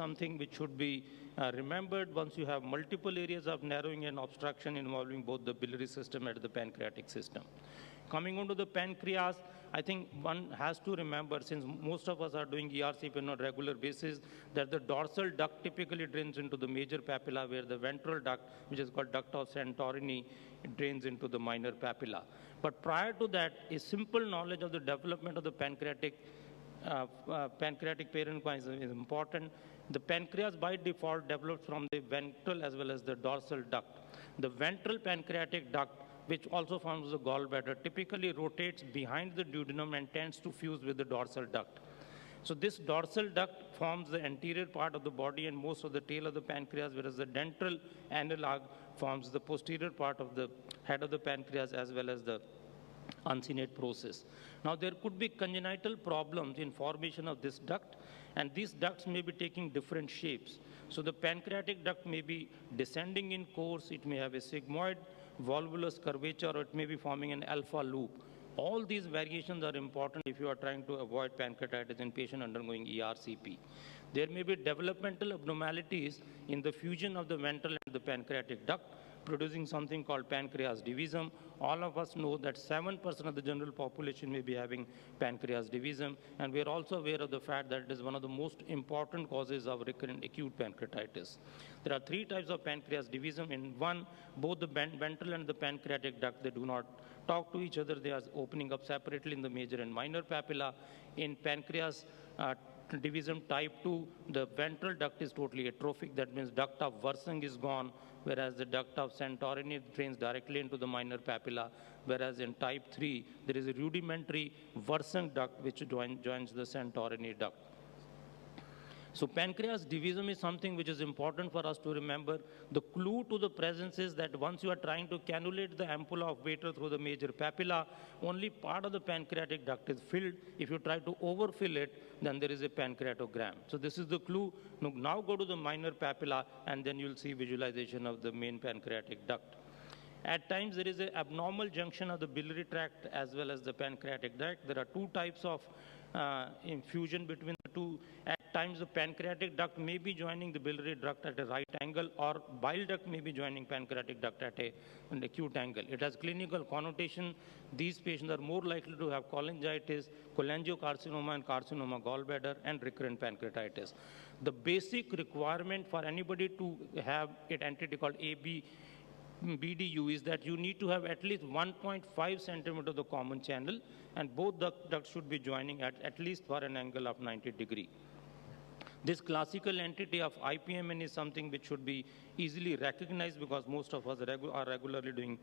something which should be remembered once you have multiple areas of narrowing and obstruction involving both the biliary system and the pancreatic system. Coming on to the pancreas, I think one has to remember, since most of us are doing ERCP on a regular basis, that the dorsal duct typically drains into the major papilla, where the ventral duct, which is called duct of Santorini, drains into the minor papilla. But prior to that, a simple knowledge of the development of the pancreatic parenchyma is important. The pancreas by default develops from the ventral as well as the dorsal duct. The ventral pancreatic duct, which also forms the gallbladder, typically rotates behind the duodenum and tends to fuse with the dorsal duct. So this dorsal duct forms the anterior part of the body and most of the tail of the pancreas, whereas the dental analog forms the posterior part of the head of the pancreas as well as the uncinate process. Now there could be congenital problems in formation of this duct, and these ducts may be taking different shapes. So the pancreatic duct may be descending in course, it may have a sigmoid volvulus curvature, or it may be forming an alpha loop. All these variations are important if you are trying to avoid pancreatitis in patient undergoing ERCP. There may be developmental abnormalities in the fusion of the ventral and the pancreatic duct, producing something called pancreas divisum. All of us know that 7% of the general population may be having pancreas divisum, and we are also aware of the fact that it is one of the most important causes of recurrent acute pancreatitis. There are 3 types of pancreas divisum. In one, both the ventral and the pancreatic duct, they do not talk to each other. They are opening up separately in the major and minor papilla. In pancreas divisum type 2, the ventral duct is totally atrophic. That means duct of Wirsing is gone, whereas the duct of Santorini drains directly into the minor papilla, whereas in type 3, there is a rudimentary Wirsing duct which joins the Santorini duct. So pancreas divisum is something which is important for us to remember. The clue to the presence is that once you are trying to cannulate the ampulla of Vater through the major papilla, only part of the pancreatic duct is filled. If you try to overfill it, then there is a pancreatogram. So this is the clue. Now go to the minor papilla, and then you'll see visualization of the main pancreatic duct. At times, there is an abnormal junction of the biliary tract as well as the pancreatic duct. There are 2 types of infusion between the two. At times, the pancreatic duct may be joining the biliary duct at a right angle, or bile duct may be joining pancreatic duct at an acute angle. It has clinical connotation. These patients are more likely to have cholangitis, cholangiocarcinoma and carcinoma gallbladder, and recurrent pancreatitis. The basic requirement for anybody to have an entity called BDU is that you need to have at least 1.5 centimeter of the common channel, and both the ducts should be joining at least for an angle of 90 degrees. This classical entity of IPMN is something which should be easily recognized because most of us are regularly doing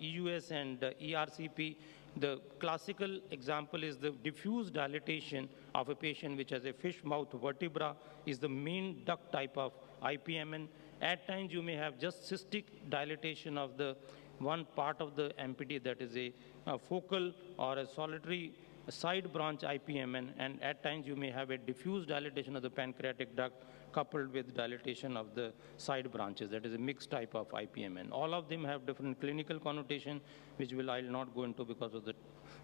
EUS and ERCP. The classical example is the diffuse dilatation of a patient which has a fish mouth vertebra is the main duct type of IPMN. At times you may have just cystic dilatation of the one part of the MPT, that is a focal or a solitary side branch IPMN, and at times you may have a diffuse dilatation of the pancreatic duct coupled with dilatation of the side branches, that is a mixed type of IPMN. All of them have different clinical connotation, which I'll not go into because of the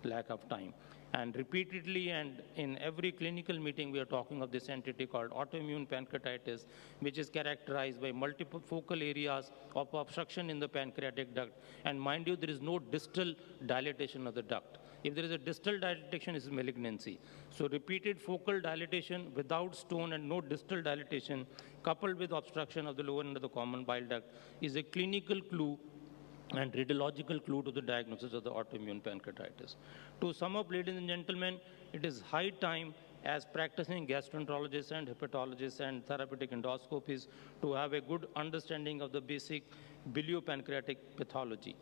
lack of time. And repeatedly and in every clinical meeting, we are talking of this entity called autoimmune pancreatitis, which is characterized by multiple focal areas of obstruction in the pancreatic duct. And mind you, there is no distal dilatation of the duct. If there is a distal dilatation, it's malignancy. So repeated focal dilatation without stone and no distal dilatation, coupled with obstruction of the lower end of the common bile duct, is a clinical clue and radiological clue to the diagnosis of the autoimmune pancreatitis. To sum up, ladies and gentlemen, it is high time as practicing gastroenterologists and hepatologists and therapeutic endoscopists to have a good understanding of the basic biliopancreatic pathology.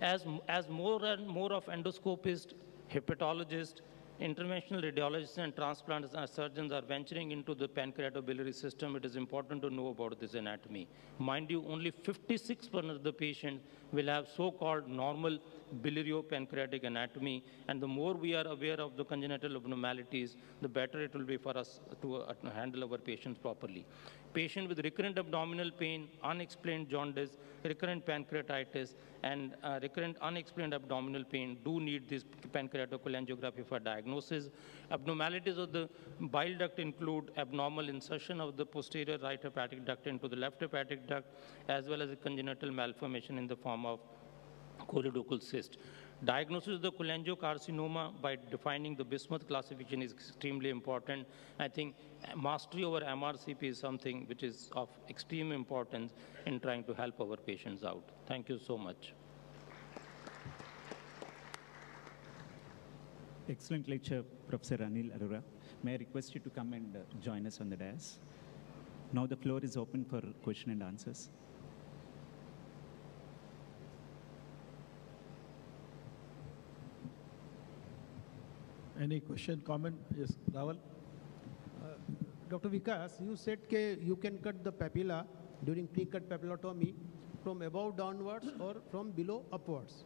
As more and more of endoscopists, hepatologists, interventional radiologists and transplant surgeons are venturing into the pancreatobiliary system, it is important to know about this anatomy. Mind you, only 56% of the patients will have so-called normal biliriopancreatic anatomy, and the more we are aware of the congenital abnormalities, the better it will be for us to handle our patients properly. Patient with recurrent abdominal pain, unexplained jaundice, recurrent pancreatitis, and recurrent unexplained abdominal pain do need this pancreatocholangiography for diagnosis. Abnormalities of the bile duct include abnormal insertion of the posterior right hepatic duct into the left hepatic duct, as well as a congenital malformation in the form of choledochal cyst. Diagnosis of the cholangiocarcinoma by defining the bismuth classification is extremely important. I think mastery over MRCP is something which is of extreme importance in trying to help our patients out. Thank you so much. Excellent lecture, Professor Anil Arora. May I request you to come and join us on the dais? Now the floor is open for question and answers. Any question, comment? Yes, Raval. Dr. Vikas, you said you can cut the papilla during pre-cut papillotomy from above downwards or from below upwards.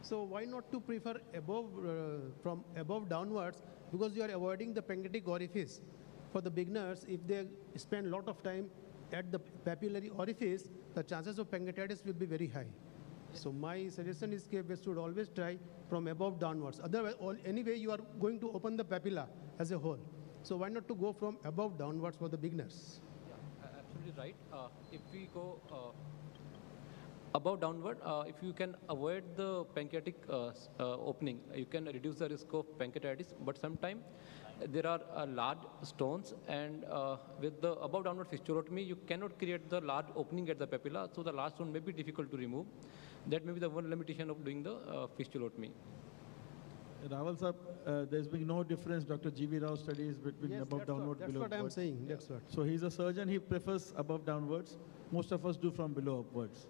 So why not to prefer above from above downwards, because you are avoiding the pancreatic orifice. For the beginners, if they spend a lot of time at the papillary orifice, the chances of pancreatitis will be very high. So my suggestion is that we should always try from above downwards. Otherwise, anyway, you are going to open the papilla as a whole. So why not to go from above downwards for the beginners? Yeah, absolutely right. If we go above downward, if you can avoid the pancreatic opening, you can reduce the risk of pancreatitis. But sometimes there are large stones, and with the above downward fistulotomy, you cannot create the large opening at the papilla, so the large stone may be difficult to remove. That may be the one limitation of doing the fistulotomy. Raval sir, there's been no difference. Dr. G.V. Rao studies between above downward, that's below what I'm upwards. saying. That's what. So he's a surgeon. He prefers above downwards. Most of us do from below upwards.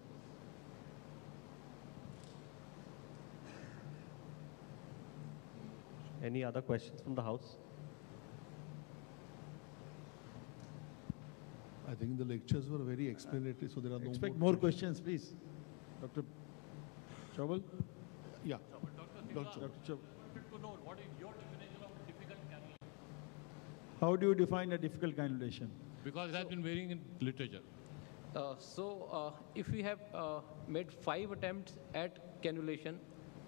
Any other questions from the House? I think the lectures were very explanatory, so there are Expect no more questions, please. Dr. Chawal? Yeah. Dr. Chawal. To know what is your definition of difficult cannulation? How do you define a difficult cannulation? Because it has been varying in literature. If we have made 5 attempts at cannulation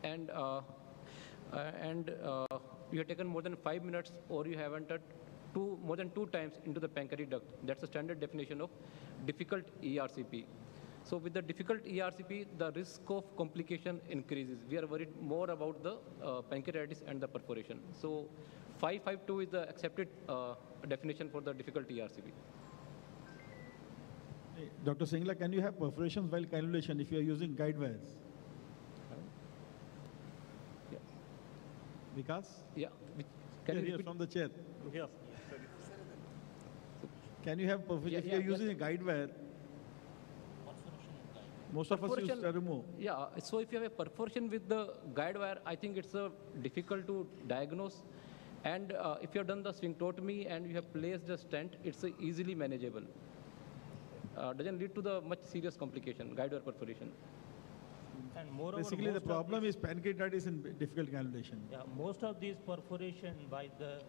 and you have taken more than 5 minutes, or you have entered more than 2 times into the pancreatic duct, that's the standard definition of difficult ERCP. So with the difficult ERCP, the risk of complication increases. We are worried more about the pancreatitis and the perforation. So 552 is the accepted definition for the difficult ERCP. Hey, Dr. Singla, can you have perforations while cannulation if you are using guide wires? Yeah. Vikas? Yeah. Can you Here, repeat? from the chair. Yes. Can you have perforation if you are using a guide wire? Most of us use Termo. Yeah, so if you have a perforation with the guide wire, I think it's difficult to diagnose. And if you have done the sphincterotomy and you have placed a stent, it's easily manageable. Doesn't lead to the much serious complication, guide wire perforation. And moreover, Basically, the most of problem these- is pancreatitis in difficult cannulation. Yeah, most of these perforation by the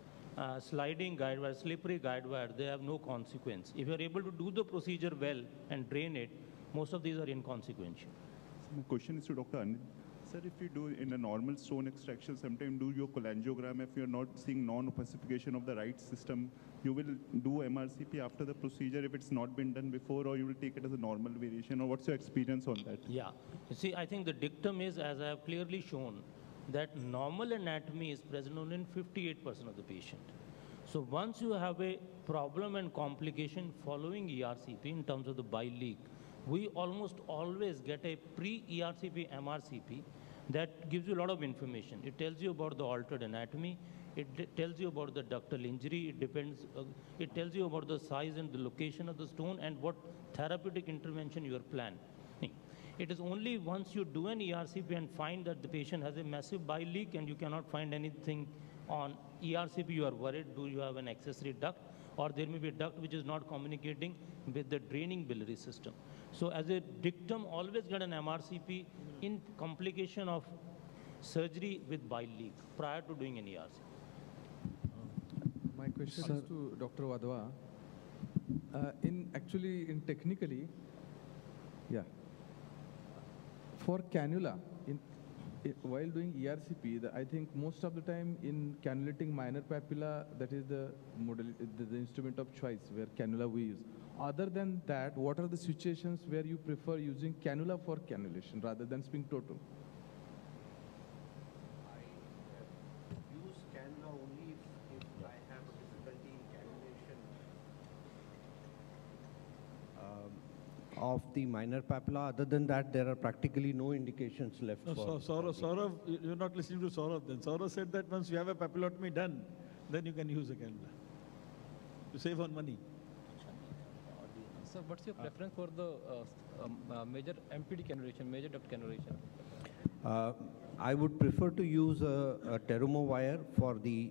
sliding guide wire, slippery guide wire, they have no consequence. If you're able to do the procedure well and drain it, most of these are inconsequential. My question is to Dr. Anil. Sir, if you do in a normal stone extraction, sometimes do your cholangiogram, if you're not seeing non-opacification of the right system, you will do MRCP after the procedure if it's not been done before, or you will take it as a normal variation, or what's your experience on that? Yeah, you see, I think the dictum is, as I have clearly shown, that normal anatomy is present only in 58% of the patient. So once you have a problem and complication following ERCP in terms of the bile leak, we almost always get a pre-ERCP MRCP that gives you a lot of information. It tells you about the altered anatomy. It tells you about the ductal injury. It tells you about the size and the location of the stone and what therapeutic intervention you are planning. It is only once you do an ERCP and find that the patient has a massive bile leak and you cannot find anything on ERCP, you are worried, do you have an accessory duct? Or there may be a duct which is not communicating with the draining biliary system. So as a dictum, always get an MRCP in complication of surgery with bile leak prior to doing an ERC. My question is to Dr. Wadhwa. In technically, yeah, for cannula, while doing ERCP, I think most of the time in cannulating minor papilla, that is the instrument of choice where cannula we use. Other than that, what are the situations where you prefer using cannula for cannulation rather than sphinctotomy? Use cannula only if I have a difficulty in cannulation of the minor papilla. Other than that, there are practically no indications left for. Saurav, you're not listening to Saurav then. Saurav said that once you have a papillotomy done, then you can use a cannula to save on money. Sir, what's your preference for the major MPD cannulation, major duct cannulation? I would prefer to use a Terumo wire for the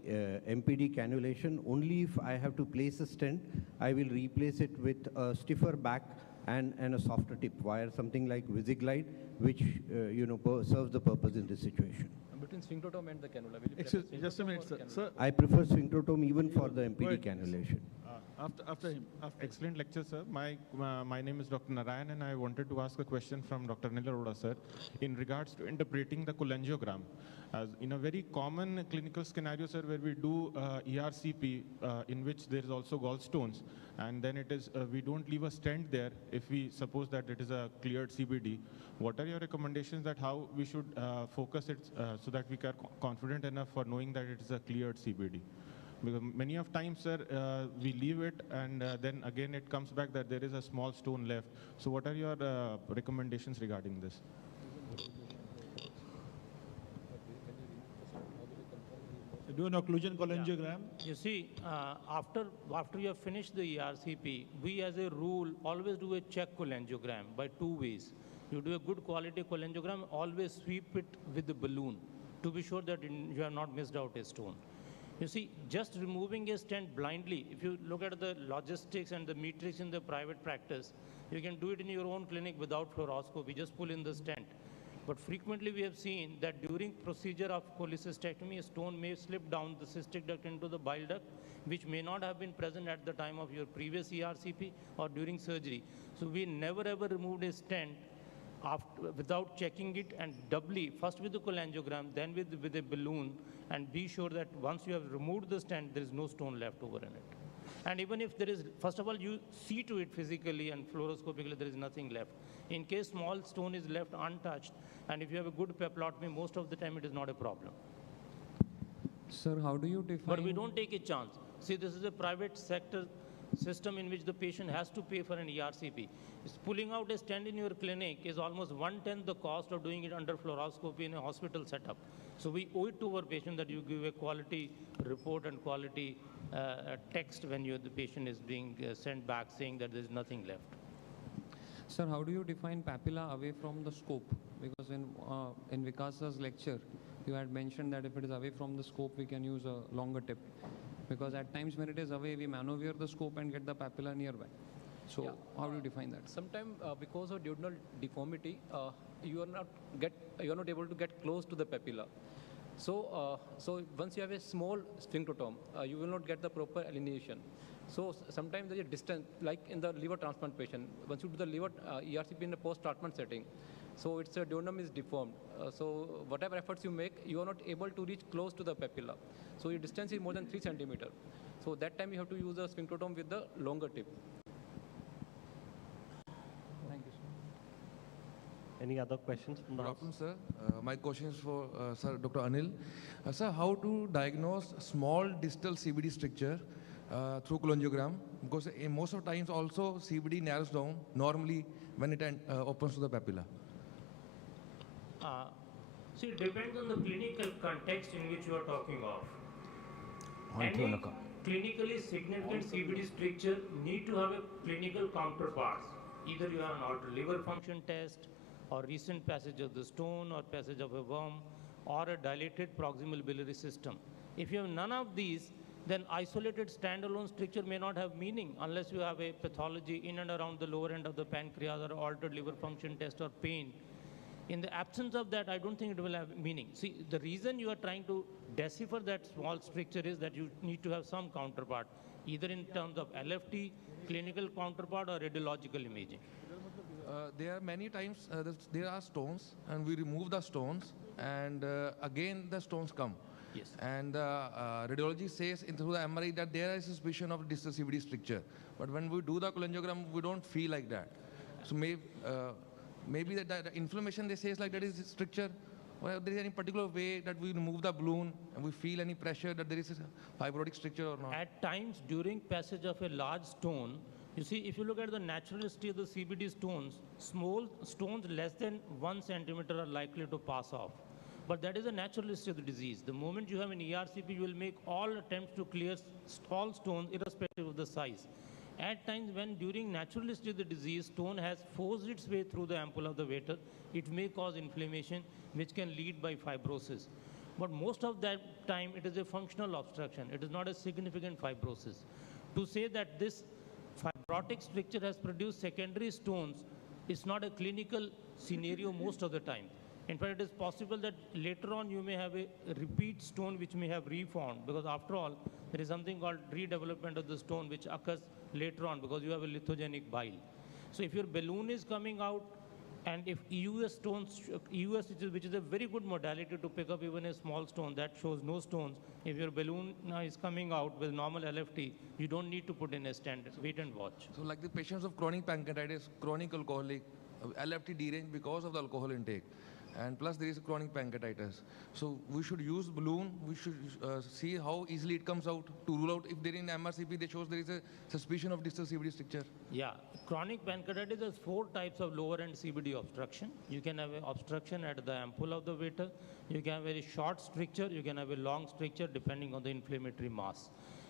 MPD cannulation. Only if I have to place a stent, I will replace it with a stiffer back and a softer tip wire, something like Visiglide, which serves the purpose in this situation. Between sphinctotome and the cannula, will you Excuse, prefer just a sphinctotome minute, or sir. cannula? Sir, I prefer sphinctotome even for the MPD cannulation. After him. Excellent lecture, sir. My name is Dr. Narayan, and I wanted to ask a question from Dr. Anil Arora, sir, in regards to interpreting the cholangiogram. As in a very common clinical scenario, sir, where we do ERCP, in which there is also gallstones, and then it is we don't leave a stent there if we suppose that it is a cleared CBD. What are your recommendations that how we should focus it so that we are confident enough for knowing that it is a cleared CBD? Because many of times, sir, we leave it and then again it comes back that there is a small stone left. So what are your recommendations regarding this? Do an occlusion cholangiogram. You see, after you have finished the ERCP, we as a rule always do a check cholangiogram by two ways. You do a good quality cholangiogram, always sweep it with the balloon to be sure that you have not missed out a stone. You see, just removing a stent blindly, if you look at the logistics and the metrics in the private practice, you can do it in your own clinic without fluoroscopy, just pull in the stent. But frequently we have seen that during procedure of cholecystectomy, a stone may slip down the cystic duct into the bile duct, which may not have been present at the time of your previous ERCP or during surgery. So we never ever removed a stent without checking it, and doubly, first with the cholangiogram, then with a balloon, and be sure that once you have removed the stent, there is no stone left over in it. And even if there is, first of all, you see to it physically and fluoroscopically, there is nothing left. In case small stone is left untouched, and if you have a good papillotomy, most of the time it is not a problem. Sir, how do you define? But we don't take a chance. See, this is a private sector system in which the patient has to pay for an ERCP. Pulling out a stent in your clinic is almost 1/10 the cost of doing it under fluoroscopy in a hospital setup. So we owe it to our patient that you give a quality report and quality text when the patient is being sent back saying that there is nothing left. Sir, how do you define papilla away from the scope? Because in Vikasa's lecture, you had mentioned that if it is away from the scope, we can use a longer tip. Because at times when it is away, we maneuver the scope and get the papilla nearby. So yeah, how do you define that? Sometimes because of duodenal deformity, you are not able to get close to the papilla. So once you have a small sphinctotome, you will not get the proper alineation. So sometimes there is a distance, like in the liver transplant patient. Once you do the liver ERCP in a post-treatment setting, so its duodenum is deformed. So whatever efforts you make, you are not able to reach close to the papilla. So your distance is more than 3 centimeters. So that time you have to use a sphinctotome with the longer tip. Thank you, sir. Any other questions from the Good house? afternoon, sir. My question is for Sir Dr. Anil. Sir, how to diagnose small distal CBD stricture through cholangiogram? Because most of the times also CBD narrows down normally when it opens to the papilla. See, it depends on the clinical context in which you are talking of. Any clinically significant CBD stricture need to have a clinical counterparts. Either you have an altered liver function test, or recent passage of the stone, or passage of a worm, or a dilated proximal biliary system. If you have none of these, then isolated standalone stricture may not have meaning unless you have a pathology in and around the lower end of the pancreas or altered liver function test or pain. In the absence of that, I don't think it will have meaning. See, the reason you are trying to decipher that small stricture is that you need to have some counterpart, either in terms of LFT, clinical counterpart, or radiological imaging. There are many times there are stones, and we remove the stones, and again the stones come. Yes. And radiology says through the MRI that there is suspicion of distal CVD stricture. But when we do the cholangiogram, we don't feel like that. So maybe that inflammation they say is like that is stricture. Or there is any particular way that we remove the balloon and we feel any pressure that there is a fibrotic stricture or not? At times during passage of a large stone, you see, if you look at the natural history of the CBD stones, small stones less than 1 centimeter are likely to pass off. But that is the natural history of the disease. The moment you have an ERCP, you will make all attempts to clear all stones irrespective of the size. At times when during natural history of the disease, stone has forced its way through the ampulla of the water, it may cause inflammation which can lead by fibrosis. But most of that time it is a functional obstruction. It is not a significant fibrosis. To say that this fibrotic stricture has produced secondary stones is not a clinical scenario most of the time. In fact, it is possible that later on you may have a repeat stone which may have reformed, because after all, there is something called redevelopment of the stone which occurs later on because you have a lithogenic bile. So if your balloon is coming out, and if EUS stones, which is a very good modality to pick up even a small stone that shows no stones, if your balloon is coming out with normal LFT, you don't need to put in a stent, wait and watch. So like the patients of chronic pancreatitis, chronic alcoholic, LFT deranged because of the alcohol intake. And plus there is chronic pancreatitis. So we should use balloon, we should see how easily it comes out to rule out if there in MRCP they shows there is a suspicion of distal CVD stricture. Yeah, chronic pancreatitis has 4 types of lower end CVD obstruction. You can have an obstruction at the ampulla of the water, you can have a very short stricture, you can have a long stricture depending on the inflammatory mass.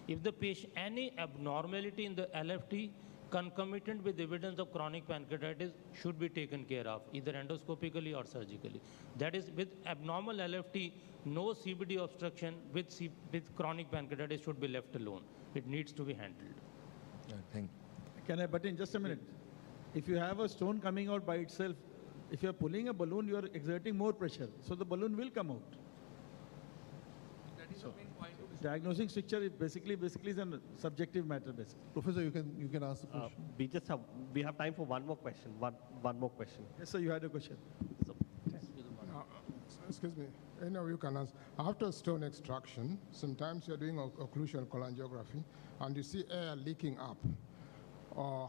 If the patient, any abnormality in the LFT concomitant with evidence of chronic pancreatitis should be taken care of, either endoscopically or surgically. That is, with abnormal LFT, no CBD obstruction with chronic pancreatitis should be left alone. It needs to be handled. Thank you. Can I butt in just a minute? If you have a stone coming out by itself, if you are pulling a balloon, you are exerting more pressure. So the balloon will come out. That is the main point. Diagnosing stricture is basically is a subjective matter, basically. Professor, you can ask the question. We have time for one more question. One more question. Yes, sir, you had a question. Excuse me. Any of you can answer. After stone extraction, sometimes you're doing occlusion cholangiography and you see air leaking up.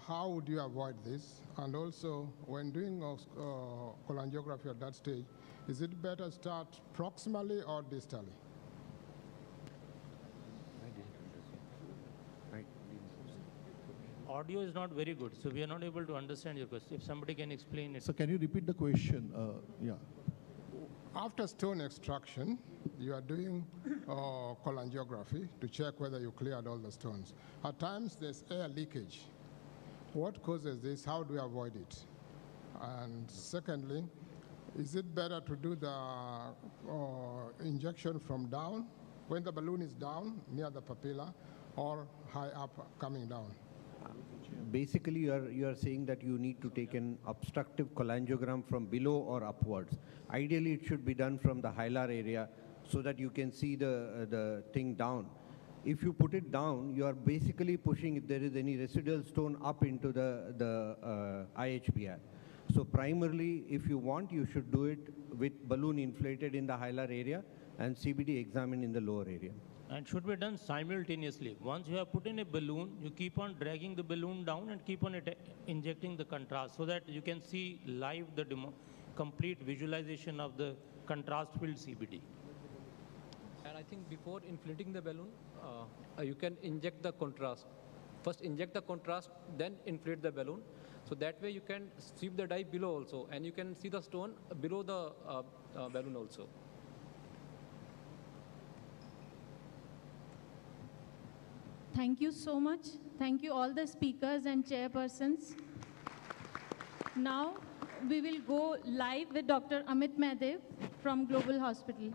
How would you avoid this? And also, when doing cholangiography at that stage, is it better start proximally or distally? Audio is not very good, so we are not able to understand your question. If somebody can explain it. So can you repeat the question? Yeah. After stone extraction, you are doing cholangiography to check whether you cleared all the stones. At times, there's air leakage. What causes this? How do we avoid it? And secondly, is it better to do the injection from down, when the balloon is down, near the papilla, or high up, coming down? Basically, you are saying that you need to take an obstructive cholangiogram from below or upwards. Ideally, it should be done from the hilar area so that you can see the thing down. If you put it down, you are basically pushing, if there is any residual stone, up into the IHBR. So primarily, if you want, you should do it with balloon inflated in the hilar area and CBD examined in the lower area. And should be done simultaneously. Once you have put in a balloon, you keep on dragging the balloon down and keep on injecting the contrast so that you can see live the complete visualization of the contrast-filled CBD. And I think before inflating the balloon, you can inject the contrast. First inject the contrast, then inflate the balloon. So that way you can sweep the dye below also, and you can see the stone below the balloon also. Thank you so much. Thank you all the speakers and chairpersons. Now we will go live with Dr. Amit Mehdev from Global Hospital.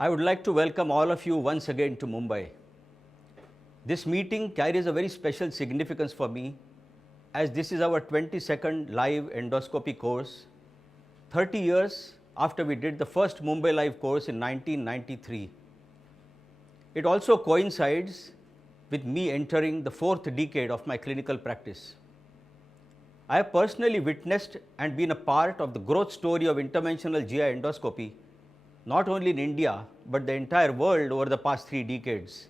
I would like to welcome all of you once again to Mumbai. This meeting carries a very special significance for me, as this is our 22nd live endoscopy course, 30 years after we did the first Mumbai Live course in 1993. It also coincides with me entering the 4th decade of my clinical practice. I have personally witnessed and been a part of the growth story of interventional GI endoscopy, not only in India, but the entire world over the past 3 decades.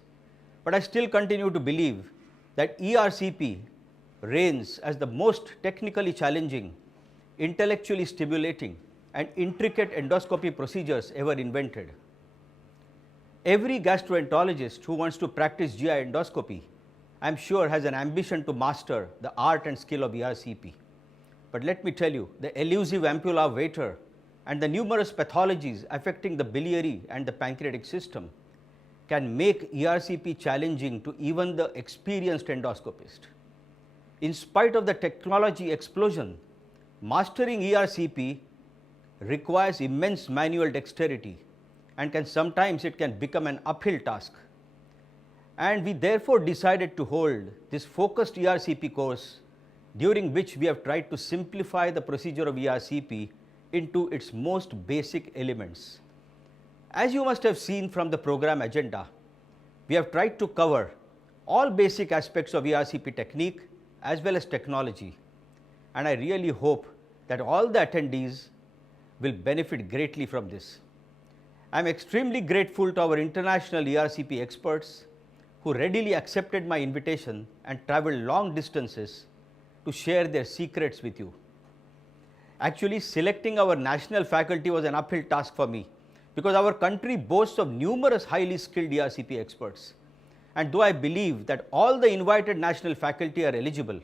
But I still continue to believe that ERCP reigns as the most technically challenging, intellectually stimulating, and intricate endoscopy procedures ever invented. Every gastroenterologist who wants to practice GI endoscopy, I am sure, has an ambition to master the art and skill of ERCP. But let me tell you, the elusive ampulla waiter and the numerous pathologies affecting the biliary and the pancreatic system can make ERCP challenging to even the experienced endoscopist. In spite of the technology explosion, mastering ERCP requires immense manual dexterity, and sometimes it can become an uphill task. And we therefore decided to hold this focused ERCP course, during which we have tried to simplify the procedure of ERCP into its most basic elements. As you must have seen from the program agenda, we have tried to cover all basic aspects of ERCP technique as well as technology, and I really hope that all the attendees will benefit greatly from this. I am extremely grateful to our international ERCP experts who readily accepted my invitation and traveled long distances to share their secrets with you. Actually, selecting our national faculty was an uphill task for me, because our country boasts of numerous highly skilled ERCP experts. And though I believe that all the invited national faculty are eligible,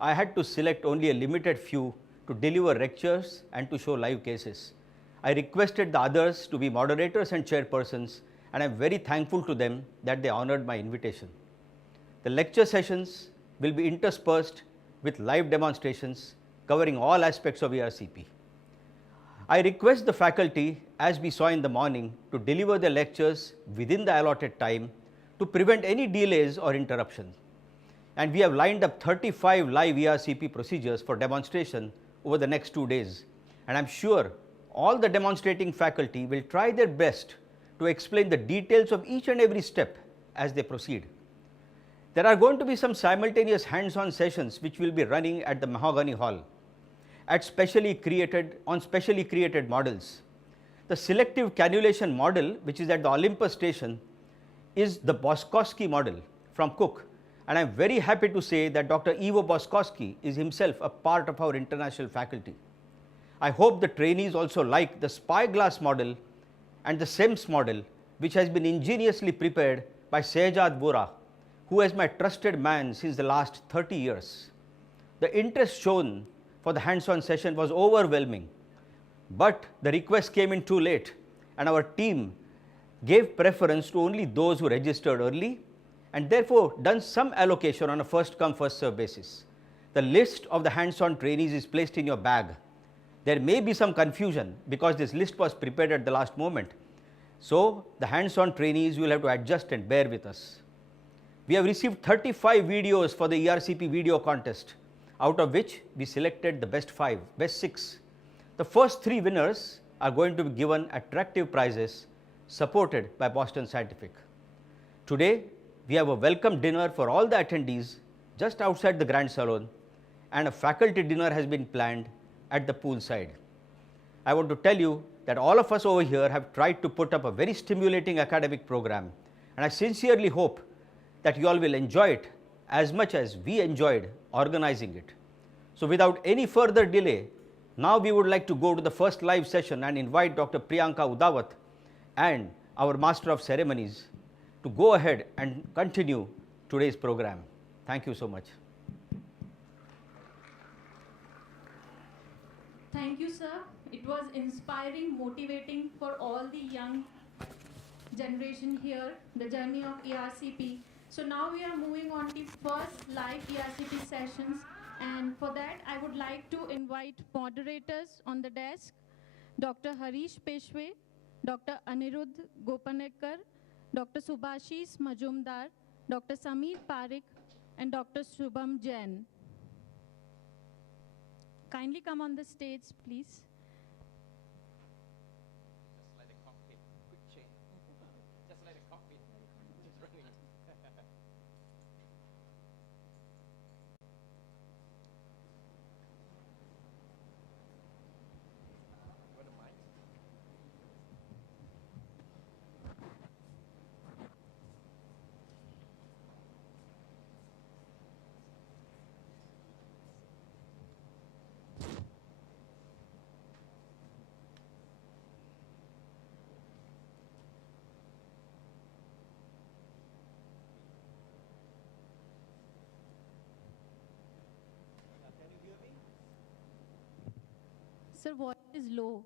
I had to select only a limited few to deliver lectures and to show live cases. I requested the others to be moderators and chairpersons, and I am very thankful to them that they honored my invitation. The lecture sessions will be interspersed with live demonstrations covering all aspects of ERCP. I request the faculty, as we saw in the morning, to deliver the lectures within the allotted time to prevent any delays or interruptions. And we have lined up 35 live ERCP procedures for demonstration over the next 2 days. And I am sure all the demonstrating faculty will try their best to explain the details of each and every step as they proceed. There are going to be some simultaneous hands-on sessions which will be running at the Mahogany Hall on specially created models. The selective cannulation model, which is at the Olympus station, is the Boskowski model from Cook, and I am very happy to say that Dr. Ivo Boskowski is himself a part of our international faculty. I hope the trainees also like the spyglass model and the SEMS model, which has been ingeniously prepared by Sehjad Vora, who is my trusted man since the last 30 years. The interest shown for the hands-on session was overwhelming, but the request came in too late, and our team gave preference to only those who registered early, and therefore done some allocation on a first-come, first-served basis. The list of the hands-on trainees is placed in your bag. There may be some confusion because this list was prepared at the last moment. So the hands-on trainees will have to adjust and bear with us. We have received 35 videos for the ERCP video contest, out of which we selected the best 6. The first 3 winners are going to be given attractive prizes supported by Boston Scientific. Today, we have a welcome dinner for all the attendees just outside the Grand Salon, and a faculty dinner has been planned at the pool side. I want to tell you that all of us over here have tried to put up a very stimulating academic program, and I sincerely hope that you all will enjoy it as much as we enjoyed organizing it. So without any further delay, now we would like to go to the first live session and invite Dr. Priyanka Udawat and our Master of Ceremonies to go ahead and continue today's program. Thank you so much. Thank you, sir. It was inspiring, motivating for all the young generation here, the journey of ERCP. So now we are moving on to first live ERCP sessions, and for that I would like to invite moderators on the desk, Dr. Harish Peshwe, Dr. Anirudh Gopanekkar, Dr. Subhashis Majumdar, Dr. Sameer Parekh, and Dr. Shubham Jain. Kindly come on the stage, please. Just like a cockpit, quick change. Just like a cockpit, just running. Where the mic? Sir, voice is low.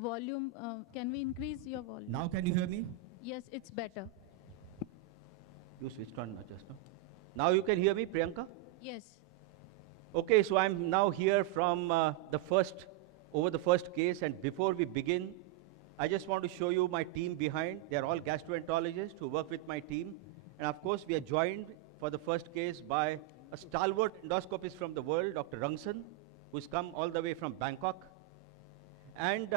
Volume, can we increase your volume? Now can you hear me? Yes, it's better. You switched on just now. Now you can hear me, Priyanka? Yes. Okay, so I'm now here from the first case, and before we begin, I just want to show you my team behind. They're all gastroenterologists who work with my team. And of course, we are joined for the first case by a stalwart endoscopist from the world, Dr. Rangsan, who's come all the way from Bangkok. And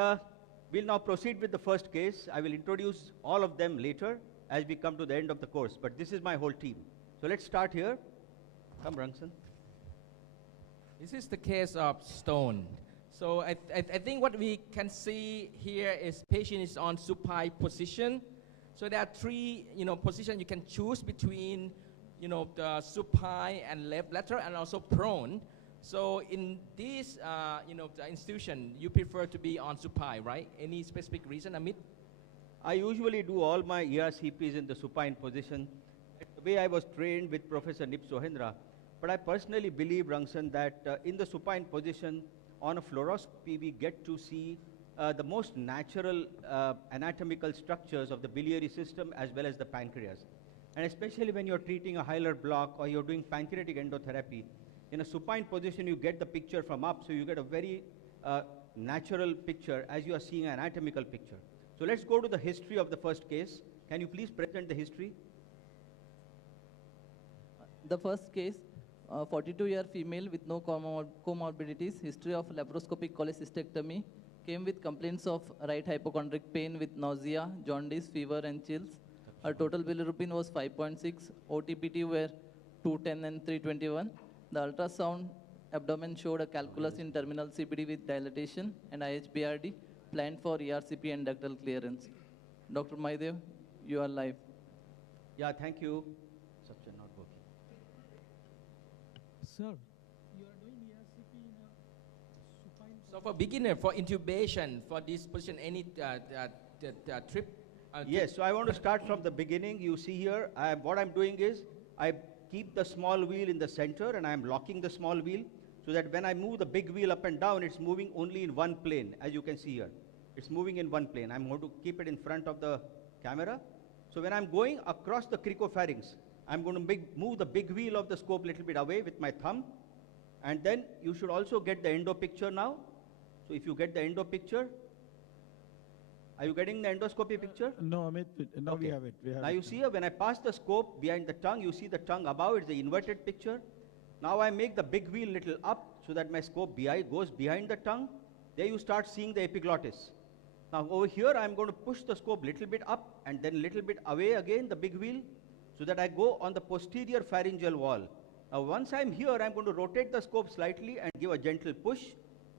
we'll now proceed with the first case. I will introduce all of them later as we come to the end of the course, but this is my whole team. So let's start here. Come, Rangsan. This is the case of stone. So I think what we can see here is patient is on supine position. So there are three, positions you can choose between, the supine and left lateral and also prone. So in this, the institution, you prefer to be on supine, right? Any specific reason, Amit? I usually do all my ERCPs in the supine position, the way I was trained with Professor Nip Sohendra. But I personally believe, Rangsan, that in the supine position, on a fluoroscopy, we get to see the most natural anatomical structures of the biliary system as well as the pancreas. And especially when you're treating a hilar block or you're doing pancreatic endotherapy, in a supine position, you get the picture from up, so you get a very natural picture as you are seeing an anatomical picture. So let's go to the history of the first case. Can you please present the history? The first case, 42-year female with no comorbidities, history of laparoscopic cholecystectomy, came with complaints of right hypochondric pain with nausea, jaundice, fever, and chills. Her total bilirubin was 5.6, OTPT were 210 and 321. The ultrasound abdomen showed a calculus in terminal CBD with dilatation and IHBRD, planned for ERCP and ductal clearance. Dr. Maidev, you are live. Yeah, thank you. Such a not working. Sir. You are doing ERCP in a supine. So for beginner, for intubation, for this position, any trip? Yes, so I want to start from the beginning. You see here, what I'm doing is, I keep the small wheel in the center and I'm locking the small wheel so that when I move the big wheel up and down, it's moving only in one plane, as you can see here. It's moving in one plane. I'm going to keep it in front of the camera. So when I'm going across the cricopharynx, I'm going to move the big wheel of the scope a little bit away with my thumb. And then you should also get the endo picture now. So if you get the endo picture, are you getting the endoscopy picture? No, Amit, now okay. we have it. Now you see here, when I pass the scope behind the tongue, you see the tongue above, it's the inverted picture. Now I make the big wheel little up so that my scope goes behind the tongue. There you start seeing the epiglottis. Now over here, I'm going to push the scope little bit up and then little bit away again, the big wheel, so that I go on the posterior pharyngeal wall. Now once I'm here, I'm going to rotate the scope slightly and give a gentle push,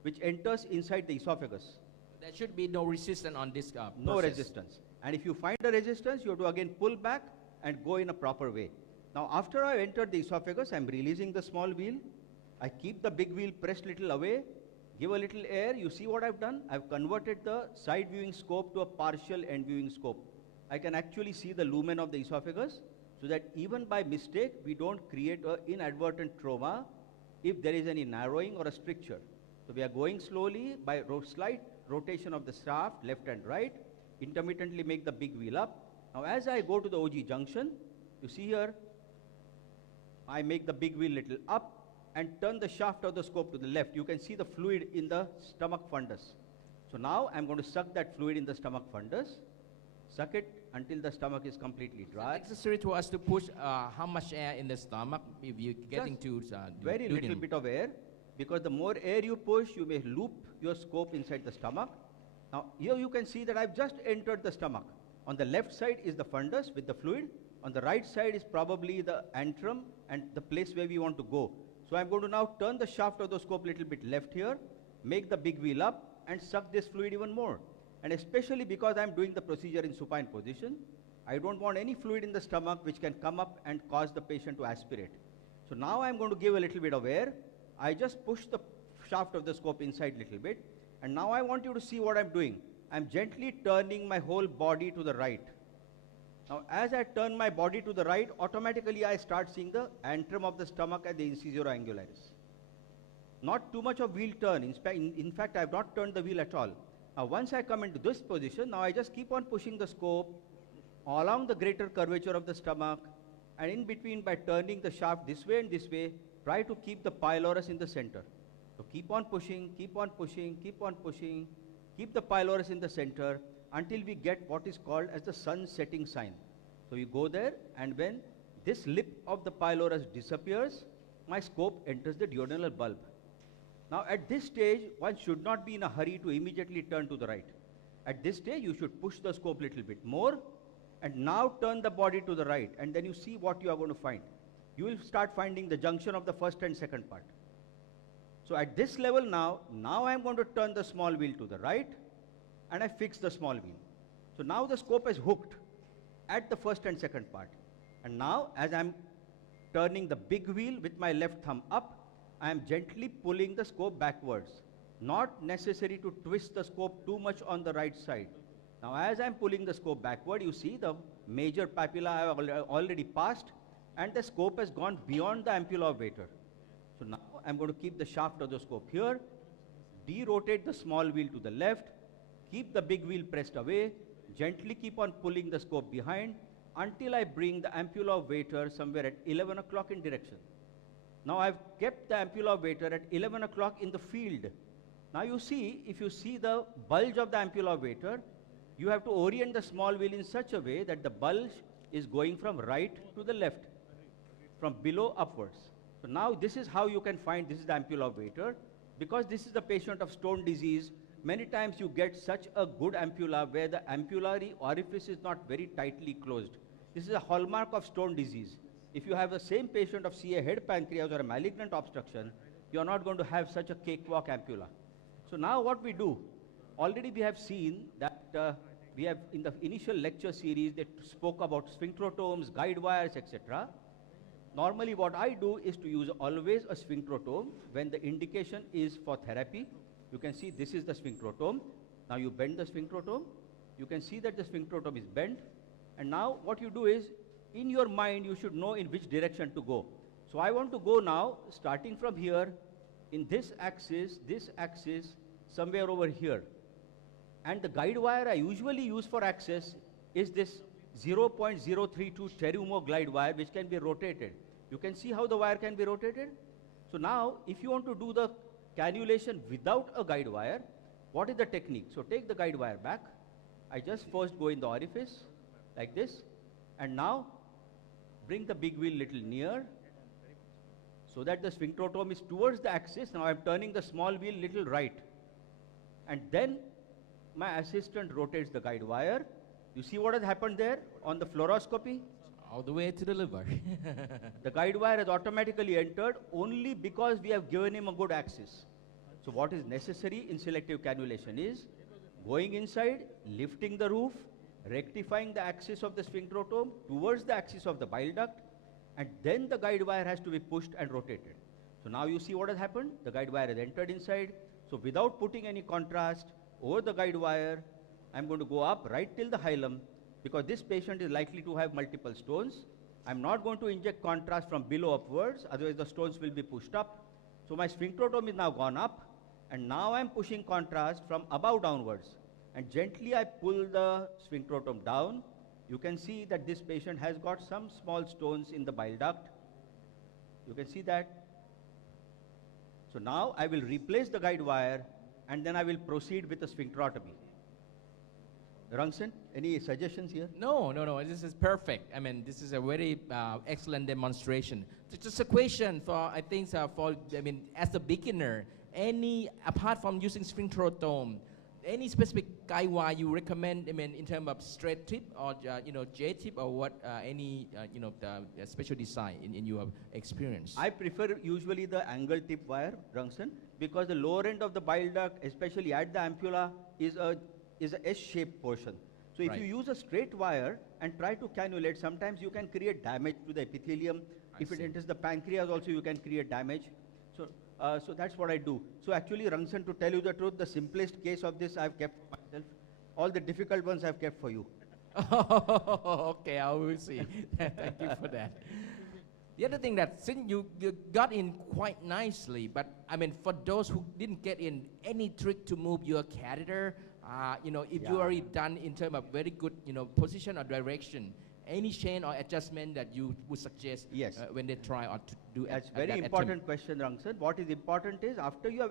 which enters inside the esophagus. There should be no resistance on this No process. resistance. And if you find a resistance, you have to again pull back and go in a proper way. Now after I entered the esophagus, I'm releasing the small wheel. I keep the big wheel pressed little away, give a little air. You see what I've done? I've converted the side viewing scope to a partial end viewing scope. I can actually see the lumen of the esophagus, so that even by mistake, we don't create an inadvertent trauma if there is any narrowing or a stricture. So we are going slowly by slight rotation of the shaft, left and right, intermittently make the big wheel up. Now as I go to the OG junction, you see here, I make the big wheel little up and turn the shaft of the scope to the left. You can see the fluid in the stomach fundus. So now I'm going to suck that fluid in the stomach fundus, suck it until the stomach is completely dry. It's necessary to us to push how much air in the stomach if you're getting to very little bit of air, because the more air you push, you may loop your scope inside the stomach. Now here you can see that I've just entered the stomach. On the left side is the fundus with the fluid. On the right side is probably the antrum and the place where we want to go. So I'm going to now turn the shaft of the scope a little bit left here, make the big wheel up and suck this fluid even more. And especially because I'm doing the procedure in supine position, I don't want any fluid in the stomach which can come up and cause the patient to aspirate. So now I'm going to give a little bit of air. I just push the shaft of the scope inside a little bit. And now I want you to see what I'm doing. I'm gently turning my whole body to the right. Now as I turn my body to the right, automatically I start seeing the antrum of the stomach and the incisor angularis. Not too much of wheel turn. In fact, I have not turned the wheel at all. Now once I come into this position, now I just keep on pushing the scope along the greater curvature of the stomach, and in between by turning the shaft this way and this way, try to keep the pylorus in the center. So keep on pushing, keep on pushing, keep on pushing, keep the pylorus in the center until we get what is called as the sun setting sign. So you go there, and when this lip of the pylorus disappears, my scope enters the duodenal bulb. Now at this stage, one should not be in a hurry to immediately turn to the right. At this stage, you should push the scope a little bit more, and now turn the body to the right, and then you see what you are going to find. You will start finding the junction of the first and second part. So at this level now I am going to turn the small wheel to the right, and I fix the small wheel. So now the scope is hooked at the first and second part. And now as I am turning the big wheel with my left thumb up, I am gently pulling the scope backwards. Not necessary to twist the scope too much on the right side. Now as I am pulling the scope backward, you see the major papilla I have already passed, and the scope has gone beyond the ampulla of Vater. So now I'm going to keep the shaft of the scope here, de-rotate the small wheel to the left, keep the big wheel pressed away, gently keep on pulling the scope behind until I bring the ampulla of Vater somewhere at 11 o'clock in direction. Now I've kept the ampulla of Vater at 11 o'clock in the field. Now you see, if you see the bulge of the ampulla of Vater, you have to orient the small wheel in such a way that the bulge is going from right to the left, from below upwards. So now this is how you can find this is the ampulla of Vater. Because this is the patient of stone disease, many times you get such a good ampulla where the ampullary orifice is not very tightly closed. This is a hallmark of stone disease. If you have the same patient of CA head pancreas or a malignant obstruction, you are not going to have such a cakewalk ampulla. So now what we do, already we have seen that we have in the initial lecture series that spoke about sphincterotomes, guide wires, etc. Normally what I do is to use always a sphincterotome when the indication is for therapy. You can see this is the sphincterotome. Now you bend the sphincterotome. You can see that the sphincterotome is bent. And now what you do is, in your mind you should know in which direction to go. So I want to go now, starting from here, in this axis, somewhere over here. And the guide wire I usually use for access is this 0.032 Terumo glide wire, which can be rotated. You can see how the wire can be rotated. So now, if you want to do the cannulation without a guide wire, what is the technique? So take the guide wire back. I just first go in the orifice, like this. And now, bring the big wheel little near, so that the sphincterotome is towards the axis. Now I'm turning the small wheel little right. And then, my assistant rotates the guide wire. You see what has happened there on the fluoroscopy? All the way to the liver. The guide wire has automatically entered only because we have given him a good axis. So what is necessary in selective cannulation is going inside, lifting the roof, rectifying the axis of the sphincterotome towards the axis of the bile duct, and then the guide wire has to be pushed and rotated. So now you see what has happened. The guide wire has entered inside. So without putting any contrast over the guide wire, I'm going to go up right till the hilum, because this patient is likely to have multiple stones. I'm not going to inject contrast from below upwards, otherwise the stones will be pushed up. So my sphincterotome is now gone up, and now I'm pushing contrast from above downwards. And gently I pull the sphincterotome down. You can see that this patient has got some small stones in the bile duct. You can see that. So now I will replace the guide wire, and then I will proceed with the sphincterotomy. Rangsen, any suggestions here? No. This is perfect. I mean, this is a very excellent demonstration. So just a question for, I think, as a beginner, apart from using sphincterotome, any specific guide wire you recommend? I mean, in terms of straight tip or J tip, or what? The special design in your experience? I prefer usually the angle tip wire, Rangsen, because the lower end of the bile duct, especially at the ampulla, is a S-shaped portion. So if you use a straight wire and try to cannulate, sometimes you can create damage to the epithelium. If it enters the pancreas also, you can create damage. So that's what I do. So actually, Rangsen, to tell you the truth, the simplest case of this I've kept for myself. All the difficult ones I've kept for you. Okay, I will see. Thank you for that. The other thing that since you got in quite nicely, but I mean, for those who didn't get in, any trick to move your catheter, if you already done in terms of very good, position or direction, any change or adjustment that you would suggest when they try or to do That's very important question, Rangsen. What is important is after you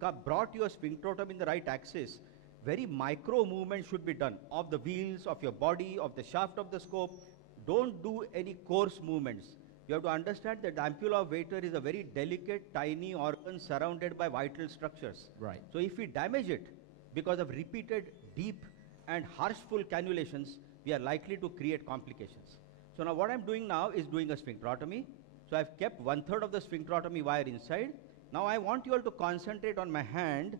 have brought your sphincterotomy in the right axis, very micro movement should be done of the wheels, of your body, of the shaft of the scope. Don't do any coarse movements. You have to understand that the ampulla of Vater is a very delicate, tiny organ surrounded by vital structures. Right. So if we damage it because of repeated deep and harshful cannulations, we are likely to create complications. So now what I'm doing now is doing a sphincterotomy. So I've kept 1/3 of the sphincterotomy wire inside. Now I want you all to concentrate on my hand.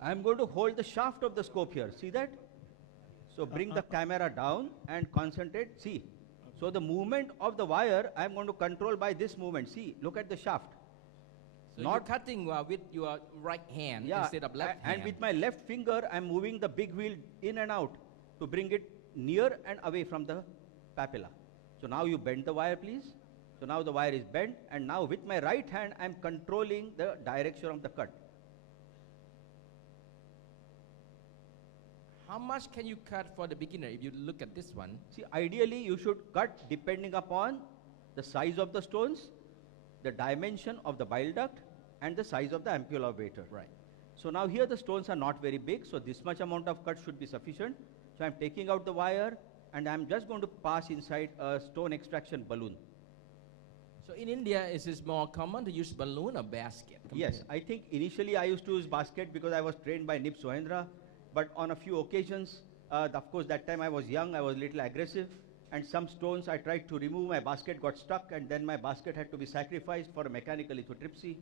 I'm going to hold the shaft of the scope here. See that? So bring the camera down and concentrate. See. So the movement of the wire, I'm going to control by this movement. See, look at the shaft. So you're cutting with your right hand instead of left hand. And with my left finger, I'm moving the big wheel in and out to bring it near and away from the papilla. So now you bend the wire, please. So now the wire is bent, and now with my right hand, I'm controlling the direction of the cut. How much can you cut for the beginner if you look at this one? See, ideally you should cut depending upon the size of the stones, the dimension of the bile duct, and the size of the ampulla of Vater. Right. So now here the stones are not very big, so this much amount of cut should be sufficient. So I'm taking out the wire, and I'm just going to pass inside a stone extraction balloon. So in India, is it more common to use balloon or basket? Yes, I think initially I used to use basket because I was trained by Nip Sohendra, but on a few occasions, of course that time I was young, I was a little aggressive, and some stones I tried to remove, my basket got stuck, and then my basket had to be sacrificed for a mechanical lithotripsy.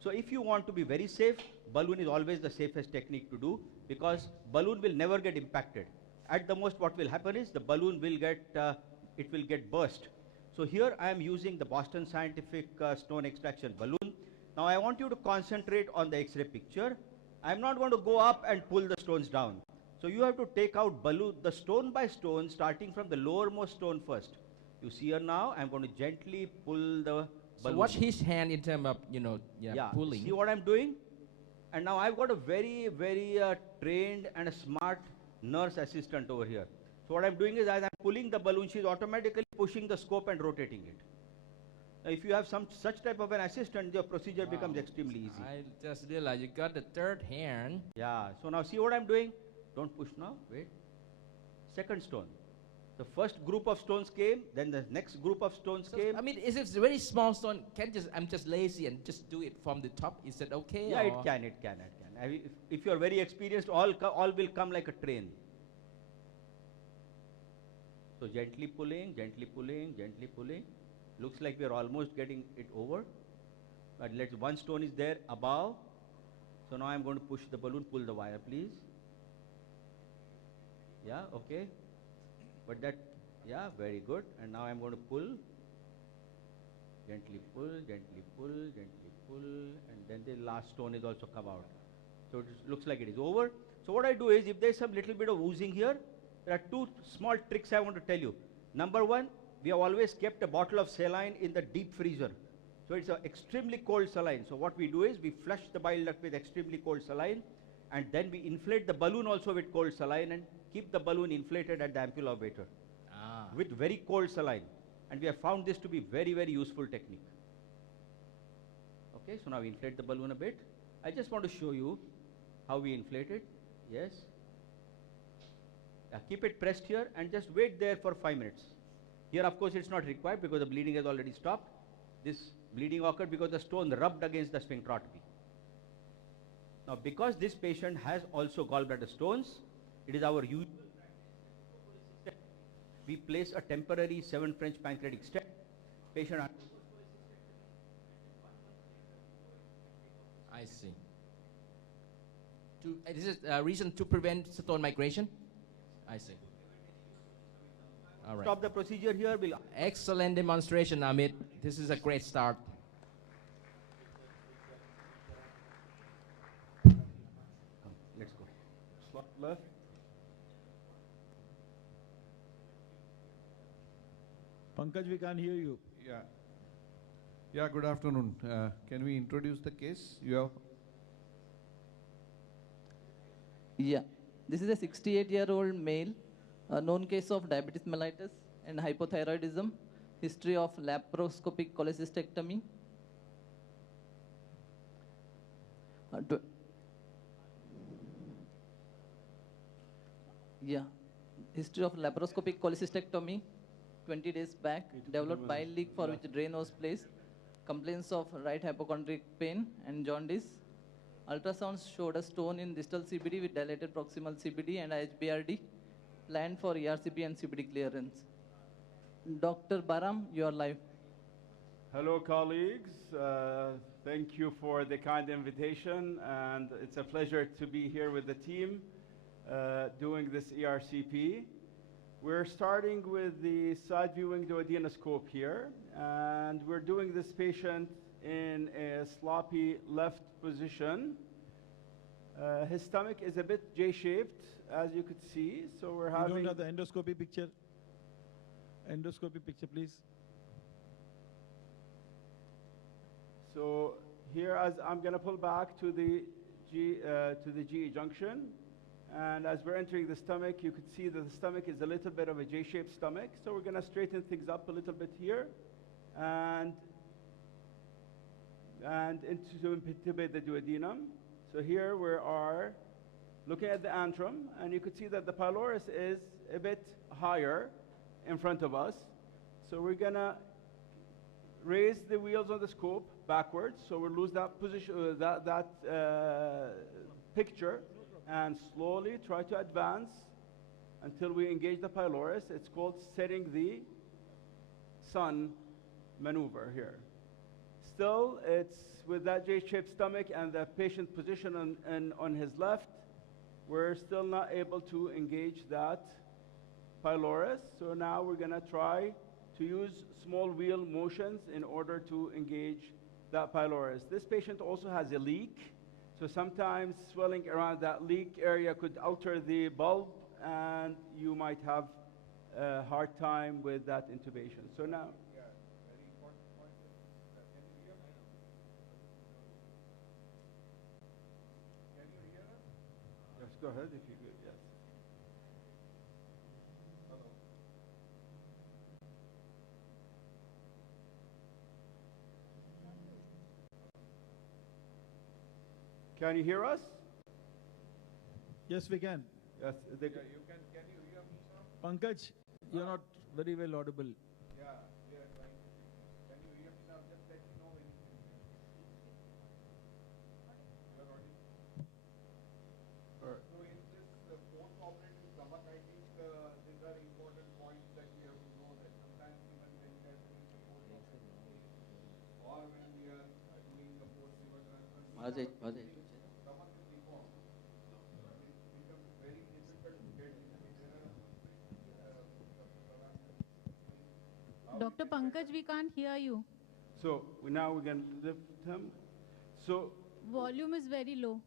So if you want to be very safe, balloon is always the safest technique to do, because balloon will never get impacted. At the most, what will happen is the balloon will get burst. So here I am using the Boston Scientific stone extraction balloon. Now I want you to concentrate on the X-ray picture. I'm not going to go up and pull the stones down. So you have to take out balloon, the stone by stone, starting from the lowermost stone first. You see here now, I'm going to gently pull the balloon. So watch his hand in terms of, pulling. See what I'm doing? And now I've got a very, very trained and a smart nurse assistant over here. So what I'm doing is, as I'm pulling the balloon, she's automatically pushing the scope and rotating it. Now, if you have such type of an assistant, your procedure becomes extremely easy. I just realized you got the third hand. Yeah, so now see what I'm doing? Don't push now, wait. Second stone. The first group of stones came, then the next group of stones came. I mean, if it's a very small stone, I'm just lazy and just do it from the top. Is that okay? Yeah, it can. If you are very experienced, all will come like a train. So gently pulling, gently pulling, gently pulling. Looks like we are almost getting it over. But one stone is there above. So now I'm going to push the balloon, pull the wire, please. Yeah, okay. But yeah, very good. And now I'm going to pull. Gently pull, gently pull, gently pull. And then the last stone is also come out. So it looks like it is over. So what I do is, if there's some little bit of oozing here, there are two small tricks I want to tell you. Number one, we have always kept a bottle of saline in the deep freezer. So it's an extremely cold saline. So what we do is, we flush the bile duct with extremely cold saline, and then we inflate the balloon also with cold saline and keep the balloon inflated at the ampulovator with very cold saline. And we have found this to be very, very useful technique. Okay, so now we inflate the balloon a bit. I just want to show you how we inflate it. Yes. Keep it pressed here and just wait there for 5 minutes. Here, of course, it's not required because the bleeding has already stopped. This bleeding occurred because the stone rubbed against the sphincterotomy. Now, because this patient has also gallbladder stones, it is our usual practice. We place a temporary 7 French pancreatic stent. Patient. I see. This is a reason to prevent stone migration? I see. All right. Stop the procedure here. Excellent demonstration, Amit. This is a great start. Let's go. Slot left. Pankaj, we can't hear you. Yeah. Yeah, good afternoon. Can we introduce the case? You have. Yeah. This is a 68-year-old male, a known case of diabetes mellitus and hypothyroidism, history of laparoscopic cholecystectomy. History of laparoscopic cholecystectomy, 20 days back, developed bile leak for which drain was placed, complaints of right hypochondriac pain and jaundice. Ultrasounds showed a stone in distal CBD with dilated proximal CBD and HBRD, planned for ERCP and CBD clearance. Dr. Baram, you are live. Hello, colleagues. Thank you for the kind invitation, and it's a pleasure to be here with the team doing this ERCP. We're starting with the side viewing duodenoscope here, and we're doing this patient in a sloppy left position. His stomach is a bit J-shaped, as you could see, so we're having... You don't have the endoscopy picture? Endoscopy picture, please. So here, as I'm going to pull back to the GE junction, and as we're entering the stomach, you could see that the stomach is a little bit of a J-shaped stomach. So we're going to straighten things up a little bit here, and intubate the duodenum. So here we are looking at the antrum, and you could see that the pylorus is a bit higher in front of us. So we're going to raise the wheels on the scope backwards, so we'll lose that position, picture, and slowly try to advance until we engage the pylorus. It's called setting the sun maneuver here. Still, it's with that J-shaped stomach and the patient position on his left, we're still not able to engage that pylorus. So now we're going to try to use small wheel motions in order to engage that pylorus. This patient also has a leak, so sometimes swelling around that leak area could alter the bulb, and you might have a hard time with that intubation. So now, yes, go ahead if you could. Yes. Can you hear us? Yes, we can. Yes, can you hear me, sir? Pankaj, you're not very well audible. Yeah, we are trying to fix it. Can you hear me now? Just let me know when you can hear me. You're audible. Dr. Pankaj, we can't hear you. So now we can lift him. So Volume is very low.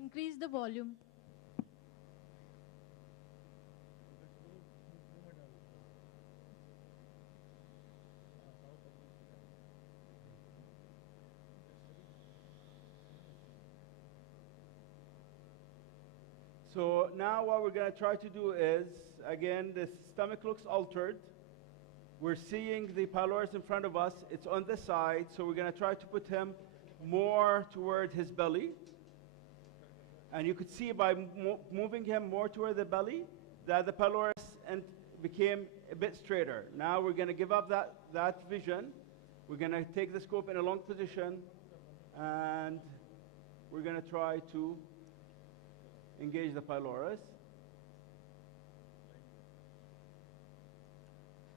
Increase the volume. So now what we're going to try to do is, again, the stomach looks altered. We're seeing the pylorus in front of us. It's on the side, so we're going to try to put him more toward his belly. And you could see by moving him more toward the belly that the pylorus became a bit straighter. Now we're going to give up that vision. We're going to take the scope in a long position, and we're going to try to engage the pylorus.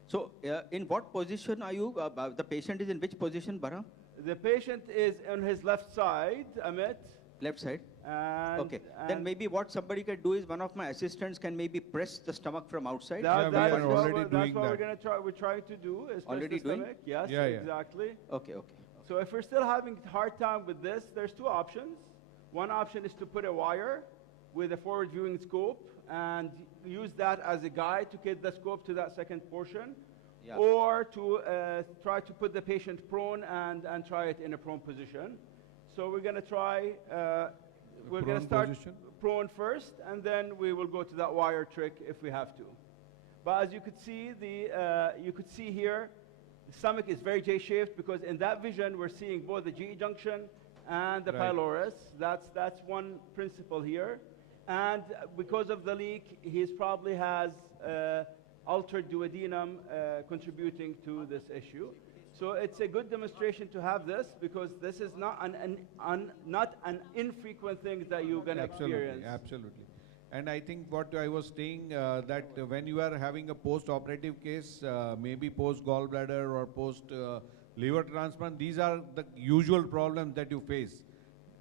So, in what position are you? The patient is in which position, Bara? The patient is on his left side, Amit. Left side. And, Okay. Then maybe what somebody can do is one of my assistants can maybe press the stomach from outside. That's what we're going to try. We're trying to do is Already press the doing? stomach. Yes, Yeah, yeah. exactly. Okay, okay. So if we're still having a hard time with this, there's two options. One option is to put a wire with a forward viewing scope and use that as a guide to get the scope to that second portion. Yeah. Or to try to put the patient prone and try it in a prone position. So we're going to try, we're going to start prone first, and then we will go to that wire trick if we have to. But as you could see, you could see here, the stomach is very J-shaped because in that vision, we're seeing both the GE junction and the pylorus. That's one principle here. And because of the leak, he probably has altered duodenum contributing to this issue. So it's a good demonstration to have this because this is not an infrequent thing that you're going to experience. Absolutely. And I think what I was saying that when you are having a post-operative case, maybe post-gallbladder or post-liver transplant, these are the usual problems that you face.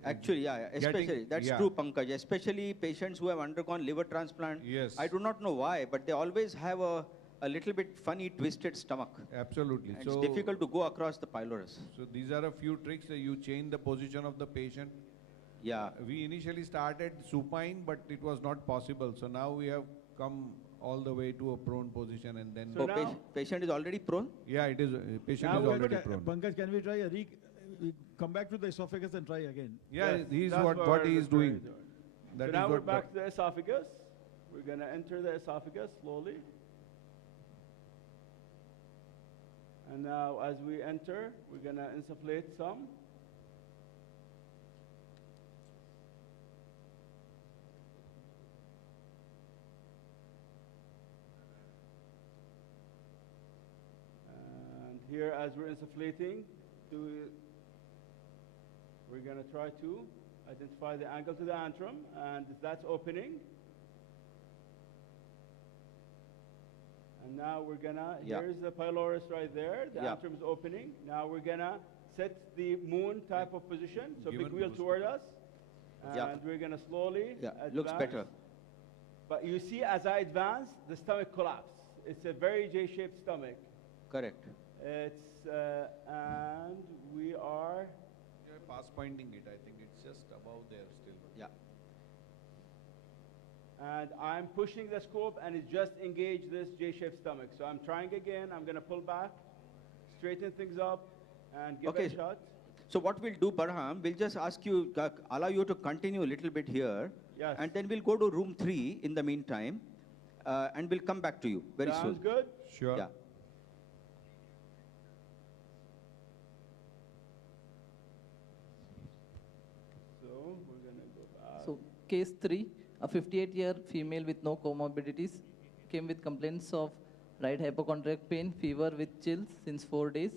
Actually, yeah, especially, that's true, Pankaj, especially patients who have undergone liver transplant. Yes. I do not know why, but they always have a little bit funny, twisted stomach. Absolutely. And it's difficult to go across the pylorus. So these are a few tricks. You change the position of the patient. Yeah. We initially started supine, but it was not possible. So now we have come all the way to a prone position, and then... So patient is already prone? Yeah, it is. Patient is already prone. Pankaj, can we try we come back to the esophagus and try again? Yeah, yes, what he is doing. So now we're back to the esophagus. We're going to enter the esophagus slowly. And now as we enter, we're going to insufflate some. And here as we're insufflating, we're going to try to identify the angle to the antrum, and if that's opening. And now we're going to, here's the pylorus right there, the antrum is opening. Now we're going to set the moon type of position, so big wheel toward us, and we're going to slowly advance. Looks better. But you see as I advance, the stomach collapses. It's a very J-shaped stomach. Correct. It's, and we are... You're past pointing it, I think it's just above there still. Yeah. And I'm pushing the scope and it just engaged this J-shaped stomach. So I'm trying again, I'm going to pull back, straighten things up, and give it a shot. So what we'll do, Barham, we'll just ask you, allow you to continue a little bit here. Yes. And then we'll go to room 3 in the meantime, and we'll come back to you very soon. Sounds good? Sure. Yeah. So we're going to go back. So case 3, a 58-year female with no comorbidities came with complaints of right hypochondriac pain, fever with chills since 4 days.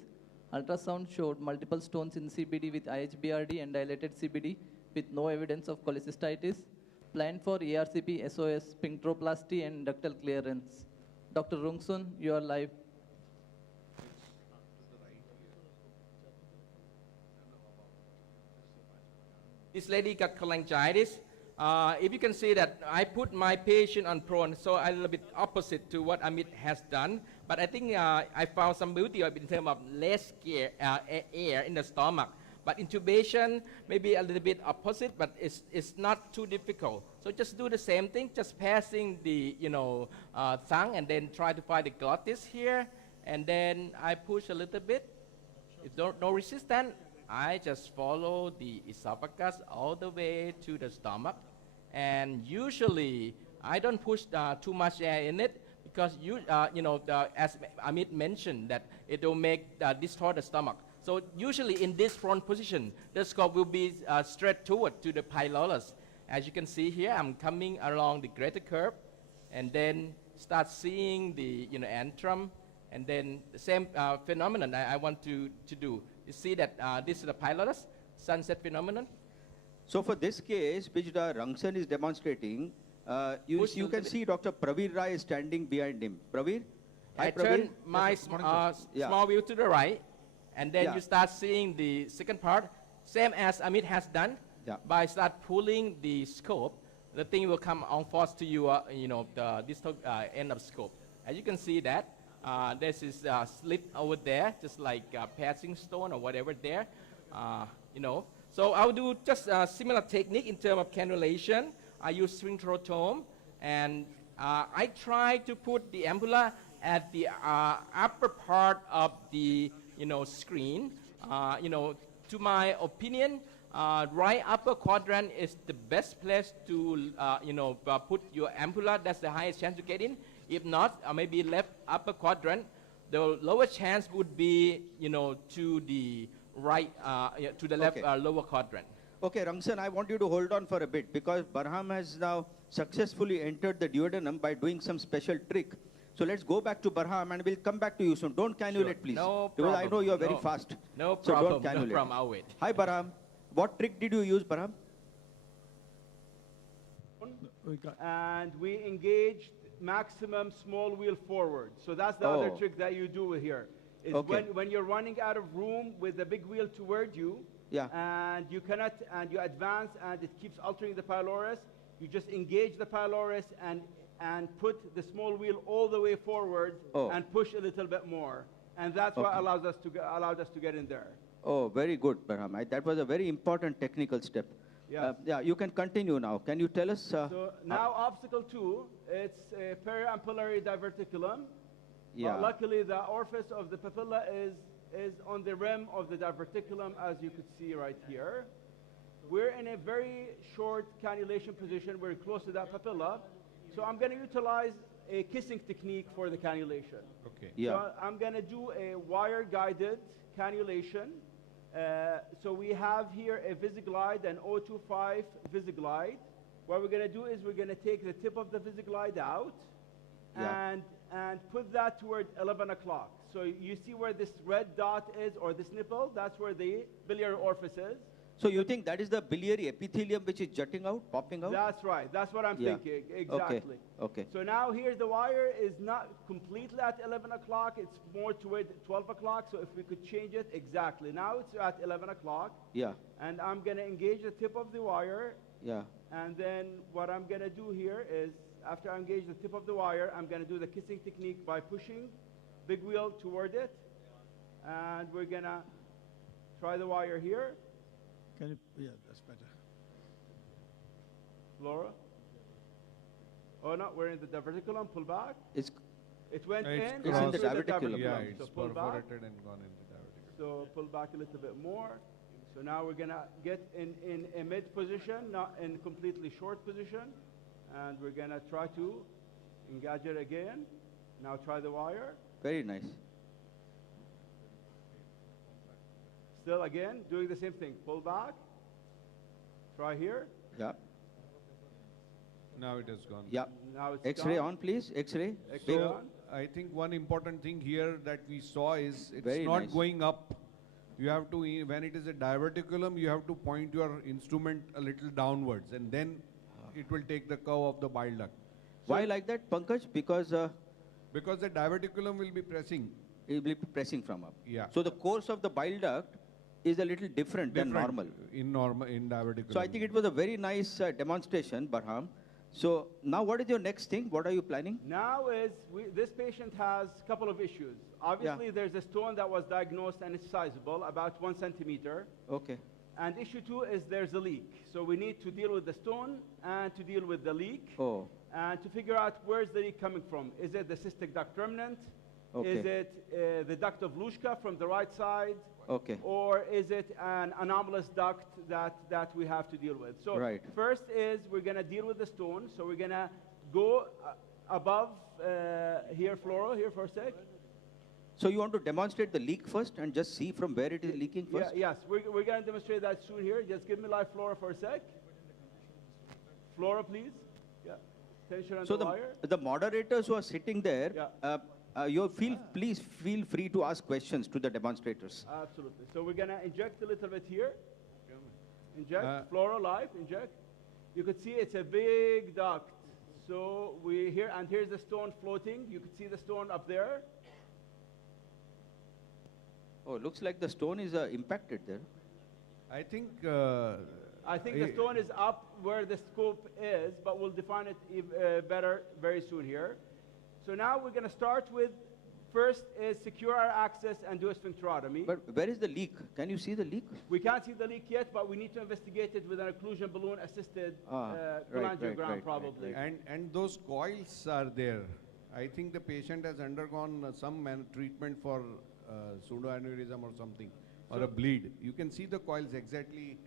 Ultrasound showed multiple stones in CBD with IHBRD and dilated CBD with no evidence of cholecystitis. Planned for ERCP, SOS, sphincteroplasty, and ductal clearance. Dr. Rungsun, you are live. This lady got cholangitis. If you can see that I put my patient on prone, so a little bit opposite to what Amit has done. But I think I found some beauty in terms of less air in the stomach. But intubation, maybe a little bit opposite, but it's not too difficult. So just do the same thing, just passing the tongue and then try to find the glottis here. And then I push a little bit. If no resistance, I just follow the esophagus all the way to the stomach. And usually, I don't push too much air in it because as Amit mentioned, that it will distort the stomach. So usually in this front position, the scope will be straight toward to the pylorus. As you can see here, I'm coming along the greater curve, and then start seeing the antrum, and then the same phenomenon I want to do. You see that this is the pylorus, sunset phenomenon. So for this case, which the Rangsan is demonstrating, you can see Dr. Pravir Rai is standing behind him. Pravir? Hi, I Pravir. turn my small wheel to the right, and then you start seeing the second part, same as Amit has done. By start pulling the scope, the thing will come on force to you, the distal end of scope. As you can see that, this is a slit over there, just like passing stone or whatever there, So I'll do just a similar technique in terms of cannulation. I use sphincterotome, and I try to put the ampulla at the upper part of the screen. To my opinion, right upper quadrant is the best place to put your ampulla. That's the highest chance to get in. If not, maybe left upper quadrant. The lower chance would be to the right, to the left lower quadrant. Okay, Rangsan, I want you to hold on for a bit because Barham has now successfully entered the duodenum by doing some special trick. So let's go back to Barham and we'll come back to you soon. Don't cannulate, please. No because problem. I know you're very fast. No so problem. Don't cannulate. No problem. I'll wait. Hi, Barham. What trick did you use, Barham? And we engaged maximum small wheel forward. So that's the other trick that you do here. Is when you're running out of room with the big wheel toward you, and you cannot, and you advance and it keeps altering the pylorus, you just engage the pylorus and put the small wheel all the way forward and push a little bit more. And that's what allowed us to get in there. Oh, very good, Barham. That was a very important technical step. Yeah, you can continue now. Can you tell us? So now obstacle 2, it's a periampullary diverticulum. But luckily, the orifice of the papilla is on the rim of the diverticulum, as you could see right here. We're in a very short cannulation position. We're close to that papilla. So I'm going to utilize a kissing technique for the cannulation. Okay. So I'm going to do a wire-guided cannulation. So we have here a Visiglide, an 025 Visiglide. What we're going to do is we're going to take the tip of the Visiglide out and put that toward 11 o'clock. So you see where this red dot is, or this nipple, that's where the biliary orifice is. So you think that is the biliary epithelium which is jutting out, popping out? That's right. That's what I'm thinking. Exactly. Okay. So now here the wire is not completely at 11 o'clock. It's more toward 12 o'clock. So if we could change it exactly. Now it's at 11 o'clock. Yeah. And I'm going to engage the tip of the wire. Yeah. And then what I'm going to do here is, after I engage the tip of the wire, I'm going to do the kissing technique by pushing big wheel toward it. And we're going to try the wire here. Can you, yeah, that's better. Laura? Oh, no, we're in the diverticulum. Pull back. It went It's in. in the diverticulum. Yeah, So it's pull back. perforated and gone into the diverticulum. So pull back a little bit more. So now we're going to get in a mid position, not in completely short position. And we're going to try to engage it again. Now try the wire. Very nice. Still again, doing the same thing. Pull back. Try here. Yeah. Now it has gone. Yeah. Now it's X-ray gone. on, please. X-ray. So I think one important thing here that we saw is it's Very not nice. going up. You have to, when it is a diverticulum, you have to point your instrument a little downwards, and then it will take the curve of the bile duct. Why like that, Pankaj? Because because the diverticulum will be pressing. it will be pressing from up. Yeah. So the course of the bile duct is a little different than normal. In diverticulum. So I think it was a very nice demonstration, Barham. So now what is your next thing? What are you planning? Now is, this patient has a couple of issues. Obviously, there's a stone that was diagnosed and it's sizable, about 1 centimeter. Okay. And issue 2 is there's a leak. So we need to deal with the stone and to deal with the leak. Oh. And to figure out where's the leak coming from. Is it the cystic duct remnant? Okay. Is it the duct of Luschka from the right side? Okay. Or is it an anomalous duct that we have to deal with? So Right. first is we're going to deal with the stone. So we're going to go above here, Floro, here for a sec. So you want to demonstrate the leak first and just see from where it is leaking first? Yes, we're going to demonstrate that soon here. Just give me live Flora for a sec. Flora, please. Yeah. Tension on So the wire. the moderators who are sitting there, please feel free to ask questions to the demonstrators. Absolutely. So we're going to inject a little bit here. Inject. Flora, live, inject. You could see it's a big duct. So we here, and here's the stone floating. You could see the stone up there. Oh, looks like the stone is impacted there. I think the stone is up where the scope is, but we'll define it better very soon here. So now we're going to start with, first is secure our access and do a sphincterotomy. But where is the leak? Can you see the leak? We can't see the leak yet, but we need to investigate it with an occlusion balloon assisted cholangiogram probably. And those coils are there. I think the patient has undergone some treatment for pseudoaneurysm or something, or a bleed. You can see the coils exactly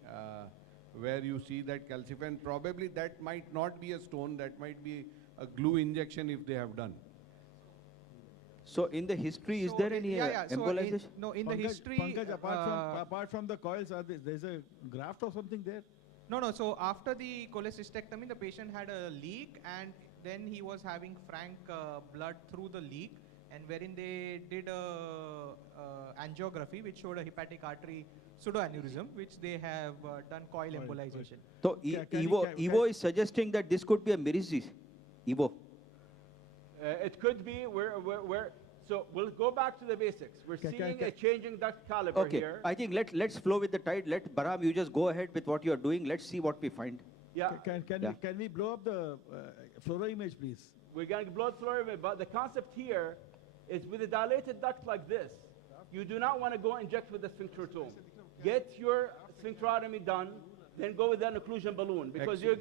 where you see that calcification. Probably that might not be a stone, that might be a glue injection if they have done. So in the history, is there any embolization? In the history, Pankaj, apart from the coils, there's a graft or something there? No. So after the cholecystectomy, the patient had a leak, and then he was having frank blood through the leak, and wherein they did a angiography which showed a hepatic artery pseudoaneurysm, which they have done coil embolization. So Evo is suggesting that this could be a Mirizi. Evo. It could be. So we'll go back to the basics. We're seeing a changing duct caliber here. I think let's flow with the tide. Let Barham, you just go ahead with what you are doing. Let's see what we find. Yeah. Can we blow up the fluoro image, please? We're going to blow the fluoro image, but the concept here is with a dilated duct like this, you do not want to go inject with the sphincterotome. Get your sphincterotomy done, then go with an occlusion balloon, because you're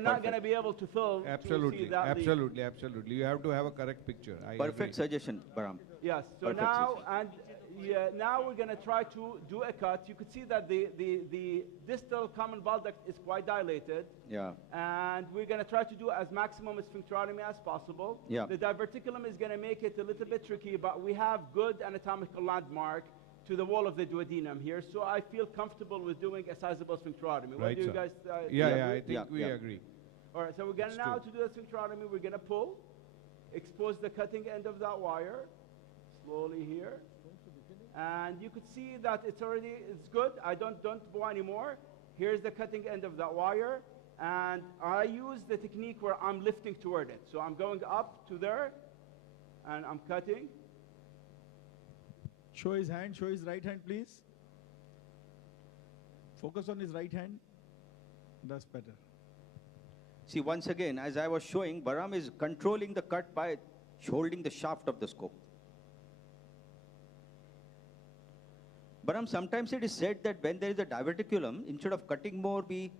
not going to be able to fill. Absolutely, to see that leak. absolutely. You have to have a correct picture. Perfect suggestion, Barham. Yes. So now we're going to try to do a cut. You could see that the distal common bile duct is quite dilated. Yeah. And we're going to try to do as maximum sphincterotomy as possible. Yeah. The diverticulum is going to make it a little bit tricky, but we have good anatomical landmark to the wall of the duodenum here, so I feel comfortable with doing a sizable sphincterotomy. What do you guys I think we agree. All right, so we're going to now to do a sphincterotomy, we're going to pull, expose the cutting end of that wire, slowly here. And you could see that it's good. I don't go anymore. Here's the cutting end of that wire. And I use the technique where I'm lifting toward it. So I'm going up to there, and I'm cutting. Show his hand, show his right hand, please. Focus on his right hand. That's better. See, once again, as I was showing, Barham is controlling the cut by holding the shaft of the scope. Barham, sometimes it is said that when there is a diverticulum, instead of cutting more, we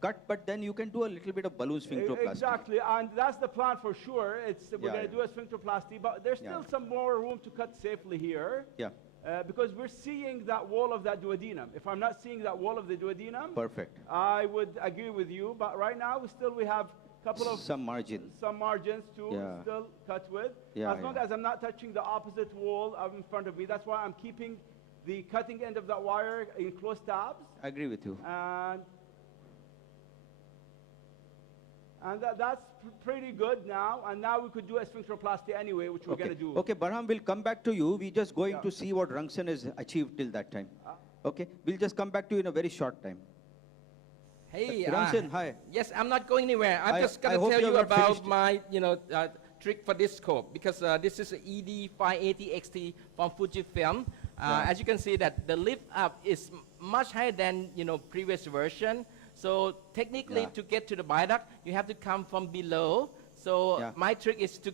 cut, but then you can do a little bit of balloon sphincteroplasty. Exactly, and that's the plan for sure. We're going to do a sphincteroplasty, but there's still some more room to cut safely here. Yeah. Because we're seeing that wall of that duodenum. If I'm not seeing that wall of the duodenum, perfect, I would agree with you. But right now, we have a couple of some margins to still cut with. As long as I'm not touching the opposite wall in front of me, that's why I'm keeping the cutting end of that wire in close tabs. I agree with you. And that's pretty good now. And now we could do a sphincteroplasty anyway, which we're going to do. Okay, Barham, we'll come back to you. We're just going to see what Rangsen has achieved till that time. Okay, we'll just come back to you in a very short time. Hey, Rangsen, hi. Yes, I'm not going anywhere. I'm just going to tell you about my, trick for this scope, because this is ED580XT from Fujifilm. Yeah. As you can see that the lift up is much higher than previous version. So technically, Yeah. to get to the bile duct, you have to come from below. So Yeah. my trick is to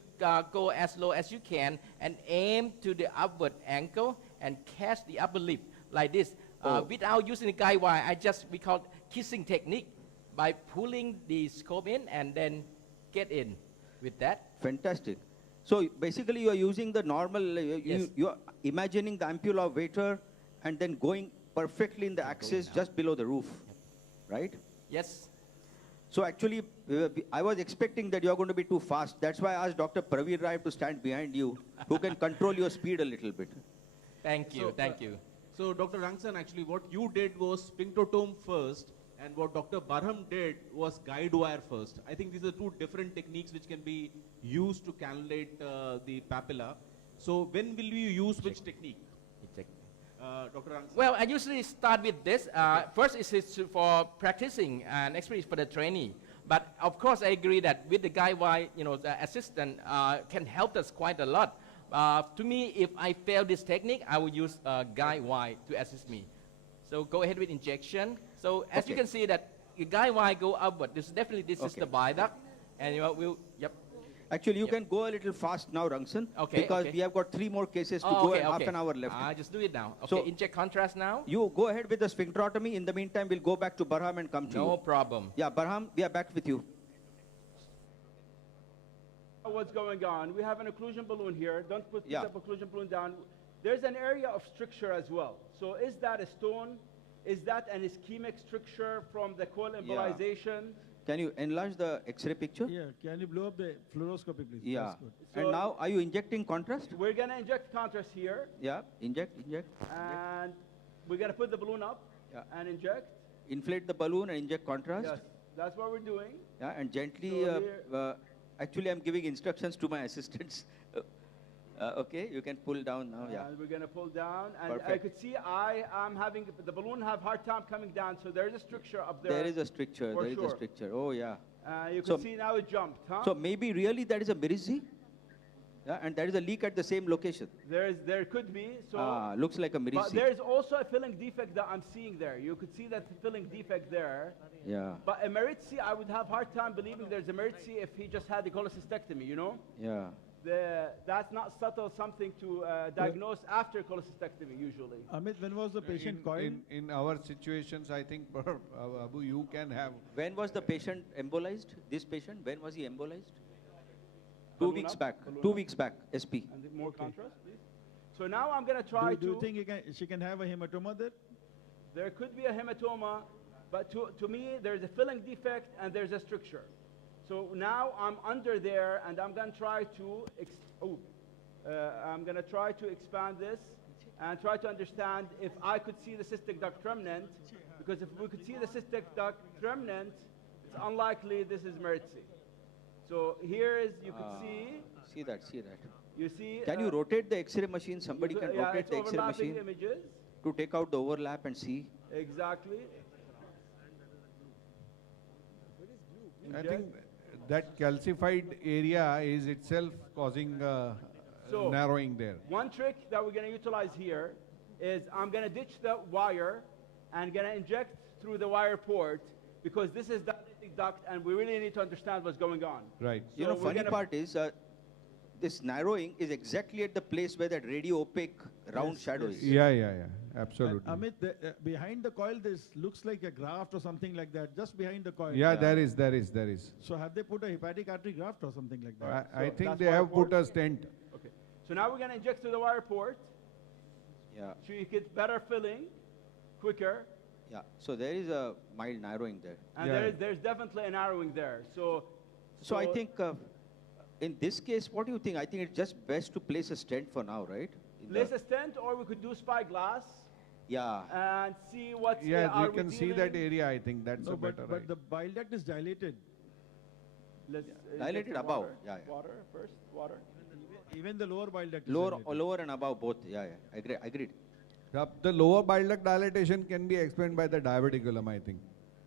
go as low as you can and aim to the upward ankle and catch the upper lip like this. Oh. Without using the guide wire, we call kissing technique by pulling the scope in and then get in with that. Fantastic. So basically, you are using the normal. Yes. You are imagining the ampulla of Vater, and then going perfectly in the axis just below the roof, right? Yes. So actually, I was expecting that you are going to be too fast. That's why I asked Dr. Pravir Rai to stand behind you, who can control your speed a little bit. Thank you. So, thank you. So Dr. Rangsan, actually what you did was sphinctotome first, and what Dr. Barham did was guide wire first. I think these are two different techniques which can be used to cannulate the papilla. So when will you use which technique? Dr. Rangsan? Well, I usually start with this. First is for practicing and experience for the trainee. But of course, I agree that with the guide wire, the assistant can help us quite a lot. To me, if I fail this technique, I will use guide wire to assist me. So go ahead with injection. So as you Okay. can see that the guide wire go upward. This is Okay. the bile duct, and yep. Actually, you can go a little fast now, Rangsan, Okay, because okay. we have got 3 more cases to Oh, go okay, and half okay. an hour left. Just do it now. Okay, So- inject contrast now. You go ahead with the sphincterotomy. In the meantime, we'll go back to Barham and come to you. No problem. Yeah, Barham, we are back with you. What's going on? We have an occlusion balloon here. Don't put Yeah. the occlusion balloon down. There's an area of stricture as well. So is that a stone? Is that an ischemic stricture from the coil embolization? Can you enlarge the X-ray picture? Yeah, can you blow up the fluoroscopy, please? Yeah. That's good. And now, are you injecting contrast? We're going to inject contrast here, Yeah, inject. and we're going to put the balloon up Yeah. and inject. Inflate the balloon and inject contrast. Yes, that's what we're doing. Yeah, and gently, So here- actually, I'm giving instructions to my assistants. Okay, you can pull down now, yeah. And we're going to pull down, and I Perfect. could see I'm having the balloon have hard time coming down, so there's a stricture up there. There is a stricture, for there is sure. a stricture. Oh, yeah. You So- can see now it jumped, huh? So maybe really that is a Mirizi? Yeah, and there is a leak at the same location. There could be. So Looks like a but Mirizi. there's also a filling defect that I'm seeing there. You could see that filling defect there. Yeah, But a Meritzi, I would have hard time believing there's a Meritzi if he just had the cholecystectomy, yeah. That's not subtle something to diagnose after cholecystectomy usually. Amit, when was the patient coiled? In our situations, I think, Abu, you can have. When was the patient embolized? This patient, when was he embolized? 2 Balloon weeks up, back. balloon 2 up. weeks back, SP. And more contrast, please. So now I'm going to try Do you to. think she can have a hematoma there? There could be a hematoma, but to me, there's a filling defect and there's a stricture. So now I'm under there, and I'm going to try to expand this and try to understand if I could see the cystic duct remnant, because if we could see the cystic duct remnant, it's unlikely this is Meritzi. So here is, you could see. See that, see that. You see. Can you rotate the X-ray machine? Somebody can yeah, rotate it's the X-ray overlapping machine images. to take out the overlap and see. Exactly. I think that calcified area is itself causing So, narrowing there. One trick that we're going to utilize here is I'm going to ditch the wire and going to inject through the wire port, because this is dilating duct and we really need to understand what's going on. Right. You So know, we're funny gonna- part is this narrowing is exactly at the place where that radio opaque round shadow is. Yeah, absolutely. Amit, behind the coil, this looks like a graft or something like that, just behind the coil. Yeah, there is. So have they put a hepatic artery graft or something like that? I So think that's they wire have put port? a stent. Okay. So now we're going to inject through the wire port. Yeah. So you get better filling, quicker, Yeah. So there is a mild narrowing there. and there's definitely a narrowing there. So I think in this case, what do you think? I think it's just best to place a stent for now, right? place a stent, or we could do spyglass Yeah. and see what's Yeah, are you we can see that dealing- area. I think that's No, a but, better. but the bile duct is dilated. Let's Dilated get some above. water. Yeah, yeah. Water first. Water. Even the lower bile duct is Lower, dilated. lower and above both. Yeah, yeah. Agreed. The lower bile duct dilatation can be explained by the diverticulum, I think.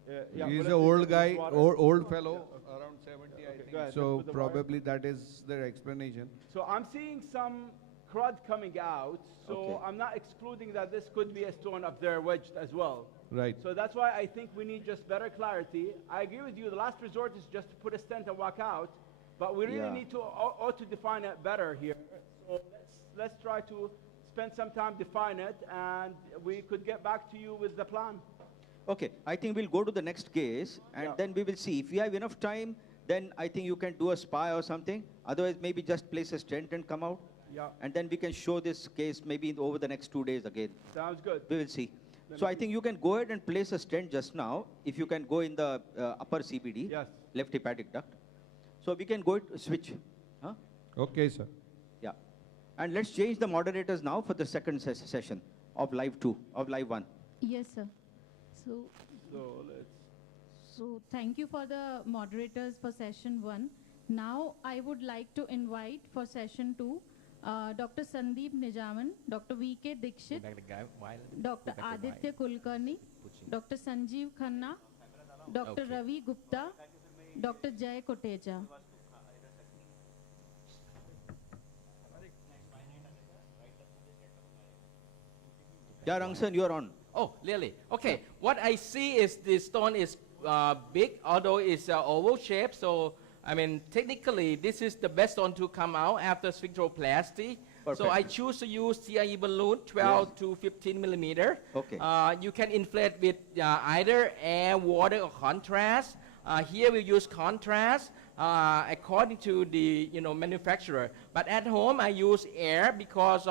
Yeah, He's well, an let's old use guy, water. old fellow, around 70, I go think. ahead, So let's put the water. probably that is their explanation. So I'm seeing some crud coming out, so I'm not excluding that this could be a stone up there wedged as well. Right. So that's why I think we need just better clarity. I agree with you. The last resort is just to put a stent and walk out, but we really need to to define it better here. So let's try to spend some time define it, and we could get back to you with the plan. Okay, I think we'll go to the next case, and then we will see. If we have enough time, then I think you can do a SPY or something. Otherwise, maybe just place a stent and come out. Yeah. And then we can show this case maybe over the next 2 days again. Sounds good. We will see. So I think you can go ahead and place a stent just now, if you can go in the upper CBD, left hepatic duct. So we can go switch. Huh? Okay, sir. Yeah. And let's change the moderators now for the second session of live 2, of live 1. Yes, sir. So thank you for the moderators for session 1. Now I would like to invite for session 2 Dr. Sandeep Nijaman, Dr. V.K. Dikshit, Dr. Aditya Kulkarni, Dr. Sanjeev Khanna, Dr. Ravi Gupta, Dr. Jay Kotecha. Yeah, Rangsan, you're on. Oh, really? Okay. What I see is the stone is big, although it's oval shape. So, I mean, technically, this is the best stone to come out after sphincteroplasty. So I choose to use CIE balloon 12 to 15 millimeter. Okay. You can inflate with either air, water, or contrast. Here we use contrast according to the manufacturer. But at home I use air because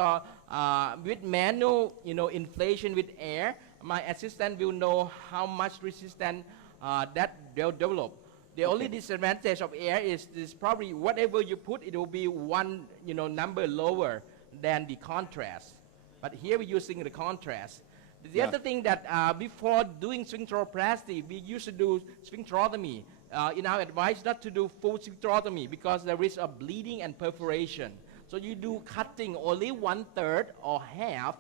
with manual inflation with air, my assistant will know how much resistance that they'll develop. The only disadvantage of air is probably whatever you put, it will be one number lower than the contrast. But here we're using the contrast. The other thing that before doing sphincteroplasty, we used to do sphincterotomy. In our advice not to do full sphincterotomy because there is a bleeding and perforation. So you do cutting only 1/3 or half,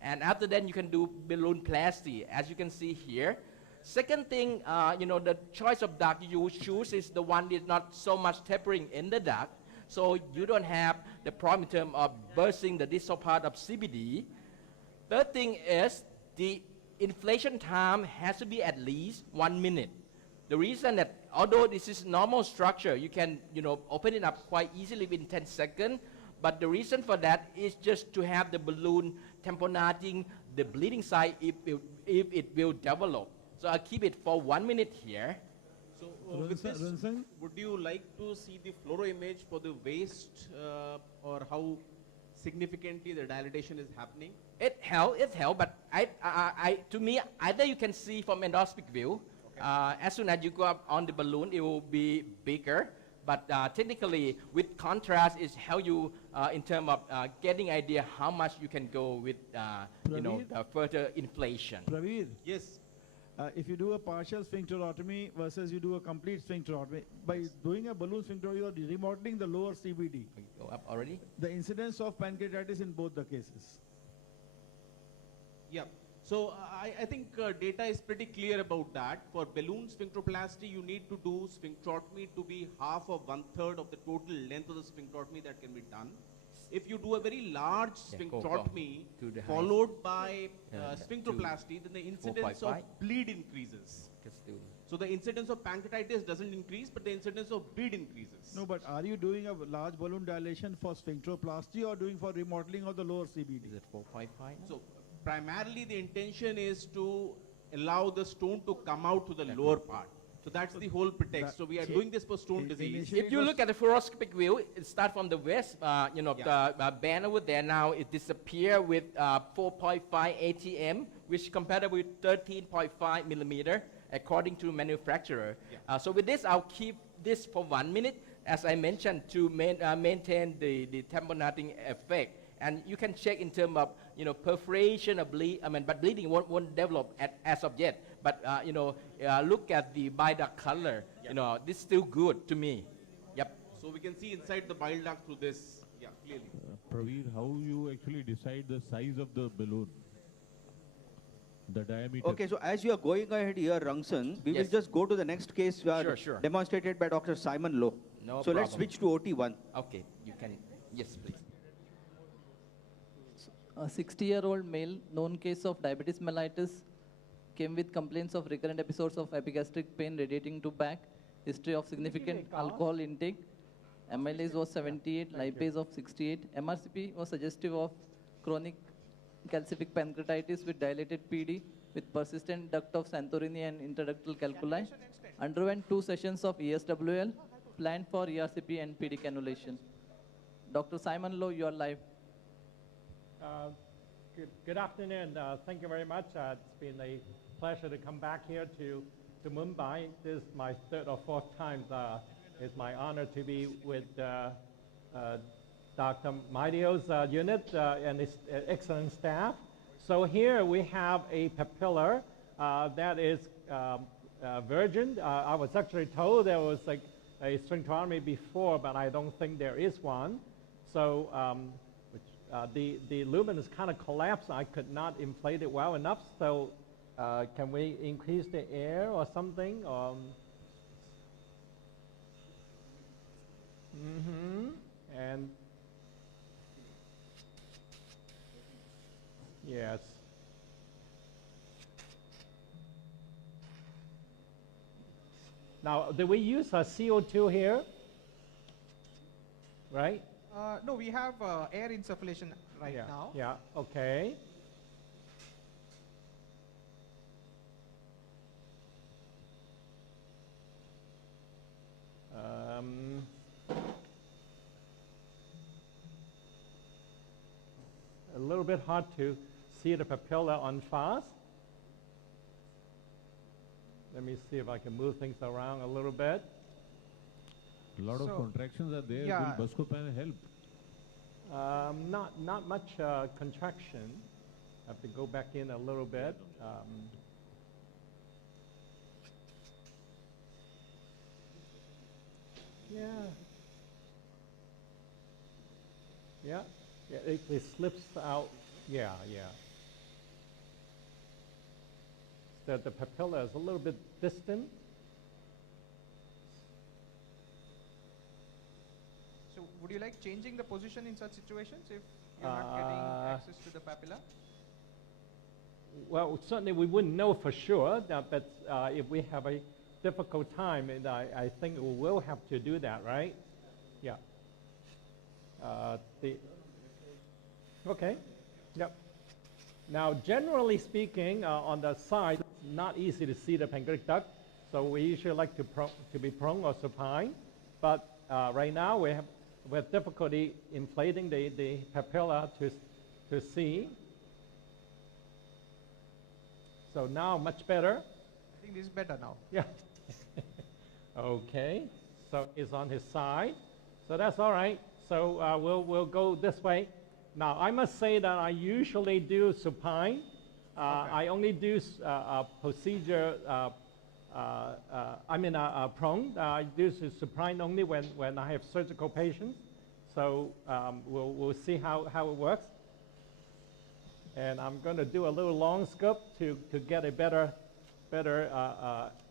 and after that you can do balloon plasty, as you can see here. Second thing, the choice of duct you choose is the one that's not so much tapering in the duct, so you don't have the problem in terms of bursting the distal part of CBD. Third thing is the inflation time has to be at least 1 minute. The reason that although this is normal structure, you can open it up quite easily within 10 seconds, but the reason for that is just to have the balloon tamponating the bleeding site if it will develop. So I'll keep it for 1 minute here. So with this, would you like to see the fluoro image for the waist or how significantly the dilatation is happening? It helps, but to me, either you can see from endoscopic view, as soon as you go up on the balloon, it will be bigger. But technically, with contrast, is how you, in terms of getting idea how much you can go with, further inflation. Praveer? Yes. If you do a partial sphincterotomy versus you do a complete sphincterotomy, by doing a balloon sphincterotomy, you are remodeling the lower CBD. Go up already? The incidence of pancreatitis in both the cases. Yeah. So I think data is pretty clear about that. For balloon sphincteroplasty, you need to do sphincterotomy to be half or 1/3 of the total length of the sphincterotomy that can be done. If you do a very large sphincterotomy followed by sphincteroplasty, then the incidence of bleed increases. So the incidence of pancreatitis doesn't increase, but the incidence of bleed increases. No, but are you doing a large balloon dilation for sphincteroplasty or doing for remodeling of the lower CBD? Is it 4.5? So primarily the intention is to allow the stone to come out to the lower part. So that's the whole pretext. So we are doing this for stone disease. If you look at the fluoroscopic view, it starts from the west, the band over there now, it disappears with 4.5 ATM, which compared with 13.5 millimeter, according to manufacturer. So with this, I'll keep this for 1 minute, as I mentioned, to maintain the tamponating effect. And you can check in terms of perforation or but bleeding won't develop as of yet. But look at the bile duct color. This is still good to me. Yep. So we can see inside the bile duct through this. Yeah, clearly. Praveer, how you actually decide the size of the balloon? The diameter. Okay, so as you are going ahead here, Rangsan, we will just go to the next case Sure. demonstrated by Dr. Simon Low. No so problem. Let's switch to OT1. Okay, you can. Yes, please. A 60-year-old male, known case of diabetes mellitus, came with complaints of recurrent episodes of epigastric pain radiating to back, history of significant alcohol intake. amylase was 78, lipase of 68. MRCP was suggestive of chronic calcific pancreatitis with dilated PD with persistent duct of Santorini and interductal calculi. Underwent 2 sessions of ESWL, planned for ERCP and PD cannulation. Dr. Simon Low, you are live. Good afternoon. Thank you very much. It's been a pleasure to come back here to Mumbai. This is my 3rd or 4th time. It's my honor to be with Dr. Maidio's unit and his excellent staff. So here we have a papilla that is virgin. I was actually told there was like a sphincterotomy before, but I don't think there is one. So the lumen is kind of collapsed. I could not inflate it well enough. So can we increase the air or something? And yes. Now, do we use CO2 here? Right? No, we have air insufflation right now. Yeah, okay. A little bit hard to see the papilla on fast. Let me see if I can move things around a little bit. A lot of contractions are there. Yeah. Will buscopan help? Not much contraction. Have to go back in a little bit. Yeah, it slips out. Yeah. So the papilla is a little bit distant. So would you like changing the position in such situations if you're not getting access to the papilla? Well, certainly we wouldn't know for sure, but if we have a difficult time, and I think we will have to do that, right? Yeah. Okay. Yep. Now, generally speaking, on the side, it's not easy to see the pancreatic duct, so we usually like to be prone or supine. But right now, we have difficulty inflating the papilla to see. So now, much better. I think this is better now. Yeah. Okay. So it's on his side. So that's all right. So we'll go this way. Now, I must say that I usually do supine. I only do procedure, prone. I do supine only when I have surgical patients. So we'll see how it works. And I'm going to do a little long scope to get a better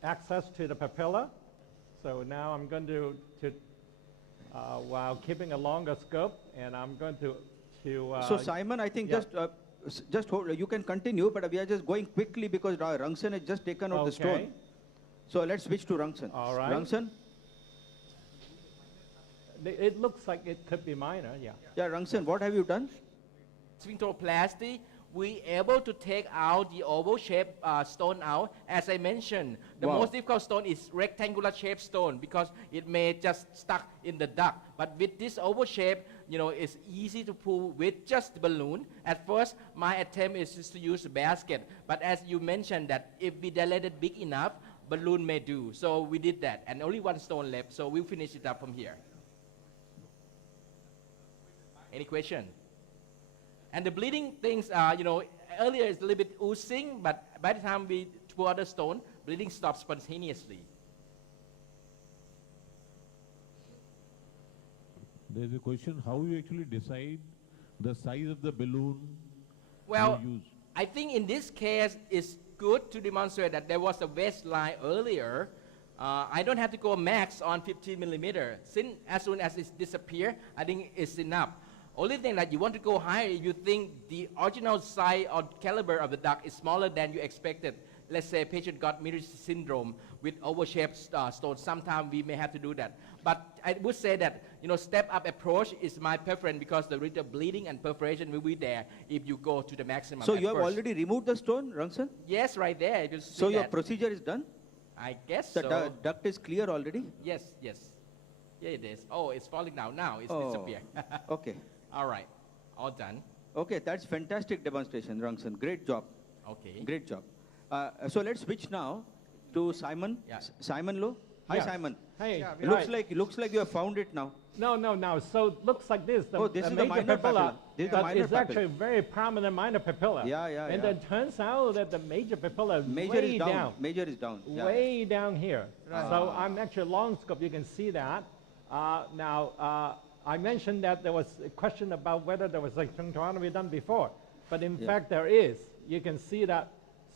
access to the papilla. So now I'm going to while keeping a longer scope, and I'm going to so Simon, I think just hold. You can continue, but we are just going quickly because Rangsen has just taken out the stone. So let's switch to Rangsen. All right. Rangsen? It looks like it could be minor, yeah. Yeah, Rangsen, what have you done? Sphincteroplasty, we able to take out the oval shaped stone out. As I mentioned, the most difficult stone is rectangular shaped stone because it may just stuck in the duct. But with this oval shape, it's easy to pull with just the balloon. At first, my attempt is just to use a basket. But as you mentioned that if we dilate it big enough, balloon may do. So we did that, and only 1 stone left. So we'll finish it up from here. Any question? And the bleeding things are, earlier it's a little bit oozing, but by the time we pour the stone, bleeding stops spontaneously. There's a question, how you actually decide the size of the balloon Well, you use? I think in this case, it's good to demonstrate that there was a waistline earlier. I don't have to go max on 15 millimeter. Since as soon as it disappears, I think it's enough. Only thing that you want to go higher if you think the original size or caliber of the duct is smaller than you expected. Let's say a patient got Miri's syndrome with overshaped stone. Sometimes we may have to do that. But I would say that, step-up approach is my preference because the rate of bleeding and perforation will be there if you go to the maximum. So you have already removed the stone, Rangsan? Yes, right there. You So see your that. procedure is done? I guess The so. duct is clear already? Yes, yes. Yeah, it is. Oh, it's falling down now. It's Oh, disappeared. okay. All right. All done. Okay, that's fantastic demonstration, Rangsan. Great job. Okay. Great job. So let's switch now to Simon. Yeah. Simon Low. Hi, Yeah. Simon. Hey. Yeah, looks like you have found it now. No. So it looks like this. Oh, this is the major minor papilla. This is the minor It's actually a papilla. very prominent minor papilla. Yeah. And then turns out that the major papilla is Major way is down. Major is down. Yeah. Way down here. Right. So I'm actually long scope. You can see that. I mentioned that there was a question about whether there was a sphincterotomy done before. But in fact, there is. You can see that.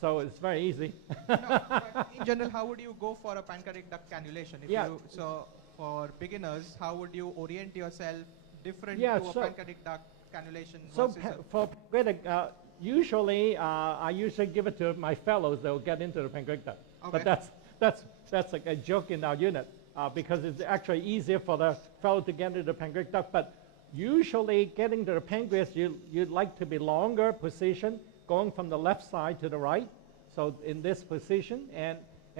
So it's very easy. But in general, how would you go for a pancreatic duct cannulation? So for beginners, how would you orient yourself different to a pancreatic duct cannulation? So versus for pancreatic, usually I usually give it to my fellows that will get into the pancreatic duct. Okay. But that's like a joke in our unit because it's actually easier for the fellow to get into the pancreatic duct. But usually getting to the pancreas, you'd like to be longer position, going from the left side to the right. So in this position, and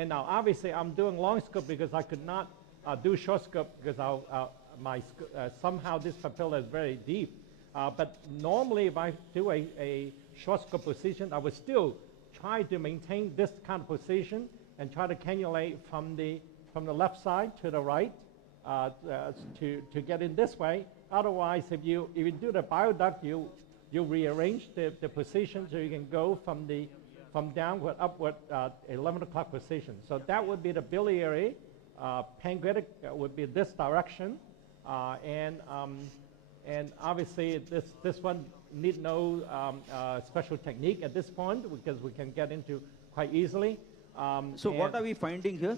now obviously I'm doing long scope because I could not do short scope because somehow this papilla is very deep. But normally if I do a short scope position, I would still try to maintain this kind of position and try to cannulate from the left side to the right to get in this way. Otherwise, if you do the bioduct, you rearrange the position so you can go from downward, upward, 11 o'clock position. So that would be the biliary. Pancreatic would be this direction. And obviously, this one need no special technique at this point because we can get into quite easily. So what are we finding here?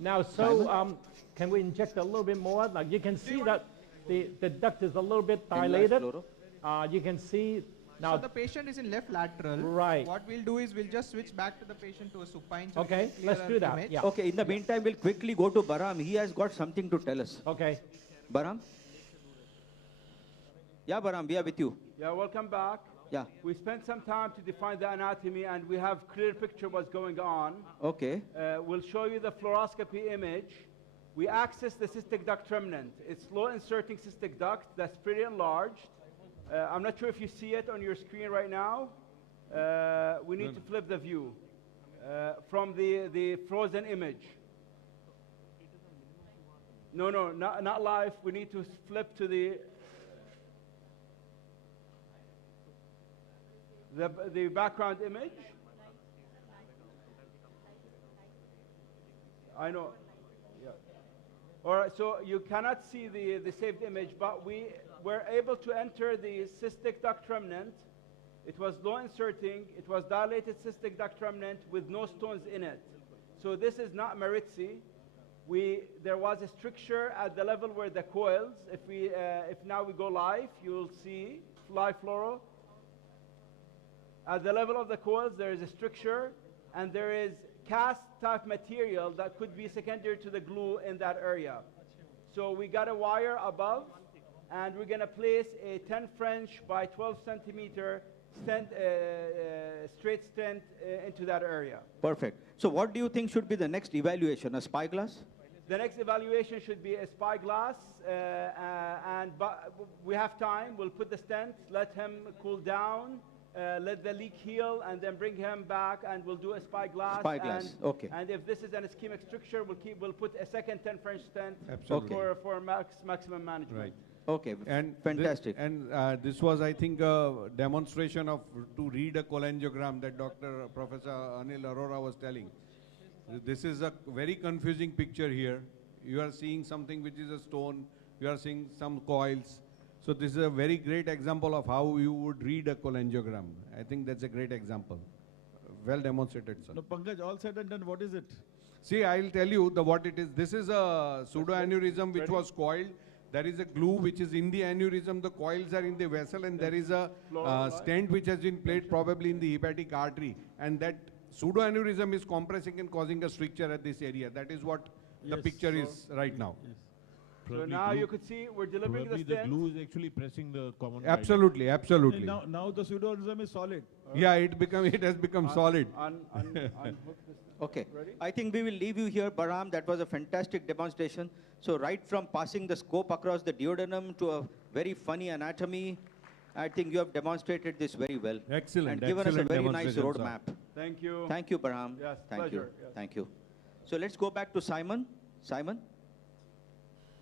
Now, Simon? can we inject a little bit more? Like you can see that the duct is a little bit Enlarged dilated. fluoro. You can see now. So the patient is in left lateral. Right. What we'll do is we'll just switch back to the patient to a supine. So we Okay, get a let's clearer do that. image. Yeah. Okay, in the meantime, we'll quickly go to Baram. He has got something to tell us. Okay. Baram? Yeah, Baram, we are with you. Yeah, welcome back. Yeah. We spent some time to define the anatomy and we have clear picture what's going on. Okay. We'll show you the fluoroscopy image. We access the cystic duct remnant. It's low inserting cystic duct that's pretty enlarged. I'm not sure if you see it on your screen right now. We need to flip the view from the frozen image. No, not live. We need to flip to the background image. I know. Yeah. All right, so you cannot see the saved image, but we were able to enter the cystic duct remnant. It was low inserting. It was dilated cystic duct remnant with no stones in it. So this is not Maritzi. There was a stricture at the level where the coils, if now we go live, you'll see live fluoro. At the level of the coils, there is a stricture, and there is cast type material that could be secondary to the glue in that area. So we got a wire above, and we're going to place a 10 French by 12 centimeter stent, straight stent into that area. Perfect. So what do you think should be the next evaluation? A spyglass? The next evaluation should be a spyglass, but we have time. We'll put the stent, let him cool down, let the leak heal, and then bring him back, and we'll do a spyglass. Spyglass, okay. And if this is an ischemic stricture, we'll put a second 10 French stent Absolutely. for maximum management. Right. Okay, and fantastic. This was, I think, a demonstration of to read a cholangiogram that Professor Anil Arora was telling. This is a very confusing picture here. You are seeing something which is a stone. You are seeing some coils. So this is a very great example of how you would read a cholangiogram. I think that's a great example. Well demonstrated, sir. No, Pankaj, all said and done, what is it? See, I'll tell you what it is. This is a pseudoaneurysm which was coiled. There is a glue which is in the aneurysm, the coils are in the vessel, and there is a stent which has been placed probably in the hepatic artery. And that pseudoaneurysm is compressing and causing a stricture at this area. That is what the picture is right now. So now you could see we're delivering the the stent. glue is actually pressing the common Absolutely, guideline. absolutely. Now the pseudoaneurysm is solid. Yeah, it has become solid. Unhook this. Okay. Ready? I think we will leave you here, Baram. That was a fantastic demonstration. So right from passing the scope across the duodenum to a very funny anatomy, I think you have demonstrated this very well. Excellent. And given us a very nice roadmap. Thank you. Thank you, Baram. Yes, Thank pleasure. you. Yes. Thank you. So let's go back to Simon. Simon?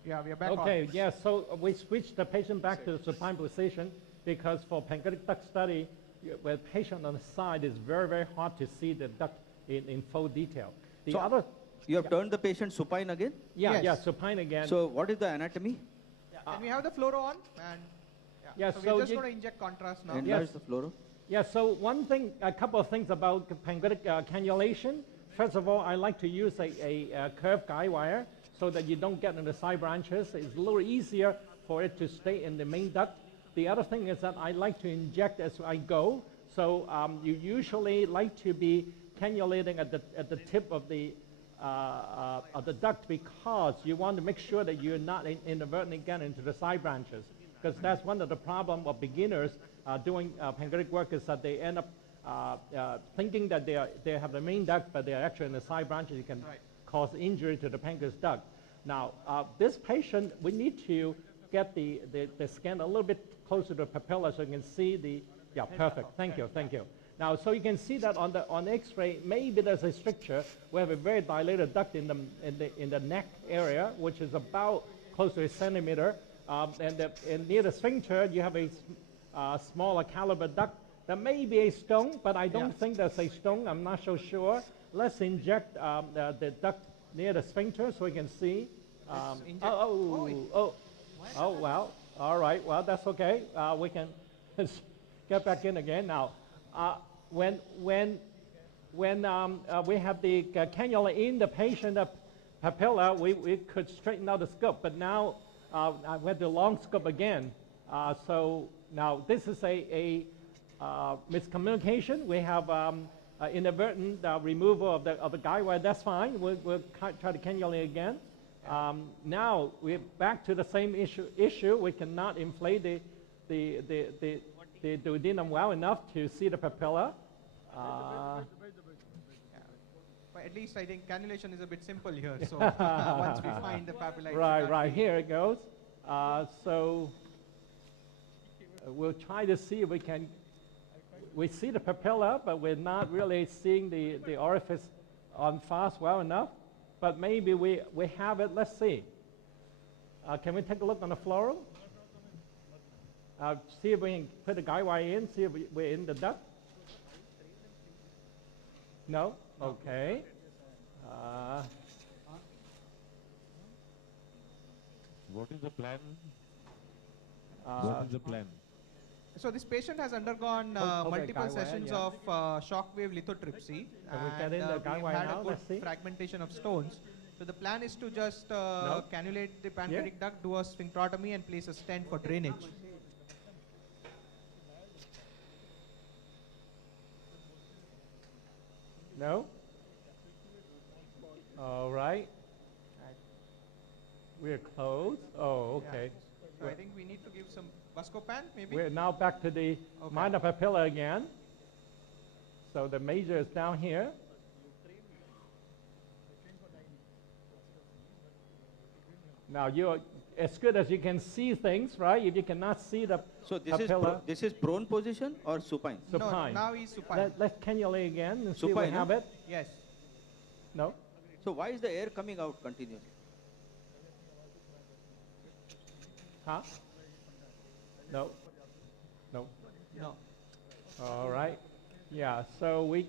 Yeah, we are back Okay, on. yes, so we switched the patient back to the supine position because for pancreatic duct study, with patient on the side, it's very, very hard to see the duct in full detail. The So other, you have turned the patient supine again? yeah, yeah, supine again. So what is the anatomy? Can we have the fluoro on? And Yeah, so so we're just you- going to inject contrast now. Enlarge the fluoro. Yeah, so one thing, a couple of things about pancreatic cannulation. First of all, I like to use a curved guide wire so that you don't get in the side branches. It's a little easier for it to stay in the main duct. The other thing is that I like to inject as I go. So you usually like to be cannulating at the tip of the duct because you want to make sure that you're not inadvertently getting into the side branches. Because that's one of the problems of beginners doing pancreatic work is that they end up thinking that they have the main duct, but they're actually in the side branches. You can cause injury to the pancreas duct. Now, this patient, we need to get the scan a little bit closer to the papilla so you can see the, yeah, perfect. Thank you, thank you. Now, so you can see that on the X-ray, maybe there's a stricture. We have a very dilated duct in the neck area, which is about close to a centimeter. And near the sphincter, you have a smaller caliber duct. There may be a stone, but I don't think there's a stone. I'm not so sure. Let's inject the duct near the sphincter so we can see. Well, all right. Well, that's okay. We can get back in again now. When we have the cannula in the patient papilla, we could straighten out the scope. But now I went to long scope again. So now this is a miscommunication. We have inadvertent removal of the guide wire. That's fine. We'll try to cannulate again. Now we're back to the same issue. We cannot inflate the duodenum well enough to see the papilla. But at least I think cannulation is a bit simple here. So once we find the papilla. Right, here it goes. So we'll try to see if we see the papilla, but we're not really seeing the orifice on fast well enough. But maybe we have it. Let's see. Can we take a look on the fluoro? See if we can put the guide wire in, see if we're in the duct. No? Okay. What is the plan? What is the plan? So this patient has undergone multiple sessions of shockwave lithotripsy. Can we get in the guide wire had now? a good Let's see. fragmentation of stones. So the plan is to just cannulate the pancreatic duct, do a sphincterotomy, and place a stent for drainage. No? All right. We're closed. Oh, okay. So I think we need to give some Buscopan, maybe? We're now back to the minor papilla again. So the major is down here. Now you're as good as you can see things, right? If you cannot see the So this papilla, this is prone position or supine? supine. No, now he's supine. Let's cannulate again and see if we Supine, have no? it. Yes. No? So why is the air coming out continuously? Huh? No. No. No. All right. Yeah, so we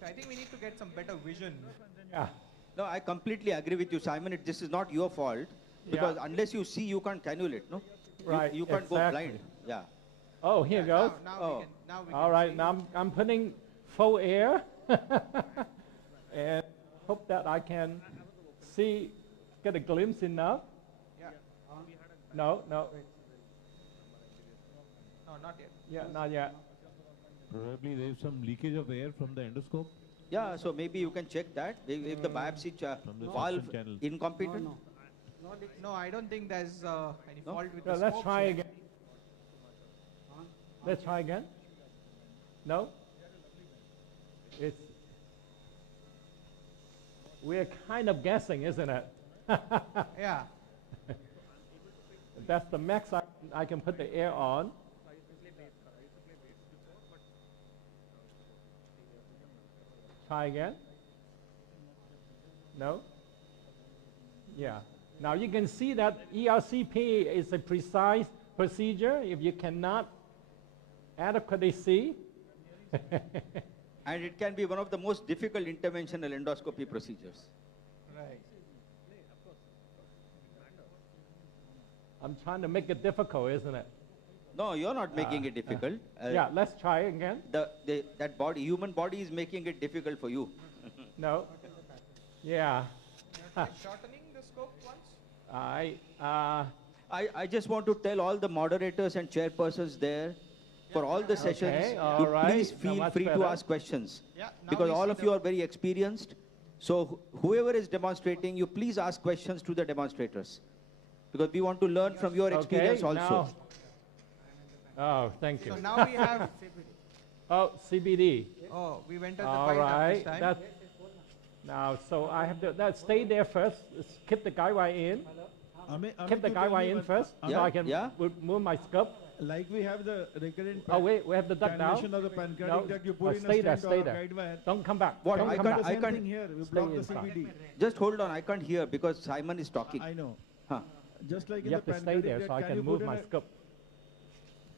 So I think we need to get some better vision. yeah. No, I completely agree with you, Simon. This is not your fault because unless you see, you can't cannulate, no? Right, You can't go exactly. blind. Yeah. Oh, here goes. Now we All can right, see. now I'm putting full air and hope that I can see, get a glimpse enough. Yeah. No, no. No, not yet. Yeah, not yet. Probably there is some leakage of air from the endoscope. Yeah, so maybe you can check that. If the biopsy valve channel. incompetent. No, I don't think there's any fault with Well, the let's scope. try again. Let's try again. No? It's, we're kind of guessing, isn't it? Yeah. That's the max I can put the air on. Try again. No? Yeah. Now you can see that ERCP is a precise procedure. If you cannot adequately see, And it can be one of the most difficult interventional endoscopy procedures. Right. I'm trying to make it difficult, isn't it? No, you're not making it difficult. Yeah, let's try again. That body, human body is making it difficult for you. No. Yeah. Shortening the scope once? I just want to tell all the moderators and chairpersons there, for all the sessions, all to right. please Now feel much free to better. ask questions. Yeah, now Because we all see of you are very experienced. So whoever is demonstrating, you please ask questions to the demonstrators. Because we want to learn from your experience also. Oh, thank you. So now we have. Oh, CBD. Oh, we went at the All bite right. this time. Now, so I have to stay there first. Keep the guy wire in. Keep the guy wire in first, so I can move my scope. Like we have the recurrent. Oh wait, we have the duct now. Cannulation of the pancreatic duct, you put in stay a there, stent stay or a there. guide wire. Don't come back. What? Don't I come can't. back. I can't. Here, we Stay block the inside. CBD. Just hold on. I can't hear because Simon is talking. I know. Huh. Just like You in have the to stay there pancreatic so I duct, can you move put in my a- scope.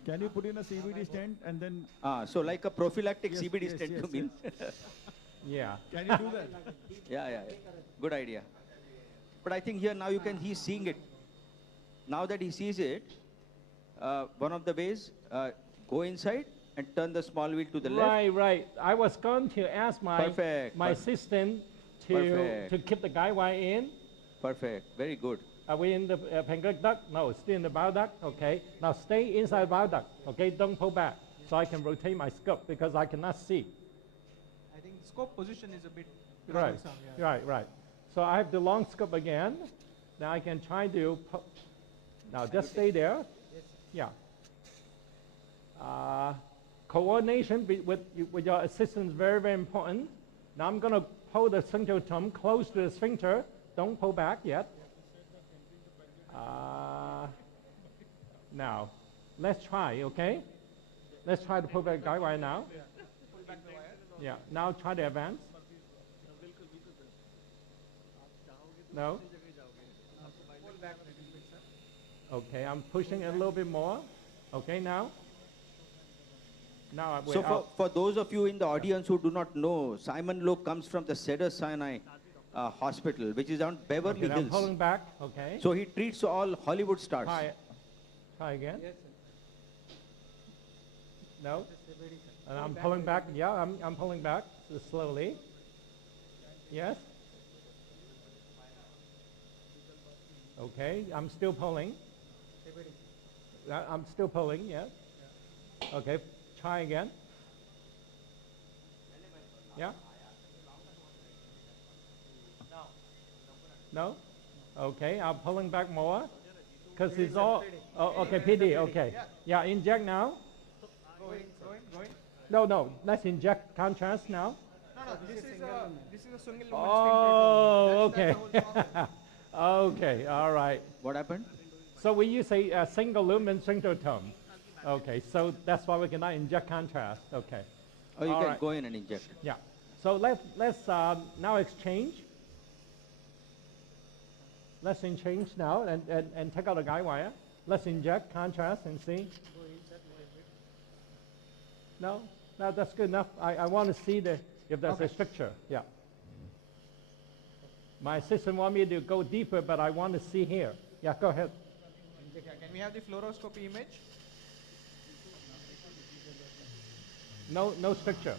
Can you put in a CBD stent and then? So like a prophylactic Yes, CBD yes, stent, yes, you mean? Yeah. Can you do that? Yeah. Good idea. But I think here now he's seeing it. Now that he sees it, one of the ways, go inside and turn the small wheel to the left. Right. I was going to ask my Perfect. assistant to Perfect. keep the guy wire in. Perfect. Very good. Are we in the pancreatic duct? No, still in the bile duct. Okay. Now stay inside bile duct. Okay, don't pull back, so I can rotate my scope because I cannot see. I think scope position is a bit Right. troublesome. Yeah. Right. So I have the long scope again. Now I can try to. Now just stay there. Yeah. Coordination with your assistant is very, very important. Now I'm going to pull the sphincter tongue close to the sphincter. Don't pull back yet. Now, let's try, okay? Let's try to pull back guy wire now. Pull back the wire. Yeah, now try to advance. No? Pull back a little bit, sir. Okay, I'm pushing it a little bit more. Okay, now? Now we're So out. for those of you in the audience who do not know, Simon Lowe comes from the Cedar Sinai Hospital, which is on Beverly Okay, now I'm Hills. pulling back, okay. So he treats all Hollywood stars. Try it. Try again. No? And I'm pulling back. Yeah, I'm pulling back slowly. Yes? Okay, I'm still pulling. I'm still pulling, yes. Okay, try again. Yeah? No? Okay, I'm pulling back more. Because it's all, oh, okay, PD, okay. Yeah, inject now. Go in. No, let's inject contrast now. No, this is a single lumen Oh, sphincter okay. tone. That's the whole problem. Okay, all right. What happened? So we use a single lumen sphincter tone. Okay, so that's why we cannot inject contrast. Okay. Or you All can right. go in and inject. Yeah. So let's now exchange. Let's exchange now and take out the guide wire. Let's inject contrast and see. No, that's good enough. I want to see if there's a stricture. Yeah. My assistant want me to go deeper, but I want to see here. Yeah, go ahead. Can we have the fluoroscopy image? No stricture.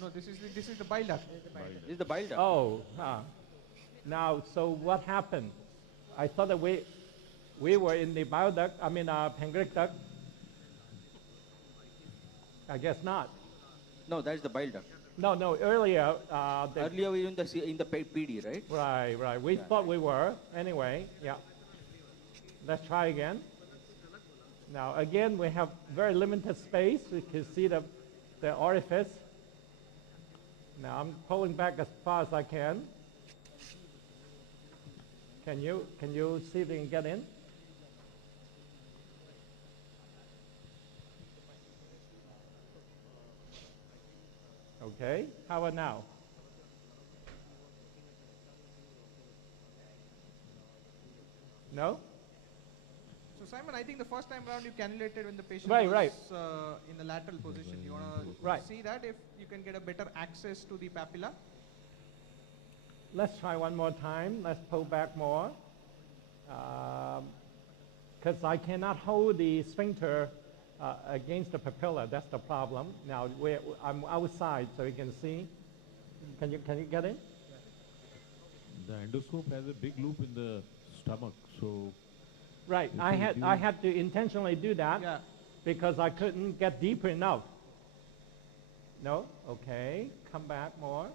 No, this is the bile duct. This is the bile duct. Oh, now, so what happened? I thought that we were in the bile duct, pancreatic duct. I guess not. No, that's the bile duct. No, earlier. Earlier we were in the PD, right? Right. We thought we were. Anyway, yeah. Let's try again. Now, again, we have very limited space. We can see the orifice. Now, I'm pulling back as far as I can. Can you see if you can get in? Okay, how about now? No? So Simon, I think the first time around you cannulated when the patient Right, was right. In the lateral position. You want to see that if you can get a better access to the papilla? Let's try one more time. Let's pull back more. Because I cannot hold the sphincter against the papilla. That's the problem. Now, I'm outside, so you can see. Can you get in? The endoscope has a big loop in the stomach, so. Right. I had to intentionally do that because I couldn't get deeper enough. No? Okay. Come back more.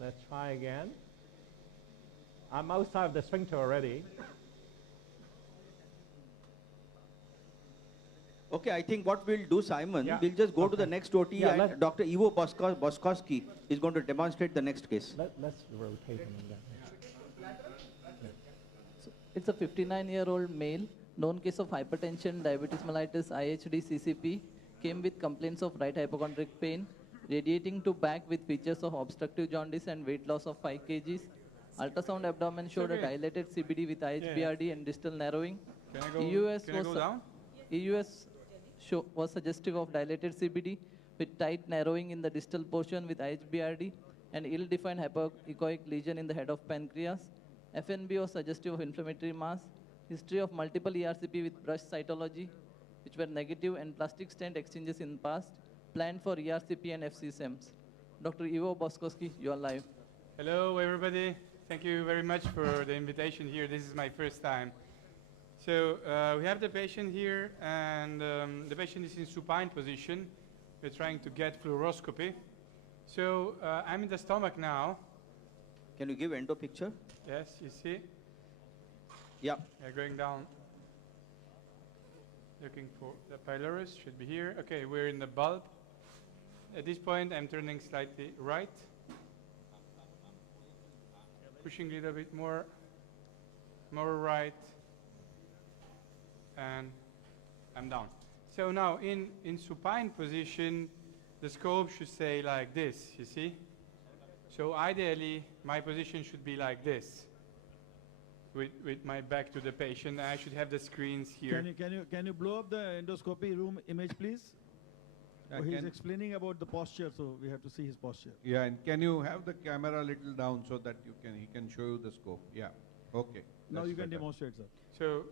Let's try again. I'm outside of the sphincter already. Okay, I think what we'll do, Simon, we'll just go to the next OT and Dr. Ivo Boskowski is going to demonstrate the next case. Let's rotate him in that. So it's a 59-year-old male, known case of hypertension, diabetes mellitus, IHD, CCP, came with complaints of right hypochondriac pain, radiating to back with features of obstructive jaundice and weight loss of 5 kgs. Ultrasound abdomen showed a dilated CBD with IHBRD and distal narrowing. EUS was suggestive of dilated CBD with tight narrowing in the distal portion with IHBRD and ill-defined hypoechoic lesion in the head of pancreas. FNB was suggestive of inflammatory mass. History of multiple ERCP with brush cytology, which were negative, and plastic stent exchanges in past. Planned for ERCP and FCSMs. Dr. Ivo Boskowski, you are live. Hello, everybody. Thank you very much for the invitation here. This is my first time. So we have the patient here, and the patient is in supine position. We're trying to get fluoroscopy. So I'm in the stomach now. Can you give endo picture? Yes, you see? Yeah. Yeah, going down. Looking for the pylorus, should be here. Okay, we're in the bulb. At this point, I'm turning slightly right. Pushing a little bit more right. And I'm down. So now in supine position, the scope should stay like this, you see? So ideally, my position should be like this, with my back to the patient. I should have the screens here. Can you blow up the endoscopy room image, please? He's explaining about the posture, so we have to see his posture. Yeah, and can you have the camera a little down so that he can show you the scope? Yeah. Okay. Now you can demonstrate, sir. So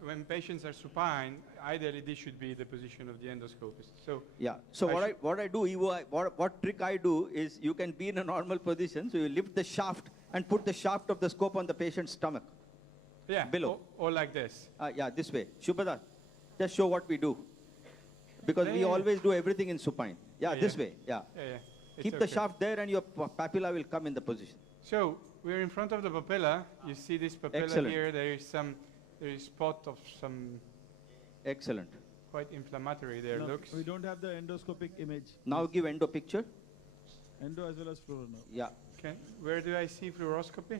when patients are supine, ideally this should be the position of the endoscopist. So yeah. So what I do, Ivo, what trick I do is you can be in a normal position, so you lift the shaft and put the shaft of the scope on the patient's stomach. Yeah. Below. Or like this. Yeah, this way. Shubhadar, just show what we do. Because we always do everything in supine. Yeah, this way. Yeah. Keep the shaft there and your papilla will come in the position. So we're in front of the papilla. You see this papilla here. There is spot of some. Excellent. Quite inflammatory there, looks. We don't have the endoscopic image. Now give endo picture. Endo as well as fluoro now. Yeah. Okay. Where do I see fluoroscopy?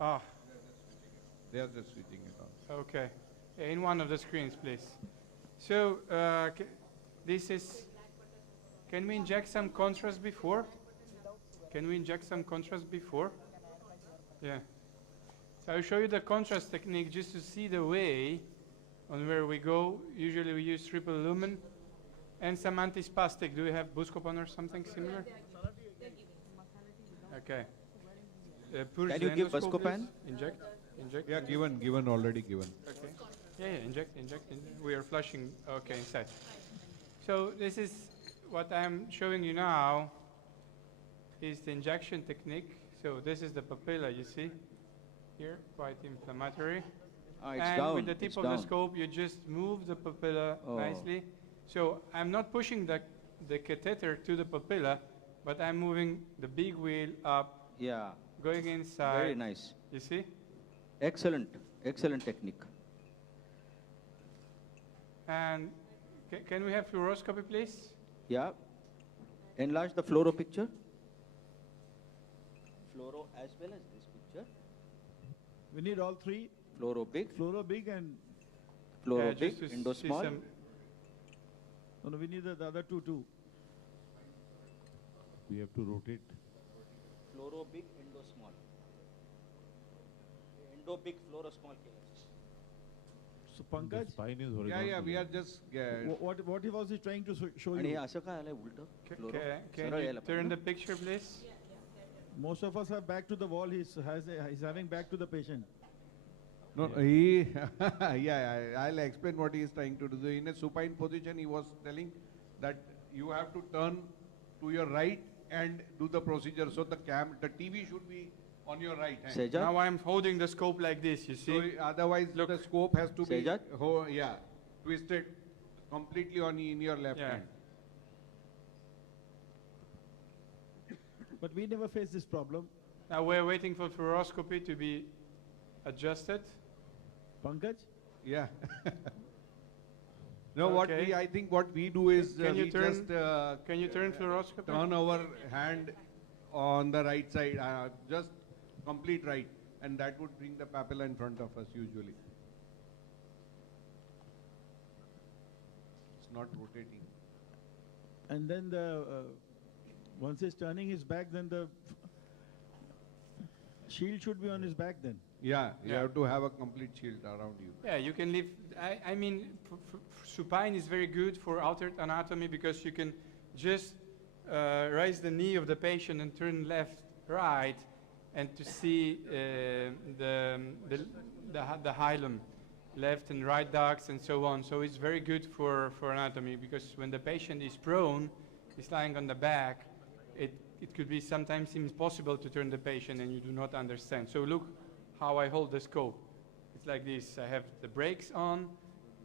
Ah. They are just switching it on. Okay. In one of the screens, please. So this is. Can we inject some contrast before? Can we inject some contrast before? Yeah. So I'll show you the contrast technique just to see the way on where we go. Usually we use triple lumen and some antispastic. Do we have Buscopan or something similar? Okay. Can you give Buscopan? Inject. Yeah, given already given. Okay. Yeah, inject. We are flushing. Okay, inside. So this is what I'm showing you now is the injection technique. So this is the papilla, you see? Here, quite inflammatory. It's and down, with the tip it's of the down. scope, you just move the papilla Oh. nicely. So I'm not pushing the catheter to the papilla, but I'm moving the big wheel up, Yeah. going inside. Very nice. You see? Excellent, excellent technique. And can we have fluoroscopy, please? Yeah. Enlarge the fluoro picture. Fluoro as well as this picture. We need all three. Fluoro big. Fluoro big and Fluoro Yeah, big, just to Indo see small. some- no, we need the other two too. We have to rotate. Fluoro big, Indo small. Indo big, fluoro small. So Pankaj, The spine is Yeah, horizontal. yeah, we are just. what was he trying to show And you? हे असं काय आलंय उलटं? Fluoro. Can सरळ you यायला turn पाहिजे the ना? picture, please? Most of us have back to the wall. He's having back to the patient. No, he, yeah, I'll explain what he is trying to do. So in a supine position, he was telling that you have to turn to your right and do the procedure. So the TV should be on your right hand. Now I'm holding the scope like this, you see? So otherwise, the scope has to be, Sejat? twisted completely in your left Yeah. hand. But we never faced this problem. Now we're waiting for fluoroscopy to be adjusted. Pankaj? Yeah. No, what Okay. I think what we do is Can you we turn- just can you turn fluoroscopy? turn our hand on the right side, just complete right, and that would bring the papilla in front of us usually. It's not rotating. And then once he's turning his back, then the shield should be on his back then. Yeah, you Yeah. have to have a complete shield around you. Yeah, you can leave. I mean, supine is very good for altered anatomy because you can just raise the knee of the patient and turn left, right, and to see the hilum, left and right ducts and so on. So it's very good for anatomy because when the patient is prone, is lying on the back, it could be sometimes impossible to turn the patient and you do not understand. So look how I hold the scope. It's like this. I have the brakes on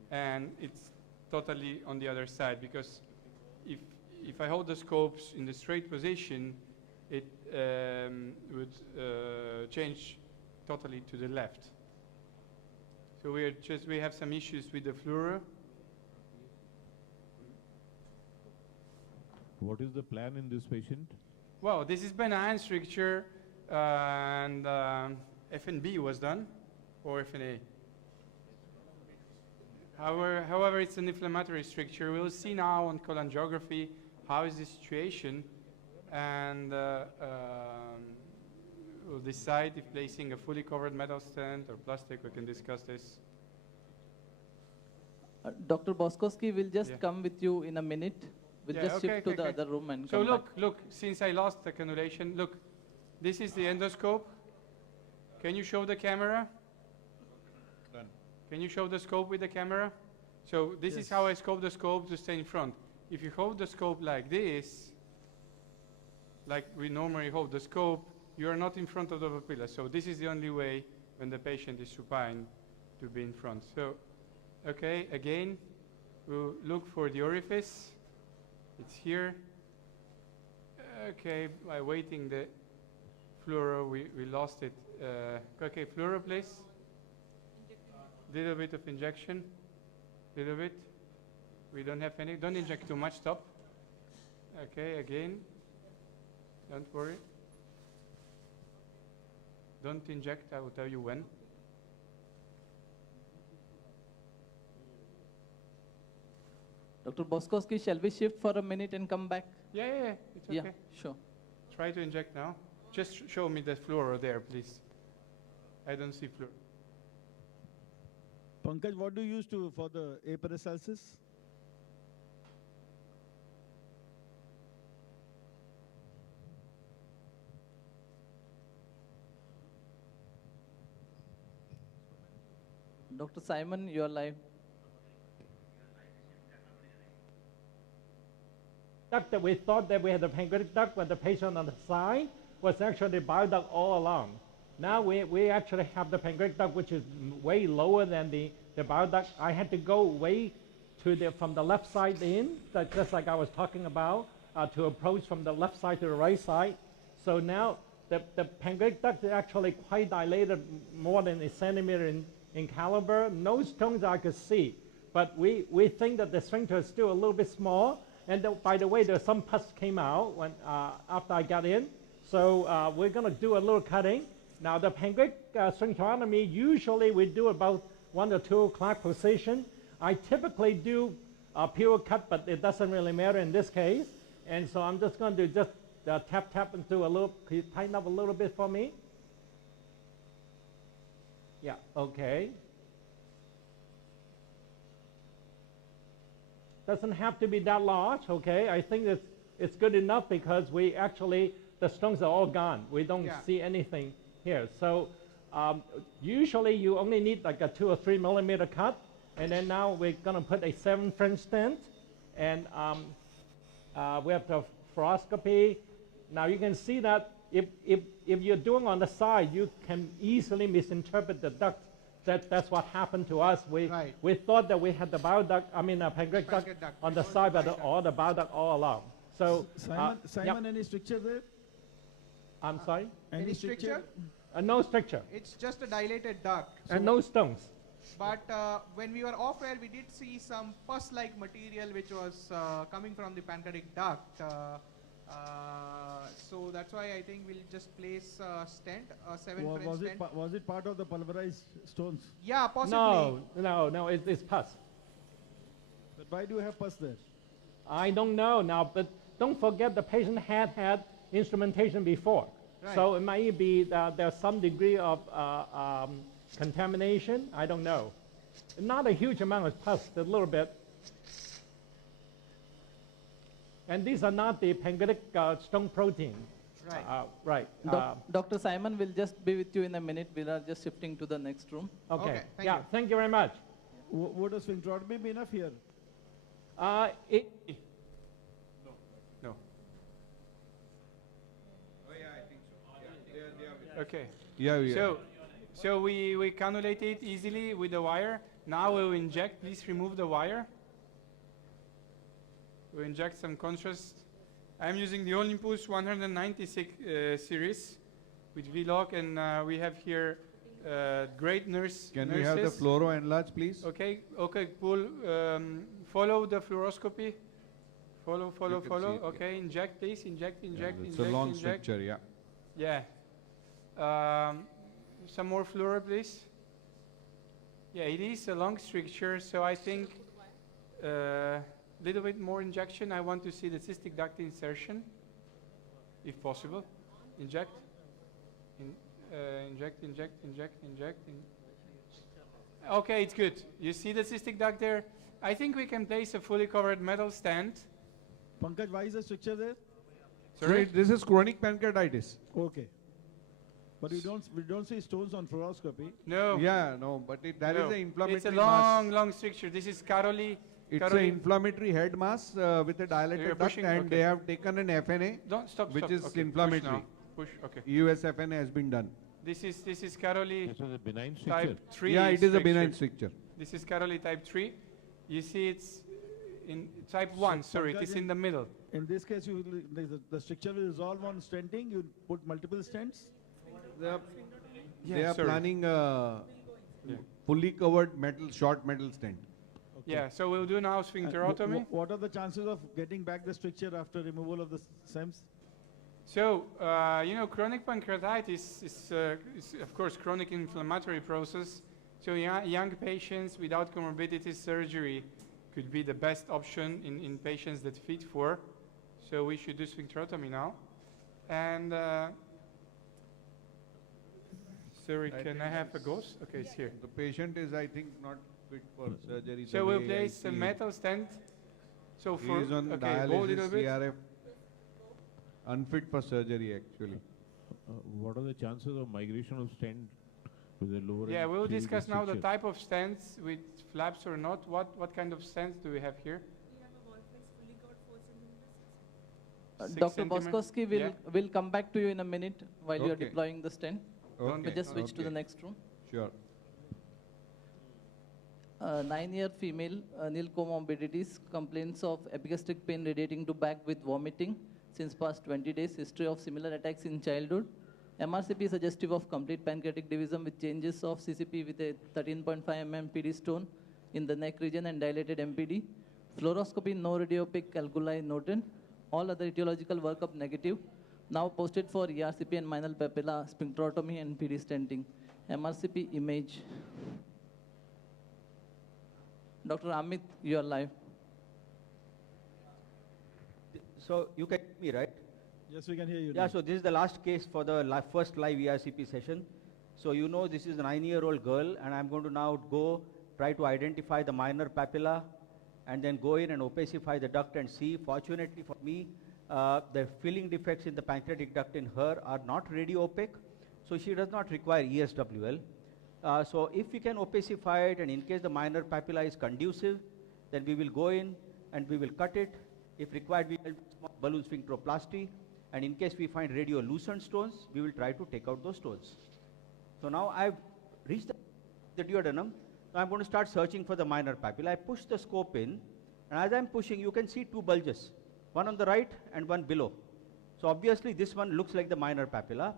and it's totally on the other side because if I hold the scopes in the straight position, it would change totally to the left. So we have some issues with the fluoro. What is the plan in this patient? Well, this is benign stricture and FNB was done, or FNA. However, it's an inflammatory stricture. We'll see now on cholangiography how is the situation, and we'll decide if placing a fully covered metal stent or plastic. We can discuss this. Dr. Boskowski will just Yeah. come with you in a minute. We'll Yeah, just okay, shift to okay, the okay. other room and So come look, back. look, since I lost the cannulation, look, this is the endoscope. Can you show the camera? Done. Can you show the scope with the camera? So this is how I scope the scope to stay in front. If you hold the scope like this, like we normally hold the scope, you are not in front of the papilla. So this is the only way when the patient is supine to be in front. So, okay, again, we'll look for the orifice. It's here. Okay, by waiting the fluoro, we lost it. Okay, fluoro, please. Little bit of injection. Little bit. We don't have any. Don't inject too much. Stop. Okay, again. Don't worry. Don't inject. I will tell you when. Dr. Boskowski, shall we shift for a minute and come back? Yeah, it's okay. Yeah, sure. Try to inject now. Just show me the fluoro there, please. I don't see fluoro. Pankaj, what do you use for the aparacelsus? Dr. Simon, you are live. Duct that we thought that we had the pancreatic duct with the patient on the side. was actually the bile duct all along. Now we actually have the pancreatic duct, which is way lower than the bile duct. I had to go way from the left side in, just like I was talking about, to approach from the left side to the right side. So now the pancreatic duct is actually quite dilated, more than a centimeter in caliber. No stones I could see, but we think that the sphincter is still a little bit small. And by the way, there's some pus came out when after I got in. So we're going to do a little cutting. Now the pancreatic sphincterotomy, usually we do about 1 or 2 o'clock position. I typically do a pure cut, but it doesn't really matter in this case. And so I'm just going to just tap and do a little, can you tighten up a little bit for me? Yeah, okay. Doesn't have to be that large, okay? I think it's good enough because we actually, the stones are all gone. We don't see anything here. So usually you only need like a 2 or 3 millimeter cut. And then now we're going to put a 7 French stent. And we have the fluoroscopy. Now you can see that if you're doing on the side, you can easily misinterpret the duct. That's what happened to us. We thought that we had the bile duct, pancreatic duct on the side, but all the bile duct all along. So Simon, any stricture there? I'm sorry? Any stricture? No stricture. It's just a dilated duct. And no stones. But when we were off air, we did see some pus-like material which was coming from the pancreatic duct. So that's why I think we'll just place a stent, a 7 French stent. Was it part of the pulverized stones? Yeah, possibly. No, it's pus. But why do you have pus there? I don't know now, but don't forget the patient had instrumentation before. Right. So it might be that there's some degree of contamination. I don't know. Not a huge amount of pus, a little bit. And these are not the pancreatic stone protein. Right. Right. Dr. Simon will just be with you in a minute. We are just shifting to the next room. Okay. Thank you. Thank you very much. Would a sphincterotomy be enough here? No. Oh yeah, I think so. Okay. Yeah. So we cannulate it easily with the wire. Now we'll inject. Please remove the wire. We'll inject some contrast. I'm using the Olympus 196 series with V-Lock, and we have here great nurses. Can we have the fluoro enlarge, please? Okay, pull, follow the fluoroscopy. Follow. Okay, inject, please, inject. It's a long stricture, yeah. Yeah. Some more fluoro, please. Yeah, it is a long stricture, so I think little bit more injection. I want to see the cystic duct insertion, if possible. Inject. Inject. Okay, it's good. You see the cystic duct there? I think we can place a fully covered metal stand. Pankaj, why is the stricture there? Sorry? This is chronic pancreatitis. Okay. But we don't see stones on fluoroscopy. No. Yeah, no, but that is an inflammatory It's a mass. long stricture. This is Caroli. It's an inflammatory head mass with a dilated duct, and they have taken an FNA, which is inflammatory. Push, okay. US FNA has been done. This is Caroli This is a benign type 3. Yeah, it is a benign stricture. This is Caroli type 3. You see it's in type 1, sorry, it is in the middle. In this case, the stricture will resolve on stenting. You put multiple stents. They are planning a fully covered short metal stent. Okay. Yeah, so we'll do now sphincterotomy. What are the chances of getting back the stricture after removal of the SEMS? So, chronic pancreatitis is of course, chronic inflammatory process. So young patients without comorbidities, surgery could be the best option in patients that fit for. So we should do sphincterotomy now. And, sorry, can I have a ghost? Okay, it's here. The patient is, I think, not fit for surgery. So we'll place a metal stent. So he for, is on dialysis, CRF, unfit for surgery actually. What are the chances of migration of stent to the lower Yeah, end we'll CVD discuss now the structure? type of stents with flaps or not. What kind of stents do we have here? 6 Dr. centimeter? Boskowski will come back to you in a minute while you are Okay. deploying the stent. Okay. We'll just switch to Okay. the next room. Sure. 9-year female, nil comorbidities, complaints of epigastric pain radiating to back with vomiting since past 20 days, history of similar attacks in childhood. MRCP suggestive of complete pancreatic divism with changes of CCP with a 13.5 mm PD stone in the neck region and dilated MPD. Fluoroscopy, no radiopaque calculi noted. All other etiological workup negative. Now posted for ERCP and minor papilla, sphincterotomy and PD stenting. MRCP image. Dr. Amit, you are live. So you can hear me, right? Yes, we can hear you. Yeah, now. so this is the last case for the first live ERCP session. So you know this is a 9-year-old girl, and I'm going to now go try to identify the minor papilla and then go in and opacify the duct and see. Fortunately for me, the filling defects in the pancreatic duct in her are not radio opaque, so she does not require ESWL. So if we can opacify it, and in case the minor papilla is conducive, then we will go in and we will cut it. If required, we will do small balloon sphincteroplasty. And in case we find radiolucent stones, we will try to take out those stones. So now I've reached the duodenum. Now I'm going to start searching for the minor papilla. I push the scope in, and as I'm pushing, you can see two bulges, one on the right and one below. So obviously this one looks like the minor papilla.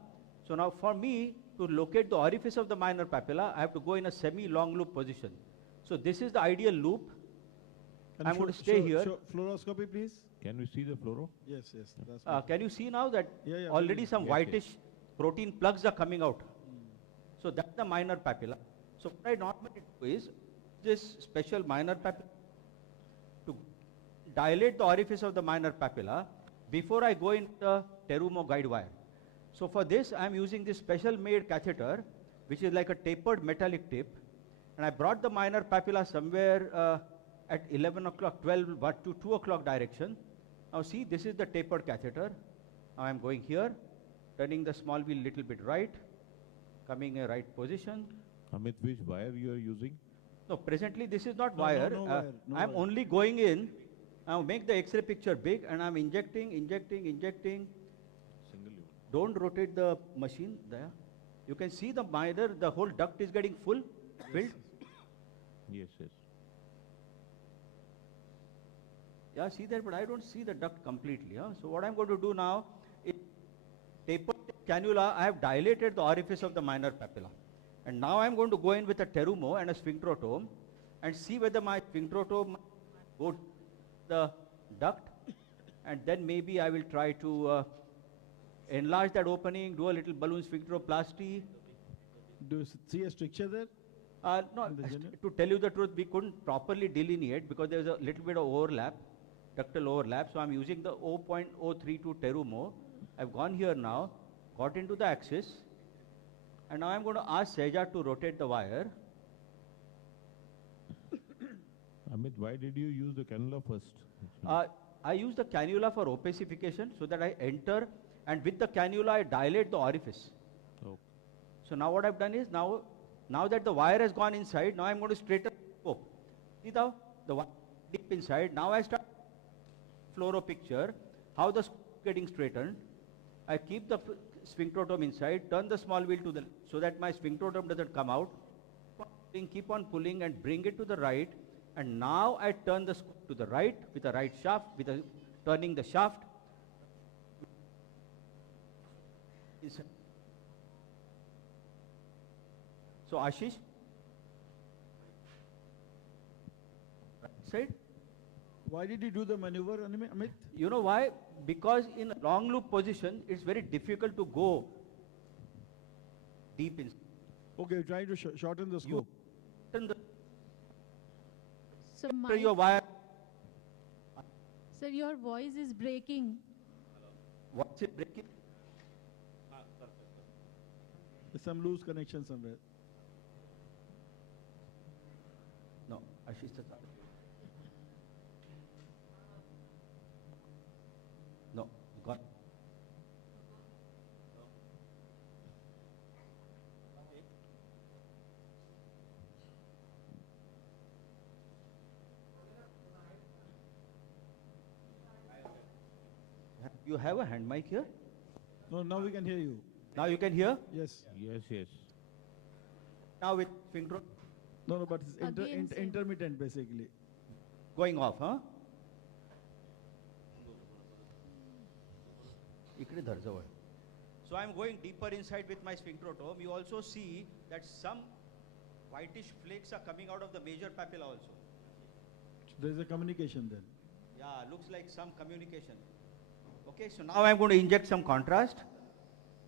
So now for me to locate the orifice of the minor papilla, I have to go in a semi-long loop position. So this is the ideal loop. Can I'm you going to show- stay show- here. show fluoroscopy, please. Can we see the fluoro? Yes, yes. That's Can you see now that Yeah, already please. some Yes, whitish protein plugs are coming out? So that's the minor papilla. So what I normally do is this special minor papilla to dilate the orifice of the minor papilla before I go into the Terumo guide wire. So for this, I'm using this special made catheter, which is like a tapered metallic tip. And I brought the minor papilla somewhere at 11 o'clock, 12, but to 2 o'clock direction. Now see, this is the tapered catheter. Now I'm going here, turning the small wheel little bit right, coming in right position. Amit, which wire you are using? No, presently this is not No, wire. no wire, no I'm wire. only going in. Now make the X-ray picture big, and I'm injecting. Don't rotate the machine there. You can see the minor, the whole duct is getting filled. Yes, yes. Yeah, see there, but I don't see the duct completely. So what I'm going to do now is tapered cannula. I have dilated the orifice of the minor papilla. And now I'm going to go in with a Terumo and a sphincterotome and see whether my sphincterotome go to the duct, and then maybe I will try to enlarge that opening, do a little balloon sphincteroplasty. Do you see a stricture there? No, to tell you the truth, we couldn't properly delineate because there's a little bit of overlap, ductal overlap. So I'm using the 0.032 Terumo. I've gone here now, got into the axis, and now I'm going to ask Seja to rotate the wire. Amit, why did you use the cannula first? I use the cannula for opacification so that I enter, and with the cannula I dilate the orifice. Okay. So now what I've done is, now that the wire has gone inside, now I'm going to straighten the scope. See now, the wire deep inside. Now I start fluoro picture, how the scope is getting straightened. I keep the sphincterotome inside, turn the small wheel to the, so that my sphincterotome doesn't come out. Keep on pulling and bring it to the right. And now I turn the scope to the right with the right shaft, turning the shaft. So Ashish, right side. Why did you do the maneuver, Amit? You know why? Because in a long loop position, it's very difficult to go deep in. Okay, try to shorten the scope. Turn the So your wire. Sir, your voice is breaking. What's it breaking? There's some loose connection somewhere. No, Ashish. No, gone. You have a hand mic here? No, now we can hear you. Now you can hear? Yes. Yes, yes. Now with sphincter No, but it's Again, sir. intermittent basically. going off, huh? इकडे धर जवळ. So I'm going deeper inside with my sphincterotome. You also see that some whitish flakes are coming out of the major papilla also. There is a communication then. Yeah, looks like some communication. Okay, so now I'm going to inject some contrast.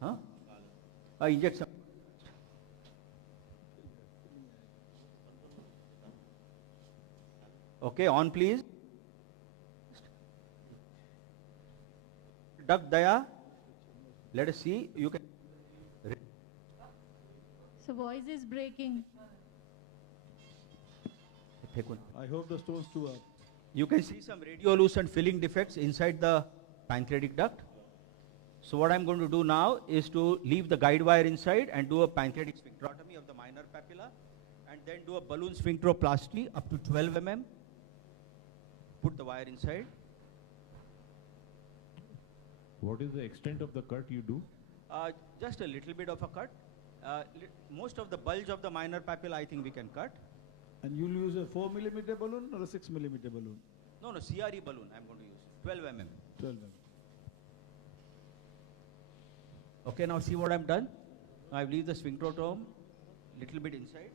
Huh? Inject some. Okay, on please. Duct dia. Let us see. You can. So voice is breaking. I hope the stones too are. You can see some radiolucent filling defects inside the pancreatic duct. So what I'm going to do now is to leave the guide wire inside and do a pancreatic sphincterotomy of the minor papilla and then do a balloon sphincteroplasty up to 12 mm. Put the wire inside. What is the extent of the cut you do? Just a little bit of a cut. Most of the bulge of the minor papilla I think we can cut. And you'll use a 4 millimeter balloon or a 6 millimeter balloon? No, CRE balloon I'm going to use. 12 mm. 12 mm. Okay, now see what I've done. Now I've leave the sphincterotome little bit inside.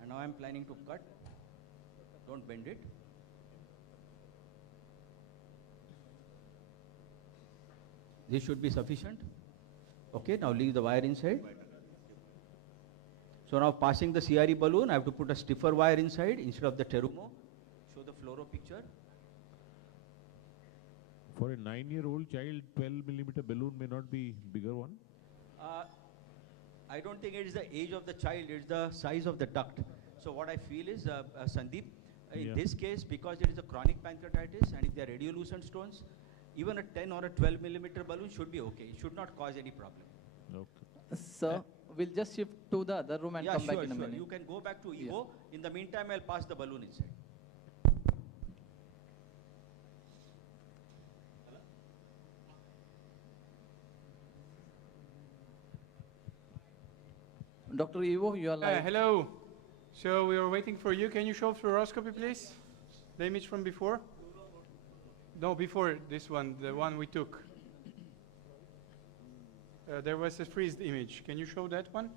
And now I'm planning to cut. Don't bend it. This should be sufficient. Okay, now leave the wire inside. So now passing the CRE balloon, I have to put a stiffer wire inside instead of the terumo. Show the fluoro picture. For a 9-year-old child, 12 millimeter balloon may not be bigger one. I don't think it is the age of the child, it's the size of the duct. So what I feel is, Sandeep, in this case, because it is a chronic pancreatitis and if they are radiolucent stones, even a 10 or a 12 millimeter balloon should be okay. It should not cause any problem. Okay. Sir, we'll just shift to the other room and come back in a minute. You can go back to Evo. In the meantime, I'll pass the balloon inside. Dr. Evo, you are live. Hello. So we are waiting for you. Can you show fluoroscopy, please? The image from before? No, before this one, the one we took. There was a freezed image. Can you show that one?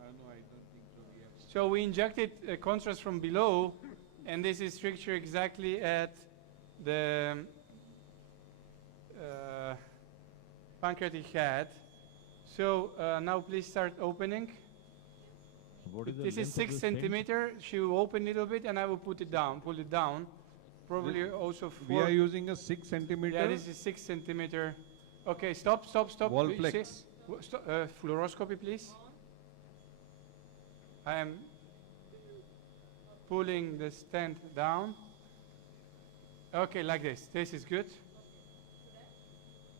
No, I don't think so. We have. So we injected a contrast from below, and this is stricture exactly at the pancreatic head. So now please start opening. What is the This is length of 6 the stent? centimeter. She will open a little bit, and I will put it down, pull it down. Probably also 4. We are using a 6 centimeter. Yeah, this is 6 centimeter. Okay, stop. Wall You flex. see- fluoroscopy, please. I am pulling the stent down. Okay, like this. This is good.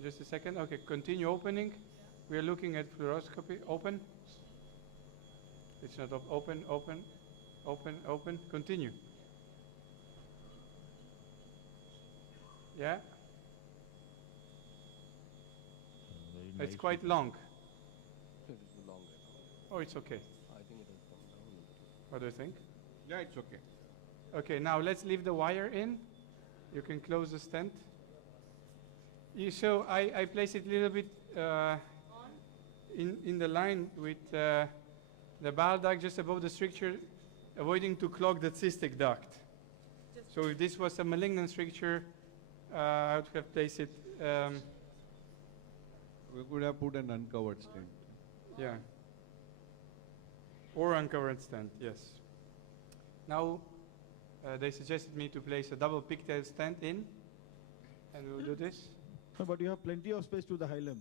Just a second. Okay, continue opening. We are looking at fluoroscopy. Open. It's not open, open, open, open. Continue. Yeah. Very It's nice quite picture. long. It is longer. Oh, it's okay. I think it has come down a little. What do you think? Yeah, it's okay. Okay, now let's leave the wire in. You can close the stent. So I place it a little bit in the line with the bile duct just above the stricture, avoiding to clog the cystic duct. So if this was a malignant stricture, I would have placed it. We could have put an uncovered stent. Yeah. Or uncovered stent, yes. Now, they suggested me to place a double pigtail stent in, and we will do this. No, but you have plenty of space to the hilum.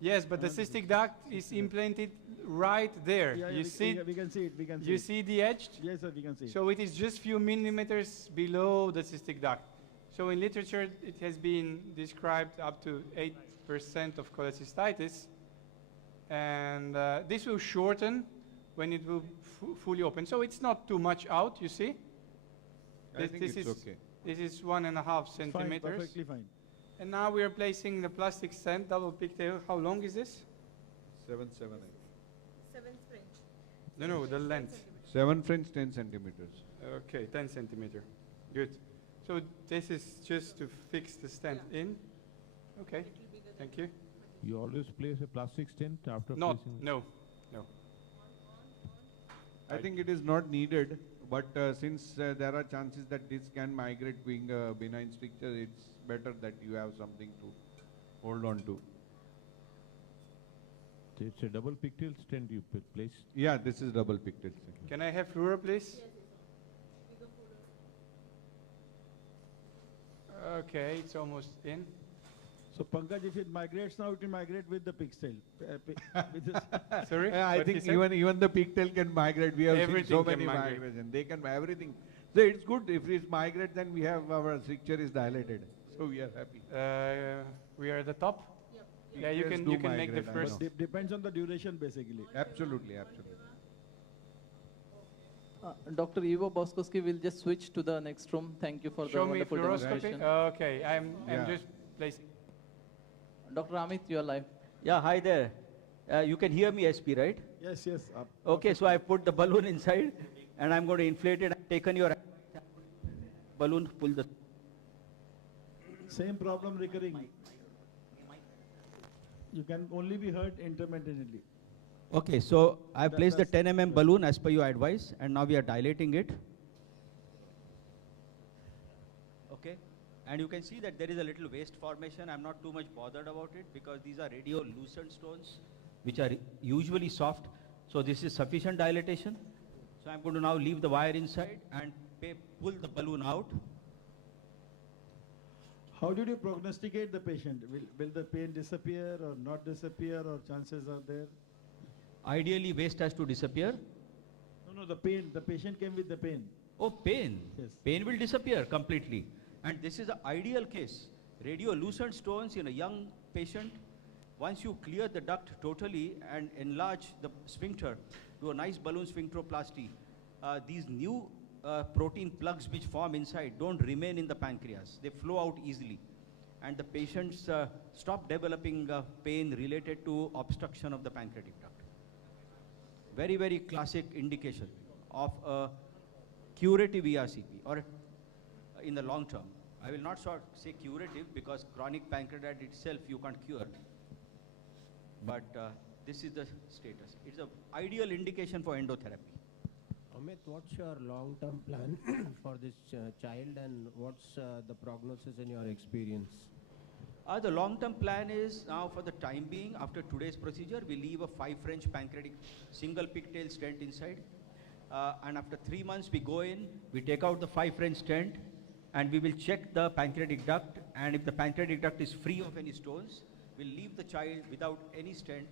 Yes, but the cystic duct is implanted right there. Yeah, You see, we can see it. We can see you it. see the edge? Yes, sir, we can see it. So it is just few millimeters below the cystic duct. So in literature, it has been described up to 8% of cholecystitis. And this will shorten when it will fully open. So it's not too much out, you see? I think it's okay. This is 1.5 Fine, centimeters. perfectly fine. And now we are placing the plastic stent, double pigtail. How long is this? 7. 7 French. No, the length. 7 French, 10 centimeters. Okay, 10 centimeter. Good. So this is just to fix the stent in. Okay, thank you. You always place a plastic stent after Not, placing. no. I think it is not needed, but since there are chances that this can migrate being a benign stricture, it's better that you have something to hold on to. It's a double pigtail stent you place. Yeah, this is double pigtail stent. Can I have fluoro, please? Okay, it's almost in. So Pankaj, if it migrates now, it will migrate with the pigtail. Sorry? I What think he said? even the pigtail can migrate. We have seen so Everything can many migrate. migration. They can everything. So it's good if it migrates, then we have our stricture is dilated. So we are happy. We are at the top. Yeah, you Pigtails can do make the migrate, I first. know. Depends on the duration, basically. Absolutely. Dr. Ivo Boskowski will just switch to the next room. Thank you for the Show me wonderful fluoroscopy. demonstration. Okay, I'm just placing. Dr. Amit, you are live. Yeah, hi there. You can hear me, SP, right? Yes, yes. Okay, so I put the balloon inside and I'm going to inflate it. I've taken your balloon, pull the... Same problem recurring. You can only be heard intermittently. Okay, so I placed the 10 mm balloon as per your advice, and now we are dilating it. Okay, and you can see that there is a little waste formation. I'm not too much bothered about it because these are radiolucent stones, which are usually soft. So this is sufficient dilatation. So I'm going to now leave the wire inside and pull the balloon out. How did you prognosticate the patient? Will the pain disappear or not disappear, or chances are there? Ideally, waste has to disappear. No, the pain. The patient came with the pain. Oh, pain. Yes. Pain will disappear completely. And this is an ideal case. Radiolucent stones in a young patient, once you clear the duct totally and enlarge the sphincter, do a nice balloon sphincteroplasty, these new protein plugs which form inside don't remain in the pancreas. They flow out easily. And the patients stop developing pain related to obstruction of the pancreatic duct. Very, very classic indication of a curative ERCP, or in the long term. I will not say curative because chronic pancreatitis itself you can't cure. But this is the status. It's an ideal indication for endotherapy. Amit, what's your long-term plan for this child, and what's the prognosis in your experience? The long-term plan is now, for the time being, after today's procedure, we leave a 5 French pancreatic single pigtail stent inside. And after 3 months, we go in, we take out the 5 French stent, and we will check the pancreatic duct. And if the pancreatic duct is free of any stones, we'll leave the child without any stent.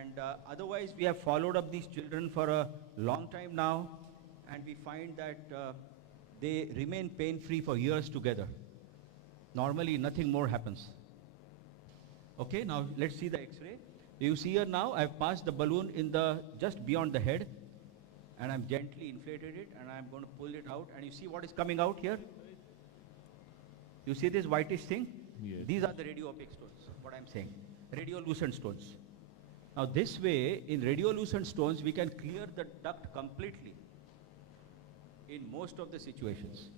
And otherwise, we have followed up these children for a long time now, and we find that they remain pain-free for years together. Normally, nothing more happens. Okay, now let's see the X-ray. You see here now, I've passed the balloon in the just beyond the head, and I'm gently inflated it, and I'm going to pull it out. And you see what is coming out here? You see this whitish thing? Yes. These are the radioopic stones, what I'm saying. Radiolucent stones. Now this way, in radiolucent stones, we can clear the duct completely in most of the situations.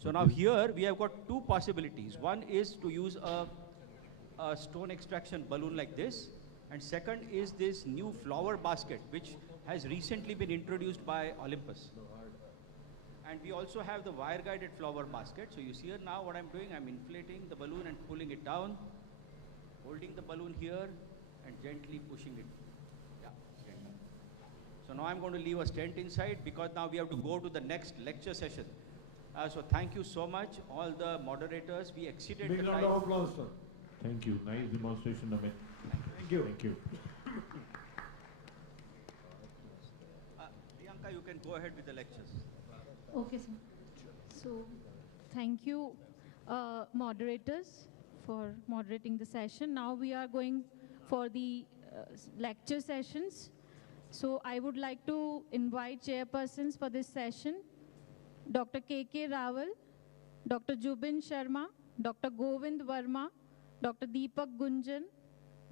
So now here, we have got 2 possibilities. One is to use a stone extraction balloon like this, and second is this new flower basket, which has recently been introduced by Olympus. And we also have the wire-guided flower basket. So you see here now what I'm doing, I'm inflating the balloon and pulling it down, holding the balloon here, and gently pushing it. Yeah, gently. So now I'm going to leave a stent inside because now we have to go to the next lecture session. So thank you so much, all the moderators. We exceeded Big the round time. of applause, sir. Thank you. Nice demonstration, Amit. Thank you. Thank you. Priyanka, you can go ahead with the lectures. Okay, sir. So, thank you, moderators, for moderating the session. Now we are going for the lecture sessions. So, I would like to invite chairpersons for this session, Dr. K.K. Rawal, Dr. Jubin Sharma, Dr. Govind Verma, Dr. Deepak Gunjan,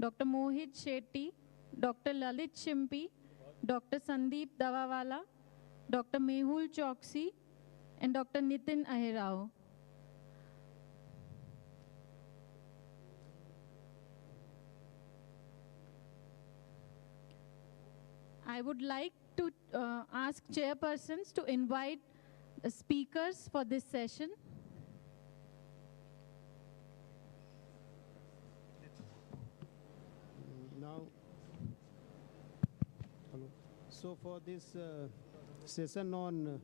Dr. Mohit Shetty, Dr. Lalit Shimpi, Dr. Sandeep Davawala, Dr. Mehul Choksi, and Dr. Nitin Ahirao. I would like to ask chairpersons to invite speakers for this session. Now, hello. So for this session on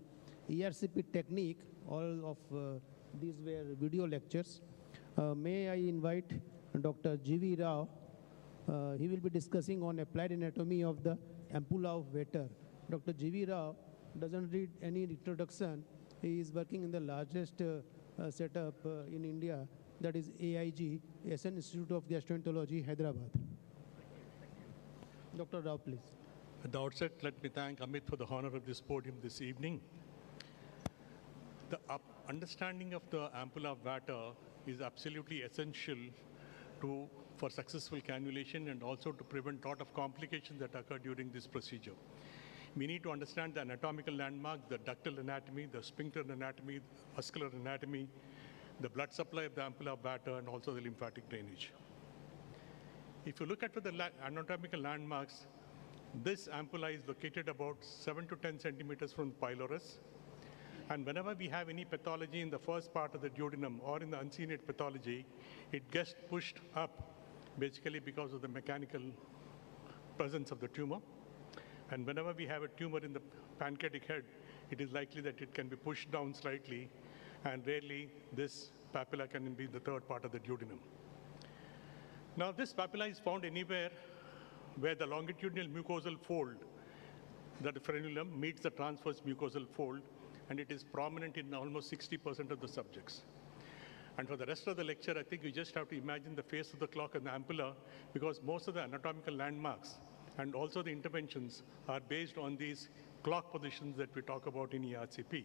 ERCP technique, all of these were video lectures. May I invite Dr. G.V. Rao. He will be discussing on applied anatomy of the ampulla of Vetter. Dr. G.V. Rao doesn't need any introduction. He is working in the largest setup in India, that is AIG, Asian Institute of Gastroenterology, Hyderabad. Dr. Rao, please. At the outset, let me thank Amit for the honor of this podium this evening. The understanding of the ampulla of Vater is absolutely essential for successful cannulation and also to prevent a lot of complications that occur during this procedure. We need to understand the anatomical landmark, the ductal anatomy, the sphincter anatomy, muscular anatomy, the blood supply of the ampulla of Vater, and also the lymphatic drainage. If you look at the anatomical landmarks, this ampulla is located about 7 to 10 centimeters from the pylorus. And whenever we have any pathology in the first part of the duodenum or in the uncinate pathology, it gets pushed up basically because of the mechanical presence of the tumor. And whenever we have a tumor in the pancreatic head, it is likely that it can be pushed down slightly, and rarely this papilla can be the third part of the duodenum. Now, this papilla is found anywhere where the longitudinal mucosal fold, the frenulum, meets the transverse mucosal fold, and it is prominent in almost 60% of the subjects. And for the rest of the lecture, I think you just have to imagine the face of the clock and the ampulla, because most of the anatomical landmarks and also the interventions are based on these clock positions that we talk about in ERCP.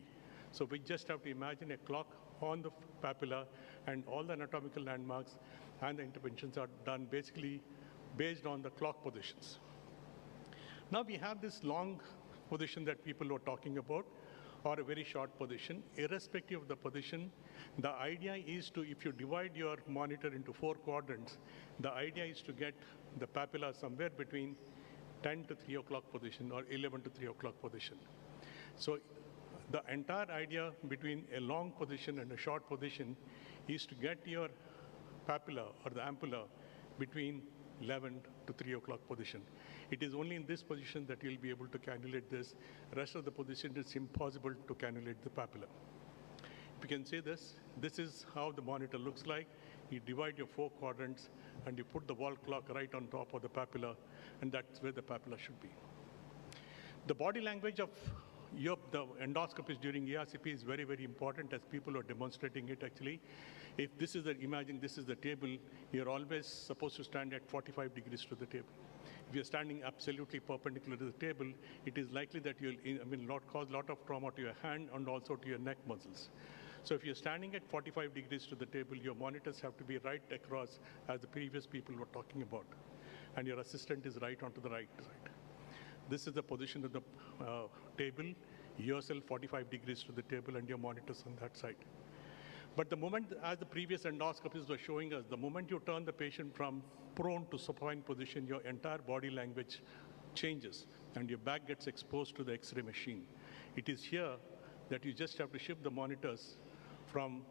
So we just have to imagine a clock on the papilla, and all the anatomical landmarks and the interventions are done basically based on the clock positions. Now we have this long position that people are talking about, or a very short position. Irrespective of the position, the idea is to, if you divide your monitor into 4 quadrants, the idea is to get the papilla somewhere between 10 to 3 o'clock position or 11 to 3 o'clock position. So the entire idea between a long position and a short position is to get your papilla or the ampulla between 11 to 3 o'clock position. It is only in this position that you'll be able to cannulate this. Rest of the position, it's impossible to cannulate the papilla. If you can see this, this is how the monitor looks like. You divide your 4 quadrants and you put the wall clock right on top of the papilla, and that's where the papilla should be. The body language of the endoscopies during ERCP is very, very important, as people are demonstrating it actually. If this is imagine this is the table, you're always supposed to stand at 45 degrees to the table. If you're standing absolutely perpendicular to the table, it is likely that you'll cause a lot of trauma to your hand and also to your neck muscles. So if you're standing at 45 degrees to the table, your monitors have to be right across, as the previous people were talking about, and your assistant is right onto the right side. This is the position of the table, yourself 45 degrees to the table, and your monitors on that side. But the moment, as the previous endoscopies were showing us, the moment you turn the patient from prone to supine position, your entire body language changes and your back gets exposed to the X-ray machine. It is here that you just have to shift the monitors from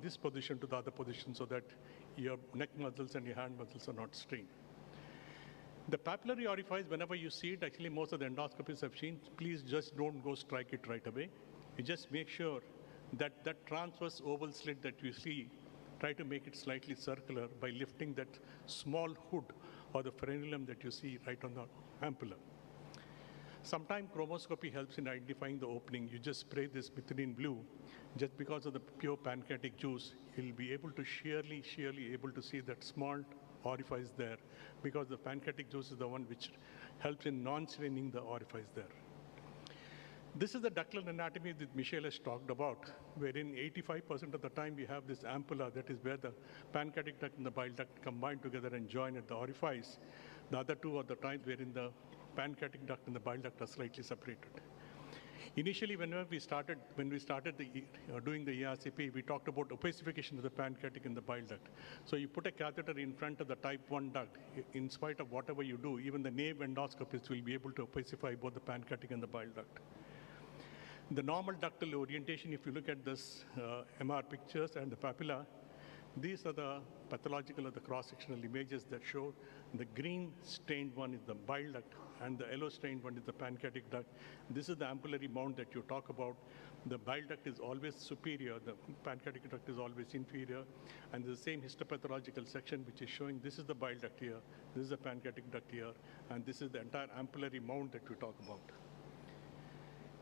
this position to the other position so that your neck muscles and your hand muscles are not strained. The papillary orifice, whenever you see it, actually most of the endoscopies I've seen, please just don't go strike it right away. You just make sure that that transverse oval slit that you see, try to make it slightly circular by lifting that small hood or the frenulum that you see right on the ampulla. Sometimes chromoscopy helps in identifying the opening. You just spray this methylene blue. Just because of the pure pancreatic juice, you'll be able to sheerly able to see that small orifice there, because the pancreatic juice is the one which helps in non-straining the orifice there. This is the ductal anatomy that Michel has talked about, wherein 85% of the time we have this ampulla, that is where the pancreatic duct and the bile duct combine together and join at the orifice. The other two are the times wherein the pancreatic duct and the bile duct are slightly separated. Initially, when we started doing the ERCP, we talked about opacification of the pancreatic and the bile duct. So you put a catheter in front of the type 1 duct. In spite of whatever you do, even the nave endoscopists will be able to opacify both the pancreatic and the bile duct. The normal ductal orientation, if you look at this MR pictures and the papilla, these are the pathological or the cross-sectional images that show the green stained one is the bile duct and the yellow stained one is the pancreatic duct. This is the ampullary mound that you talk about. The bile duct is always superior, the pancreatic duct is always inferior, and the same histopathological section which is showing this is the bile duct here, this is the pancreatic duct here, and this is the entire ampullary mound that we talk about.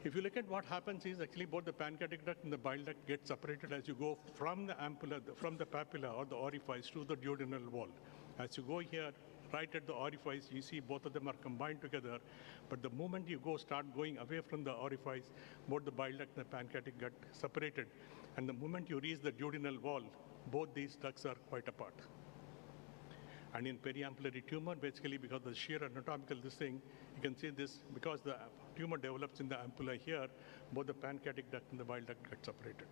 If you look at what happens is actually both the pancreatic duct and the bile duct get separated as you go from the ampulla, from the papilla or the orifice to the duodenal wall. As you go here, right at the orifice, you see both of them are combined together. But the moment you start going away from the orifice, both the bile duct and the pancreatic get separated. And the moment you reach the duodenal wall, both these ducts are quite apart. And in periampullary tumor, basically because of the sheer anatomical thing, you can see this, because the tumor develops in the ampulla here, both the pancreatic duct and the bile duct get separated.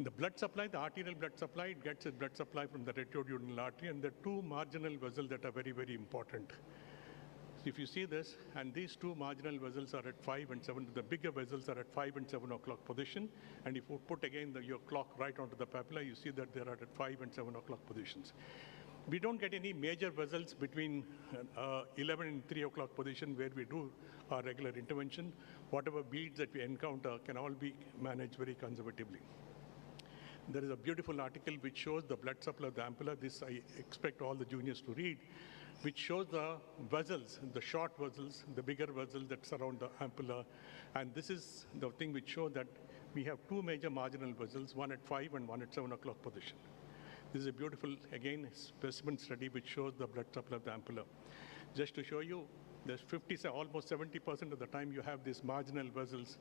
The blood supply, the arterial blood supply, it gets its blood supply from the retroduodenal artery, and the two marginal vessels that are very, very important. If you see this, and these two marginal vessels are at 5 and 7, the bigger vessels are at 5 and 7 o'clock position, and if you put again your clock right onto the papilla, you see that they are at 5 and 7 o'clock positions. We don't get any major vessels between 11 and 3 o'clock position where we do our regular intervention. Whatever bleeds that we encounter can all be managed very conservatively. There is a beautiful article which shows the blood supply of the ampulla. This I expect all the juniors to read, which shows the vessels, the short vessels, the bigger vessels that surround the ampulla. And this is the thing which shows that we have two major marginal vessels, one at 5 and one at 7 o'clock position. This is a beautiful, again, specimen study which shows the blood supply of the ampulla. Just to show you, there's almost 70% of the time you have these marginal vessels,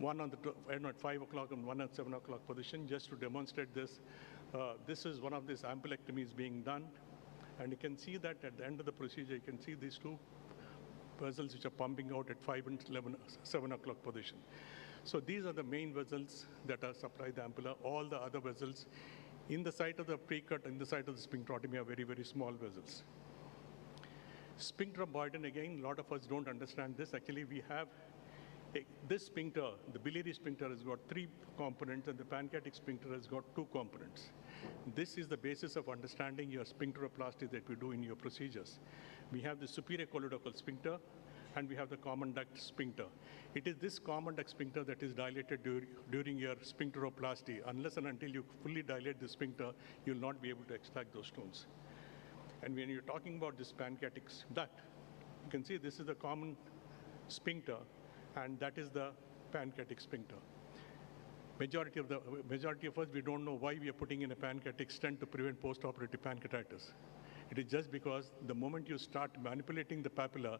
one on the at 5 o'clock and one at 7 o'clock position. Just to demonstrate this, this is one of these ampulectomies being done. And you can see that at the end of the procedure, you can see these two vessels which are pumping out at 5 and 7 o'clock position. So these are the main vessels that are supply the ampulla. All the other vessels in the site of the pre-cut, in the site of the sphincterotomy are very, very small vessels. Sphincter of Boyden, again, a lot of us don't understand this. Actually, we have this sphincter, the biliary sphincter has got 3 components and the pancreatic sphincter has got 2 components. This is the basis of understanding your sphincteroplasty that we do in your procedures. We have the superior choledochal sphincter and we have the common duct sphincter. It is this common duct sphincter that is dilated during your sphincteroplasty. Unless and until you fully dilate the sphincter, you'll not be able to extract those stones. And when you're talking about this pancreatic duct, you can see this is the common sphincter, and that is the pancreatic sphincter. Majority of us, we don't know why we are putting in a pancreatic stent to prevent postoperative pancreatitis. It is just because the moment you start manipulating the papilla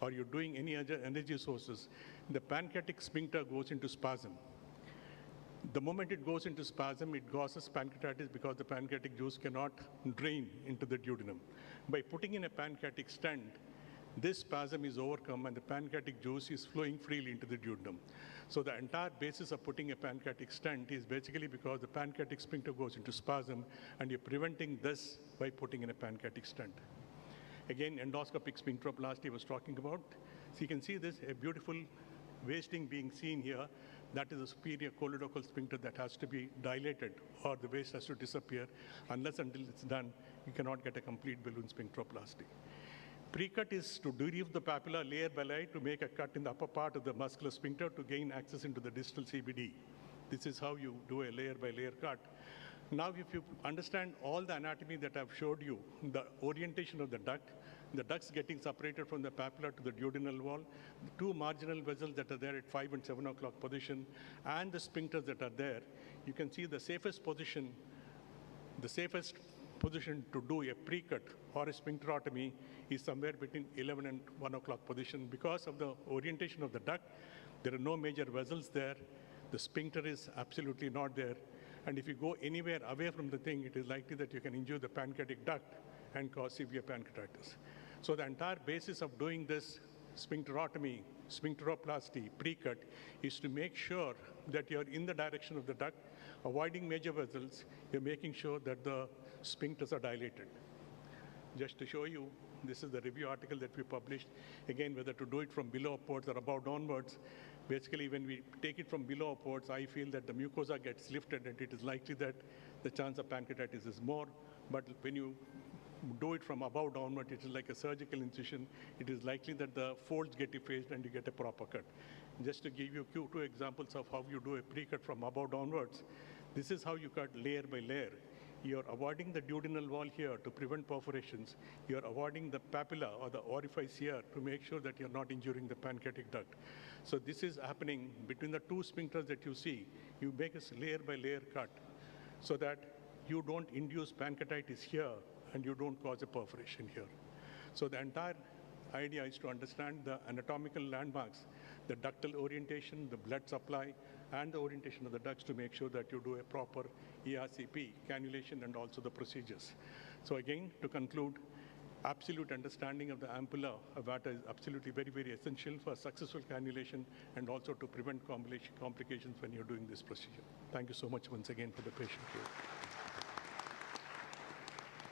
or you're doing any other energy sources, the pancreatic sphincter goes into spasm. The moment it goes into spasm, it causes pancreatitis because the pancreatic juice cannot drain into the duodenum. By putting in a pancreatic stent, this spasm is overcome and the pancreatic juice is flowing freely into the duodenum. So the entire basis of putting a pancreatic stent is basically because the pancreatic sphincter goes into spasm and you're preventing this by putting in a pancreatic stent. Again, endoscopic sphincteroplasty I was talking about. So you can see this, a beautiful wasting being seen here. That is a superior choledochal sphincter that has to be dilated or the waste has to disappear. Unless until it's done, you cannot get a complete balloon sphincteroplasty. Pre-cut is to dereave the papilla layer by layer to make a cut in the upper part of the muscular sphincter to gain access into the distal CBD. This is how you do a layer by layer cut. Now, if you understand all the anatomy that I've showed you, the orientation of the ducts getting separated from the papilla to the duodenal wall, the 2 marginal vessels that are there at 5 and 7 o'clock position, and the sphincters that are there, you can see the safest position to do a pre-cut or a sphincterotomy is somewhere between 11 and 1 o'clock position because of the orientation of the duct. There are no major vessels there. The sphincter is absolutely not there. And if you go anywhere away from the thing, it is likely that you can injure the pancreatic duct and cause severe pancreatitis. So the entire basis of doing this sphincterotomy, sphincteroplasty, pre-cut, is to make sure that you're in the direction of the duct, avoiding major vessels. You're making sure that the sphincters are dilated. Just to show you, this is the review article that we published. Again, whether to do it from below upwards or above downwards. Basically, when we take it from below upwards, I feel that the mucosa gets lifted and it is likely that the chance of pancreatitis is more. But when you do it from above downward, it is like a surgical incision. It is likely that the folds get effaced and you get a proper cut. Just to give you two examples of how you do a pre-cut from above downwards, this is how you cut layer by layer. You're avoiding the duodenal wall here to prevent perforations. You're avoiding the papilla or the orifice here to make sure that you're not injuring the pancreatic duct. So this is happening between the two sphincters that you see. You make a layer by layer cut so that you don't induce pancreatitis here and you don't cause a perforation here. So the entire idea is to understand the anatomical landmarks, the ductal orientation, the blood supply, and the orientation of the ducts to make sure that you do a proper ERCP, cannulation, and also the procedures. So again, to conclude, absolute understanding of the ampulla of vata is absolutely very, very essential for successful cannulation and also to prevent complications when you're doing this procedure. Thank you so much once again for the patient care.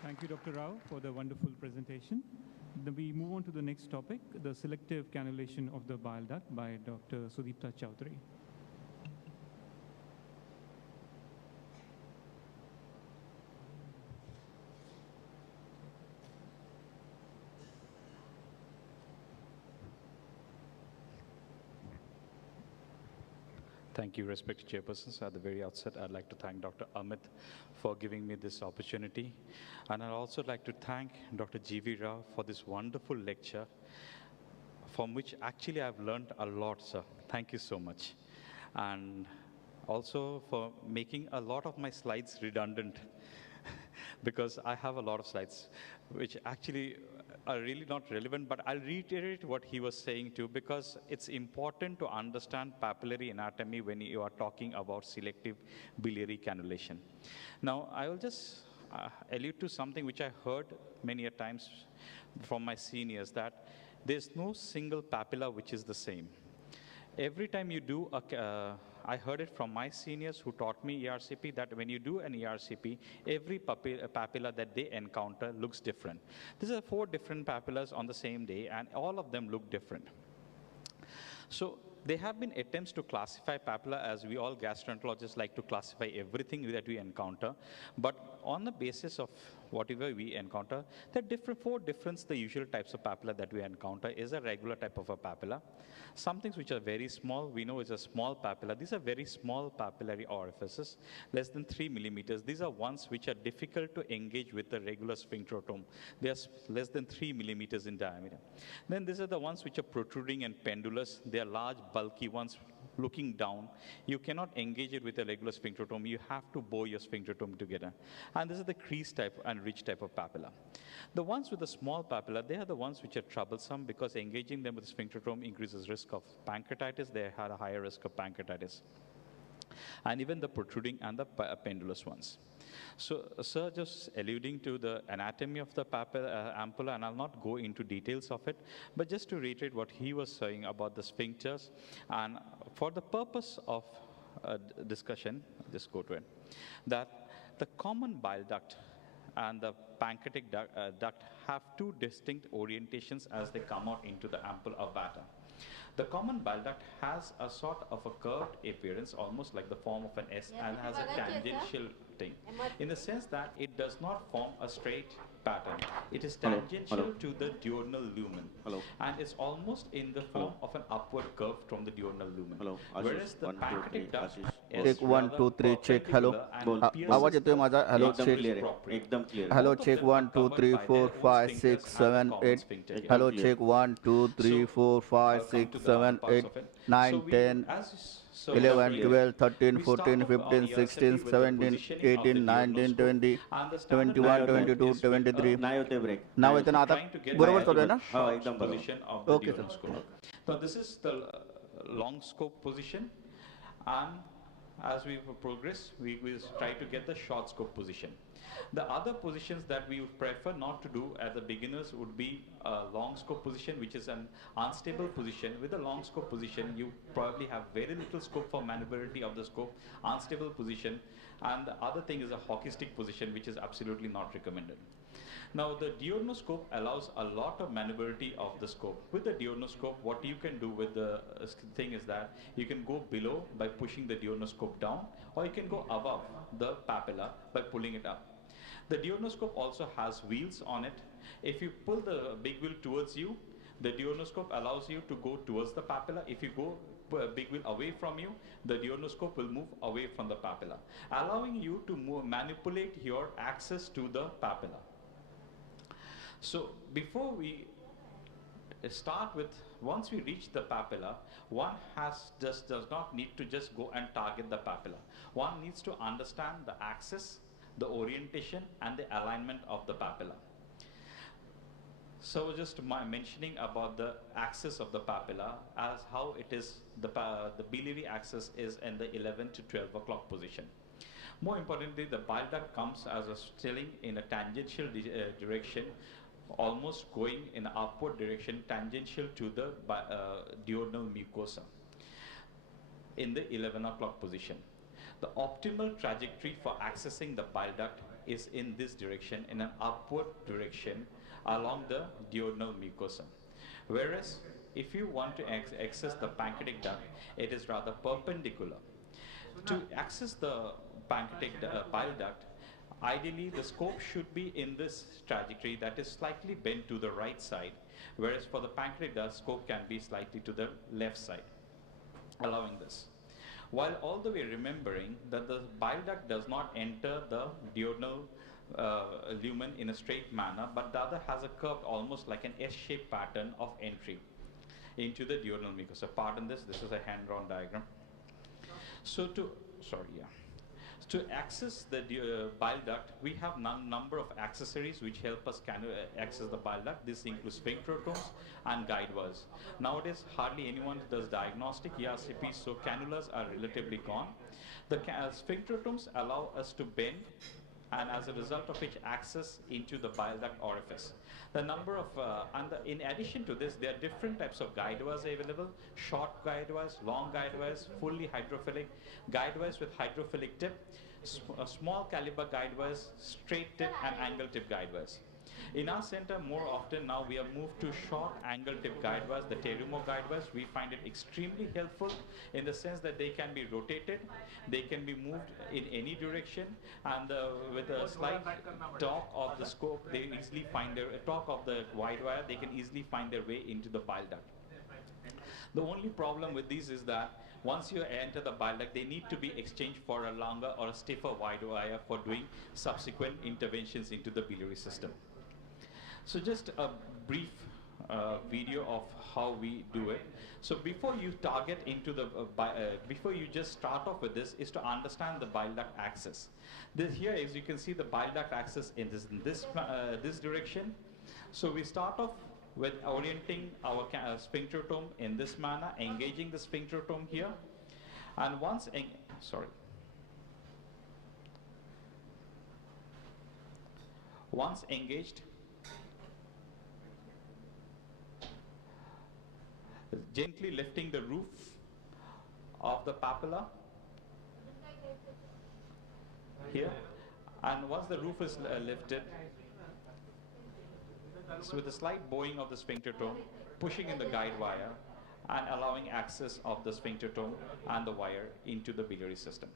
Thank you, Dr. Rao, for the wonderful presentation. Then we move on to the next topic, the selective cannulation of the bile duct by Dr. Sudipta Chowdhury. Thank you, respected chairpersons. At the very outset, I'd like to thank Dr. Amit for giving me this opportunity. And I'd also like to thank Dr. G.V. Rao for this wonderful lecture, from which actually I've learned a lot, sir. Thank you so much. And also for making a lot of my slides redundant, because I have a lot of slides, which actually are really not relevant, but I'll reiterate what he was saying too, because it's important to understand papillary anatomy when you are talking about selective biliary cannulation. Now, I will just allude to something which I heard many a times from my seniors, that there's no single papilla which is the same. Every time you do I heard it from my seniors who taught me ERCP, that when you do an ERCP, every papilla that they encounter looks different. These are 4 different papillas on the same day, and all of them look different. So there have been attempts to classify papilla, as we all gastroenterologists like to classify everything that we encounter, but on the basis of whatever we encounter, there are 4 different, the usual types of papilla that we encounter is a regular type of a papilla. Some things which are very small, we know is a small papilla. These are very small papillary orifices, less than 3 millimeters. These are ones which are difficult to engage with the regular sphincterotome. They are less than 3 millimeters in diameter. Then these are the ones which are protruding and pendulous. They are large, bulky ones looking down. You cannot engage it with a regular sphincterotome. You have to bore your sphincterotome together. And this is the crease type and ridge type of papilla. The ones with the small papilla, they are the ones which are troublesome, because engaging them with the sphincterotome increases risk of pancreatitis. They had a higher risk of pancreatitis. And even the protruding and the pendulous ones. So, sir, just alluding to the anatomy of the ampulla, and I'll not go into details of it, but just to reiterate what he was saying about the sphincters, and for the purpose of discussion, just go to it, that the common bile duct and the pancreatic duct have 2 distinct orientations as they come out into the ampulla of vata. The common bile duct has a sort of a curved appearance, almost like the form of an S, and has a tangential thing, in the sense that it does not form a straight pattern. It is tangential to the duodenal lumen, and it's almost in the form of an upward curve from the duodenal lumen. Whereas the pancreatic duct is check 1 2 3 check hello आवाज येतोय माझा hello check एकदम clear hello check 1 2 3 4 5 6 7 8 hello check 1 2 3 4 5 6 7 8 9 10 11 12 13 14 15 16 17 18 19 20 21 22 23 नाव येतं ना आता बरोबर चालू आहे ना एकदम बरोबर Okay, sir. Now, this is the long scope position, and as we progress, we will try to get the short scope position. The other positions that we would prefer not to do as a beginners would be a long scope position, which is an unstable position. With a long scope position, you probably have very little scope for maneuverability of the scope, unstable position, and the other thing is a hockey stick position, which is absolutely not recommended. Now, the diurnoscope allows a lot of maneuverability of the scope. With the diurnoscope, what you can do with the thing is that you can go below by pushing the diurnoscope down, or you can go above the papilla by pulling it up. The diurnoscope also has wheels on it. If you pull the big wheel towards you, the diurnoscope allows you to go towards the papilla. If you go big wheel away from you, the diurnoscope will move away from the papilla, allowing you to manipulate your access to the papilla. So before we start with, once we reach the papilla, one does not need to just go and target the papilla. One needs to understand the axis, the orientation, and the alignment of the papilla. So just mentioning about the axis of the papilla, as how it is, the biliary axis is in the 11 to 12 o'clock position. More importantly, the bile duct comes as a stilling in a tangential direction, almost going in an upward direction tangential to the duodenal mucosa in the 11 o'clock position. The optimal trajectory for accessing the bile duct is in this direction, in an upward direction along the duodenal mucosa. Whereas if you want to access the pancreatic duct, it is rather perpendicular. To access the pancreatic bile duct, ideally the scope should be in this trajectory that is slightly bent to the right side, whereas for the pancreatic duct, scope can be slightly to the left side, allowing this. While all the way remembering that the bile duct does not enter the duodenal lumen in a straight manner, but the other has a curved, almost like an S-shaped pattern of entry into the duodenal mucosa. Pardon this is a hand-drawn diagram. So to access the bile duct, we have number of accessories which help us access the bile duct. This includes sphincterotomes and guide wires. Nowadays, hardly anyone does diagnostic ERCP, so cannulas are relatively gone. The sphincterotomes allow us to bend, and as a result of which access into the bile duct orifice. The number of, in addition to this, there are different types of guide wires available: short guide wires, long guide wires, fully hydrophilic, guide wires with hydrophilic tip, small caliber guide wires, straight tip and angle tip guide wires. In our center, more often now we have moved to short angle tip guide wires, the Terumo guide wires. We find it extremely helpful in the sense that they can be rotated, they can be moved in any direction, and with a slight torque of the scope, they easily find their torque of the wide wire, they can easily find their way into the bile duct. The only problem with these is that once you enter the bile duct, they need to be exchanged for a longer or a stiffer wide wire for doing subsequent interventions into the biliary system. So just a brief video of how we do it. So before you target into the, before you just start off with this, is to understand the bile duct axis. This here is, you can see the bile duct axis in this direction. So we start off with orienting our sphincterotome in this manner, engaging the sphincterotome here, and once engaged, gently lifting the roof of the papilla here, and once the roof is lifted, so with a slight bowing of the sphincterotome, pushing in the guide wire and allowing access of the sphincterotome and the wire into the biliary system.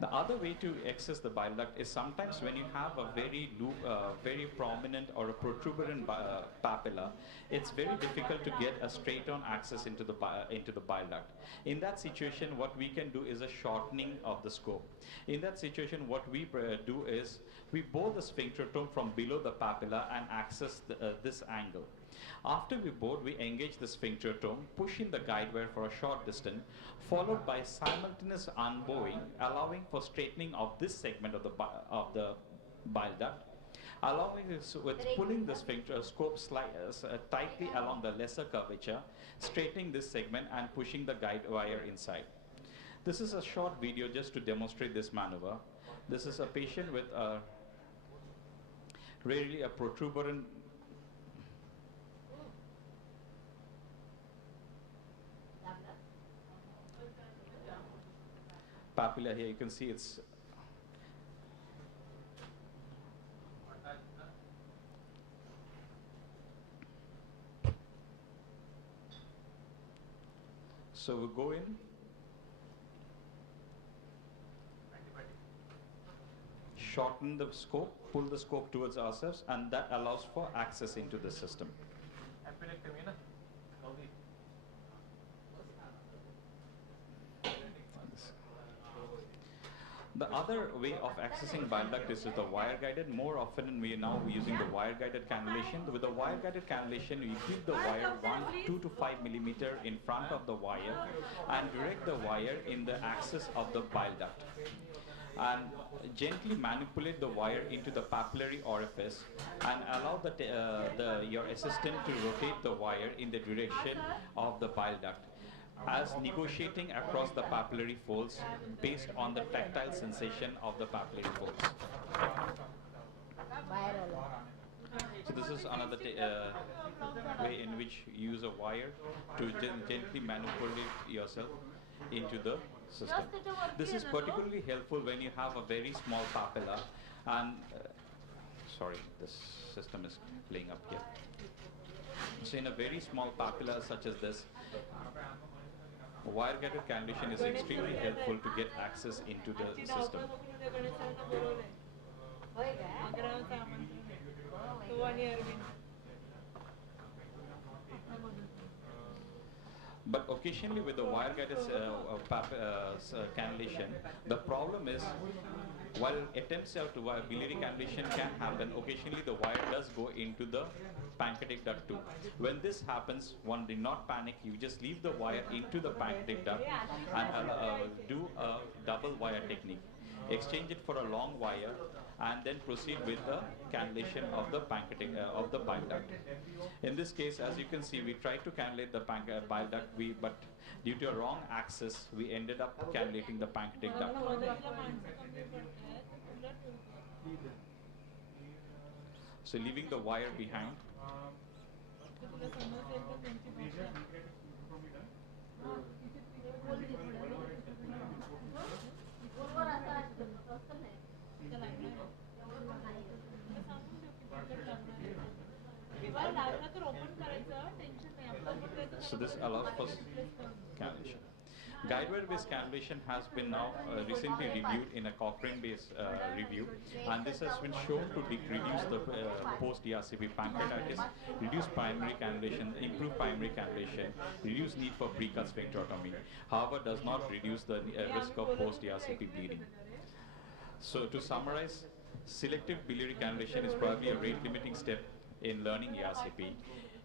The other way to access the bile duct is sometimes when you have a very prominent or a protuberant papilla, it's very difficult to get a straight-on access into the bile duct. In that situation, what we can do is a shortening of the scope. In that situation, what we do is we bow the sphincterotome from below the papilla and access this angle. After we board, we engage the sphincter tome, push in the guide wire for a short distance, followed by simultaneous unbowing, allowing for straightening of this segment of the bile duct, allowing us with pulling the sphincter scope tightly along the lesser curvature, straightening this segment and pushing the guide wire inside. This is a short video just to demonstrate this maneuver. This is a patient with really a protuberant papilla here. You can see it's so we go in, shorten the scope, pull the scope towards ourselves, and that allows for access into the system. The other way of accessing bile duct is with the wire-guided. More often we are now using the wire-guided cannulation. With the wire-guided cannulation, we keep the wire 2 to 5 millimeter in front of the wire and direct the wire in the axis of the bile duct. And gently manipulate the wire into the papillary orifice and allow your assistant to rotate the wire in the direction of the bile duct, as negotiating across the papillary folds based on the tactile sensation of the papillary folds. So this is another way in which you use a wire to gently manipulate yourself into the system. This is particularly helpful when you have a very small papilla and sorry, this system is playing up here. So in a very small papilla such as this, wire-guided cannulation is extremely helpful to get access into the system. But occasionally with the wire-guided cannulation, the problem is, while attempts to biliary cannulation can happen, occasionally the wire does go into the pancreatic duct too. When this happens, one did not panic. You just leave the wire into the pancreatic duct and do a double wire technique. Exchange it for a long wire and then proceed with the cannulation of the pancreatic of the bile duct. In this case, as you can see, we tried to cannulate the bile duct, but due to a wrong axis, we ended up cannulating the pancreatic duct. So leaving the wire behind. So this allows for cannulation. Guidewire-based cannulation has been now recently reviewed in a Cochrane-based review, and this has been shown to reduce the post-ERCP pancreatitis, reduce primary cannulation, improve primary cannulation, reduce need for pre-cut sphincterotomy. However, does not reduce the risk of post-ERCP bleeding. So to summarize, selective biliary cannulation is probably a rate-limiting step in learning ERCP.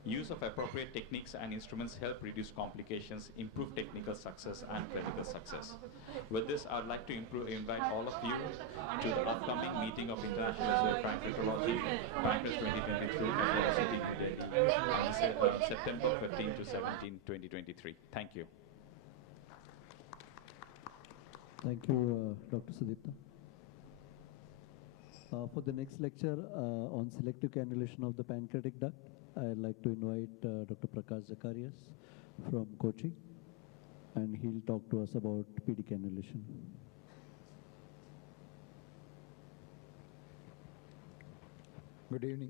Use of appropriate techniques and instruments help reduce complications, improve technical success and clinical success. With this, I would like to invite all of you to the upcoming meeting of International Pancreatology, Pancreas 2023 at City New Delhi, September 15 to 17, 2023. Thank you. Thank you, Dr. Sudipta. For the next lecture on selective cannulation of the pancreatic duct, I'd like to invite Dr. Prakash Zacharias from Kochi, and he'll talk to us about PD cannulation. Good evening.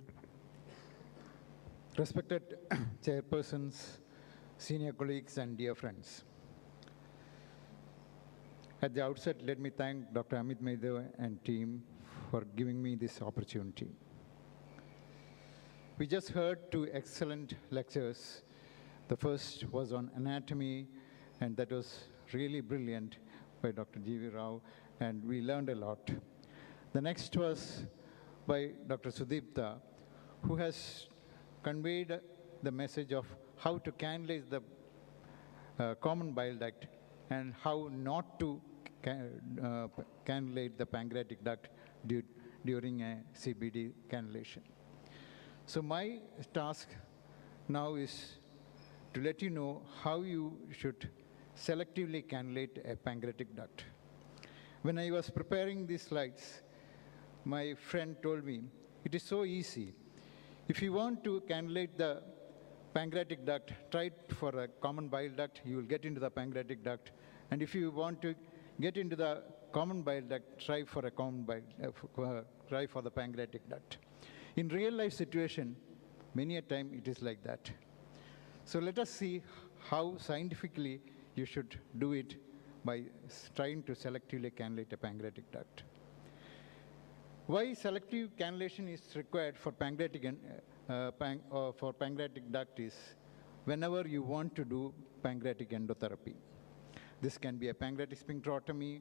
Respected chairpersons, senior colleagues, and dear friends. At the outset, let me thank Dr. Amit Medha and team for giving me this opportunity. We just heard two excellent lectures. The first was on anatomy, and that was really brilliant by Dr. G.V. Rao, and we learned a lot. The next was by Dr. Sudipta, who has conveyed the message of how to canalize the common bile duct and how not to cannulate the pancreatic duct during a CBD cannulation. So my task now is to let you know how you should selectively cannulate a pancreatic duct. When I was preparing these slides, my friend told me, it is so easy. If you want to cannulate the pancreatic duct, try for a common bile duct, you will get into the pancreatic duct. And if you want to get into the common bile duct, try for a try for the pancreatic duct. In real life situation, many a time it is like that. So let us see how scientifically you should do it by trying to selectively cannulate a pancreatic duct. Why selective cannulation is required for pancreatic duct is whenever you want to do pancreatic endotherapy. This can be a pancreatic sphincterotomy,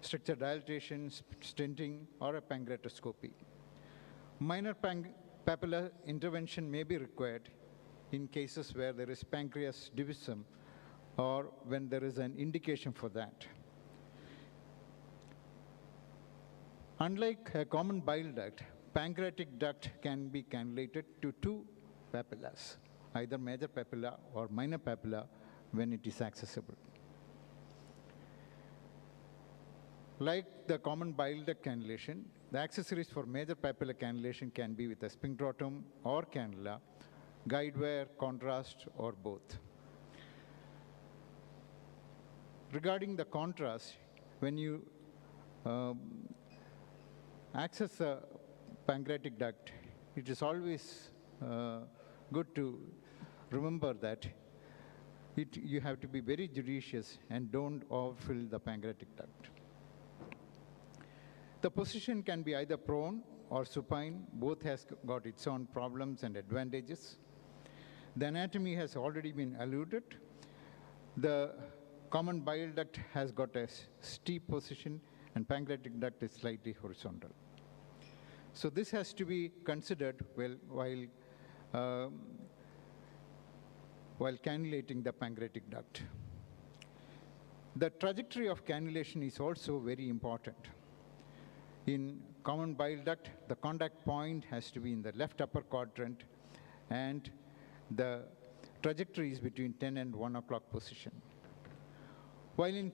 structure dilatation, stenting, or a pancreatoscopy. Minor papilla intervention may be required in cases where there is pancreas divisum or when there is an indication for that. Unlike a common bile duct, pancreatic duct can be cannulated to two papillas, either major papilla or minor papilla when it is accessible. Like the common bile duct cannulation, the accessories for major papilla cannulation can be with a sphincterotom or cannula, guide wire, contrast, or both. Regarding the contrast, when you access the pancreatic duct, it is always good to remember that you have to be very judicious and don't overfill the pancreatic duct. The position can be either prone or supine. Both has got its own problems and advantages. The anatomy has already been alluded. The common bile duct has got a steep position and pancreatic duct is slightly horizontal. So this has to be considered while cannulating the pancreatic duct. The trajectory of cannulation is also very important. In common bile duct, the contact point has to be in the left upper quadrant and the trajectory is between 10 and 1 o'clock position. While in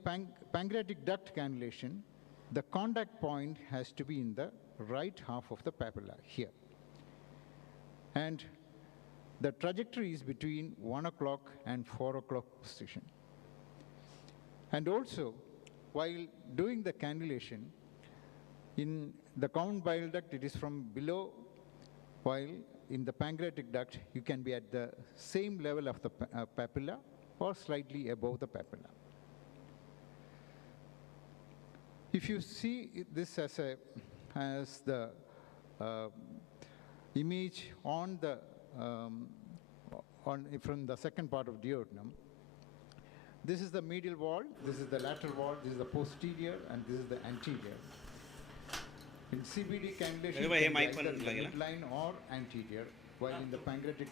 pancreatic duct cannulation, the contact point has to be in the right half of the papilla here. And the trajectory is between 1 o'clock and 4 o'clock position. And also, while doing the cannulation, in the common bile duct, it is from below, while in the pancreatic duct, you can be at the same level of the papilla or slightly above the papilla. If you see this as the image on the from the second part of duodenum, this is the medial wall, this is the lateral wall, this is the posterior, and this is the anterior. In CBD cannulation, can be either in the midline or anterior, while in the pancreatic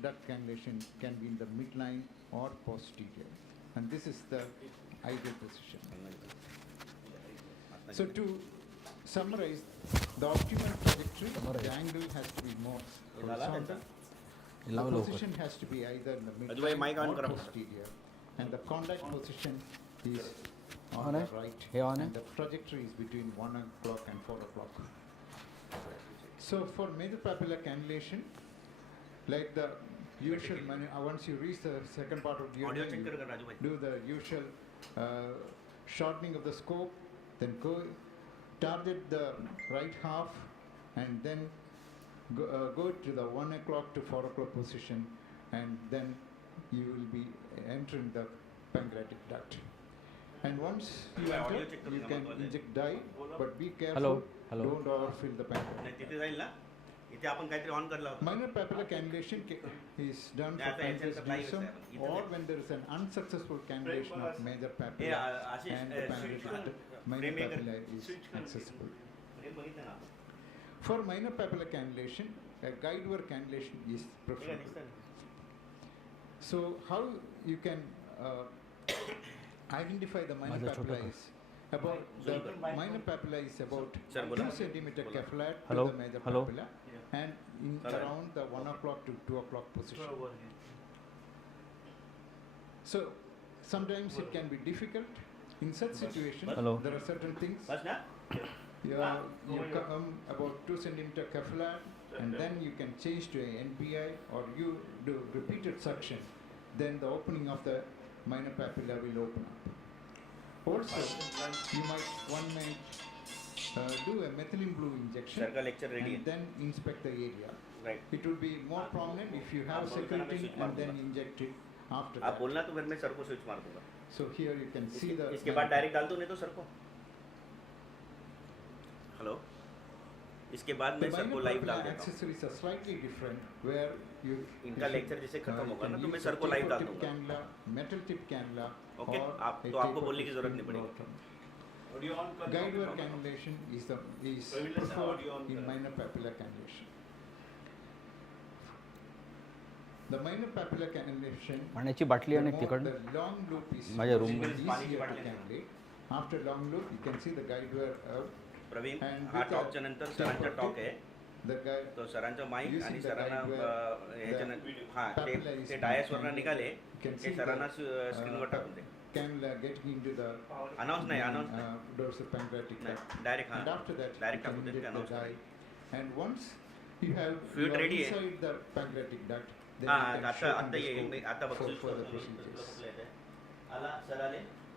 duct cannulation can be in the midline or posterior. And this is the ideal position. So to summarize, the optimal trajectory, the angle has to be more horizontal. The position has to be either in the midline or posterior. And the contact position is on the right. And the trajectory is between 1 o'clock and 4 o'clock. So for major papilla cannulation, like the usual, once you reach the second part of duodenum, you do the usual shortening of the scope, then target the right half, and then go to the 1 o'clock to 4 o'clock position, and then you will be entering the pancreatic duct. And once you enter, you can inject dye, but be careful, don't overfill the pancreatic. Minor papilla cannulation is done for pancreas divisum or when there is an unsuccessful cannulation of major papilla and the pancreatic minor papilla is accessible. For minor papilla cannulation, a guide wire cannulation is preferable. So how you can identify the minor papilla is about the minor papilla is about 2 centimeter capillate to the major papilla and in around the 1 o'clock to 2 o'clock position. So sometimes it can be difficult. In such situations, there are certain things. You come about 2 centimeter capillate and then you can change to a NPI or you do repeated suction. Then the opening of the minor papilla will open up. Also, one may do a methylene blue injection and then inspect the area. Right. It will be more prominent if you have secretin and then inject it after that. बोलना तो फिर मैं sir को switch मार दूंगा. So here you can see the. इसके बाद direct डाल दूं नहीं तो सर को. हेलो. इसके बाद मैं सर को लाइव डाल देता हूँ. Accessories are slightly different where you. इनका लेक्चर जैसे खत्म होगा ना तो मैं सर को लाइव डाल दूंगा. Metal tip cannula. Okay. आप तो आपको बोलने की जरूरत नहीं पड़ेगी. Guide wire cannulation is preferred in minor papilla cannulation. The minor papilla cannulation. पाण्याची बाटली आणि तिकड. The long loop is माझ्या room easier to cannulate. After long loop, you can see the guide wire out. Praveen हा टॉकच्या नंतर सरांचा talk आहे. तो सरांचा माईक आणि सरांना ह्याच्या ते डायस वरनं निघाले ते सरांना स्क्रीनवर टाकून दे. Cannula getting into the dorsal pancreatic duct. Direct and after that direct you can inject the dye. And once you are inside the pancreatic duct, then you can show for further procedures.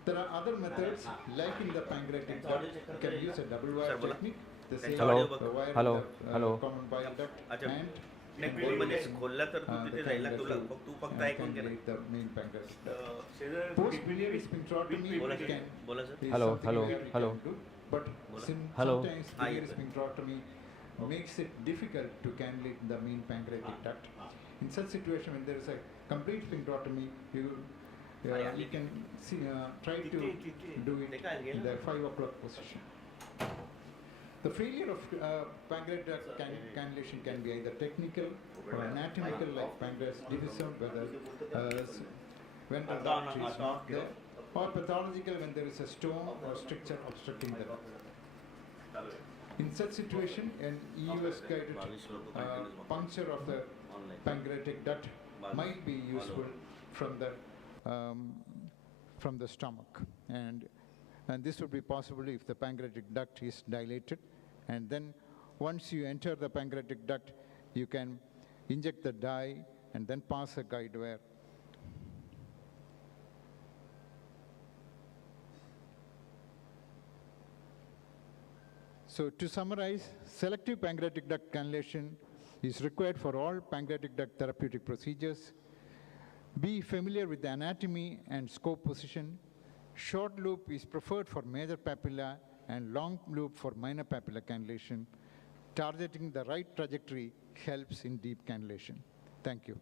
There are other methods like in the pancreatic duct. You can use a double wire technique. The same wire common bile duct and नाही बोल मध्ये खोलला तर तू तिथे जाईल ना तुला तू फक्त ऐकून घे the main pancreatic. Post-biliary sphincterotomy बोला sir. hello. But sometimes biliary sphincterotomy makes it difficult to cannulate the main pancreatic duct. In such situation, when there is a complete sphincterotomy, you can try to do it in the 5 o'clock position. The failure of pancreatic duct cannulation can be either technical or anatomical, like pancreas divisor, whether when the duct is not there, or pathological when there is a stone or stricture obstructing the duct. In such situation, an EUS guided puncture of the pancreatic duct might be useful from the stomach, and this would be possible if the pancreatic duct is dilated. And then once you enter the pancreatic duct, you can inject the dye and then pass a guide wire. So to summarize, selective pancreatic duct cannulation is required for all pancreatic duct therapeutic procedures. Be familiar with the anatomy and scope position. Short loop is preferred for major papilla and long loop for minor papilla cannulation. Targeting the right trajectory helps in deep cannulation. Thank you.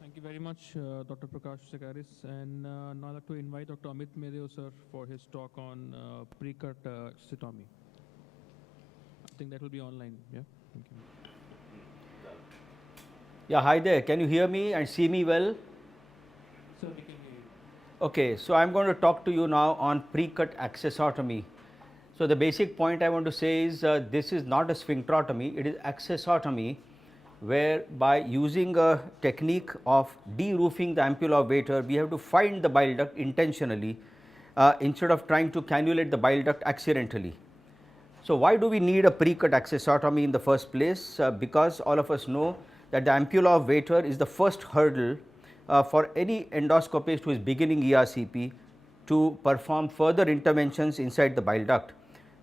Thank you very much, Dr. Prakash Sakaris. And now I'd like to invite Dr. Amit Medeo, sir, for his talk on pre-cut cystotomy. I think that will be online. Yeah, thank you. Yeah, hi there. Can you hear me and see me well? Sir, we can hear you. Okay, so I'm going to talk to you now on pre-cut accessotomy. So the basic point I want to say is this is not a sphincterotomy, it is accessotomy, where by using a technique of de-roofing the ampulla of Vater, we have to find the bile duct intentionally instead of trying to cannulate the bile duct accidentally. So why do we need a pre-cut accessotomy in the first place? Because all of us know that the ampulla of Vater is the first hurdle for any endoscopist who is beginning ERCP to perform further interventions inside the bile duct.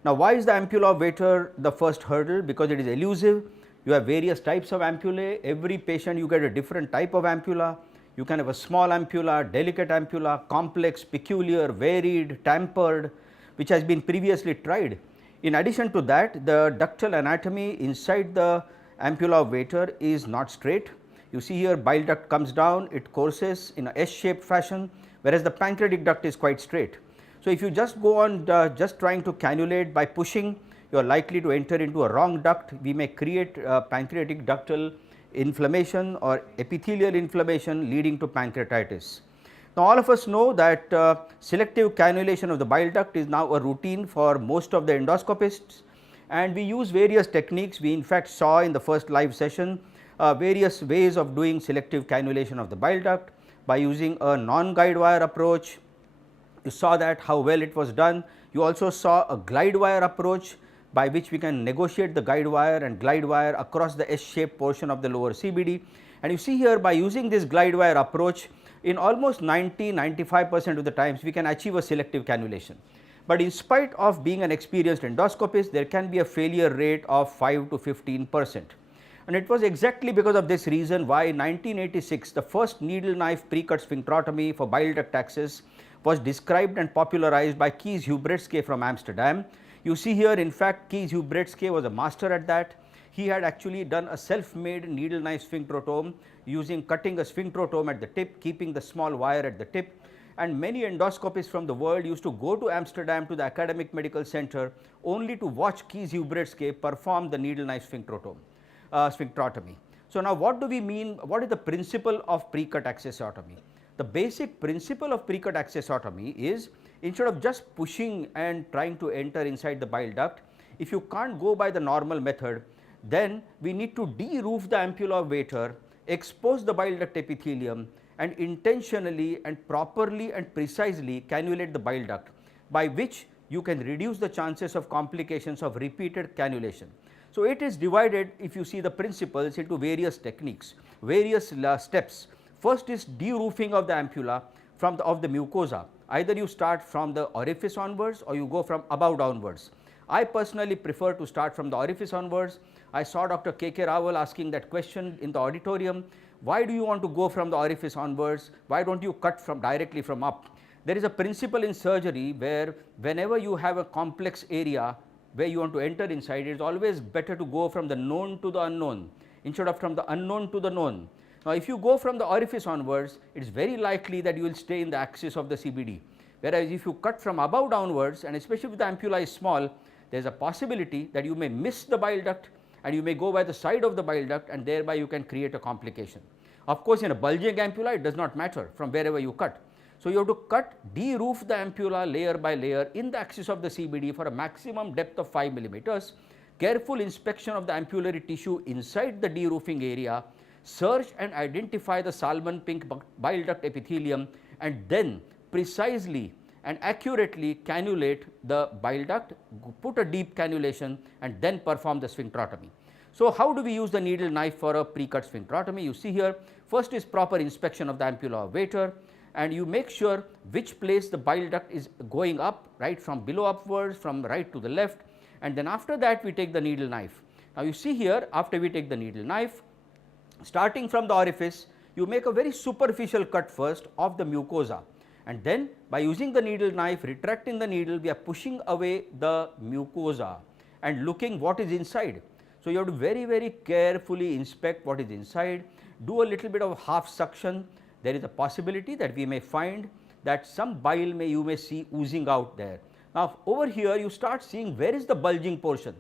Now, why is the ampulla of Vater the first hurdle? Because it is elusive. You have various types of ampullae. Every patient you get a different type of ampulla. You can have a small ampulla, delicate ampulla, complex, peculiar, varied, tampered, which has been previously tried. In addition to that, the ductal anatomy inside the ampulla of Vater is not straight. You see here bile duct comes down, it courses in a S-shaped fashion, whereas the pancreatic duct is quite straight. So if you just go on just trying to cannulate by pushing, you are likely to enter into a wrong duct. We may create pancreatic ductal inflammation or epithelial inflammation leading to pancreatitis. Now, all of us know that selective cannulation of the bile duct is now a routine for most of the endoscopists, and we use various techniques. We in fact saw in the first live session various ways of doing selective cannulation of the bile duct by using a non-guide wire approach. You saw that how well it was done. You also saw a glide wire approach by which we can negotiate the guide wire and glide wire across the S-shaped portion of the lower CBD. And you see here, by using this glide wire approach, in almost 90-95% of the times we can achieve a selective cannulation. But in spite of being an experienced endoscopist, there can be a failure rate of 5 to 15%. And it was exactly because of this reason why in 1986 the first needle knife pre-cut sphincterotomy for bile duct access was described and popularized by Kees Hubrechtske from Amsterdam. You see here, in fact, Kees Hubrechtske was a master at that. He had actually done a self-made needle knife sphincterotome using cutting a sphincterotome at the tip, keeping the small wire at the tip, and many endoscopists from the world used to go to Amsterdam to the academic medical center only to watch Kees Hubrechtske perform the needle knife sphincterotomy. So, now what do we mean, what is the principle of pre-cut accessotomy? The basic principle of pre-cut accessotomy is, instead of just pushing and trying to enter inside the bile duct, if you can't go by the normal method, then we need to de-roof the ampulla of Vater, expose the bile duct epithelium, and intentionally and properly and precisely cannulate the bile duct, by which you can reduce the chances of complications of repeated cannulation. So, it is divided, if you see the principles, into various techniques, various steps. First is de-roofing of the ampulla of the mucosa. Either you start from the orifice onwards or you go from above downwards. I personally prefer to start from the orifice onwards. I saw Dr. K.K. Rawal asking that question in the auditorium, why do you want to go from the orifice onwards, why do not you cut directly from up? There is a principle in surgery where whenever you have a complex area where you want to enter inside, it is always better to go from the known to the unknown instead of from the unknown to the known. Now, if you go from the orifice onwards, it is very likely that you will stay in the axis of the CBD, whereas if you cut from above downwards, and especially if the ampulla is small, there is a possibility that you may miss the bile duct and you may go by the side of the bile duct, and thereby you can create a complication. Of course, in a bulging ampulla it does not matter from wherever you cut. So, you have to cut, de-roof the ampulla layer by layer in the axis of the CBD for a maximum depth of 5 millimeters, careful inspection of the ampullary tissue inside the de-roofing area, search and identify the salmon pink bile duct epithelium, and then precisely and accurately cannulate the bile duct, put a deep cannulation, and then perform the sphincterotomy. So, how do we use the needle knife for a pre-cut sphincterotomy? You see here, first is proper inspection of the ampulla of Vater, and you make sure which place the bile duct is going up, right from below upwards, from right to the left, and then after that we take the needle knife. Now, you see here, after we take the needle knife, starting from the orifice, you make a very superficial cut first of the mucosa, and then by using the needle knife, retracting the needle, we are pushing away the mucosa and looking what is inside. So, you have to very carefully inspect what is inside, do a little bit of half suction. There is a possibility that we may find that some bile you may see oozing out there. Now, over here you start seeing where is the bulging portion.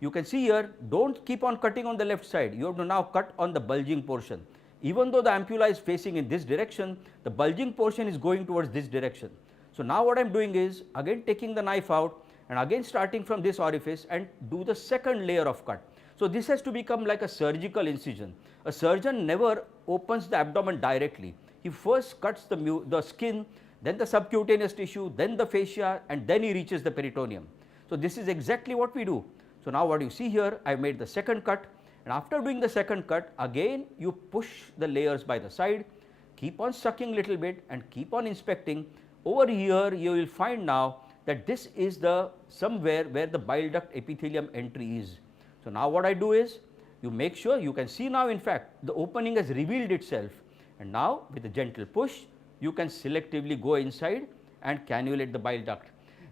You can see here, do not keep on cutting on the left side, you have to now cut on the bulging portion. Even though the ampulla is facing in this direction, the bulging portion is going towards this direction. So, now what I am doing is again taking the knife out and again starting from this orifice and do the second layer of cut. So, this has to become like a surgical incision. A surgeon never opens the abdomen directly. He first cuts the skin, then the subcutaneous tissue, then the fascia, and then he reaches the peritoneum. So, this is exactly what we do. So, now what you see here, I have made the second cut, and after doing the second cut, again you push the layers by the side, keep on sucking little bit and keep on inspecting. Over here you will find now that this is the somewhere where the bile duct epithelium entry is. So, now what I do is, you make sure, you can see now in fact the opening has revealed itself, and now with a gentle push you can selectively go inside and cannulate the bile duct.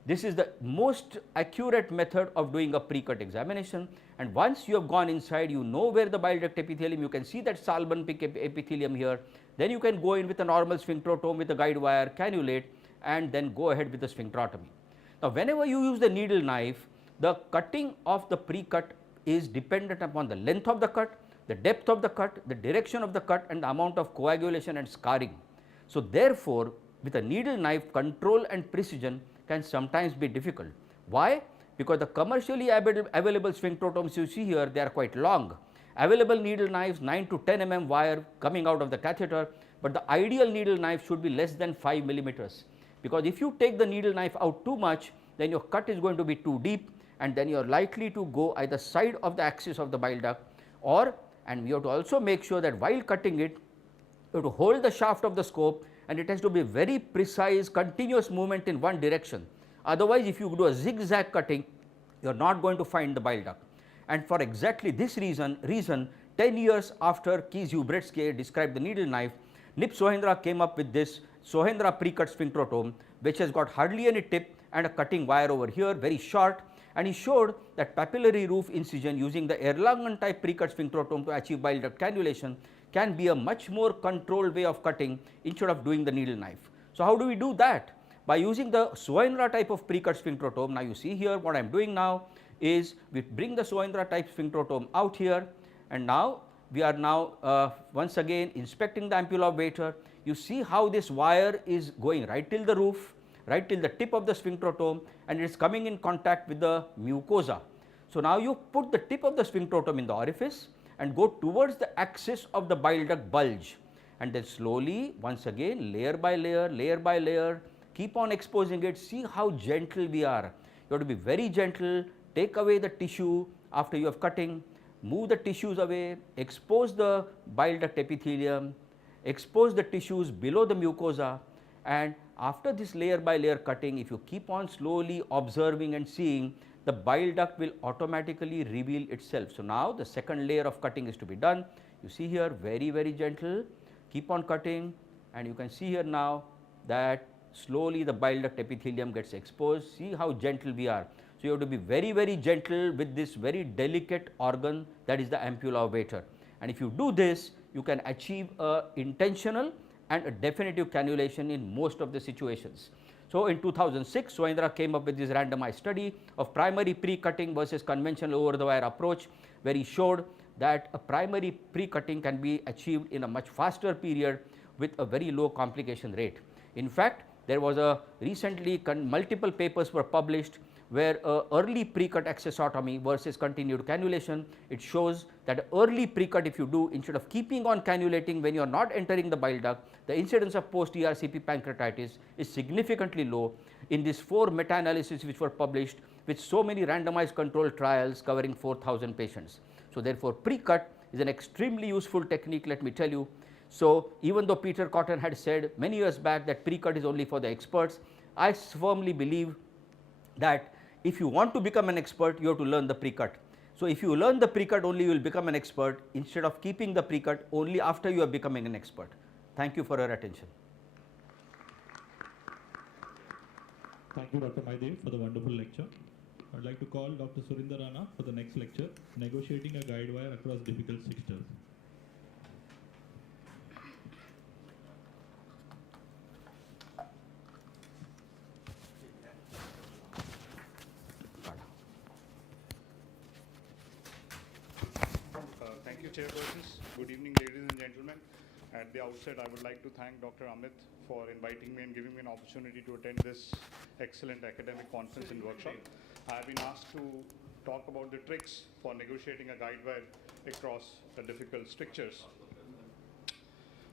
This is the most accurate method of doing a pre-cut examination, and once you have gone inside, you know where the bile duct epithelium, you can see that salmon pink epithelium here, then you can go in with a normal sphincterotome with a guide wire, cannulate, and then go ahead with the sphincterotomy. Now, whenever you use the needle knife, the cutting of the pre-cut is dependent upon the length of the cut, the depth of the cut, the direction of the cut, and the amount of coagulation and scarring. So therefore, with a needle knife, control and precision can sometimes be difficult. Why? Because the commercially available sphincterotomes you see here, they are quite long. Available needle knives 9 to 10 mm wire coming out of the catheter, but the ideal needle knife should be less than 5 millimeters. Because if you take the needle knife out too much, then your cut is going to be too deep, and then you are likely to go either side of the axis of the bile duct, or, and you have to also make sure that while cutting it, you have to hold the shaft of the scope, and it has to be very precise, continuous movement in one direction. Otherwise, if you do a zigzag cutting, you are not going to find the bile duct. And for exactly this reason, 10 years after Keys-Hubretsky described the needle knife, Nip Sohendra came up with this Sohendra pre-cut sphincterotome, which has got hardly any tip and a cutting wire over here, very short, and he showed that papillary roof incision using the Erlangen type pre-cut sphincterotome to achieve bile duct cannulation can be a much more controlled way of cutting instead of doing the needle knife. So how do we do that? By using the Sohendra type of pre-cut sphincterotome. Now you see here what I am doing now is we bring the Sohendra type sphincterotome out here, and now we are now once again inspecting the ampulla of Vater. You see how this wire is going right till the roof, right till the tip of the sphincterotome, and it is coming in contact with the mucosa. So now you put the tip of the sphincterotome in the orifice and go towards the axis of the bile duct bulge, and then slowly once again layer by layer, keep on exposing it. See how gentle we are. You have to be very gentle. Take away the tissue after you have cutting, move the tissues away, expose the bile duct epithelium, expose the tissues below the mucosa, and after this layer by layer cutting, if you keep on slowly observing and seeing, the bile duct will automatically reveal itself. So now the second layer of cutting is to be done. You see here, very, very gentle, keep on cutting, and you can see here now that slowly the bile duct epithelium gets exposed. See how gentle we are. So you have to be very, very gentle with this very delicate organ, that is the ampulla of Vater. And if you do this, you can achieve a intentional and a definitive cannulation in most of the situations. So in 2006, Sohendra came up with this randomized study of primary pre-cutting versus conventional over the wire approach, where he showed that a primary pre-cutting can be achieved in a much faster period with a very low complication rate. In fact, there was a recently multiple papers were published where early pre-cut accessotomy versus continued cannulation, it shows that early pre-cut if you do, instead of keeping on cannulating when you are not entering the bile duct, the incidence of post-ERCP pancreatitis is significantly low in these 4 meta-analyses which were published with so many randomized controlled trials covering 4,000 patients. So therefore, pre-cut is an extremely useful technique, let me tell you. So even though Peter Cotton had said many years back that pre-cut is only for the experts, I firmly believe that if you want to become an expert, you have to learn the pre-cut. So if you learn the pre-cut only, you will become an expert instead of keeping the pre-cut only after you are becoming an expert. Thank you for your attention. Thank you, Dr. Mahdev, for the wonderful lecture. I would like to call Dr. Surinder Rana for the next lecture, Negotiating a Guide Wire Across Difficult Strictures. Thank you, Chairpersons. Good evening, ladies and gentlemen. At the outset, I would like to thank Dr. Amit for inviting me and giving me an opportunity to attend this excellent academic conference and workshop. I have been asked to talk about the tricks for negotiating a guide wire across the difficult strictures.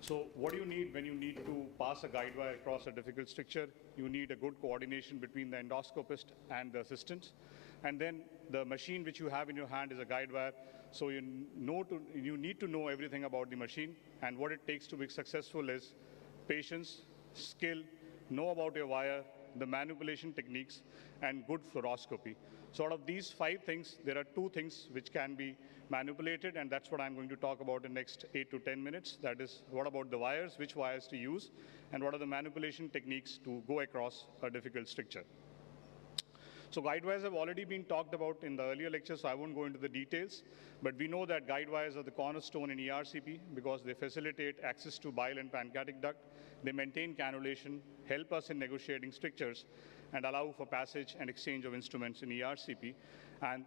So what do you need when you need to pass a guide wire across a difficult stricture? You need a good coordination between the endoscopist and the assistant. And then the machine which you have in your hand is a guide wire. So you need to know everything about the machine, and what it takes to be successful is patience, skill, know about your wire, the manipulation techniques, and good fluoroscopy. So out of these 5 things, there are 2 things which can be manipulated, and that's what I'm going to talk about in the next 8 to 10 minutes. That is, what about the wires, which wires to use, and what are the manipulation techniques to go across a difficult stricture. So guide wires have already been talked about in the earlier lectures, so I won't go into the details. But we know that guide wires are the cornerstone in ERCP because they facilitate access to bile and pancreatic duct. They maintain cannulation, help us in negotiating strictures, and allow for passage and exchange of instruments in ERCP. And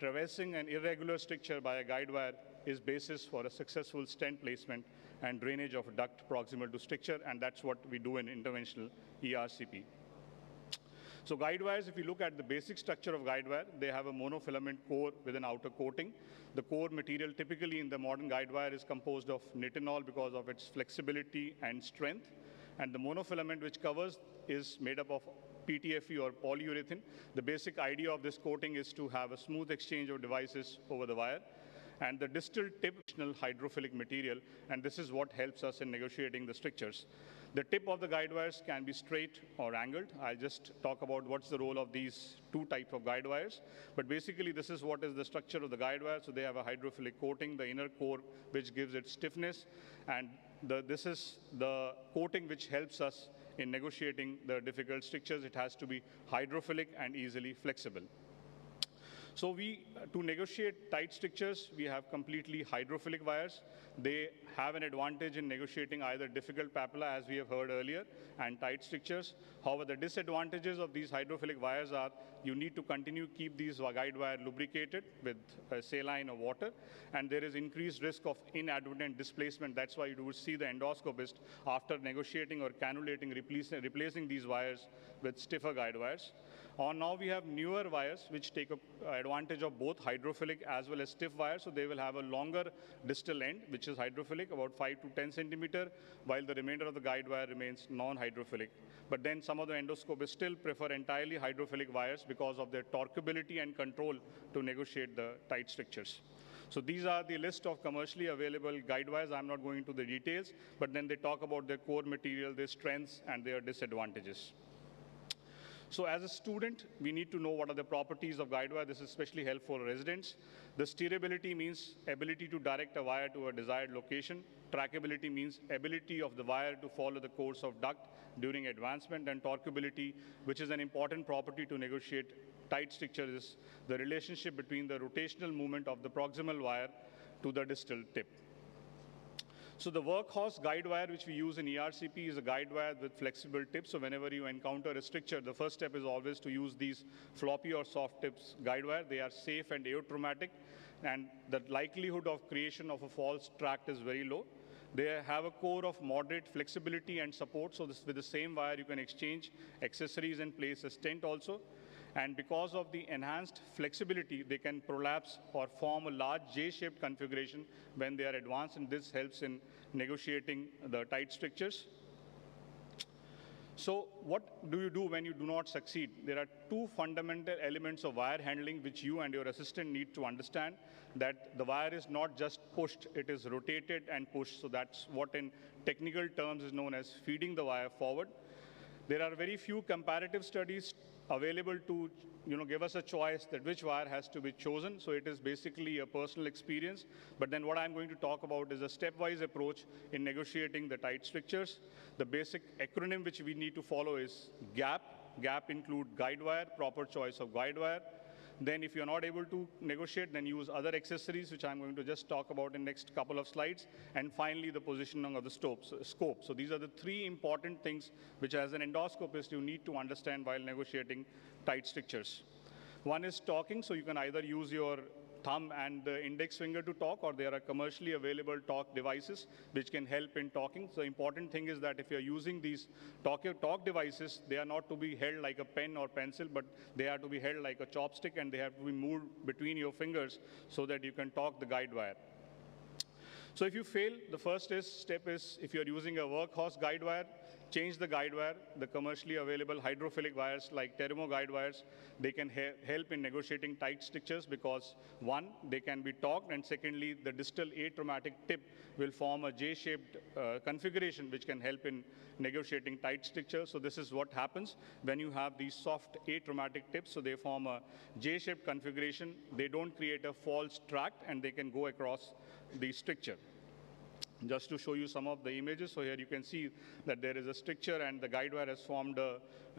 traversing an irregular stricture by a guide wire is basis for a successful stent placement and drainage of a duct proximal to stricture, and that's what we do in interventional ERCP. So guide wires, if you look at the basic structure of guide wire, they have a monofilament core with an outer coating. The core material typically in the modern guide wire is composed of nitinol because of its flexibility and strength. And the monofilament which covers is made up of PTFE or polyurethane. The basic idea of this coating is to have a smooth exchange of devices over the wire. And the distal tip is hydrophilic material, and this is what helps us in negotiating the strictures. The tip of the guide wires can be straight or angled. I'll just talk about what's the role of these two types of guide wires. But basically, this is what is the structure of the guide wire. So they have a hydrophilic coating, the inner core, which gives it stiffness. And this is the coating which helps us in negotiating the difficult strictures. It has to be hydrophilic and easily flexible. So to negotiate tight strictures, we have completely hydrophilic wires. They have an advantage in negotiating either difficult papilla, as we have heard earlier, and tight strictures. However, the disadvantages of these hydrophilic wires are you need to continue keep these guide wire lubricated with saline or water, and there is increased risk of inadvertent displacement. That's why you do see the endoscopist, after negotiating or cannulating, replacing these wires with stiffer guide wires. Now we have newer wires which take advantage of both hydrophilic as well as stiff wires. So they will have a longer distal end, which is hydrophilic, about 5 to 10 centimeter, while the remainder of the guide wire remains non-hydrophilic. But then some of the endoscopists still prefer entirely hydrophilic wires because of their torqueability and control to negotiate the tight strictures. So these are the list of commercially available guide wires. I'm not going into the details, but then they talk about their core material, their strengths, and their disadvantages. So as a student, we need to know what are the properties of guide wire. This is especially helpful for residents. The steerability means ability to direct a wire to a desired location. Trackability means ability of the wire to follow the course of duct during advancement. And torqueability, which is an important property to negotiate tight stricture, is the relationship between the rotational movement of the proximal wire to the distal tip. So the workhorse guide wire which we use in ERCP is a guide wire with flexible tips. So whenever you encounter a stricture, the first step is always to use these floppy or soft tips guide wire. They are safe and atraumatic, and the likelihood of creation of a false tract is very low. They have a core of moderate flexibility and support. So with the same wire, you can exchange accessories and place a stent also. And because of the enhanced flexibility, they can prolapse or form a large J-shaped configuration when they are advanced, and this helps in negotiating the tight strictures. So what do you do when you do not succeed? There are two fundamental elements of wire handling which you and your assistant need to understand, that the wire is not just pushed, it is rotated and pushed. So that's what in technical terms is known as feeding the wire forward. There are very few comparative studies available to give us a choice that which wire has to be chosen. So it is basically a personal experience. But then what I'm going to talk about is a stepwise approach in negotiating the tight strictures. The basic acronym which we need to follow is GAP. GAP include guide wire, proper choice of guide wire. Then if you're not able to negotiate, then use other accessories, which I'm going to just talk about in next couple of slides. And finally, the positioning of the scope. So these are the three important things which as an endoscopist you need to understand while negotiating tight strictures. One is torquing, so you can either use your thumb and the index finger to torque, or there are commercially available torque devices which can help in torquing. So the important thing is that if you're using these torque devices, they are not to be held like a pen or pencil, but they are to be held like a chopstick, and they have to be moved between your fingers so that you can torque the guide wire. So if you fail, the first step is, if you're using a workhorse guide wire, change the guide wire. The commercially available hydrophilic wires like Teramo guide wires, they can help in negotiating tight strictures because one, they can be torqued, and secondly, the distal atraumatic tip will form a J-shaped configuration which can help in negotiating tight strictures. So this is what happens when you have these soft atraumatic tips. So they form a J-shaped configuration. They don't create a false tract, and they can go across the stricture. Just to show you some of the images, so here you can see that there is a stricture and the guide wire has formed a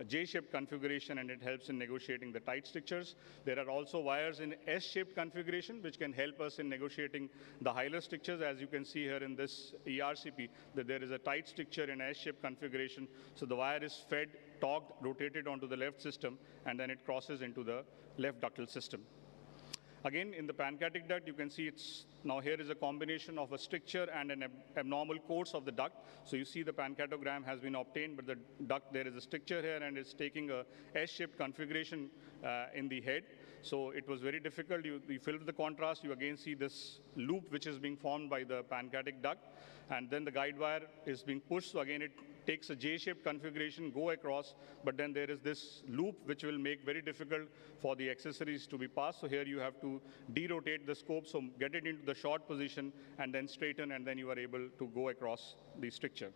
J-shaped configuration, and it helps in negotiating the tight strictures. There are also wires in S-shaped configuration which can help us in negotiating the Hyler strictures. As you can see here in this ERCP, that there is a tight stricture in S-shaped configuration. So the wire is fed torqued, rotated onto the left system, and then it crosses into the left ductal system. Again, in the pancreatic duct, you can see now here is a combination of a stricture and an abnormal course of the duct. So you see the pancreatogram has been obtained, but the duct, there is a stricture here and it's taking a S-shaped configuration in the head. So it was very difficult. You filter the contrast, you again see this loop which is being formed by the pancreatic duct, and then the guide wire is being pushed. So again, it takes a J-shaped configuration, go across, but then there is this loop which will make very difficult for the accessories to be passed. So here you have to derotate the scope, so get it into the short position and then straighten, and then you are able to go across the stricture.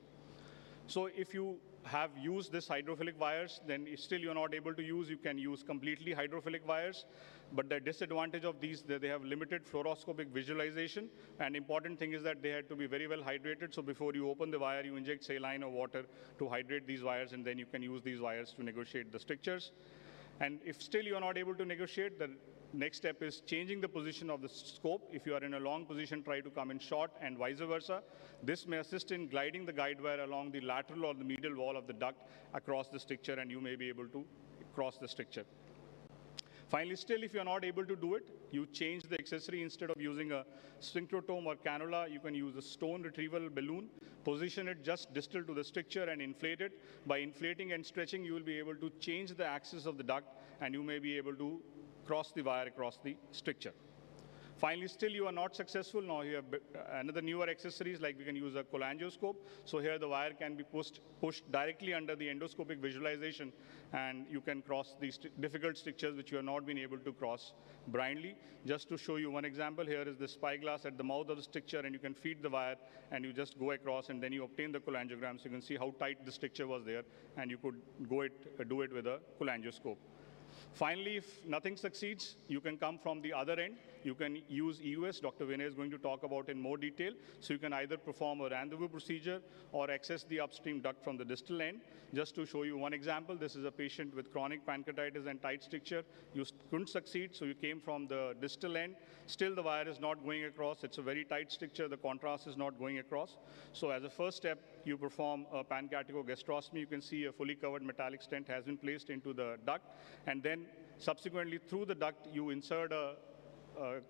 So if you have used this hydrophilic wires, then still you're not able to use, you can use completely hydrophilic wires. But the disadvantage of these, they have limited fluoroscopic visualization. And important thing is that they had to be very well hydrated. So before you open the wire, you inject saline or water to hydrate these wires, and then you can use these wires to negotiate the strictures. And if still you're not able to negotiate, the next step is changing the position of the scope. If you are in a long position, try to come in short, and vice versa. This may assist in gliding the guide wire along the lateral or the medial wall of the duct across the stricture, and you may be able to cross the stricture. Finally, still, if you're not able to do it, you change the accessory. Instead of using a sphincterotome or cannula, you can use a stone retrieval balloon, position it just distal to the stricture and inflate it. By inflating and stretching, you will be able to change the axis of the duct, and you may be able to cross the wire across the stricture. Finally, still you are not successful. Now you have another newer accessories, like we can use a cholangioscope. So here the wire can be pushed directly under the endoscopic visualization, and you can cross these difficult strictures which you have not been able to cross blindly. Just to show you one example, here is the spyglass at the mouth of the stricture, and you can feed the wire and you just go across, and then you obtain the cholangiogram. So you can see how tight the stricture was there, and you could do it with a cholangioscope. Finally, if nothing succeeds, you can come from the other end. You can use EUS. Dr. Vinay is going to talk about in more detail. So you can either perform a rendezvous procedure or access the upstream duct from the distal end. Just to show you one example, this is a patient with chronic pancreatitis and tight stricture. You couldn't succeed, so you came from the distal end. Still, the wire is not going across. It's a very tight stricture. The contrast is not going across. So as a first step, you perform a pancreaticogastrostomy. You can see a fully covered metallic stent has been placed into the duct. And then subsequently, through the duct, you insert a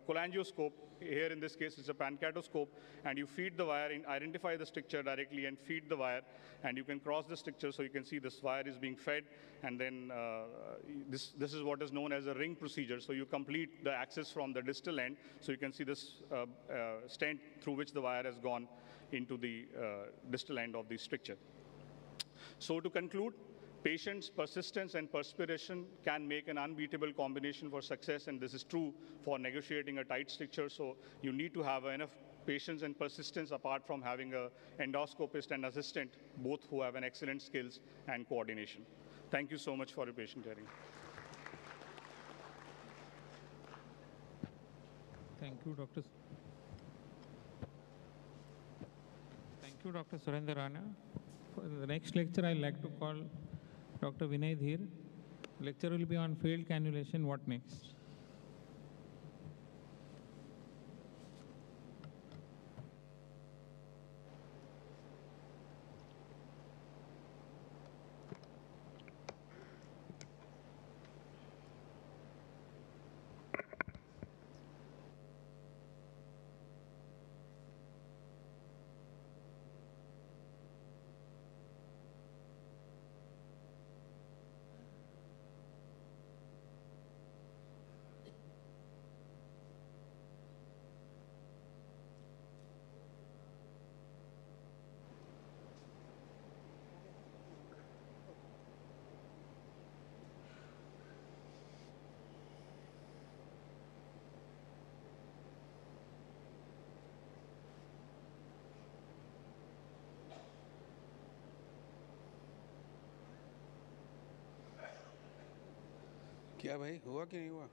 cholangioscope. Here in this case, it's a pancreatoscope, and you feed the wire, identify the stricture directly and feed the wire, and you can cross the stricture. So you can see this wire is being fed, and then this is what is known as a ring procedure. So you complete the access from the distal end. So you can see this stent through which the wire has gone into the distal end of the stricture. So to conclude, patience, persistence, and perspiration can make an unbeatable combination for success, and this is true for negotiating a tight stricture. So you need to have enough patience and persistence, apart from having an endoscopist and assistant, both who have an excellent skills and coordination. Thank you so much for your patient hearing. Thank you, Dr. Thank you, Dr. Surendra Rana. For the next lecture, I'd like to call Dr. Vinay Dheer. Lecture will be on failed cannulation. What next? क्या भाई हुआ कि नहीं हुआ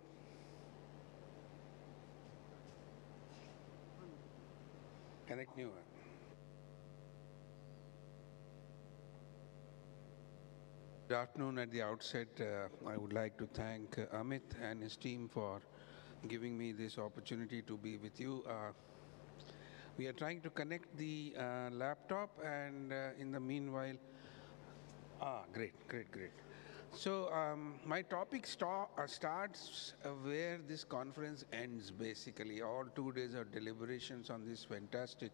connect नहीं हुआ Good afternoon. At the outset, I would like to thank Amit and his team for giving me this opportunity to be with you. We are trying to connect the laptop, and in the meanwhile, Great, great, great. So my topic starts where this conference ends, basically. All 2 days of deliberations on this fantastic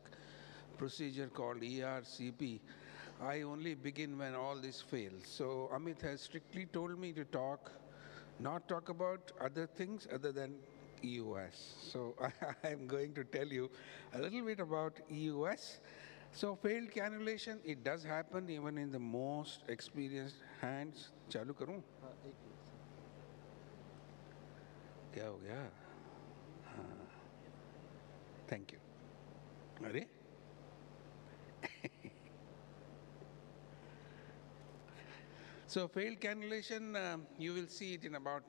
procedure called ERCP. I only begin when all this fails. So Amit has strictly told me to not talk about other things other than EOS. So I'm going to tell you a little bit about EOS. So failed cannulation, it does happen even in the most experienced hands. Chalu karun? Kya ho gaya? Thank you. Are? So failed cannulation, you will see it in about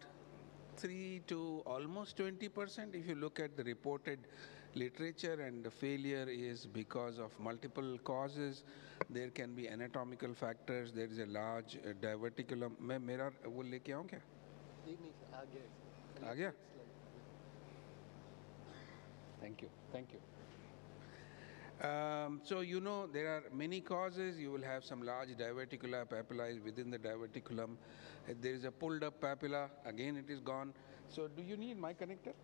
3 to almost 20% if you look at the reported literature, and the failure is because of multiple causes. There can be anatomical factors. There is a large diverticulum. मैं मेरा वो लेके आऊँ क्या? आ गया? Thank you. Thank you. So you know there are many causes. You will have some large diverticular papillae within the diverticulum. There is a pulled up papilla. Again, it is gone. So do you need my connector?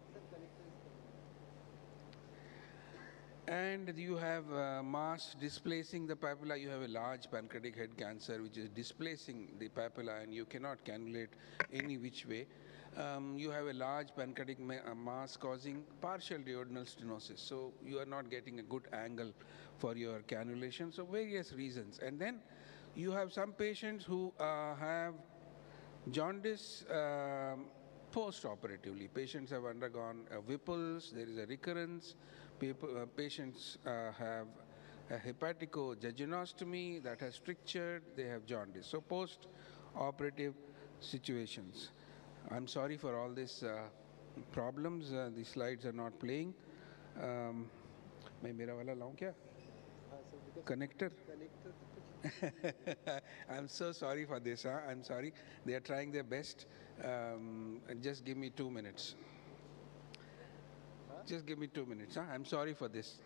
And you have mass displacing the papilla. You have a large pancreatic head cancer which is displacing the papilla, and you cannot cannulate any which way. You have a large pancreatic mass causing partial duodenal stenosis. So you are not getting a good angle for your cannulation. So various reasons. And then you have some patients who have jaundice post-operatively. Patients have undergone Whipple's, there is a recurrence. Patients have a hepatico-jejunostomy that has strictured, they have jaundice. So post-operative situations. I'm sorry for all these problems. The slides are not playing. मैं मेरा वाला लाऊं क्या? Connector? I'm so sorry for this. I'm sorry. They are trying their best. Just give me 2 minutes. Just give me 2 minutes. I'm sorry for this.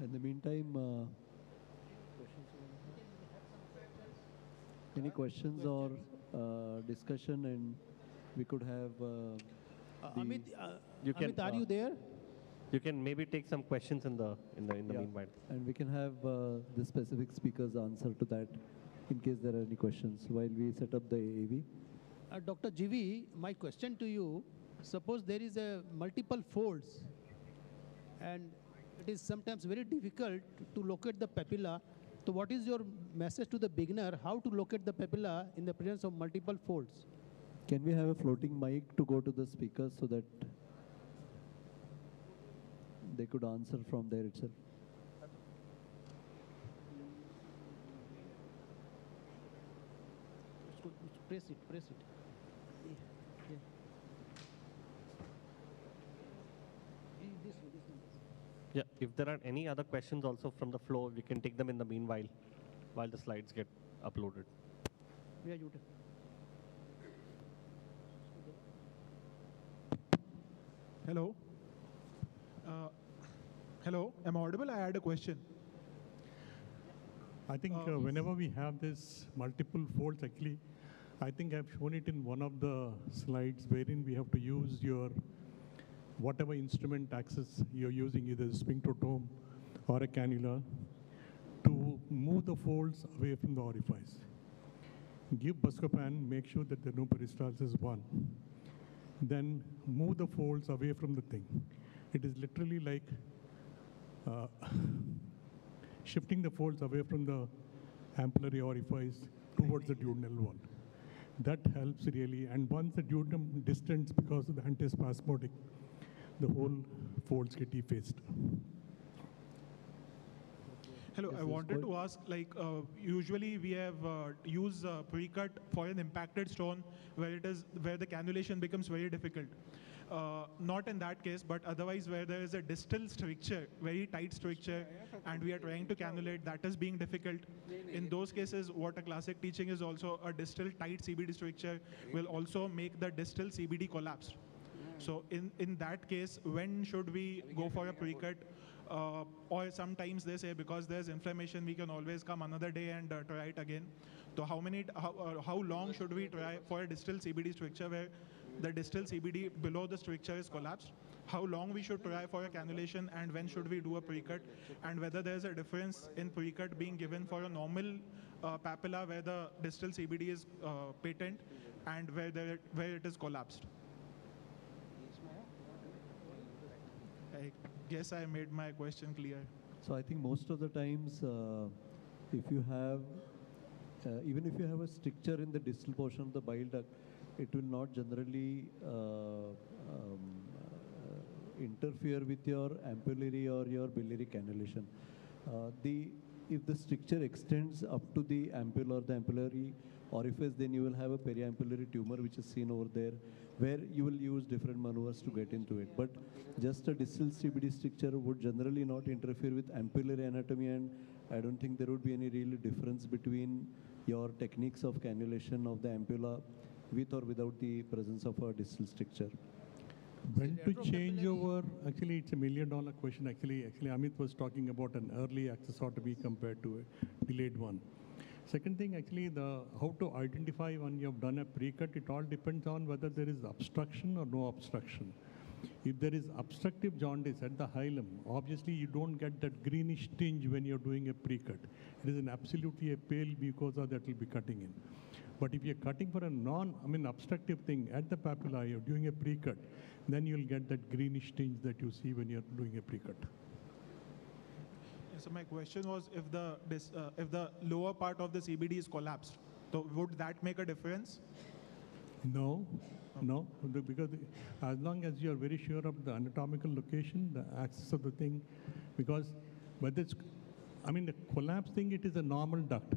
In the meantime, any questions or discussion, and we could have Amit, You can, Amit, are you there? You can maybe take some questions in the meanwhile. and we can have the specific speakers answer to that in case there are any questions while we set up the AAV. Dr. GV, my question to you, suppose there is a multiple folds and it is sometimes very difficult to locate the papilla. So what is your message to the beginner, how to locate the papilla in the presence of multiple folds? Can we have a floating mic to go to the speakers so that they could answer from there itself? Press it, press it. Yeah. This one. Yeah, if there are any other questions also from the floor, we can take them in the meanwhile, while the slides get uploaded. Yeah, you Hello. Hello, am I audible? I had a question. I think whenever we have this multiple folds, actually, I think I've shown it in one of the slides wherein we have to use your whatever instrument access you're using, either a sphinctotome or a cannula, to move the folds away from the orifice. Give Buscopan, make sure that the no peristalsis is 1. Then move the folds away from the thing. It is literally like shifting the folds away from the ampullary orifice towards the duodenal wall. That helps really, and once the duodenum distends because of the antispasmodic, the whole folds get effaced. Hello, I wanted to ask, usually we have pre-cut for an impacted stone where the cannulation becomes very difficult. Not in that case, but otherwise where there is a distal stricture, very tight stricture, and we are trying to cannulate, that is being difficult. In those cases, what a classic teaching is also a distal tight CBD stricture will also make the distal CBD collapse. So in that case, when should we go for a pre-cut? Or sometimes they say because there's inflammation, we can always come another day and try it again. So how long should we try for a distal CBD stricture where the distal CBD below the stricture is collapsed? How long we should try for a cannulation, and when should we do a pre-cut? And whether there's a difference in pre-cut being given for a normal papilla where the distal CBD is patent and where it is collapsed. I guess I made my question clear. So I think most of the times, if you have, even if you have a stricture in the distal portion of the bile duct, it will not generally interfere with your ampullary or your biliary cannulation. If the stricture extends up to the ampulla or the ampullary orifice, then you will have a periampullary tumor, which is seen over there, where you will use different maneuvers to get into it. But just a distal CBD stricture would generally not interfere with ampullary anatomy, and I don't think there would be any real difference between your techniques of cannulation of the ampulla with or without the presence of a distal stricture. When to change over, actually it's $1 million question. Actually Amit was talking about an early accessotomy compared to a delayed one. Second thing, actually, how to identify when you have done a pre-cut, it all depends on whether there is obstruction or no obstruction. If there is obstructive jaundice at the hilum, obviously you don't get that greenish tinge when you're doing a pre-cut. It is absolutely a pale mucosa that will be cutting in. But if you're cutting for a obstructive thing at the papilla, you're doing a pre-cut, then you'll get that greenish tinge that you see when you're doing a pre-cut. So my question was, if the lower part of the CBD is collapsed, so would that make a difference? No, because as long as you're very sure of the anatomical location, the axis of the thing, because whether it's, the collapse thing, it is a normal duct.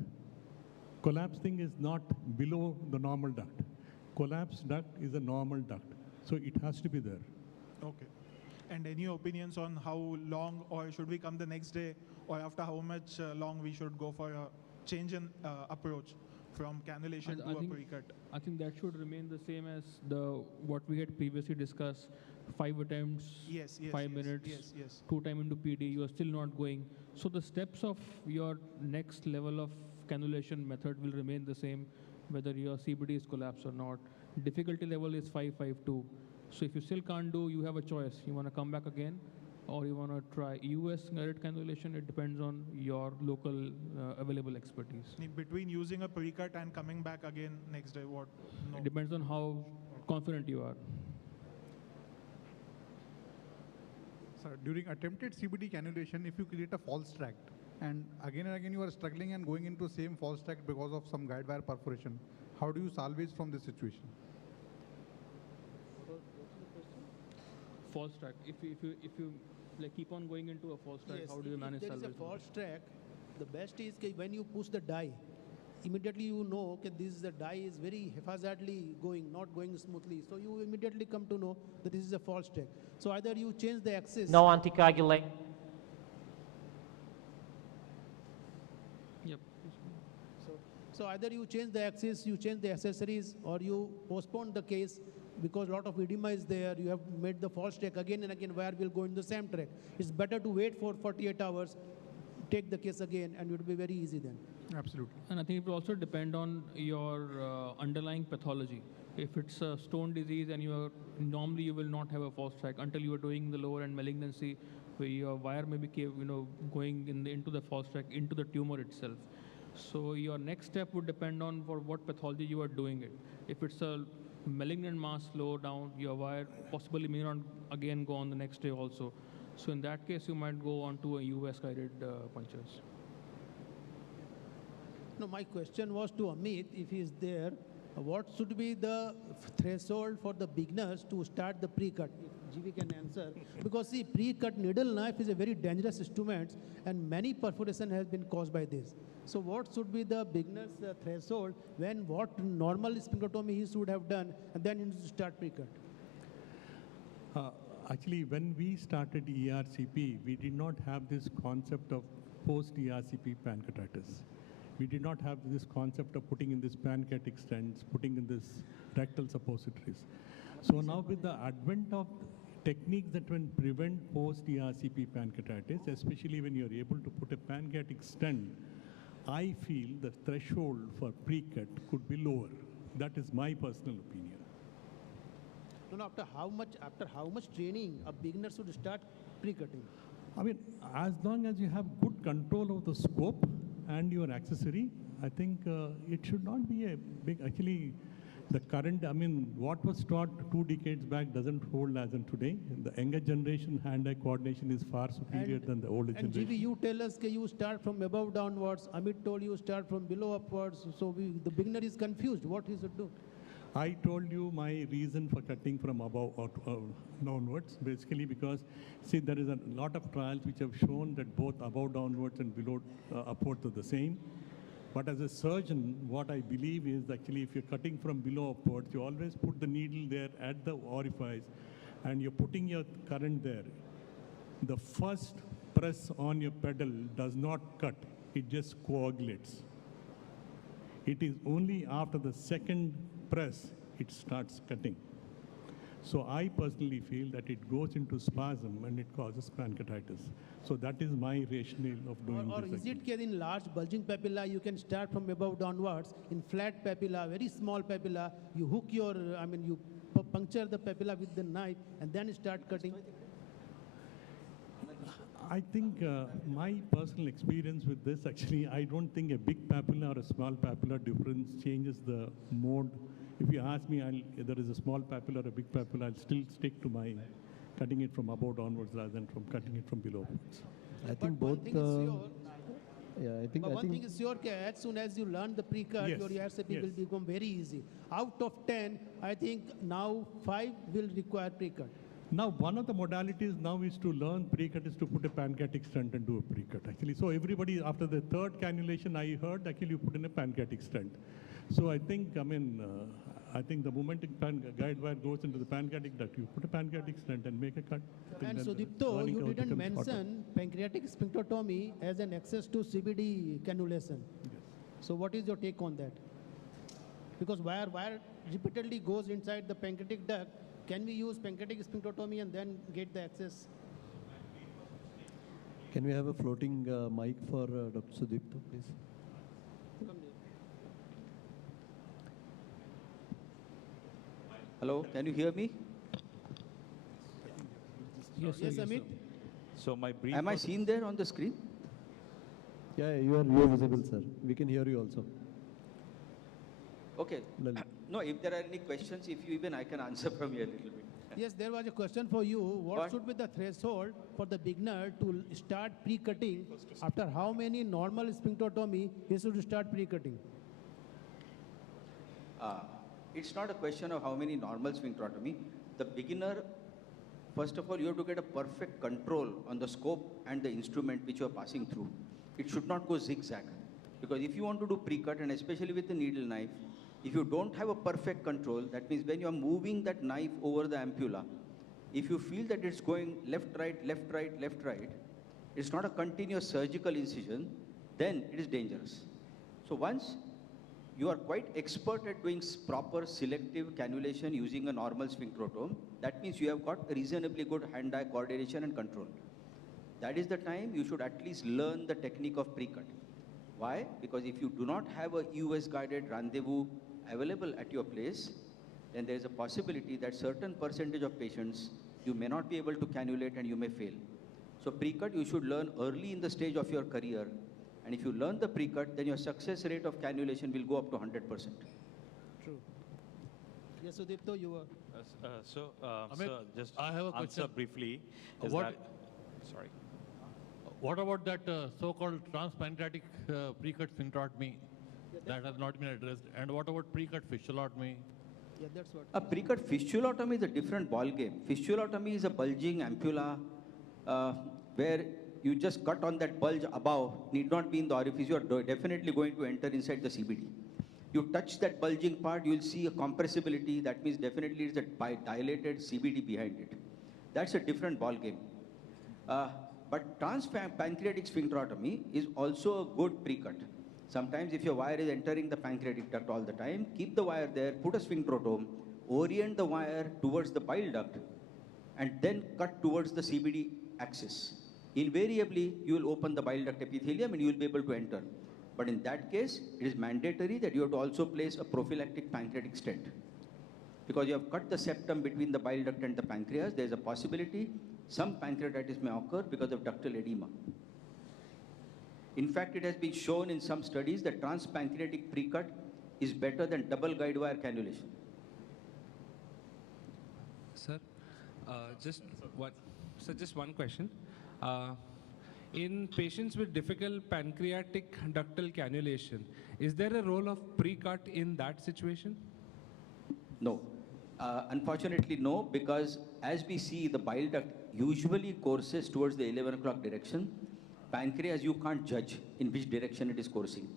Collapse thing is not below the normal duct. Collapse duct is a normal duct, so it has to be there. Okay. And any opinions on how long, or should we come the next day, or after how much long we should go for a change in approach from cannulation to a pre-cut? I think that should remain the same as what we had previously discussed. 5 attempts, 5 minutes, 2 time into PD, you are still not going. So the steps of your next level of cannulation method will remain the same, whether your CBD is collapsed or not. Difficulty level is 552. So if you still can't do, you have a choice. You want to come back again, or you want to try US guided cannulation. It depends on your local available expertise. Between using a pre-cut and coming back again next day, what? No. It depends on how confident you are. Sir, during attempted CBD cannulation, if you create a false tract, and again you are struggling and going into same false tract because of some guide wire perforation, how do you salvage from this situation? False track. If you like keep on going into a false track, how do you manage salvage? If there is a salvage? false track, the best is when you push the die, immediately you know that the die is very haphazardly going, not going smoothly. So you immediately come to know that this is a false track. So either you change the axis. No anticoagulant. Yep. So either you change the axis, you change the accessories, or you postpone the case because a lot of edema is there. You have made the false track again and again, wire will go in the same track. It's better to wait for 48 hours, take the case again, and it will be very easy then. Absolutely. And I think it will also depend on your underlying pathology. If it's a stone disease and normally you will not have a false track until you are doing the lower end malignancy, where your wire may be going into the false track, into the tumor itself. So your next step would depend on for what pathology you are doing it. If it's a malignant mass low down, your wire possibly may not again go on the next day also. So in that case, you might go on to a US guided punctures. No, my question was to Amit, if he is there, what should be the threshold for the beginners to start the pre-cut? If GV can answer. Because see, pre-cut needle knife is a very dangerous instrument, and many perforation has been caused by this. So what should be the beginner's threshold when what normal sphincterotomy he should have done, and then he should start pre-cut? Actually, when we started ERCP, we did not have this concept of post-ERCP pancreatitis. We did not have this concept of putting in this pancreatic stents, putting in this rectal suppositories. So now with the advent of techniques that can prevent post-ERCP pancreatitis, especially when you're able to put a pancreatic stent, I feel the threshold for pre-cut could be lower. That is my personal opinion. No, after how much training a beginner should start pre-cutting? I mean, as long as you have good control of the scope and your accessory, I think it should not be a big, actually, the current, I mean, what was taught 2 decades back doesn't hold as in today. The younger generation hand-eye coordination is far superior than the older And generation. GV, you tell us that you start from above downwards. Amit told you start from below upwards. So the beginner is confused. What he should do? I told you my reason for cutting from above downwards, basically because, see, there is a lot of trials which have shown that both above downwards and below upwards are the same. But as a surgeon, what I believe is actually if you're cutting from below upwards, you always put the needle there at the orifice and you're putting your current there. The first press on your pedal does not cut, it just coagulates. It is only after the second press it starts cutting. So I personally feel that it goes into spasm and it causes pancreatitis. So that is my rationale of doing Or this. is it that in large bulging papilla, you can start from above downwards? In flat papilla, very small papilla, you hook your, you puncture the papilla with the knife and then start cutting? I think my personal experience with this, actually, I don't think a big papilla or a small papilla difference changes the mode. If you ask me, there is a small papilla or a big papilla, I'll still stick to my cutting it from above downwards rather than from cutting it from below upwards. I think both. One thing is sure, as soon as you learn the pre-cut, Yes, your ERCP yes. will become very easy. Out of 10, I think now 5 will require pre-cut. Now, one of the modalities now is to learn pre-cut is to put a pancreatic stent and do a pre-cut, actually. So everybody, after the third cannulation, I heard, actually, you put in a pancreatic stent. So I think, I think the moment guide wire goes into the pancreatic duct, you put a pancreatic stent and make a cut. And Sudipto, you didn't mention pancreatic sphincterotomy as an access to CBD cannulation. Yes. So what is your take on that? Because wire repeatedly goes inside the pancreatic duct. Can we use pancreatic sphincterotomy and then get the access? Can we have a floating mic for Dr. Sudipto, please? Hello, can you hear me? Yes, Amit. So my brief. Am I seen there on the screen? Yeah, you are visible, sir. We can hear you also. Okay. No, if there are any questions, if you even, I can answer from here a little bit. Yes, there was a question for you. What should be the threshold for the beginner to start pre-cutting? After how many normal sphincterotomy he should start pre-cutting? It's not a question of how many normal sphincterotomy. The beginner, first of all, you have to get a perfect control on the scope and the instrument which you are passing through. It should not go zigzag. Because if you want to do pre-cut, and especially with the needle knife, if you don't have a perfect control, that means when you are moving that knife over the ampulla, if you feel that it's going left, right, left, right, left, right, it's not a continuous surgical incision, then it is dangerous. So once you are quite expert at doing proper selective cannulation using a normal sphincterotome, that means you have got reasonably good hand-eye coordination and control. That is the time you should at least learn the technique of pre-cut. Why? Because if you do not have a US-guided rendezvous available at your place, then there is a possibility that certain percentage of patients you may not be able to cannulate and you may fail. So pre-cut you should learn early in the stage of your career, and if you learn the pre-cut, then your success rate of cannulation will go up to 100%. True. Yes, Sudipto, you were. Amit, just I have a answer question. briefly. Is What- that, sorry. What about that so-called transpancreatic pre-cut sphincterotomy that has not been addressed? And what about pre-cut fistulotomy? Yeah, that's what. A pre-cut fistulotomy is a different ball game. Fistulotomy is a bulging ampulla where you just cut on that bulge above, need not be in the orifice. You are definitely going to enter inside the CBD. You touch that bulging part, you will see a compressibility. That means definitely it's a dilated CBD behind it. that's a different ball game. But transpancreatic sphincterotomy is also a good pre-cut. Sometimes if your wire is entering the pancreatic duct all the time, keep the wire there, put a sphincterotome, orient the wire towards the bile duct, and then cut towards the CBD axis. Invariably, you will open the bile duct epithelium and you will be able to enter. But in that case, it is mandatory that you have to also place a prophylactic pancreatic stent. Because you have cut the septum between the bile duct and the pancreas, there is a possibility some pancreatitis may occur because of ductal edema. In fact, it has been shown in some studies that transpancreatic pre-cut is better than double guide wire cannulation. Sir, just one question. In patients with difficult pancreatic ductal cannulation, is there a role of pre-cut in that situation? No. Unfortunately, no, because as we see, the bile duct usually courses towards the 11 o'clock direction. Pancreas, you can't judge in which direction it is coursing.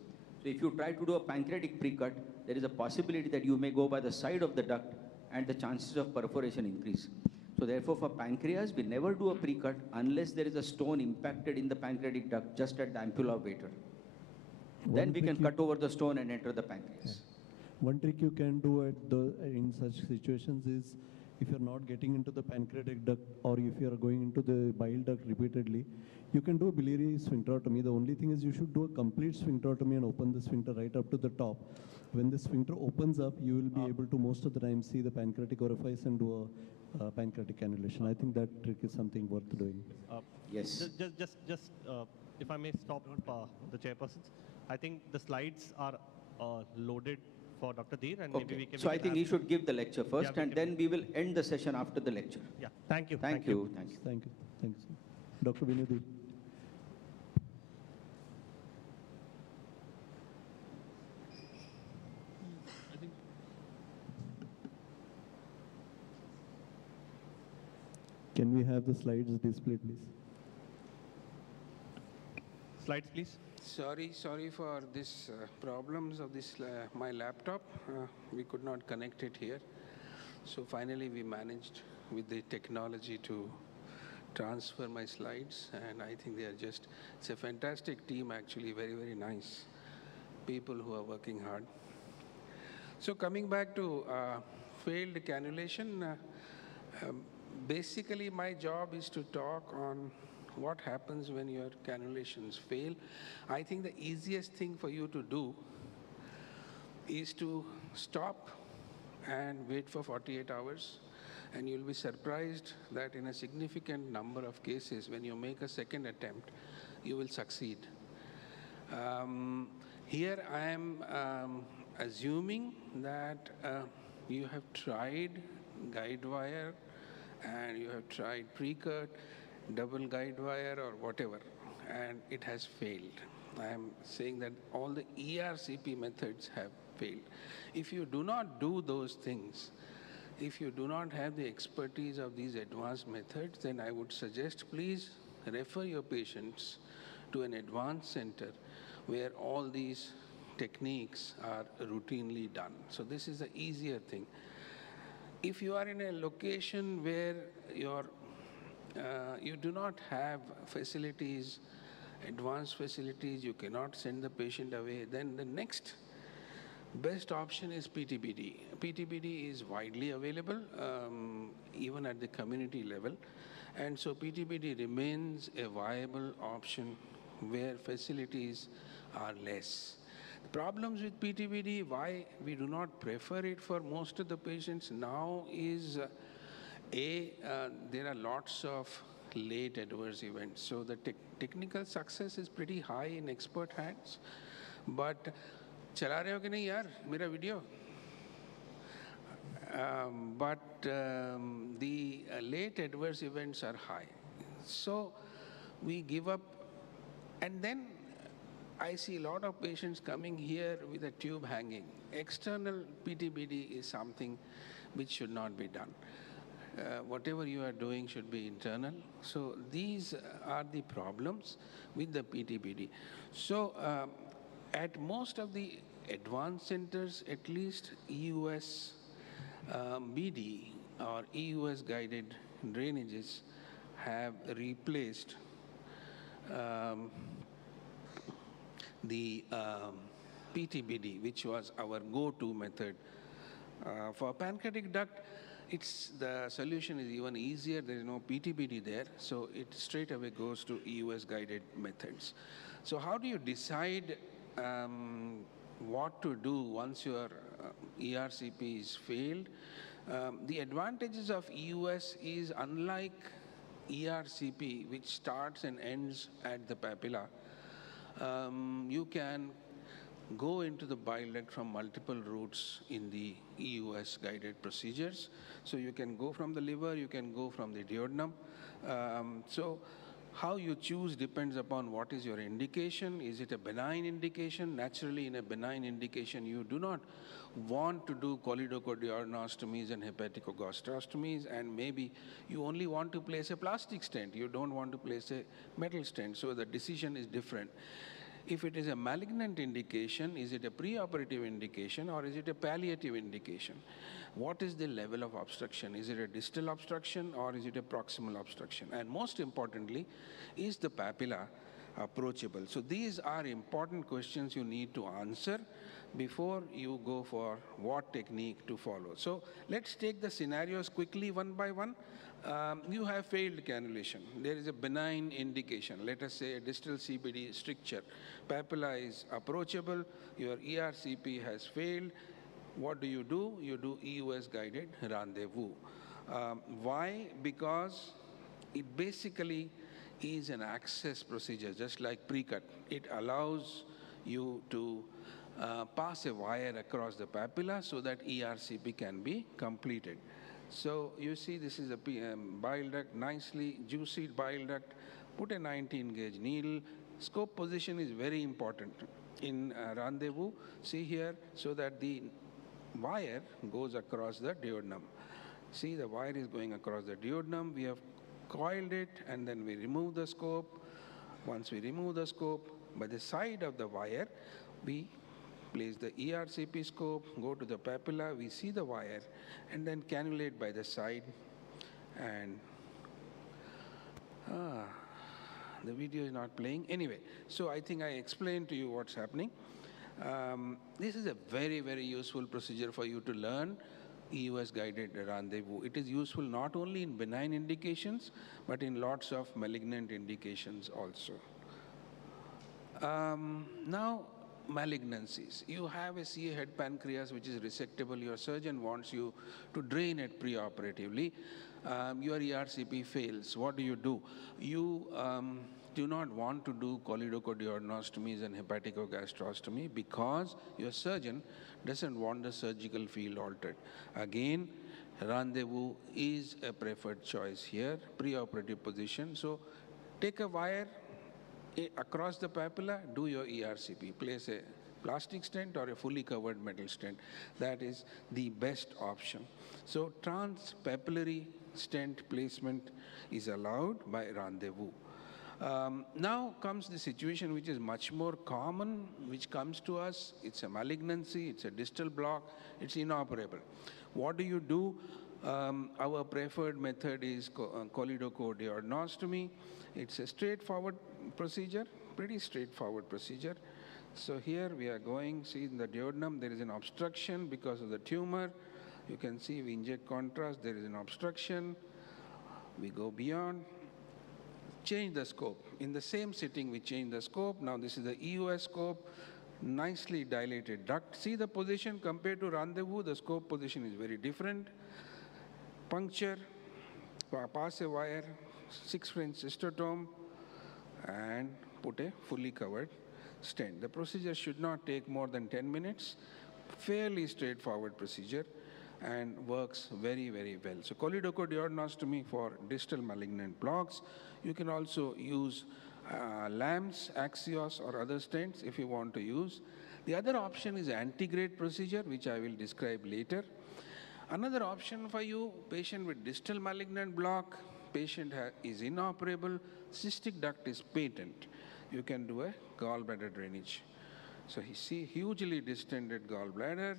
So if you try to do a pancreatic pre-cut, there is a possibility that you may go by the side of the duct and the chances of perforation increase. So therefore, for pancreas, we never do a pre-cut unless there is a stone impacted in the pancreatic duct just at the ampulla vater. Then we can cut over the stone and enter the pancreas. Yeah. One trick you can do in such situations is, if you're not getting into the pancreatic duct or if you're going into the bile duct repeatedly, you can do a biliary sphincterotomy. The only thing is you should do a complete sphincterotomy and open the sphincter right up to the top. When the sphincter opens up, you will be able to most of the time see the pancreatic orifice and do a pancreatic cannulation. I think that trick is something worth doing. Yes. Just if I may stop the chairpersons, I think the slides are loaded for Dr. Dheer, and maybe we can. So I think he should give the lecture first, and then we will end the session after the lecture. Yeah. Thank you. Thank you. Thank you. Thank you. Thank you, sir. Dr. Vinay Dheer. Can we have the slides displayed, please? Slides, please. Sorry for this problems of this my laptop. We could not connect it here. So finally we managed with the technology to transfer my slides, and I think it's a fantastic team actually, very, very nice people who are working hard. So coming back to failed cannulation, basically my job is to talk on what happens when your cannulations fail. I think the easiest thing for you to do is to stop and wait for 48 hours, and you'll be surprised that in a significant number of cases, when you make a second attempt, you will succeed. Here I am assuming that you have tried guide wire and you have tried pre-cut, double guide wire or whatever, and it has failed. I am saying that all the ERCP methods have failed. If you do not do those things, if you do not have the expertise of these advanced methods, then I would suggest please refer your patients to an advanced center where all these techniques are routinely done. So this is the easier thing. If you are in a location where you do not have facilities, advanced facilities, you cannot send the patient away, then the next best option is PTBD. PTBD is widely available, even at the community level. And so PTBD remains a viable option where facilities are less. The problems with PTBD, why we do not prefer it for most of the patients now is, there are lots of late adverse events. So the technical success is pretty high in expert hands, but चला रहे हो कि नहीं यार मेरा video? But the late adverse events are high. So we give up, and then I see a lot of patients coming here with a tube hanging. External PTBD is something which should not be done. Whatever you are doing should be internal. So these are the problems with the PTBD. So at most of the advanced centers, at least EUS BD or EUS guided drainages have replaced the PTBD, which was our go-to method. For pancreatic duct, the solution is even easier. There is no PTBD there, so it straight away goes to EUS guided methods. So how do you decide what to do once your ERCP is failed? The advantages of EUS is, unlike ERCP, which starts and ends at the papilla, you can go into the bile duct from multiple routes in the EUS guided procedures. So you can go from the liver, you can go from the duodenum. So how you choose depends upon what is your indication. Is it a benign indication? Naturally, in a benign indication, you do not want to do choledochordiostomies and hepaticogastrostomies, and maybe you only want to place a plastic stent. You don't want to place a metal stent, so the decision is different. If it is a malignant indication, is it a preoperative indication or is it a palliative indication? What is the level of obstruction? Is it a distal obstruction or is it a proximal obstruction? And most importantly, is the papilla approachable? So these are important questions you need to answer before you go for what technique to follow. So let's take the scenarios quickly one by one. You have failed cannulation. There is a benign indication. Let us say a distal CBD stricture. Papilla is approachable. Your ERCP has failed. What do? You do EUS guided rendezvous. Why? Because it basically is an access procedure, just like pre-cut. It allows you to pass a wire across the papilla so that ERCP can be completed. So you see, this is a bile duct, nicely juicy bile duct. Put a 19 gauge needle. Scope position is very important in rendezvous. See here, so that the wire goes across the duodenum. See, the wire is going across the duodenum. We have coiled it and then we remove the scope. Once we remove the scope, by the side of the wire, we place the ERCP scope, go to the papilla, we see the wire, and then cannulate by the side. And the video is not playing. Anyway, so I think I explained to you what's happening. This is a very, very useful procedure for you to learn EUS guided rendezvous. It is useful not only in benign indications, but in lots of malignant indications also. Now, malignancies. You have a CA head pancreas which is resectable. Your surgeon wants you to drain it preoperatively. Your ERCP fails. What do? You do not want to do choledochordiostomies and hepaticogastrostomy because your surgeon doesn't want the surgical field altered. Again, rendezvous is a preferred choice here, preoperative position. So take a wire across the papilla, do your ERCP. Place a plastic stent or a fully covered metal stent. That is the best option. So transpapillary stent placement is allowed by rendezvous. Now comes the situation which is much more common, which comes to us. It's a malignancy, it's a distal block, it's inoperable. What do? Our preferred method is choledochordiostomy. It's a straightforward procedure, pretty straightforward procedure. So here we are going, see in the duodenum there is an obstruction because of the tumor. You can see we inject contrast, there is an obstruction. We go beyond, change the scope. In the same sitting we change the scope. Now this is the EUS scope, nicely dilated duct. See the position compared to rendezvous, the scope position is very different. Puncture, pass a wire, 6 French cystotome, and put a fully covered stent. The procedure should not take more than 10 minutes. Fairly straightforward procedure and works very, very well. So choledochordiostomy for distal malignant blocks. You can also use LAMS, Axios, or other stents if you want to use. The other option is antegrade procedure, which I will describe later. Another option for you, patient with distal malignant block, patient is inoperable, cystic duct is patent. You can do a gallbladder drainage. So you see hugely distended gallbladder,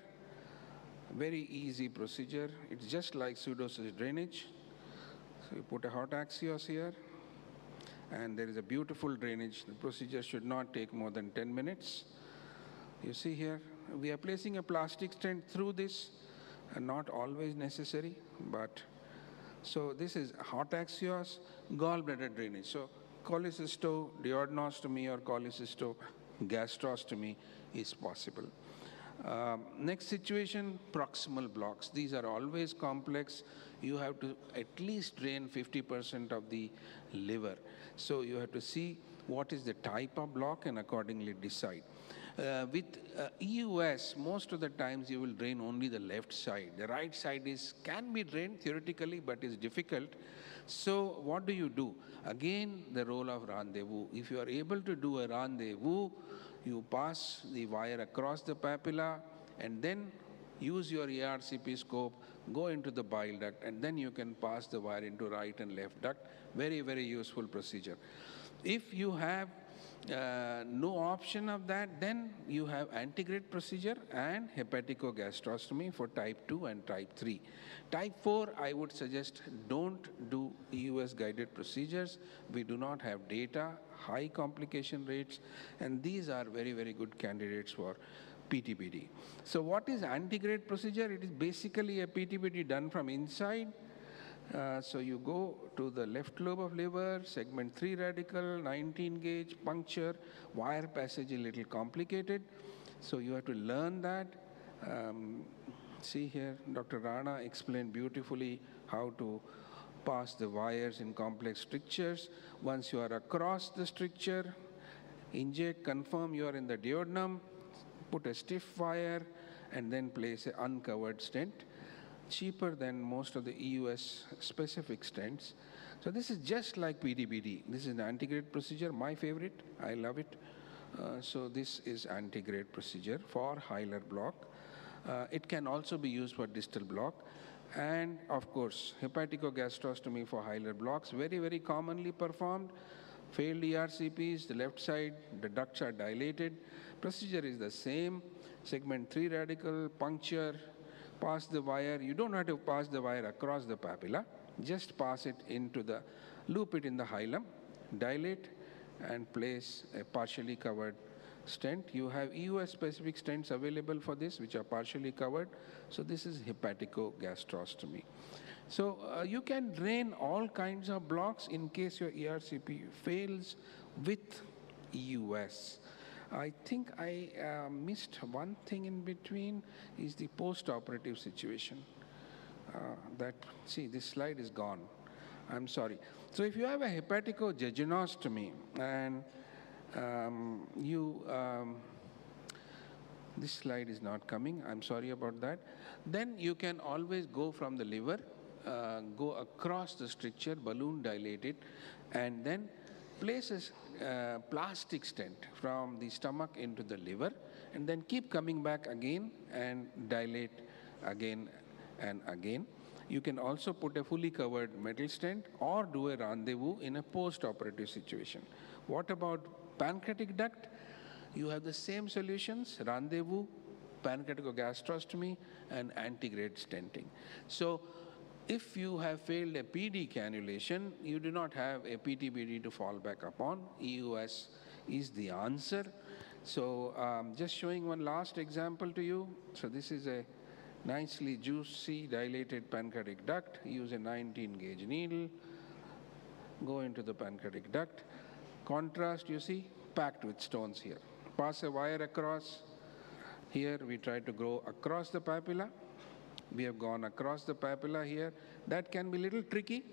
very easy procedure. It's just like pseudocyst drainage. So you put a hot axios here, and there is a beautiful drainage. The procedure should not take more than 10 minutes. You see here, we are placing a plastic stent through this, and not always necessary, but so this is hot axios, gallbladder drainage. So cholecysto, duodenostomy, or cholecysto gastrostomy is possible. Next situation, proximal blocks. These are always complex. You have to at least drain 50% of the liver. So you have to see what is the type of block and accordingly decide. With EUS, most of the times you will drain only the left side. The right side can be drained theoretically, but is difficult. So what do? Again, the role of rendezvous. If you are able to do a rendezvous, you pass the wire across the papilla and then use your ERCP scope, go into the bile duct, and then you can pass the wire into right and left duct. Very, very useful procedure. If you have no option of that, then you have antegrade procedure and hepaticogastrostomy for type 2 and type 3. Type 4, I would suggest don't do EUS guided procedures. We do not have data, high complication rates, and these are very, very good candidates for PTBD. So what is antegrade procedure? It is basically a PTBD done from inside. So you go to the left lobe of liver, segment 3 radical, 19 gauge, puncture, wire passage a little complicated. So you have to learn that. See here, Dr. Rana explained beautifully how to pass the wires in complex strictures. Once you are across the stricture, inject, confirm you are in the duodenum, put a stiff wire, and then place an uncovered stent. Cheaper than most of the EUS specific stents. So this is just like PTBD. This is an antegrade procedure, my favorite. I love it. So this is antegrade procedure for hilar block. It can also be used for distal block. And of course, hepaticogastrostomy for hilar blocks, very, very commonly performed. Failed ERCPs, the left side, the ducts are dilated. Procedure is the same. Segment 3 radical, puncture, pass the wire. You don't have to pass the wire across the papilla. Just pass it into the, loop it in the hilum, dilate, and place a partially covered stent. You have EUS specific stents available for this, which are partially covered. So this is hepaticogastrostomy. So you can drain all kinds of blocks in case your ERCP fails with EUS. I think I missed one thing in between is the post-operative situation. See, this slide is gone. I'm sorry. So if you have a hepaticojejunostomy and this slide is not coming, I'm sorry about that, then you can always go from the liver, go across the stricture, balloon dilate it, and then place a plastic stent from the stomach into the liver, and then keep coming back again and dilate again and again. You can also put a fully covered metal stent or do a rendezvous in a post-operative situation. What about pancreatic duct? You have the same solutions, rendezvous, pancreaticogastrostomy, and antegrade stenting. So if you have failed a PD cannulation, you do not have a PTBD to fall back upon. EUS is the answer. So just showing one last example to you. So this is a nicely juicy dilated pancreatic duct. Use a 19 gauge needle. Go into the pancreatic duct. Contrast, you see, packed with stones here. Pass a wire across. Here we try to go across the papilla. We have gone across the papilla here. That can be a little tricky,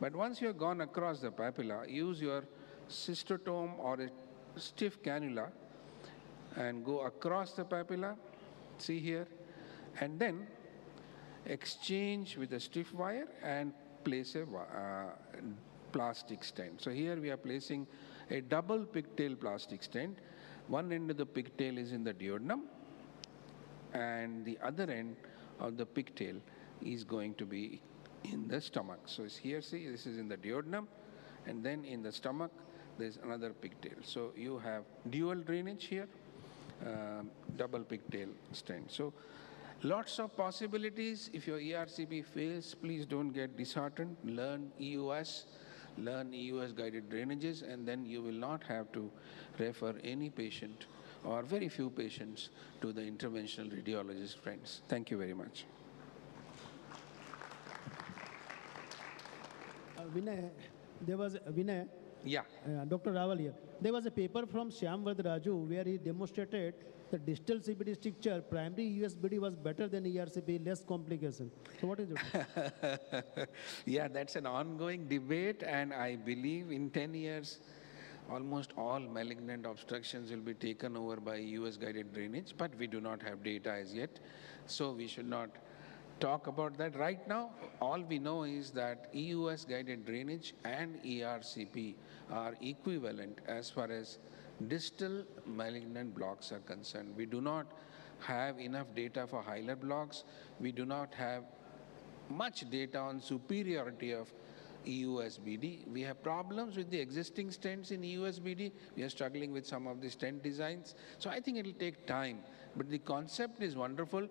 but once you have gone across the papilla, use your cystotome or a stiff cannula and go across the papilla, see here, and then exchange with a stiff wire and place a plastic stent. So here we are placing a double pigtail plastic stent. One end of the pigtail is in the duodenum, and the other end of the pigtail is going to be in the stomach. So it's here, see, this is in the duodenum, and then in the stomach, there's another pigtail. So you have dual drainage here, double pigtail stent. So Lots of possibilities. If your ERCP fails, please don't get disheartened. Learn EUS, learn EUS guided drainages, and then you will not have to refer any patient or very few patients to the interventional radiologist friends. Thank you very much. Vinay, there was Vinay. Yeah. Dr. Rawal here. There was a paper from Shyam Raju where he demonstrated the distal CBD stricture, primary USBD was better than ERCP, less complication. So what is it? Yeah, that's an ongoing debate, and I believe in 10 years, almost all malignant obstructions will be taken over by US guided drainage, but we do not have data as yet, so we should not talk about that right now. All we know is that EUS guided drainage and ERCP are equivalent as far as distal malignant blocks are concerned. We do not have enough data for hilar blocks. We do not have much data on superiority of EUSBD. We have problems with the existing stents in EUSBD. We are struggling with some of the stent designs. So I think it will take time. But the concept is wonderful.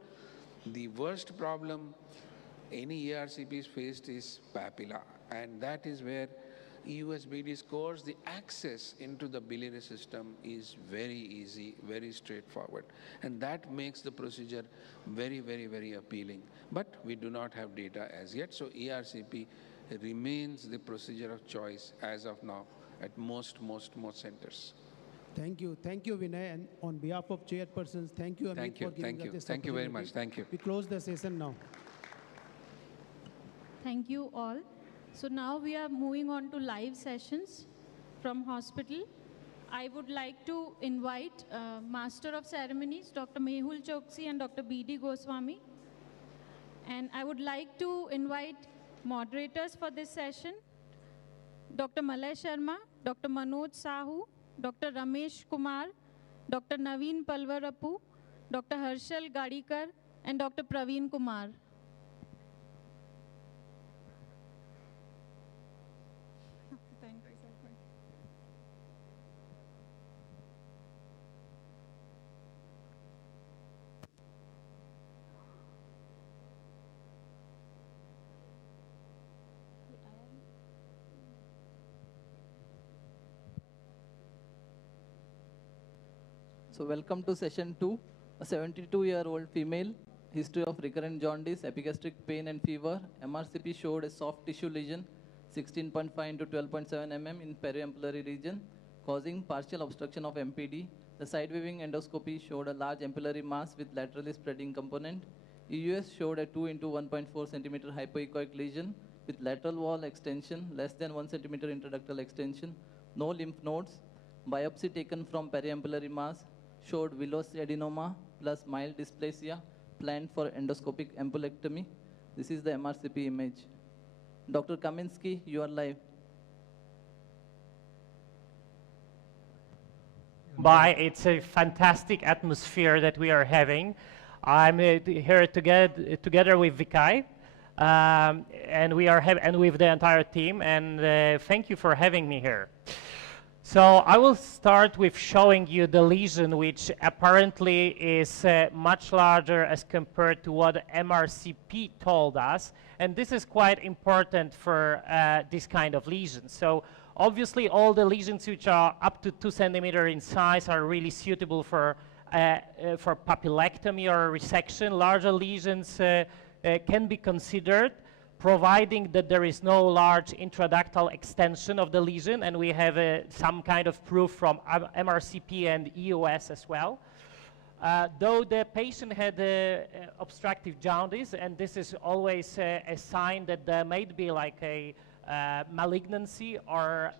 The worst problem any ERCPs faced is papilla. And that is where EUSBD scores. The access into the biliary system is very easy, very straightforward. And that makes the procedure very, very, very appealing. But we do not have data as yet. So ERCP remains the procedure of choice as of now at most centers. Thank you, Vinay, and on behalf of chairpersons, thank you, Amit, for giving us this Thank you very much. opportunity. Thank you. We close the session now. Thank you all. So now we are moving on to live sessions from hospital. I would like to invite Master of Ceremonies, Dr. Mehul Choksi and Dr. B.D. Goswami. And I would like to invite moderators for this session, Dr. Malay Sharma, Dr. Manoj Sahu, Dr. Ramesh Kumar, Dr. Naveen Palvarapu, Dr. Harshal Gadikar, and Dr. Praveen Kumar. So welcome to session 2. A 72-year-old female, history of recurrent jaundice, epigastric pain and fever. MRCP showed a soft tissue lesion, 16.5 into 12.7 mm in periampullary region, causing partial obstruction of MPD. The side-weaving endoscopy showed a large ampullary mass with laterally spreading component. EUS showed a 2 into 1.4 centimeter hypoechoic lesion with lateral wall extension, less than 1 centimeter intraductal extension, no lymph nodes. Biopsy taken from periampullary mass showed villous adenoma plus mild dysplasia, planned for endoscopic ampulectomy. This is the MRCP image. Dr. Kaminsky, you are live. It's a fantastic atmosphere that we are having. I'm here together with Vikai, and we are and with the entire team. And thank you for having me here. So I will start with showing you the lesion, which apparently is much larger as compared to what MRCP told us. And this is quite important for this kind of lesions. So obviously all the lesions which are up to 2 centimeters in size are really suitable for papillectomy or resection. Larger lesions can be considered, providing that there is no large intraductal extension of the lesion, and we have some kind of proof from MRCP and EOS as well. Though the patient had obstructive jaundice, and this is always a sign that there may be like a malignancy or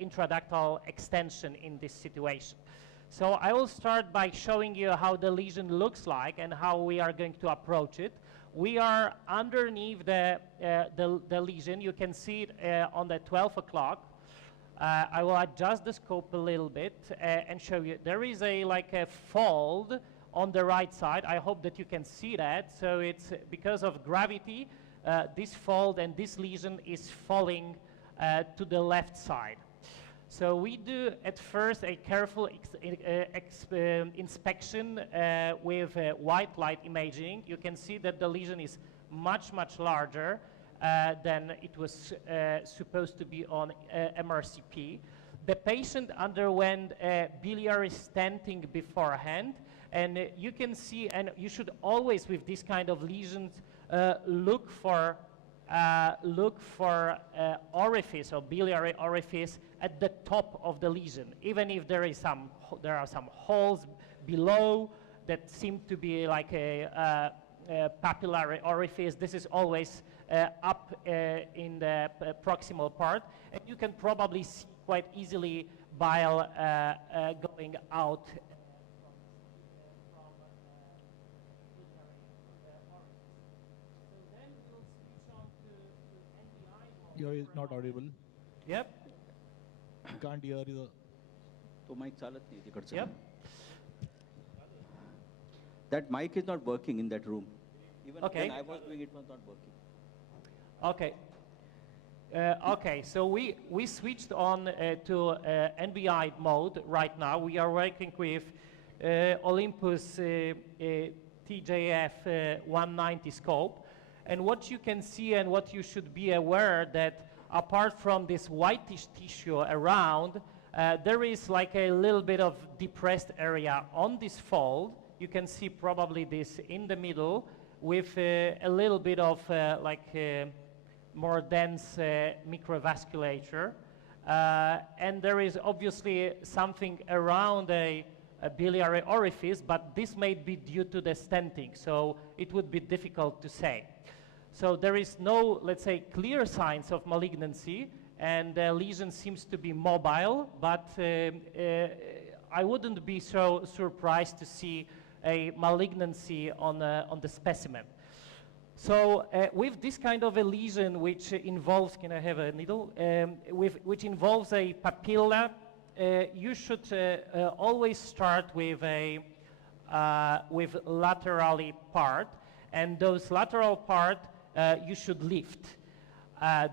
intraductal extension in this situation. So I will start by showing you how the lesion looks like and how we are going to approach it. We are underneath the lesion. You can see it on the 12 o'clock. I will adjust the scope a little bit and show you. There is like a fold on the right side. I hope that you can see that. So it's because of gravity, this fold and this lesion is falling to the left side. So we do at first a careful inspection with white light imaging. You can see that the lesion is much, much larger than it was supposed to be on MRCP. The patient underwent biliary stenting beforehand, and you can see, and you should always, with this kind of lesions, look for orifice or biliary orifice at the top of the lesion, even if there are some holes below that seem to be like a papillary orifice. This is always up in the proximal part, and you can probably see quite easily bile going out. You're not audible. Yep. Can't hear you. तो mic चालत नाही तिकडचं. Yep. That mic is not working in that room. Even Okay. when I was doing it was not working. Okay. Okay, so we switched on to NBI mode right now. We are working with Olympus TJF 190 scope. And what you can see and what you should be aware that apart from this whitish tissue around, there is like a little bit of depressed area on this fold. You can see probably this in the middle with a little bit of more dense microvasculature. And there is obviously something around a biliary orifice, but this may be due to the stenting, so it would be difficult to say. So there is no, let's say, clear signs of malignancy, and the lesion seems to be mobile, but I wouldn't be so surprised to see a malignancy on the specimen. So with this kind of a lesion which involves, can I have a needle? Which involves a papilla, you should always start with laterally part, and those lateral part you should lift.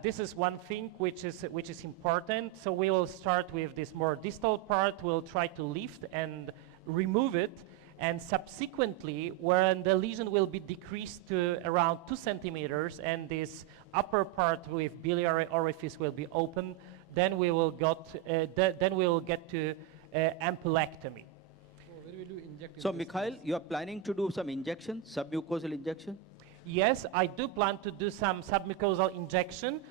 This is one thing which is important. So we will start with this more distal part. We'll try to lift and remove it, and subsequently, when the lesion will be decreased to around 2 centimeters, and this upper part with biliary orifice will be open, then we will get to ampulectomy. Where will you inject? So Mikhail, you are planning to do some injection, submucosal injection? Yes, I do plan to do some submucosal injection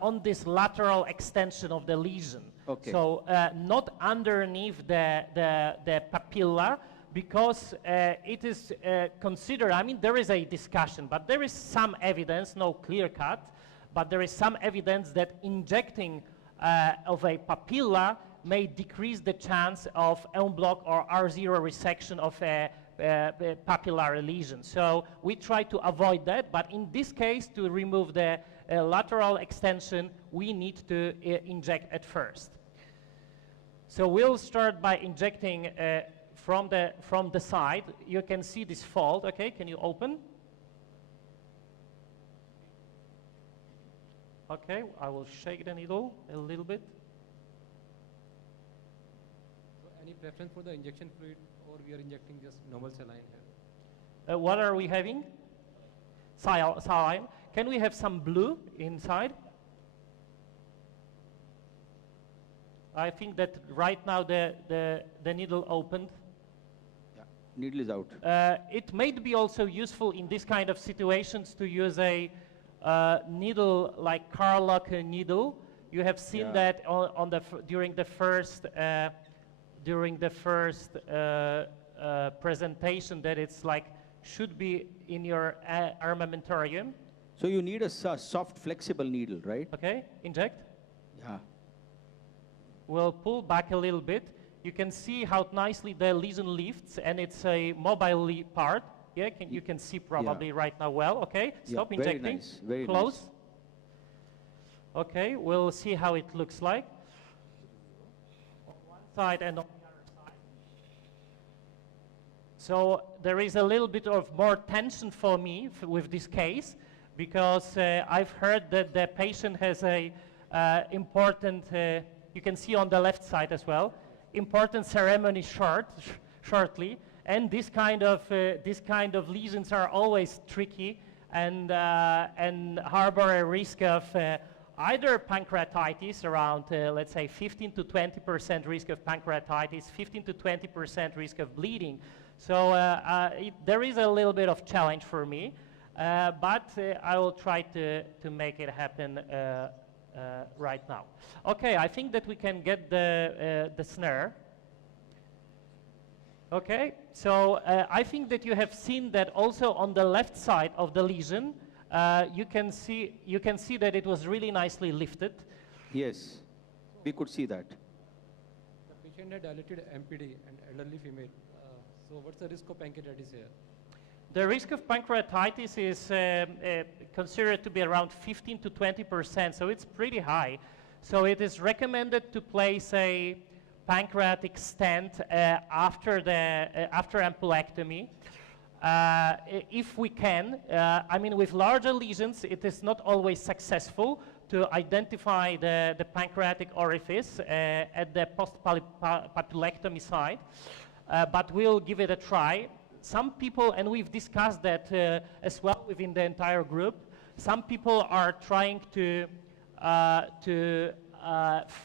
on this lateral extension of the lesion. Okay. So not underneath the papilla, because it is considered, I mean, there is a discussion, but there is some evidence, no clear cut, but there is some evidence that injecting of a papilla may decrease the chance of en bloc or R0 resection of a papillary lesion. So we try to avoid that, but in this case, to remove the lateral extension, we need to inject at first. So we'll start by injecting from the side. You can see this fold. Okay, can you open? Okay, I will shake the needle a little bit. So any preference for the injection fluid, or we are injecting just normal saline here? What are we having? Saline. Can we have some blue inside? I think that right now the needle opened. Yeah, needle is out. It may be also useful in this kind of situations to use a needle like Carlock needle. You have seen that during the first presentation, that it's like should be in your armamentarium. So you need a soft, flexible needle, right? Okay, inject. Yeah. We'll pull back a little bit. You can see how nicely the lesion lifts, and it's a mobile part. Yeah, you can see probably right now well. Okay, stop injecting. Very nice. Very Close. nice. Okay, we'll see how it looks like. On one side and on the other side. So there is a little bit of more tension for me with this case, because I've heard that the patient has a important you can see on the left side as well. Important ceremony shortly, and this kind of lesions are always tricky and harbor a risk of either pancreatitis, around let's say 15 to 20% risk of pancreatitis, 15 to 20% risk of bleeding. So there is a little bit of challenge for me, but I will try to make it happen right now. Okay, I think that we can get the snare. Okay, so I think that you have seen that also on the left side of the lesion, you can see that it was really nicely lifted. Yes, we could see that. The patient had dilated MPD and elderly female. So what's the risk of pancreatitis here? The risk of pancreatitis is considered to be around 15 to 20%, so it's pretty high. So it is recommended to place a pancreatic stent after ampulectomy. If we can, I mean, with larger lesions, it is not always successful to identify the pancreatic orifice at the post-papulectomy site, but we'll give it a try. Some people, and we've discussed that as well within the entire group, some people are trying to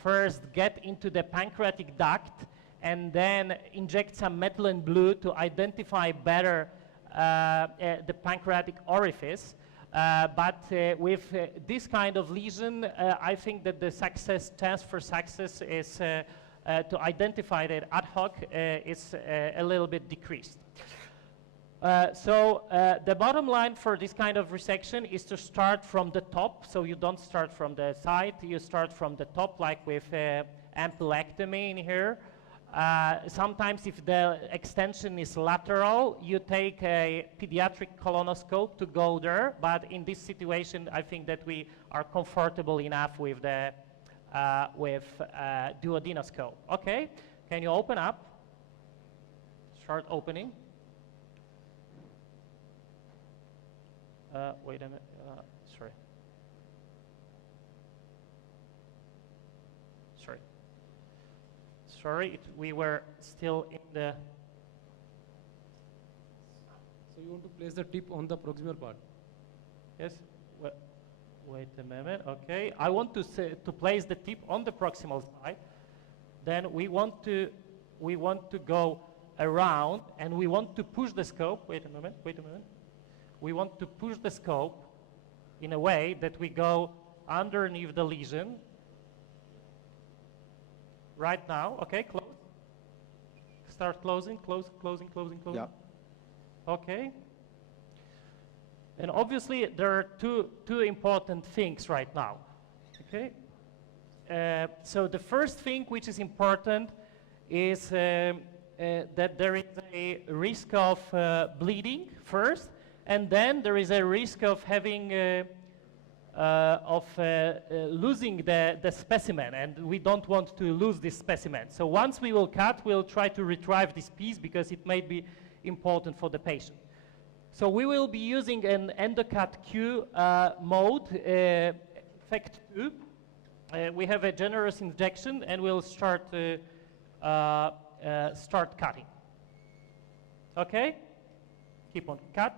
first get into the pancreatic duct and then inject some methylene blue to identify better the pancreatic orifice. But with this kind of lesion, I think that the chance for success is to identify that ad hoc is a little bit decreased. So the bottom line for this kind of resection is to start from the top. So you don't start from the side, you start from the top, like with ampulectomy in here. Sometimes if the extension is lateral, you take a pediatric colonoscope to go there, but in this situation, I think that we are comfortable enough with the duodenoscope. Okay, can you open up? Start opening. Wait a minute, sorry. Sorry, we were still in the... So you want to place the tip on the proximal part? Yes, wait a minute, okay. I want to place the tip on the proximal side. Then we want to go around and we want to push the scope. Wait a moment. We want to push the scope in a way that we go underneath the lesion. Right now, okay, close. Start closing. Yeah. Okay. And obviously there are two important things right now. Okay. So the first thing which is important is that there is a risk of bleeding first, and then there is a risk of having losing the specimen, and we don't want to lose this specimen. So once we will cut, we'll try to retrieve this piece because it may be important for the patient. So we will be using an endocut Q mode, effect 2. We have a generous injection, and we'll start cutting. Okay? Keep on cut.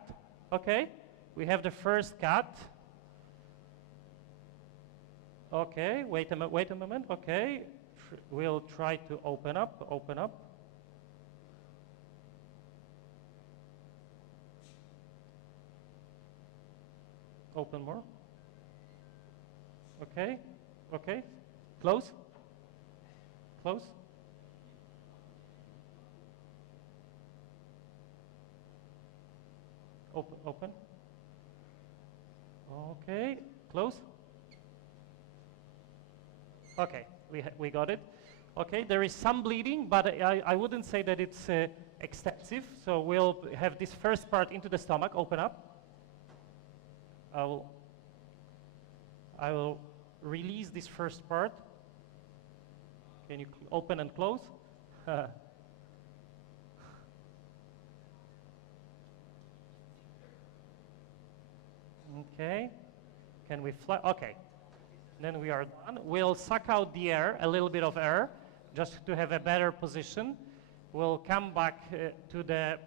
Okay? We have the first cut. Okay, wait a moment, okay. We'll try to open up. Open more. Okay, close. Open. Okay, close. Okay, we got it. Okay, there is some bleeding, but I wouldn't say that it's extensive. So we'll have this first part into the stomach. Open up. I will release this first part. Can you open and close? Okay. Can we fly? Okay. Then we are done. We'll suck out the air, a little bit of air, just to have a better position. We'll come back to the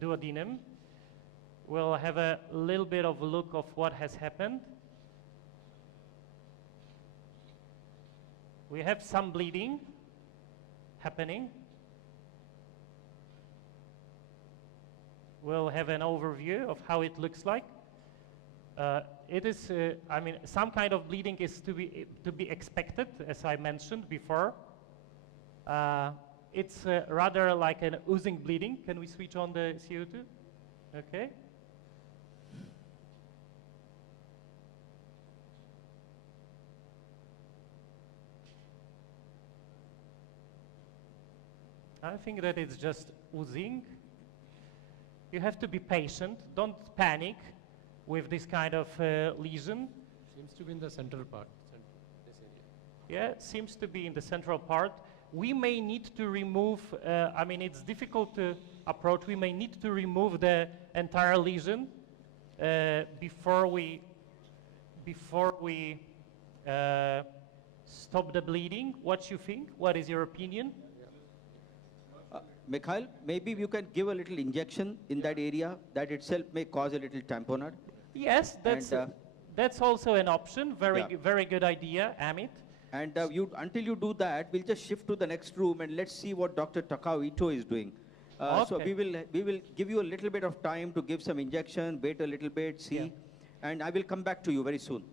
duodenum. We'll have a little bit of a look of what has happened. We have some bleeding happening. We'll have an overview of how it looks like. It is, I mean, some kind of bleeding is to be expected, as I mentioned before. It's rather like an oozing bleeding. Can we switch on the CO2? Okay. I think that it's just oozing. You have to be patient. Don't panic with this kind of lesion. Seems to be in the central part, this area. Yeah, seems to be in the central part. We may need to remove, I mean, it's difficult to approach. We may need to remove the entire lesion before we stop the bleeding. What you think? What is your opinion? Mikhail, maybe you can give a little injection in that area. That itself may cause a little tamponade. Yes, that's also an option. Very good idea, Amit. And until you do that, we'll just shift to the next room and let's see what Dr. Takao Ito is doing. So we will give you a little bit of time to give some injection, wait a little bit, see, and I will come back to you very soon.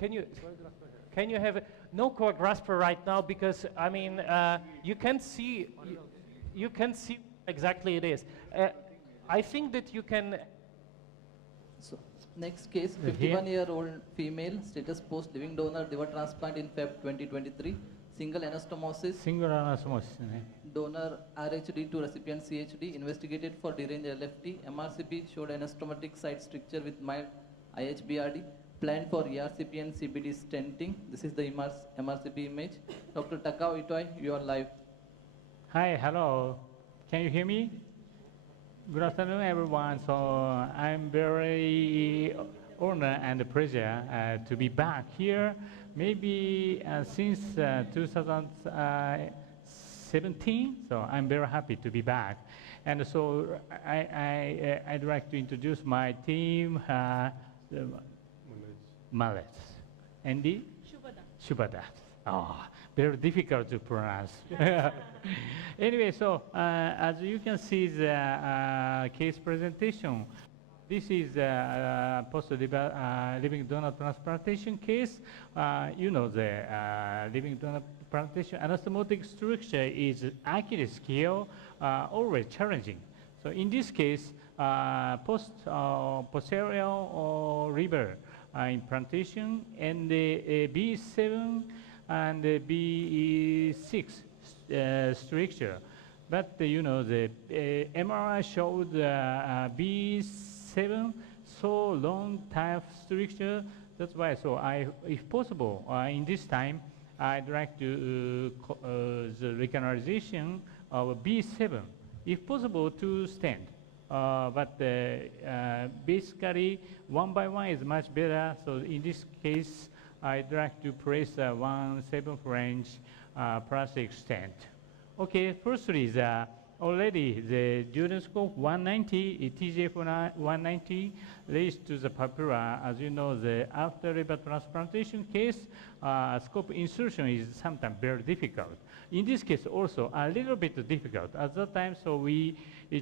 Can you have no cord grasper right now, because I mean you can see exactly it is. I think that you can. So next case, 51-year-old female, status post living donor, liver transplant in Feb 2023, single anastomosis. Single anastomosis. Donor RHD to recipient CHD, investigated for deranged LFT. MRCP showed anastomotic site stricture with mild IHBRD. Planned for ERCP and CBD stenting. This is the MRCP image. Dr. Takao Itoi, you are live. Hi, hello. Can you hear me? Good afternoon, everyone. So I'm very honored and pleasure to be back here. Maybe since 2017, so I'm very happy to be back. And so I'd like to introduce my team. Mallet. Andy? Shubhada. Oh, very difficult to pronounce. Anyway, so as you can see the case presentation, this is post-living donor transplantation case. You know the living donor transplantation anastomotic structure is accurate scale, always challenging. So in this case, posterior liver implantation and the B7 and the B6 structure. But you know, the MRI showed B7 so long type structure. That's why, so if possible, in this time, I'd like to the recanalization of B7, if possible, to stent. But basically, one by one is much better. So in this case, I'd like to place a 1/7 range plastic stent. Okay, firstly, already the duodenoscope 190, TGF 190 leads to the papilla. As you know, the after liver transplantation case, scope insertion is sometimes very difficult. In this case, also a little bit difficult. At that time, so we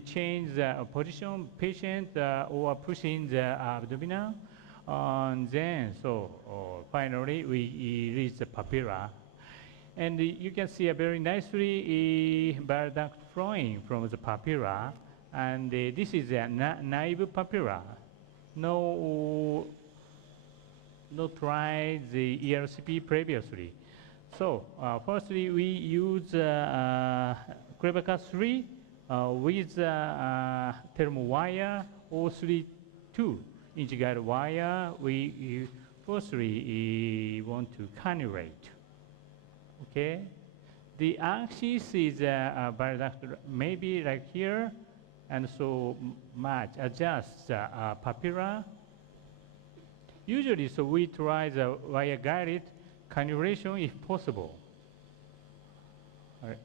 change the position patient or pushing the abdominal. And then, so finally, we reach the papilla. And you can see a very nicely bile duct flowing from the papilla. And this is a naive papilla. No try the ERCP previously. So firstly, we use Clevercut 3 with thermal wire or 3/2-inch guide wire. We firstly want to cannulate. Okay, the axis is bile duct maybe like here, and so match adjust papilla. Usually, so we try the wire-guided cannulation if possible. All right.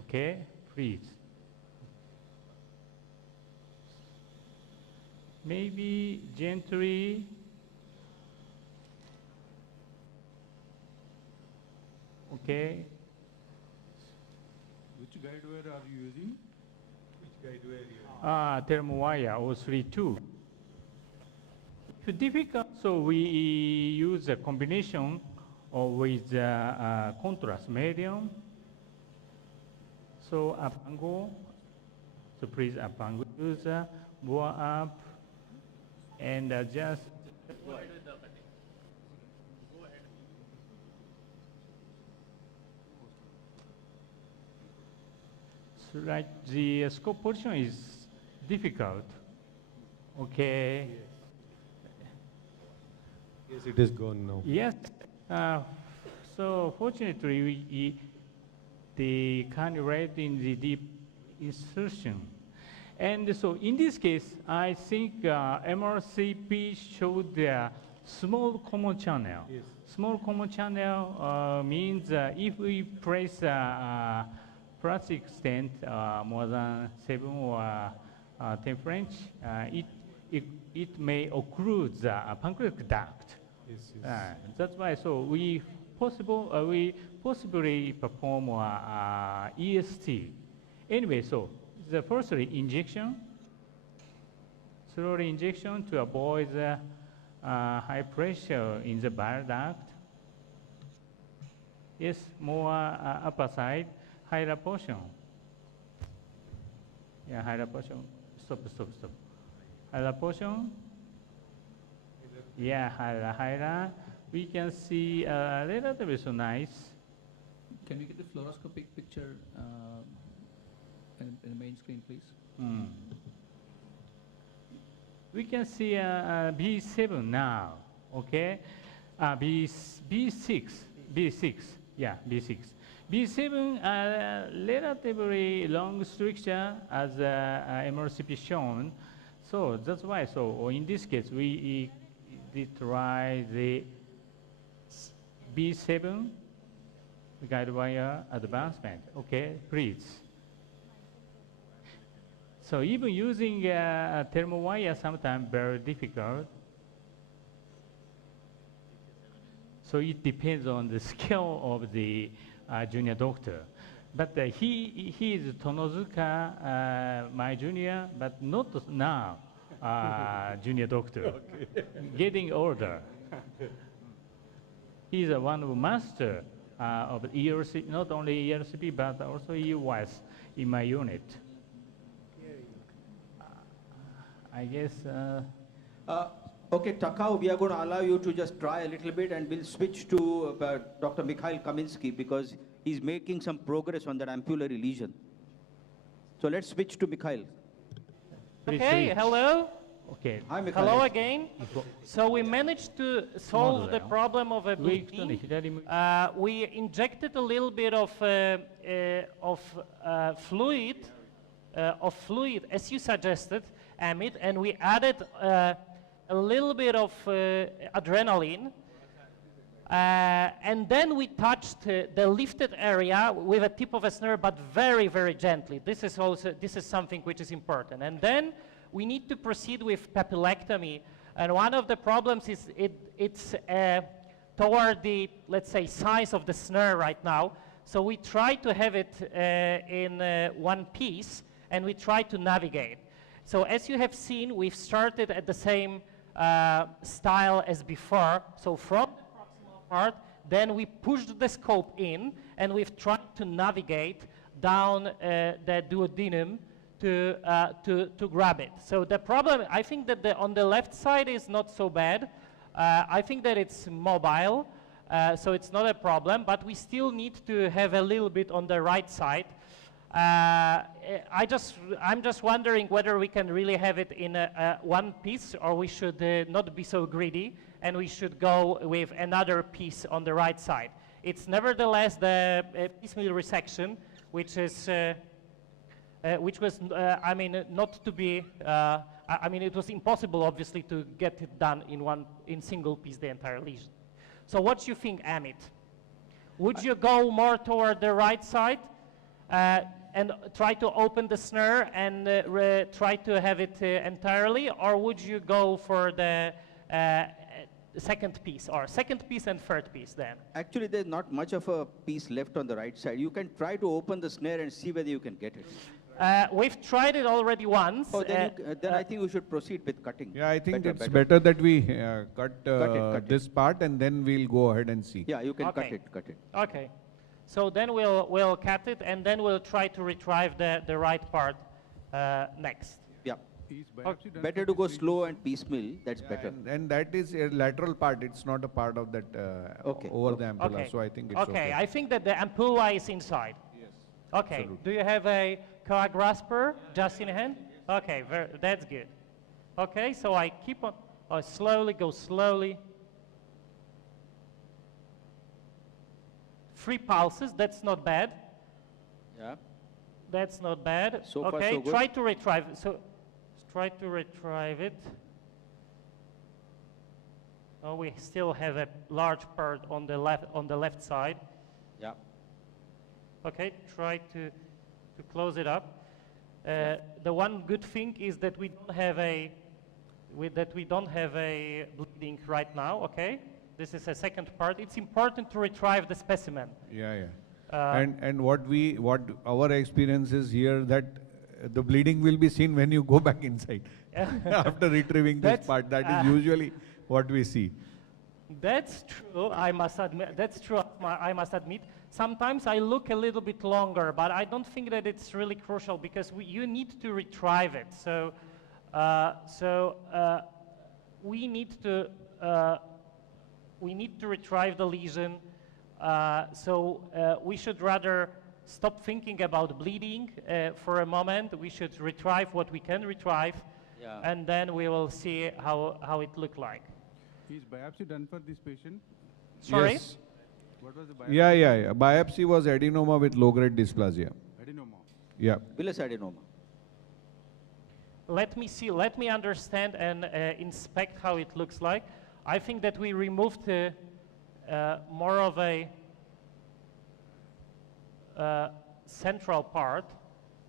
Okay, please. Maybe gently. Okay. Which guide wire are you using? Which guide wire you Thermal wire 032. If difficult, so we use a combination with contrast medium. So up angle. So please up angle user, more up, and just. So right, the scope position is difficult. Okay. Yes, it is gone now. Yes. So fortunately, the cannulate in the deep insertion. And so in this case, I think MRCP showed the small common channel. Yes. Small common channel means if we place plastic stent more than 7 or 10 French, it may occlude the pancreatic duct. Yes, yes. That's why. So we possibly perform EST. Anyway, so the firstly injection, slowly injection to avoid the high pressure in the bile duct. Yes, more upper side, higher portion. Yeah, higher portion. Stop. Higher portion. Yeah, higher. We can see relatively so nice. Can we get the fluoroscopic picture in the main screen, please? We can see B7 now, okay? B6, yeah, B6. B7, relatively long structure as MRCP shown. So that's why, so in this case, we try the B7 guide wire advancement. Okay, please. So even using thermal wire sometimes very difficult. So it depends on the skill of the junior doctor. But he is Tonozuka, my junior, but not now junior doctor. Okay. Getting older. He is one of master of ERCP, not only ERCP, but also EUS in my unit. I guess. Okay, Takao, we are going to allow you to just try a little bit, and we'll switch to Dr. Mikhail Kaminsky because he's making some progress on that ampullary lesion. So let's switch to Mikhail. Okay, hello. Okay. Hi, Mikhail. Hello again. So we managed to solve the problem of a bleeding. We injected a little bit of fluid, as you suggested, Amit, and we added a little bit of adrenaline. And then we touched the lifted area with a tip of a snare, but very, very gently. This is something which is important. And then we need to proceed with papillectomy. And one of the problems is it's toward the, let's say, size of the snare right now. So we try to have it in one piece, and we try to navigate. So as you have seen, we've started at the same style as before. So from the proximal part, then we pushed the scope in, and we've tried to navigate down the duodenum to grab it. So the problem, I think that on the left side is not so bad. I think that it's mobile, so it's not a problem, but we still need to have a little bit on the right side. I'm just wondering whether we can really have it in one piece, or we should not be so greedy, and we should go with another piece on the right side. It's nevertheless the piecemeal resection, which is which was, I mean, not to be, I mean, it was impossible, obviously, to get it done in single piece, the entire lesion. So what do you think, Amit? Would you go more toward the right side and try to open the snare and try to have it entirely, or would you go for the second piece, or second piece and third piece then? Actually, there's not much of a piece left on the right side. You can try to open the snare and see whether you can get it. We've tried it already once. Oh, then I think we should proceed with cutting. Yeah, I think it's better that we cut this part and then we'll go ahead and see. Yeah, you can cut it. Okay. So then we'll cut it, and then we'll try to retrieve the right part next. Yeah. Better to go slow and piecemeal. That's better. And that is a lateral part. It's not a part of that over the ampulla. Okay. So I think it's okay. Okay, I think that the ampulla is inside. Yes. Okay. Absolutely. Do you have a coag grasper just in hand? Okay, that's good. Okay, so I keep on, go slowly. 3 pulses, that's not bad. Yeah. That's not bad. So far, okay, so good. try to retrieve. So try to retrieve it. Oh, we still have a large part on the left side. Yeah. Okay, try to close it up. The one good thing is that we don't have a bleeding right now. Okay, this is a second part. It's important to retrieve the specimen. Yeah, yeah. And what our experience is here, that the bleeding will be seen when you go back inside after retrieving this part. That is usually what we see. That's true. I must admit. That's true. I must admit. Sometimes I look a little bit longer, but I don't think that it's really crucial because you need to retrieve it. So, we need to retrieve the lesion. We should rather stop thinking about bleeding for a moment. We should retrieve what we can retrieve, and then we will see how it look like. Is biopsy done for this patient? Sorry? Yes. What was the biopsy? Yeah. Biopsy was adenoma with low-grade dysplasia. Adenoma. Yeah. Villus adenoma. Let me see. Let me understand and inspect how it looks like. I think that we removed more of a central part,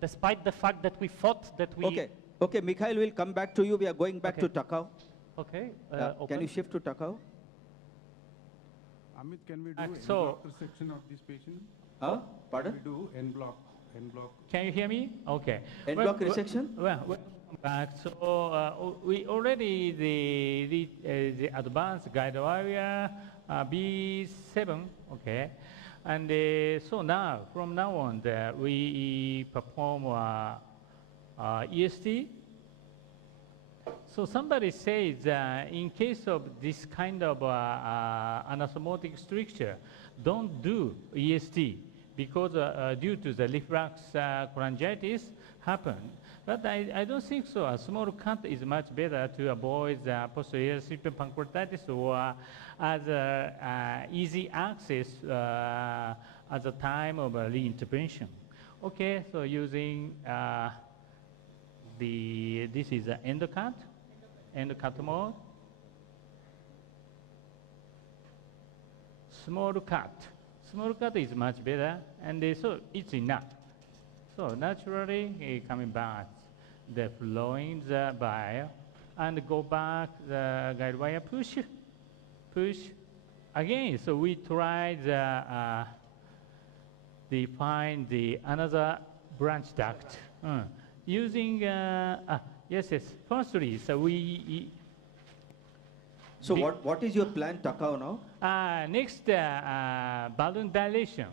despite the fact that we thought that we... Okay, Mikhail will come back to you. We are going back to Takao. Okay. Can you shift to Takao? Amit, can we do en so- block resection of this patient? Pardon? Can we do en block? Can you hear me? Okay. En block resection? Welcome back. So we already the advanced guide area B7. Okay. And so now, from now on, we perform EST. So somebody says in case of this kind of anastomotic stricture, don't do EST because due to the reflux cholangitis happened. But I don't think so. A small cut is much better to avoid the posterior septal pancreatitis or as easy access at the time of reintervention. Okay, so using this is an endocut mode. Small cut is much better, and so it's enough. So naturally, coming back, the flowing the wire, and go back the guide wire push again. So we try find another branch duct using firstly. So we. So what is your plan, Takao, now? Next, balloon dilation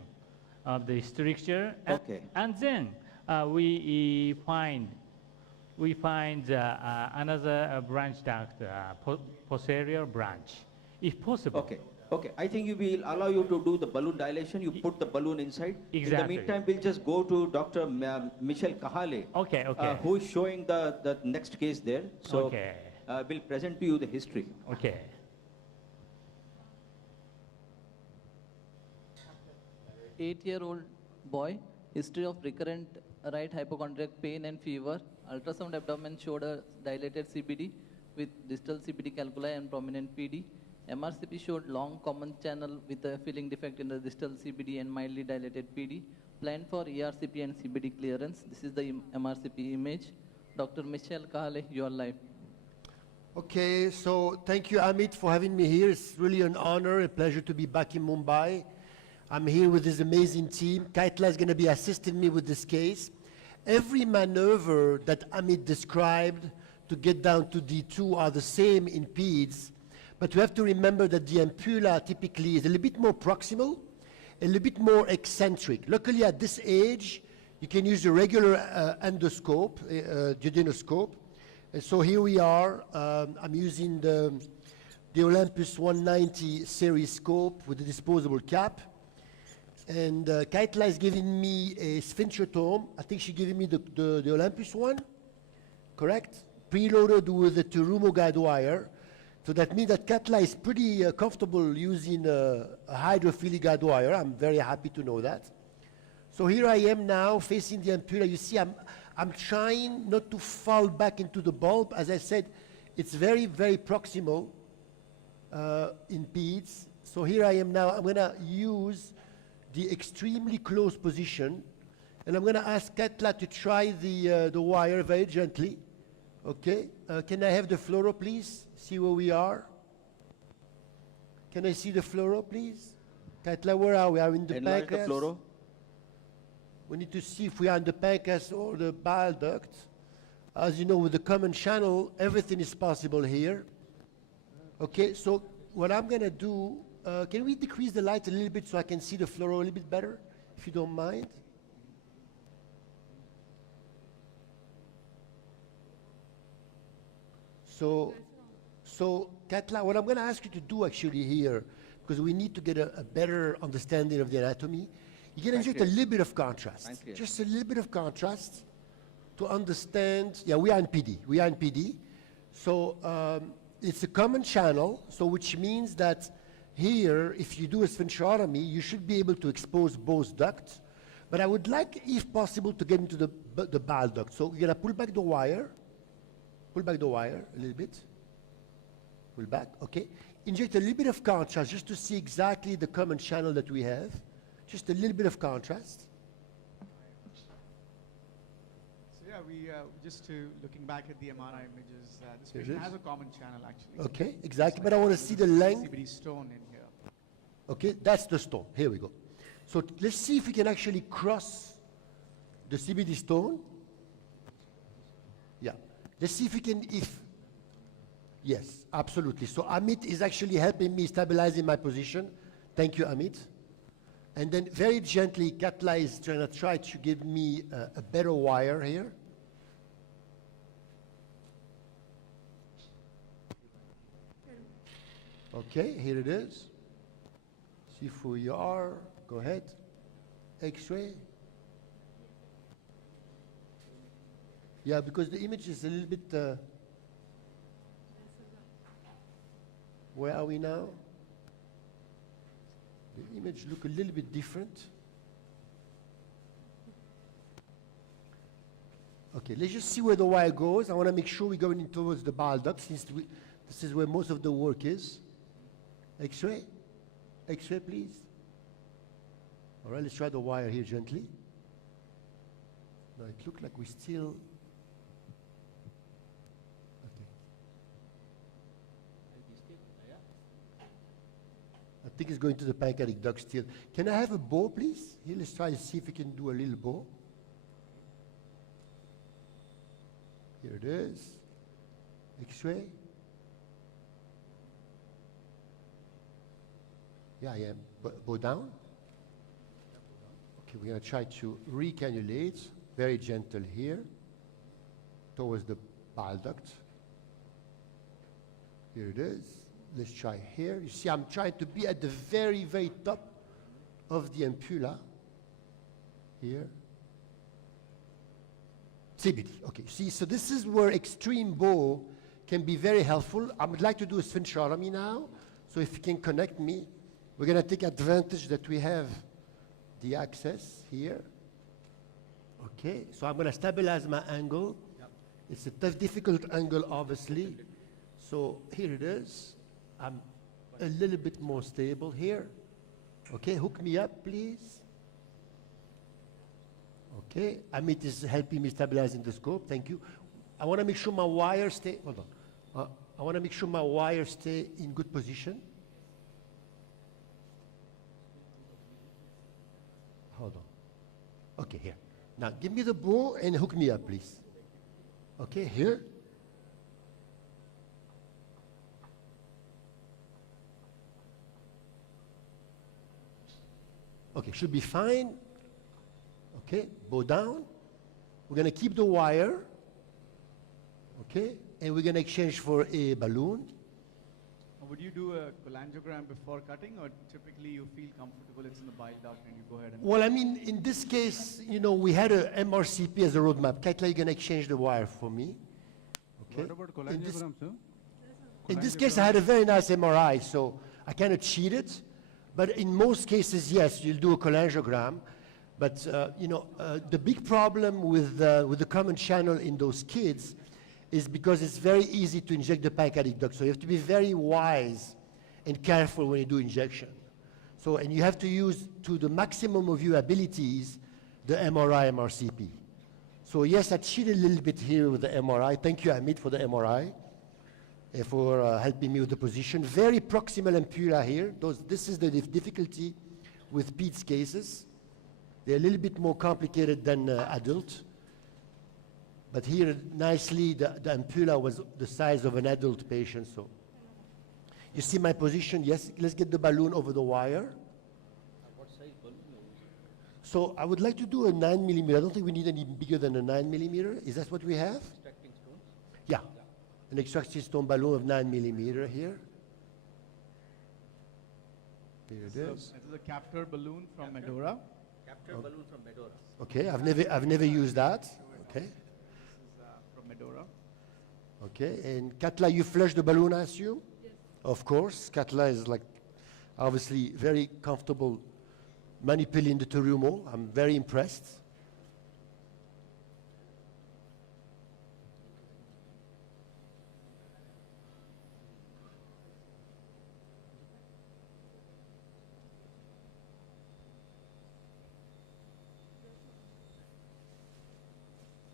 of the stricture. Okay. And then we find another branch duct, posterior branch, if possible. Okay. I think we will allow you to do the balloon dilation. You put the balloon inside. Exactly. In the meantime, we'll just go to Dr. Michel Kahale. Okay. Who is showing the next case there. So we'll present to you the history. Okay. Eight-year-old boy, history of recurrent right hypochondriac pain and fever. Ultrasound abdomen showed a dilated CBD with distal CBD calculi and prominent PD. MRCP showed long common channel with a filling defect in the distal CBD and mildly dilated PD. Planned for ERCP and CBD clearance. This is the MRCP image. Dr. Michelle Kahale, you are live. Okay, so thank you, Amit, for having me here. It's really an honor, a pleasure to be back in Mumbai. I'm here with this amazing team. Kaitla is going to be assisting me with this case. Every maneuver that Amit described to get down to D2 are the same in PEDS, but we have to remember that the ampulla typically is a little bit more proximal, a little bit more eccentric. Luckily, at this age, you can use a regular endoscope, duodenoscope. And so here we are. I'm using the Olympus 190 series scope with a disposable cap. And Kaitla is giving me a sphincterotome. I think she's giving me the Olympus one, correct? Preloaded with a Terumo guide wire. So that means that Kaitla is pretty comfortable using a hydrophilic guide wire. I'm very happy to know that. So here I am now facing the ampulla. You see, I'm trying not to fall back into the bulb. As I said, it's very, very proximal in PEDS. So here I am now. I'm going to use the extremely close position, and I'm going to ask Kaitla to try the wire very gently. Okay? Can I have the fluoro, please? See where we are. Can I see the fluoro, please? Kaitla, where are we? Are we in the Enlarge the pancreas? fluoro. We need to see if we are in the pancreas or the bile duct. As you know, with the common channel, everything is possible here. Okay, so what I'm going to do, can we decrease the light a little bit so I can see the fluoro a little bit better, if you don't mind? So Kaitla, what I'm going to ask you to do actually here, because we need to get a better understanding of the anatomy, you can inject a little bit of contrast. Just a little bit of contrast to understand. Yeah, we are in PD. We are in PD. So it's a common channel, so which means that here, if you do a sphincterotomy, you should be able to expose both ducts. But I would like, if possible, to get into the bile duct. So you're going to pull back the wire. Pull back the wire a little bit. Pull back, okay. Inject a little bit of contrast just to see exactly the common channel that we have. Just a little bit of contrast. So yeah, we just looking back at the MRI images, this Here it patient is. has a common channel actually. Okay, exactly, but I want to see the length. CBD stone in here. Okay, that's the stone. Here we go. So let's see if we can actually cross the CBD stone. Yeah. Let's see if we can, yes, absolutely. So Amit is actually helping me stabilizing my position. Thank you, Amit. And then very gently, Kaitla is trying to give me a better wire here. Okay, here it is. See if we are. Go ahead. X-ray. Yeah, because the image is a little bit. Where are we now? The image look a little bit different. Okay, let's just see where the wire goes. I want to make sure we're going in towards the bile duct, since this is where most of the work is. X-ray? X-ray, please. All right, let's try the wire here gently. Now, it looks like we still... I think it's going to the pancreatic duct still. Can I have a bow, please? Here, let's try to see if we can do a little bow. Here it is. X-ray. Yeah, I am. Bow down. Okay, we're going to try to recannulate. Very gentle here. Towards the bile duct. Here it is. Let's try here. You see, I'm trying to be at the very, very top of the ampulla. Here. CBD. Okay, see, so this is where extreme bow can be very helpful. I would like to do a sphincterotomy now. So if you can connect me, we're going to take advantage that we have the access here. Okay, so I'm going to stabilize my angle. Yep. It's a difficult angle, obviously. So here it is. I'm a little bit more stable here. Okay, hook me up, please. Okay, Amit is helping me stabilizing the scope. Thank you. I want to make sure my wires stay. Hold on. I want to make sure my wires stay in good position. Hold on. Okay, here. Now give me the bow and hook me up, please. Okay, here. Okay, should be fine. Okay, bow down. We're going to keep the wire. Okay, and we're going to exchange for a balloon. Would you do a cholangiogram before cutting, or typically you feel comfortable it's in the bile duct and you go ahead and... Well, I mean, in this case, you know, we had a MRCP as a roadmap. Kaitla, you're going to exchange the wire for me. Okay. What about cholangiogram, sir? In this case, I had a very nice MRI, so I kind of cheated. But in most cases, yes, you'll do a cholangiogram. But, you know, the big problem with the common channel in those kids is because it's very easy to inject the pancreatic duct. So you have to be very wise and careful when you do injection. So, and you have to use to the maximum of your abilities the MRI, MRCP. So yes, I cheated a little bit here with the MRI. Thank you, Amit, for the MRI and for helping me with the position. Very proximal ampulla here. This is the difficulty with PEDS cases. They're a little bit more complicated than adult. But here, nicely, the ampulla was the size of an adult patient. So, you see my position? Yes. Let's get the balloon over the wire. What size balloon? So, I would like to do a 9 millimeter. I don't think we need any bigger than a 9 millimeter. Is that what we have? Extracting stones? Yeah. An extracting stone balloon of 9 millimeter here. Here it is. This is a captor balloon from Medora. Capture balloon from Medora. Okay. I've never used that. Okay. From Medora. Okay, and Katla, you flush the balloon, I assume? Yes. Of course, Katla is like obviously very comfortable manipulating the Terumo. I'm very impressed.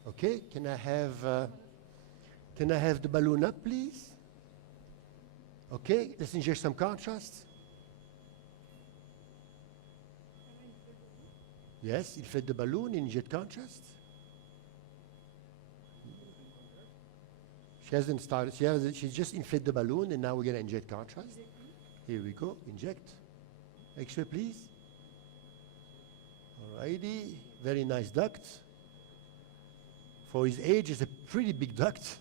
Okay, can I have the balloon up, please? Okay, let's inject some contrast. Yes, inflate the balloon, inject contrast. She hasn't started, she's just inflated the balloon and now we're going to inject contrast. Here we go, inject. X-ray, please. Alrighty, very nice duct. For his age, it's a pretty big duct.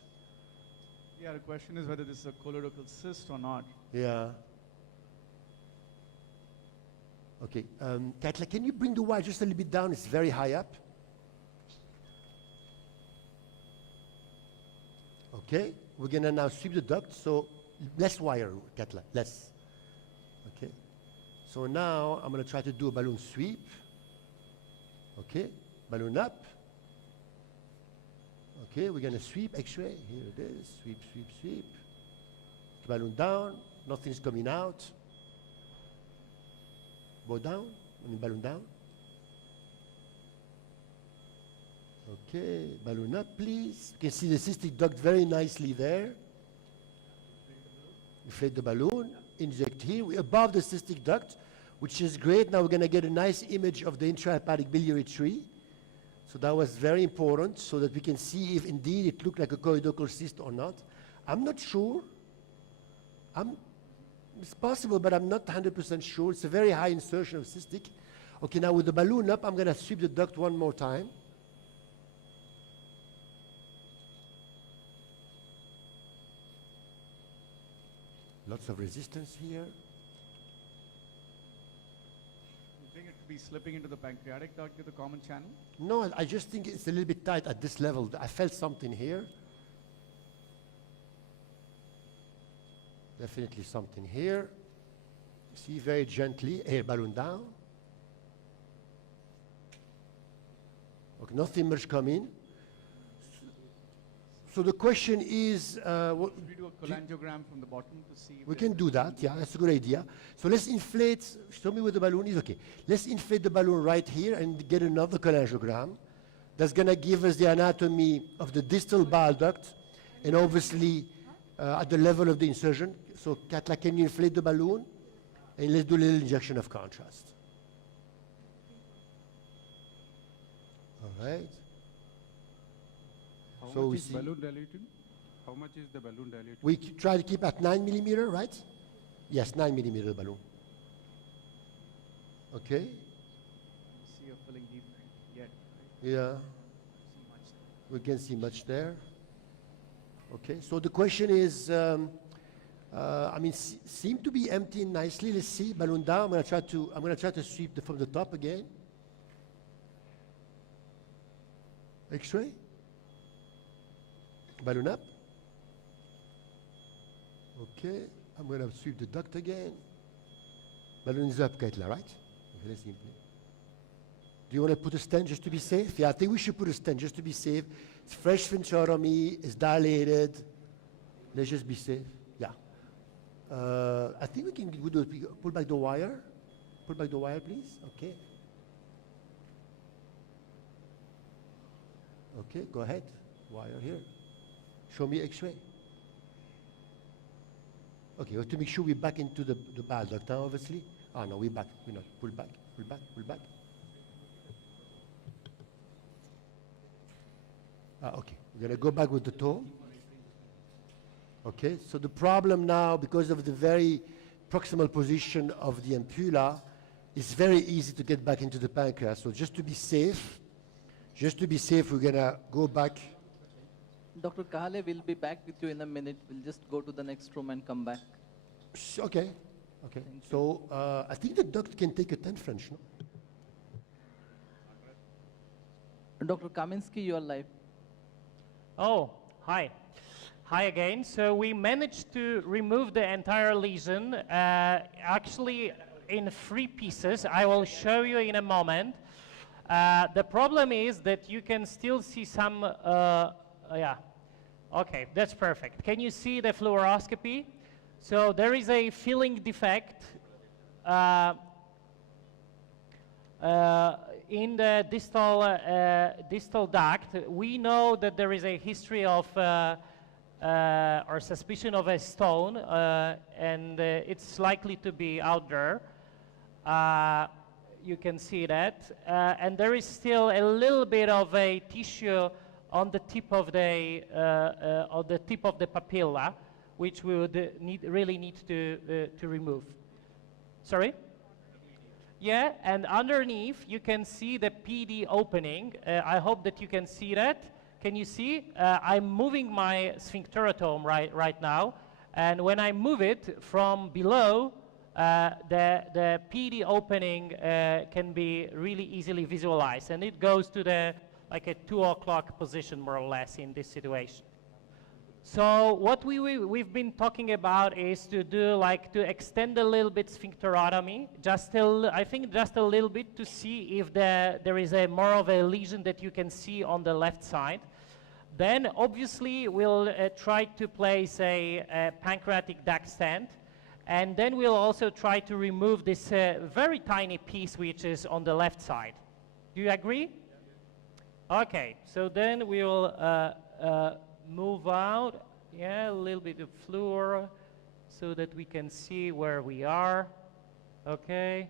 Yeah, the question is whether this is a colorectal cyst or not. Yeah. Okay, Katla, can you bring the wire just a little bit down? It's very high up. Okay, we're gonna now sweep the duct, so less wire, Katla, less. Okay, so now I'm gonna try to do a balloon sweep. Okay, balloon up. Okay, we're gonna sweep X-ray. Here it is. Sweep, sweep, sweep. Balloon down. Nothing's coming out. Bow down. Balloon down. Okay, balloon up, please. You can see the cystic duct very nicely there. Inflate the balloon. Inject here. We're above the cystic duct, which is great. Now we're gonna get a nice image of the intrahepatic biliary tree. So that was very important so that we can see if indeed it looked like a choledochal cyst or not. I'm not sure. It's possible, but I'm not 100% sure. It's a very high insertion of cystic. Okay, now with the balloon up, I'm going to sweep the duct one more time. Lots of resistance here. Think it could be slipping into the pancreatic duct to the common channel? No, I just think it's a little bit tight at this level. I felt something here. Definitely something here. See, very gently. Air balloon down. Okay, nothing much coming. So the question is, what, Should we do a cholangiogram from the bottom to see? if we there's can do that, yeah, that's a good idea. So let's inflate, show me where the balloon is, okay. Let's inflate the balloon right here and get another cholangiogram. That's gonna give us the anatomy of the distal bile duct and obviously at the level of the insertion. So Katla, can you inflate the balloon? And let's do a little injection of contrast. All right. How So much we is see- balloon dilated? How much is the balloon dilated? We try to keep at 9 millimeter, right? Yes, 9 millimeter balloon. Okay. See you're filling deep yet. Yeah. We can see much there. Okay, so the question is, I mean, seem to be emptying nicely. Let's see, balloon down. I'm gonna try to sweep from the top again. X-ray. Balloon up. Okay, I'm gonna sweep the duct again. Balloon is up, Kaitla, right? Okay, let's simply. Do you want to put a stent just to be safe? Yeah, I think we should put a stent just to be safe. It's fresh sphincterotomy, it's dilated. Let's just be safe. Yeah. I think we can pull back the wire. Pull back the wire, please. Okay. Okay, go ahead. Wire here. Show me X-ray. Okay, we have to make sure we're back into the bile duct, obviously. Ah, no, we're back. We're not. Pull back, pull back, pull back. Okay, we're gonna go back with the toe. Okay, so the problem now, because of the very proximal position of the ampulla, it's very easy to get back into the pancreas. So just to be safe, we're gonna go back. Dr. Kahale will be back with you in a minute. We'll just go to the next room and come back. Okay, okay. So I think the duct can take a 10 French, no? Dr. Kaminsky, you are live. Oh, hi. Hi again. So we managed to remove the entire lesion, actually in 3 pieces. I will show you in a moment. The problem is that you can still see some, yeah. Okay, that's perfect. Can you see the fluoroscopy? So there is a filling defect in the distal duct. We know that there is a history of or suspicion of a stone, and it's likely to be out there. You can see that, and there is still a little bit of a tissue on the tip of the papilla, which we would really need to remove. Sorry? Yeah, and underneath you can see the PD opening. I hope that you can see that. Can you see? I'm moving my sphincterotome right now, and when I move it from below, the PD opening can be really easily visualized, and it goes to the like a 2 o'clock position more or less in this situation. So what we've been talking about is to do to extend a little bit sphincterotomy, I think just a little bit, to see if there is more of a lesion that you can see on the left side. Then obviously we'll try to place a pancreatic duct stent, and then we'll also try to remove this very tiny piece which is on the left side. Do you agree? Okay, so then we will move out, yeah, a little bit of fluor so that we can see where we are. Okay.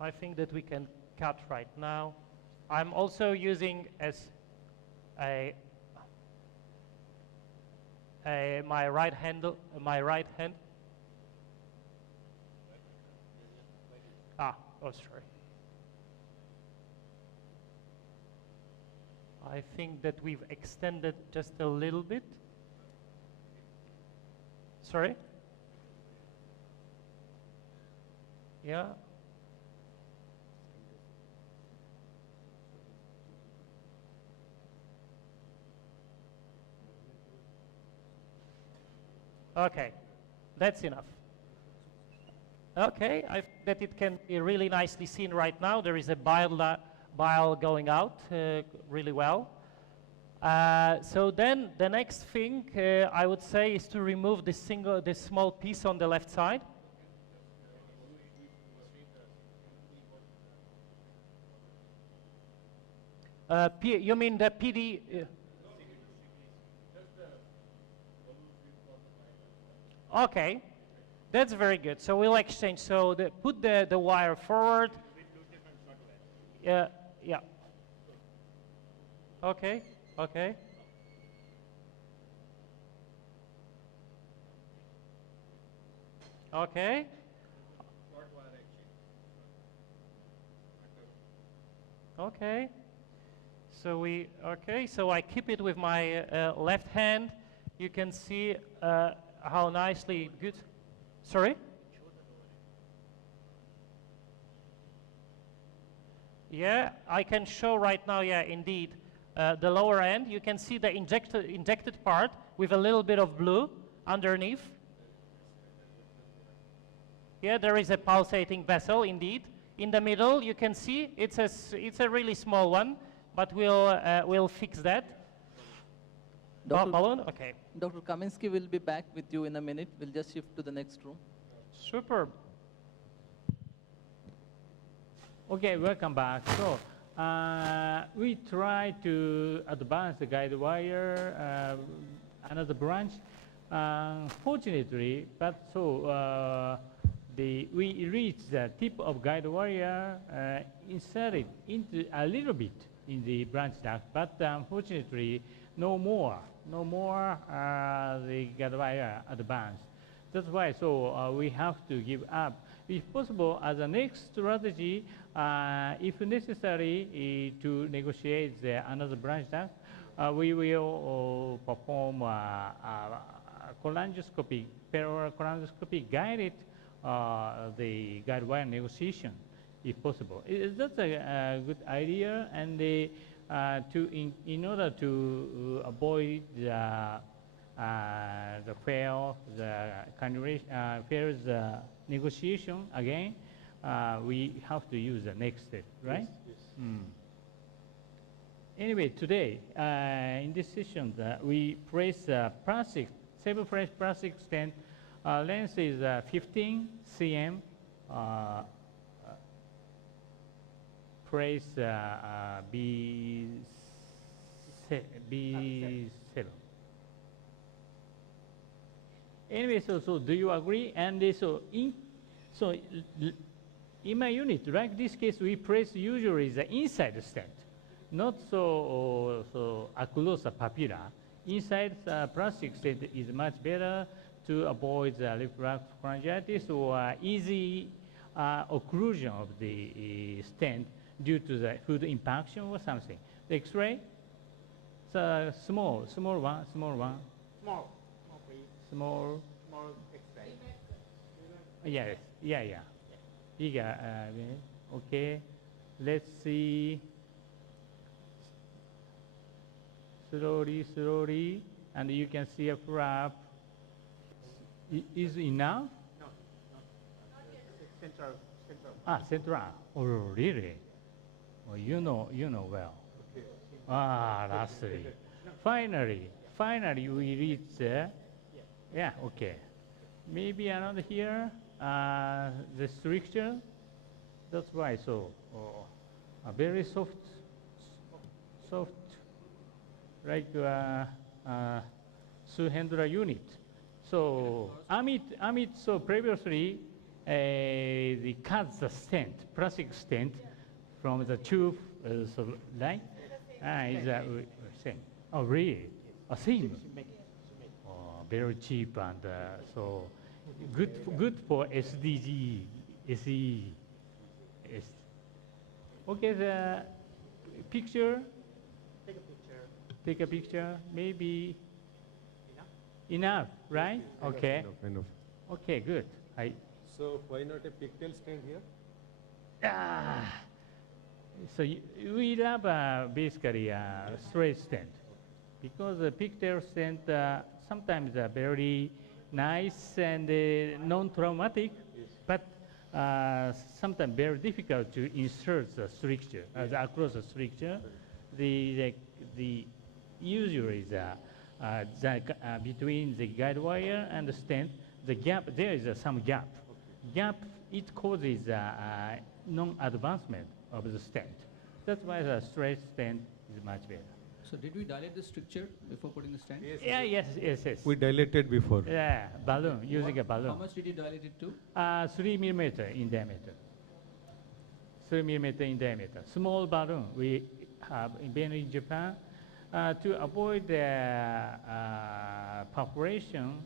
I think that we can cut right now. I'm also using as my right hand. Oh, sorry. I think that we've extended just a little bit. Sorry? Yeah. Okay, that's enough. Okay, I think that it can be really nicely seen right now. There is a bile going out really well. So then the next thing I would say is to remove this small piece on the left side. You mean the PD? Okay, that's very good. So we'll exchange. So put the wire forward. Yeah. Okay. Okay. Okay. Okay. So I keep it with my left hand. You can see how nicely good. Sorry? Yeah, I can show right now, yeah, indeed. The lower end, you can see the injected part with a little bit of blue underneath. Yeah, there is a pulsating vessel, indeed. In the middle, you can see it's a really small one, but we'll fix that. Balloon? Okay. Dr. Kaminsky will be back with you in a minute. We'll just shift to the next room. Superb. Okay, welcome back. So we try to advance the guide wire, another branch. Fortunately, but so we reached the tip of guide wire, inserted into a little bit in the branch duct, but unfortunately, no more the guide wire advanced. That's why we have to give up. If possible, as a next strategy, if necessary to negotiate another branch duct, we will perform cholangioscopy, parallel cholangioscopy guided the guide wire negotiation, if possible. That's a good idea, and in order to avoid the negotiation again, we have to use the next step, right? Yes. Anyway, today in this session, we place plastic, 7-phase plastic stent. Length is 15 cm. Place B7. Anyway, so do you agree? And in my unit, right? This case, we place usually the inside stent, not so occlusa papilla. Inside plastic stent is much better to avoid the reflux cholangitis or easy occlusion of the stent due to the food impaction or something. The X-ray, it's small one. Small, please. Small X-ray. Yes, yeah. Okay, let's see. Slowly, and you can see a flap. Is enough? No. Central. Central. Oh, really? Oh, you know well. Okay. Lastly. Finally, we reach there. Yeah, okay. Maybe another here, the structure. That's why, a very soft, like Suhendra unit. So Amit, so previously, they cut the stent, plastic stent, from the tube, right? Is that same? Oh, really? A thin? Oh, very cheap and so good for SDG, SE. Okay, the picture. Take a picture. Maybe enough, right? Okay. Enough. Okay, good. So why not a pigtail stent here? So we love basically a straight stent because the pigtail stent sometimes are very nice and non-traumatic, but sometimes very difficult to insert the stricture across the stricture. The usually between the guide wire and the stent, the gap, there is some gap. It causes non-advancement of the stent. That's why the straight stent is much better. So did we dilate the stricture before putting the stent? Yes. We dilated before. Yeah, balloon, using a balloon. How much did you dilate it to? 3 millimeter in diameter. 3 millimeter in diameter. Small balloon we have been in Japan to avoid the perforation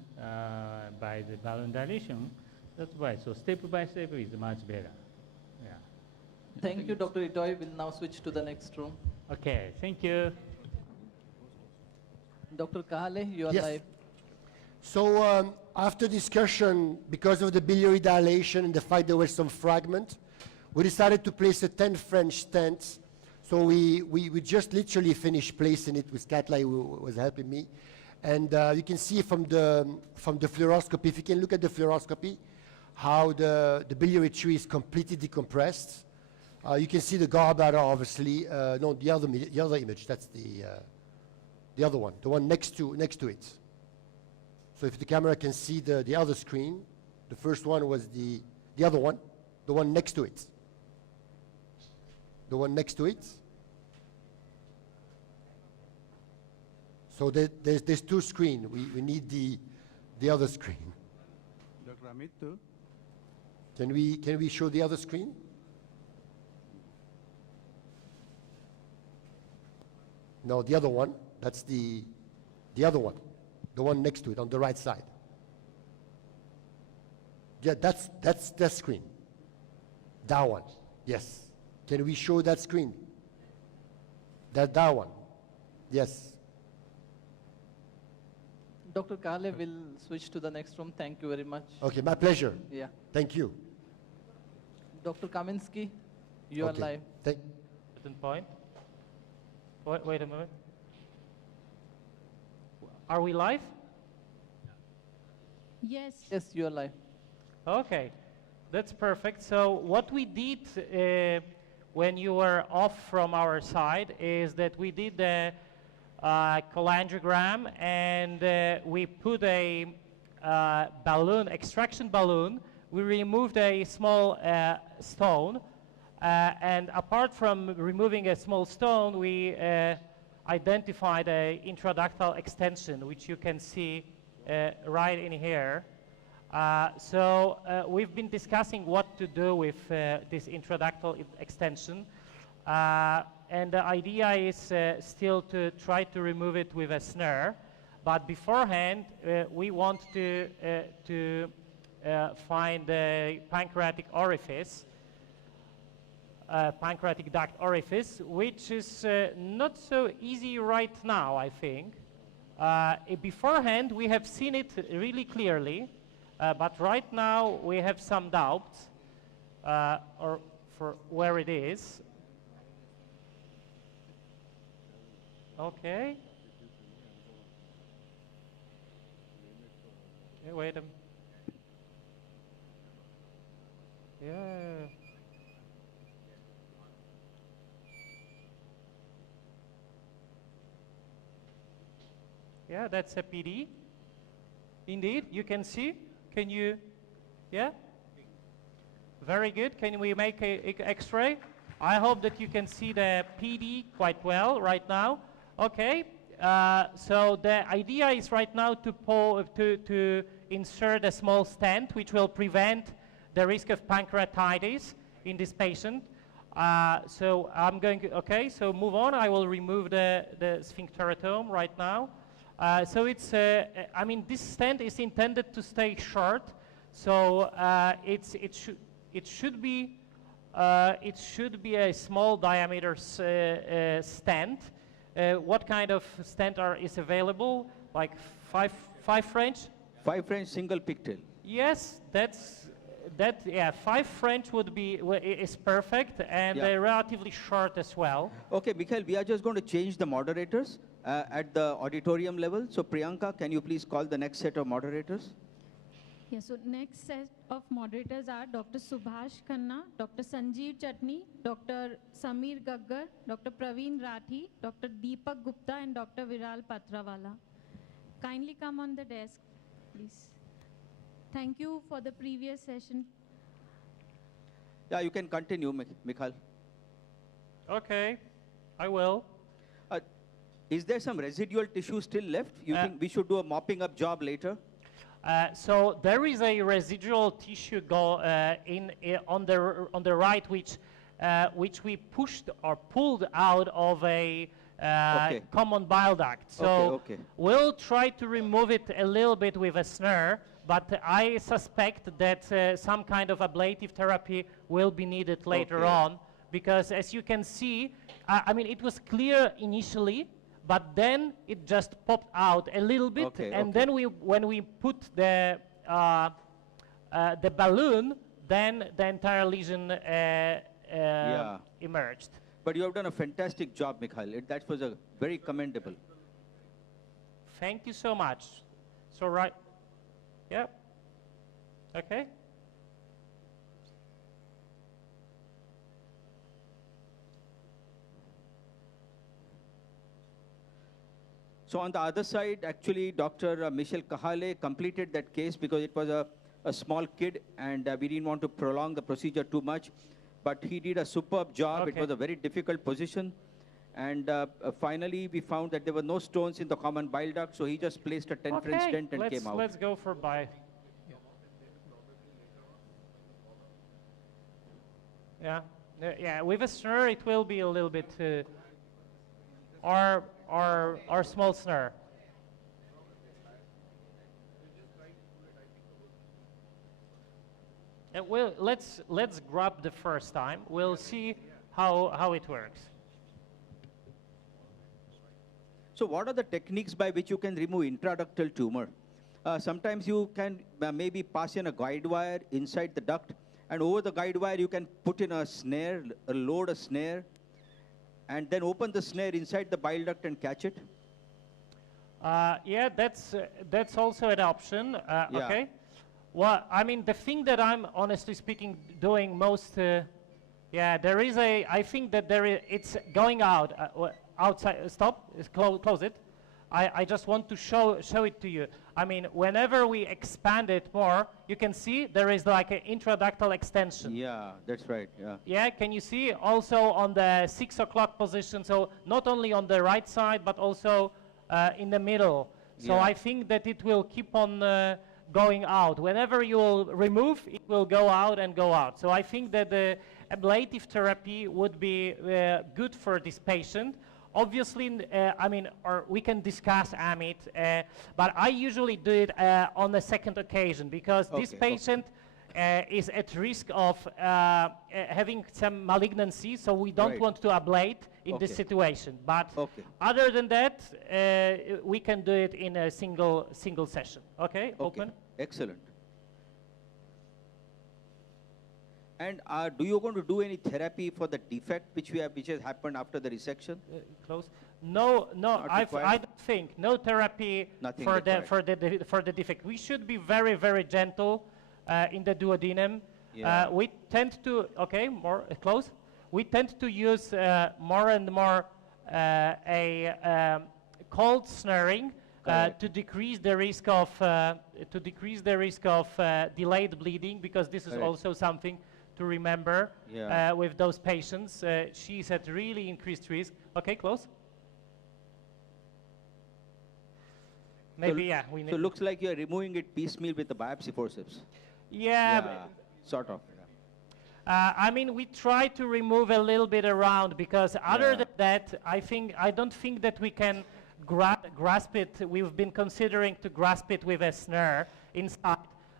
by the balloon dilation. That's why. So step by step is much better. Yeah. Thank you, Dr. Itoy. We'll now switch to the next room. Okay. Thank you. Dr. Kahale, you are Yes. live. So after discussion, because of the biliary dilation and the fact there were some fragments, we decided to place a 10 French stents. So we just literally finished placing it with Katla, who was helping me. And you can see from the fluoroscopy, if you can look at the fluoroscopy, how the biliary tree is completely decompressed. You can see the gallbladder, obviously. No, the other image, that's the other one, the one next to it. So if the camera can see the other screen, the first one was the other one, the one next to it. The one next to it. So there's two screens. We need the other screen. Dr. Amit, too? Can we show the other screen? No, the other one. That's the other one. The one next to it on the right side. Yeah, that's that screen. That one. Yes. Can we show that screen? That one. Yes. Dr. Kahale will switch to the next room. Thank you very much. Okay, my pleasure. Yeah. Thank you. Dr. Kaminsky, you are Okay. live. Certain point. Wait a moment. Are we live? Yes. Yes, you are live. Okay, that's perfect. So what we did when you were off from our side is that we did the cholangiogram, and we put a balloon, extraction balloon. We removed a small stone, and apart from removing a small stone, we identified a intraductal extension, which you can see right in here. So we've been discussing what to do with this intraductal extension. And the idea is still to try to remove it with a snare. But beforehand, we want to find the pancreatic orifice, pancreatic duct orifice, which is not so easy right now, I think. Beforehand, we have seen it really clearly, but right now we have some doubts or for where it is. Okay. Yeah, wait a minute. Yeah. Yeah, that's a PD. Indeed, you can see. Can you? Yeah? Very good. Can we make a X-ray? I hope that you can see the PD quite well right now. Okay. So the idea is right now to insert a small stent which will prevent the risk of pancreatitis in this patient. So I'm going to, okay, so move on. I will remove the sphincteratome right now. So it's, I mean, this stent is intended to stay short. So it should be a small diameter stent. What kind of stent is available? Like 5 French? 5 French single pigtail. Yes, yeah, 5 French is perfect, and Yeah. relatively short as well. Okay, Mikhail, we are just going to change the moderators at the auditorium level. So Priyanka, can you please call the next set of moderators? Yeah, so next set of moderators are Dr. Subhash Khanna, Dr. Sanjeev Chatni, Dr. Samir Gaggar, Dr. Praveen Rathi, Dr. Deepak Gupta, and Dr. Viral Patrawala. Kindly come on the desk, please. Thank you for the previous session. Yeah, you can continue, Mikhail. Okay, I will. Is there some residual tissue still left? You think we should do a mopping up job later? So there is a residual tissue on the right, which we pushed or pulled out of a common bile duct. So we'll try to remove it a little bit with a snare, but I suspect that some kind of ablative therapy will be needed later on, because as you can see, I mean, it was clear initially, but then it just popped out a little bit, and then when we put the balloon, then the entire lesion emerged. But you have done a fantastic job, Mikhail. That was a very commendable. Thank you so much. So right, yeah, okay. So on the other side, actually, Dr. Michel Kahale completed that case because it was a small kid, and we didn't want to prolong the procedure too much. But he did a superb job. It was a very difficult position. And finally, we found that there were no stones in the common bile duct, so he just placed a 10 French stent and came out. Let's go for bile. Yeah, with a snare, it will be a little bit, or small snare. Well, let's grab the first time. We'll see how it works. So what are the techniques by which you can remove intraductal tumor? Sometimes you can maybe pass in a guide wire inside the duct, and over the guide wire you can put in a snare, load a snare, and then open the snare inside the bile duct and catch it? Yeah, that's also an option. Okay. Well, I mean, the thing that I'm honestly speaking doing most, there is I think that it's going out, outside, stop, close it. I just want to show it to you. I mean, whenever we expand it more, you can see there is like an intraductal extension. Yeah, that's right, yeah. Yeah, can you see also on the 6 o'clock position, so not only on the right side, but also in the middle. So I think that it will keep on going out. Whenever you will remove, it will go out and go out. So I think that the ablative therapy would be good for this patient. Obviously, I mean, or we can discuss Amit, but I usually do it on the second occasion because this patient is at risk of having some malignancy, so we don't want to ablate in this situation. But other than that, we can do it in a single session. Okay, open. Excellent. And do you going to do any therapy for the defect which has happened after the resection? Close. No, I don't think no therapy for the defect. We should be very, very gentle in the duodenum. We tend to more close. We tend to use more and more cold snaring to decrease the risk of delayed bleeding, because this is also something to remember with those patients. She's at really increased risk. Okay, close. Maybe, we need. So it looks like you're removing it piecemeal with the biopsy forceps. Yeah. Sort of. I mean, we try to remove a little bit around, because other than that, I don't think that we can grasp it. We've been considering to grasp it with a snare inside.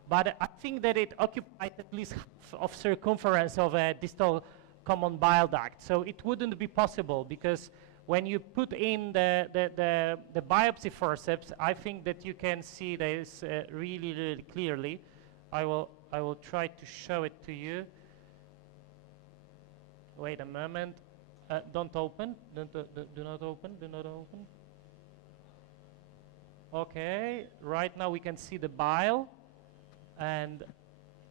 But I think that it occupies at least half of circumference of a distal common bile duct. So it wouldn't be possible, because when you put in the biopsy forceps, I think that you can see this really, really clearly. I will try to show it to you. Wait a moment. Don't open. Do not open. Do not open. Okay. Right now we can see the bile. And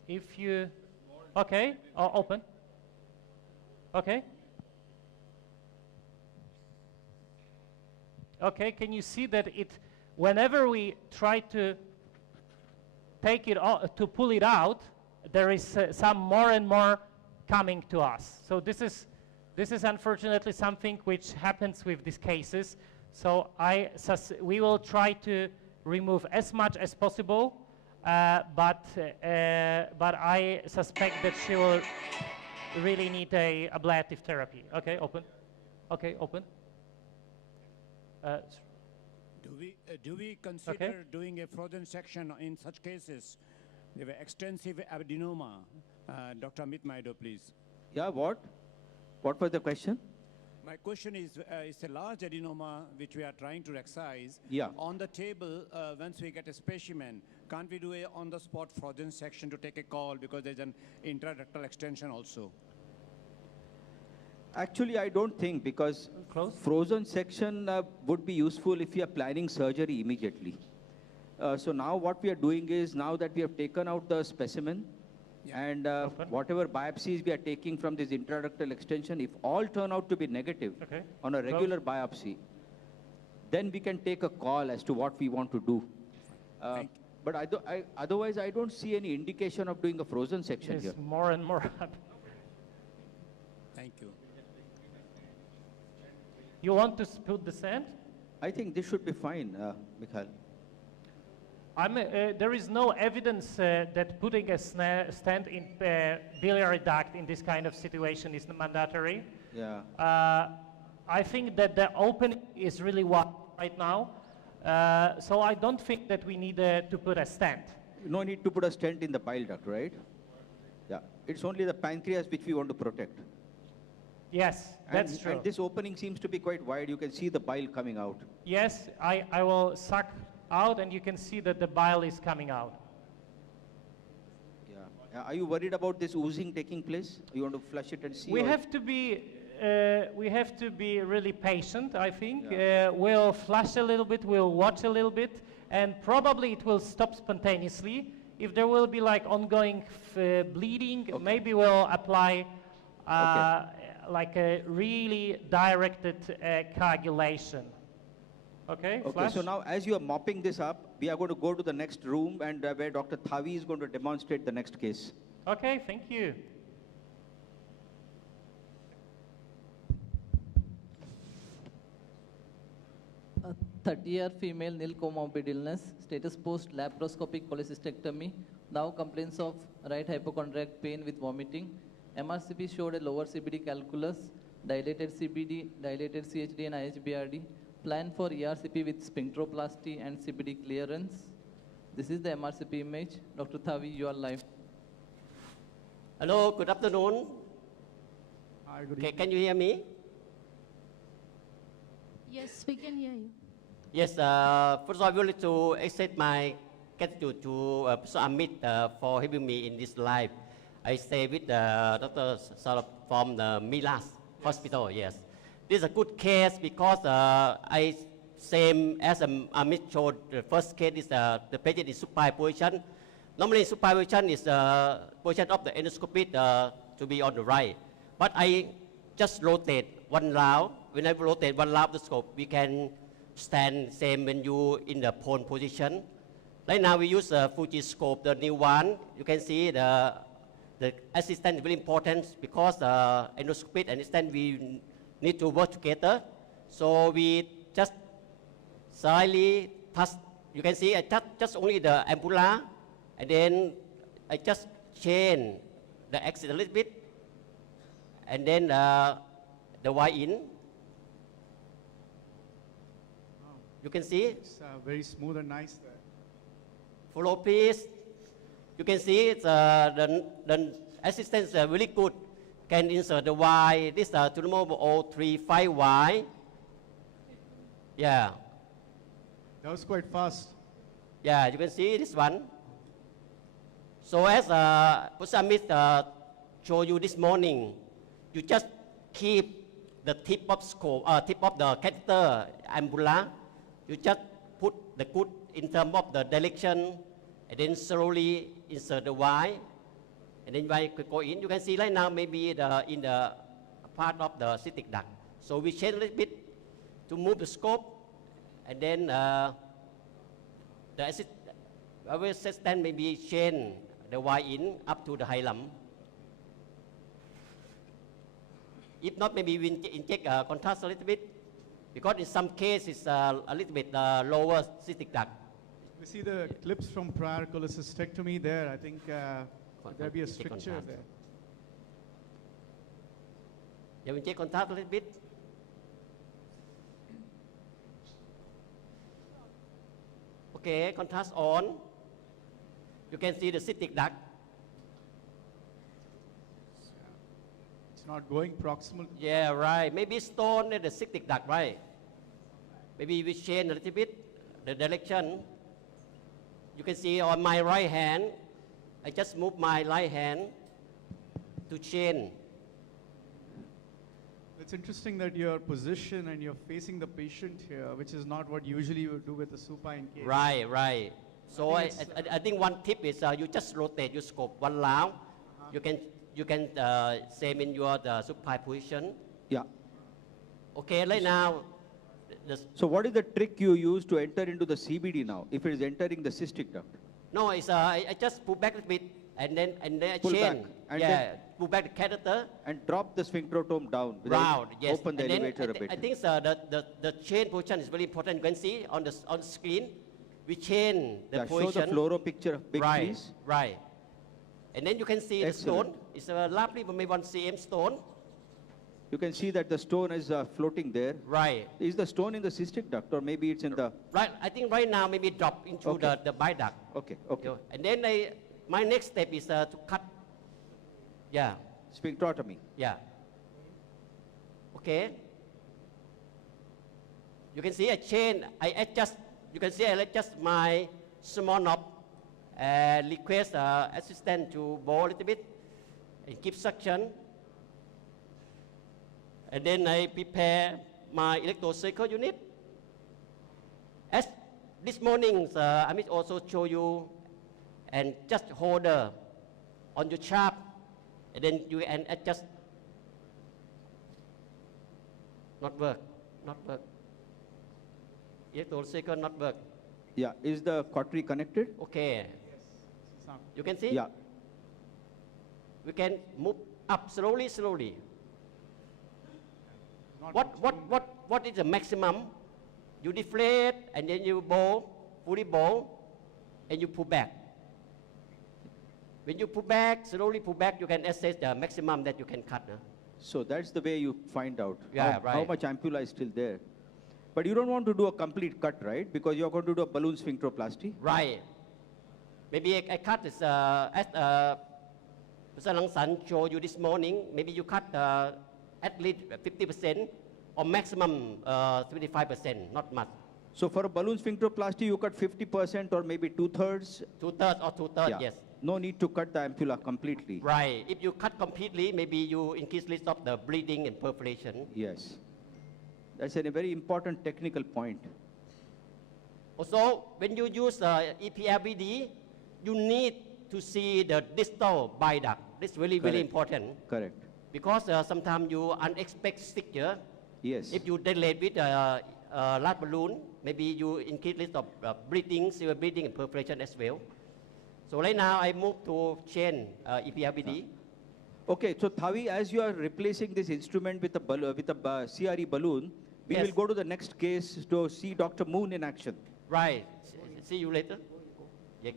if you, okay, open. Okay. Okay, can you see that whenever we try to take it out, to pull it out, there is some more and more coming to us. So this is unfortunately something which happens with these cases. So we will try to remove as much as possible, but I suspect that she will really need a ablative therapy. Okay, open. Okay, open. Do we consider doing a frozen section in such cases? They have extensive adenoma. Dr. Amit Maido, please. Yeah, what? What was the question? My question is, it's a large adenoma which we are trying to excise. Yeah. On the table, once we get a specimen, can't we do a on-the-spot frozen section to take a call because there's an intraductal extension also? Actually, I don't think, because frozen section would be useful if you are planning surgery immediately. So now what we are doing is, now that we have taken out the specimen, and whatever biopsies we are taking from this intraductal extension, if all turn out to be negative on a regular biopsy, then we can take a call as to what we want to do. But otherwise, I don't see any indication of doing a frozen section here. More and more. Thank you. You want to put the stent? I think this should be fine, Mikhail. There is no evidence that putting a stent in biliary duct in this kind of situation is mandatory. Yeah. I think that the opening is really wide right now, so I don't think that we need to put a stent. No need to put a stent in the bile duct, right? Yeah. It's only the pancreas which we want to protect. Yes, that's true. And this opening seems to be quite wide. You can see the bile coming out. Yes, I will suck out, and you can see that the bile is coming out. Yeah. Are you worried about this oozing taking place? You want to flush it and see? We have to be really patient, I think. Yeah. We'll flush a little bit, we'll watch a little bit, and probably it will stop spontaneously. If there will be like ongoing bleeding, maybe we'll apply like a really directed coagulation. Okay, okay. So now as you are mopping this up, we are going to go to the next room, and where Dr. Thavi is going to demonstrate the next case. Okay, thank you. A 30-year female, nil comorbid illness, status post laparoscopic cholecystectomy, now complains of right hypochondriac pain with vomiting. MRCP showed a lower CBD calculus, dilated CBD, dilated CHD and IHBRD. Plan for ERCP with sphincteroplasty and CBD clearance. This is the MRCP image. Dr. Thavi, you are live. Hello, good afternoon. Hi, good evening. Can you hear me? Yes, we can hear you. Yes, first of all, I would like to accept my gratitude to Professor Amit for having me in this live. I stay with Dr. Sarab from the Milas Hospital, yes. This is a good case because same as Amit showed, the first case is the patient in supine position. Normally supine position is the position of the endoscopist to be on the right. But I just rotate one round. When I rotate one round of the scope, we can stand same when you in the prone position. Right now we use the Fuji scope, the new one. You can see the assistant is very important because the endoscopist and assistant we need to work together. So we just slightly touch. You can see I touch just only the ampulla, and then I just change the axis a little bit, and then the Y in. You can see it's very smooth and nice there. Follow, please. You can see it's, the assistance is really good. Can insert the Y. This is Tumobo 035Y. Yeah. That was quite fast. Yeah, you can see this one. So as Professor Amit showed you this morning, you just keep the tip of the catheter ampulla. You just put the good in terms of the direction and then slowly insert the wire, and then when you go in, you can see right now maybe in the part of the cystic duct. So we change a little bit to move the scope, and then our assistant maybe change the wire in up to the hilum. If not, maybe we inject contrast a little bit, because in some cases it's a little bit lower cystic duct. We see the clips from prior cholecystectomy there. I think there'll be a stricture there. Yeah, we inject contrast a little bit. Okay, contrast on. You can see the cystic duct. It's not going proximal. Yeah, right. Maybe stone at the cystic duct, right? Maybe we change a little bit the direction. You can see on my right hand, I just move my right hand to change. It's interesting that your position and you're facing the patient here, which is not what usually you would do with a supine case. Right, right. So I think one tip is you just rotate your scope one round. You can same in your supine position. Yeah. Okay, right now. So what is the trick you use to enter into the CBD now, if it is entering the cystic duct? No, it's I just pull back a bit and then I Pull change. back, and yeah, then pull back the catheter. And drop the sphincterotome down. Round, yes. Open the And then elevator a bit. I think the chain position is very important. You can see on the screen, we change the position. Show the fluoro picture, big right, please. right. And then you can see Excellent. the stone. It's a lovely maybe 1 cm stone. You can see that the stone is floating there. Right. Is the stone in the cystic duct, or maybe it's in the... Right, I think right now maybe drop into Okay. the bile duct. Okay, okay. And then my next step is to cut. Yeah. Sphincterotomy. Yeah. Okay. You can see I change, I adjust, you can see I adjust my small knob and request assistant to bow a little bit and keep suction. And then I prepare my electrocycle unit. As this morning, I will also show you, and just hold on your shaft, and then you can adjust. Not work, not work. Electrocycle not work. Yeah, is the cautery connected? Okay. You can see? Yeah. We can move up slowly, slowly. What is the maximum? You deflate and then you bow, fully bow, and you pull back. When you pull back, slowly pull back, you can assess the maximum that you can cut. So that's the way you find out Yeah, how right. much ampulla is still there. But you don't want to do a complete cut, right? Because you're going to do a balloon sphincteroplasty. Right. Maybe I cut this, as Mr. Lang San showed you this morning, maybe you cut at least 50% or maximum 75%, not much. So for a balloon sphincteroplasty, you cut 50% or maybe 2/3? 2/3 or 2/3, Yeah. yes. No need to cut the ampulla completely. Right. If you cut completely, maybe you increase risk of the bleeding and perforation. Yes. That's a very important technical point. Also, when you use EPRBD, you need to see the distal bile duct. This is really, really Correct. important. Correct. Because sometimes you unexpected stricture. Yes. If you dilate with large balloon, maybe you increase risk of bleeding, severe bleeding and perforation as well. So right now I move to chain EPRBD. Okay, so Thavi, as you are replacing this instrument with a CRE balloon, we Yes. will go to the next case to see Dr. Moon in action. Right. See you later. Yeah.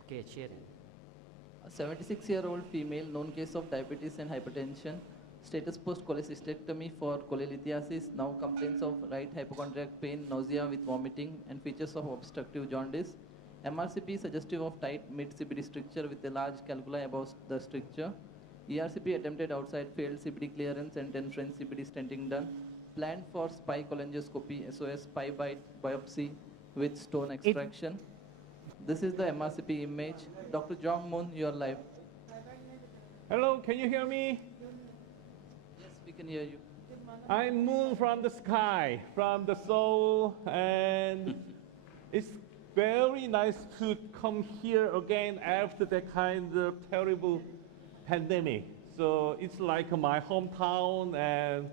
Okay, chain. A 76-year-old female, known case of diabetes and hypertension, status post cholecystectomy for cholelithiasis, now complaints of right hypochondriac pain, nausea with vomiting, and features of obstructive jaundice. MRCP suggestive of tight mid-CBD stricture with a large calculi above the stricture. ERCP attempted outside, failed CBD clearance and 10 French CBD stenting done. Planned for spy cholangioscopy, SOS spy biopsy with stone extraction. This is the MRCP image. Dr. Jong Moon, you are live. Hello, can you hear me? Yes, we can hear you. I'm Moon from the sky, from the soul, and it's very nice to come here again after that kind of terrible pandemic. So it's like my hometown and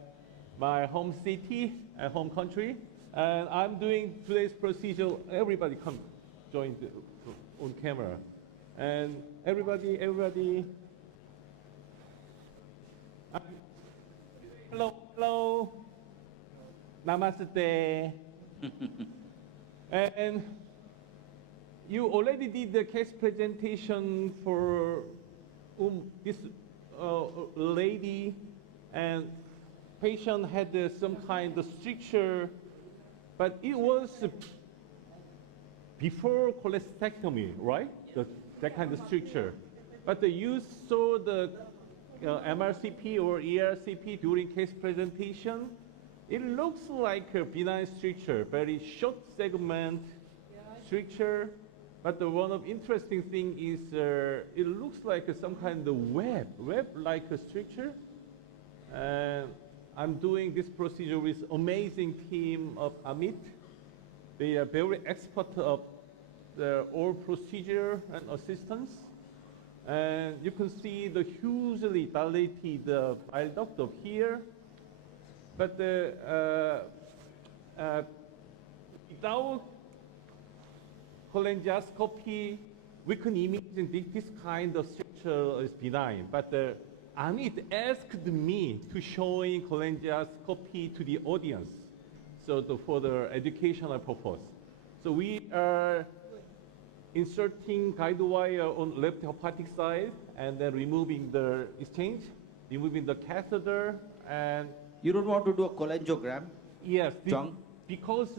my home city and home country. And I'm doing today's procedure. Everybody come join on camera. And everybody. Hello. Namaste. And you already did the case presentation for this lady, and patient had some kind of stricture, but it was before cholecystectomy, right? That kind of stricture. But you saw the MRCP or ERCP during case presentation. It looks like a benign stricture, very short segment stricture. But the one of interesting thing is it looks like some kind of web-like a stricture. I'm doing this procedure with amazing team of Amit. They are very expert of the all procedure and assistance. And you can see the hugely dilated bile duct of here. But without cholangioscopy, we can imagine this kind of structure is benign. But Amit asked me to showing cholangioscopy to the audience, so for the educational purpose. So we are inserting guide wire on left hepatic side and then removing the exchange, removing the catheter, and you don't want to do a cholangiogram? Yes, because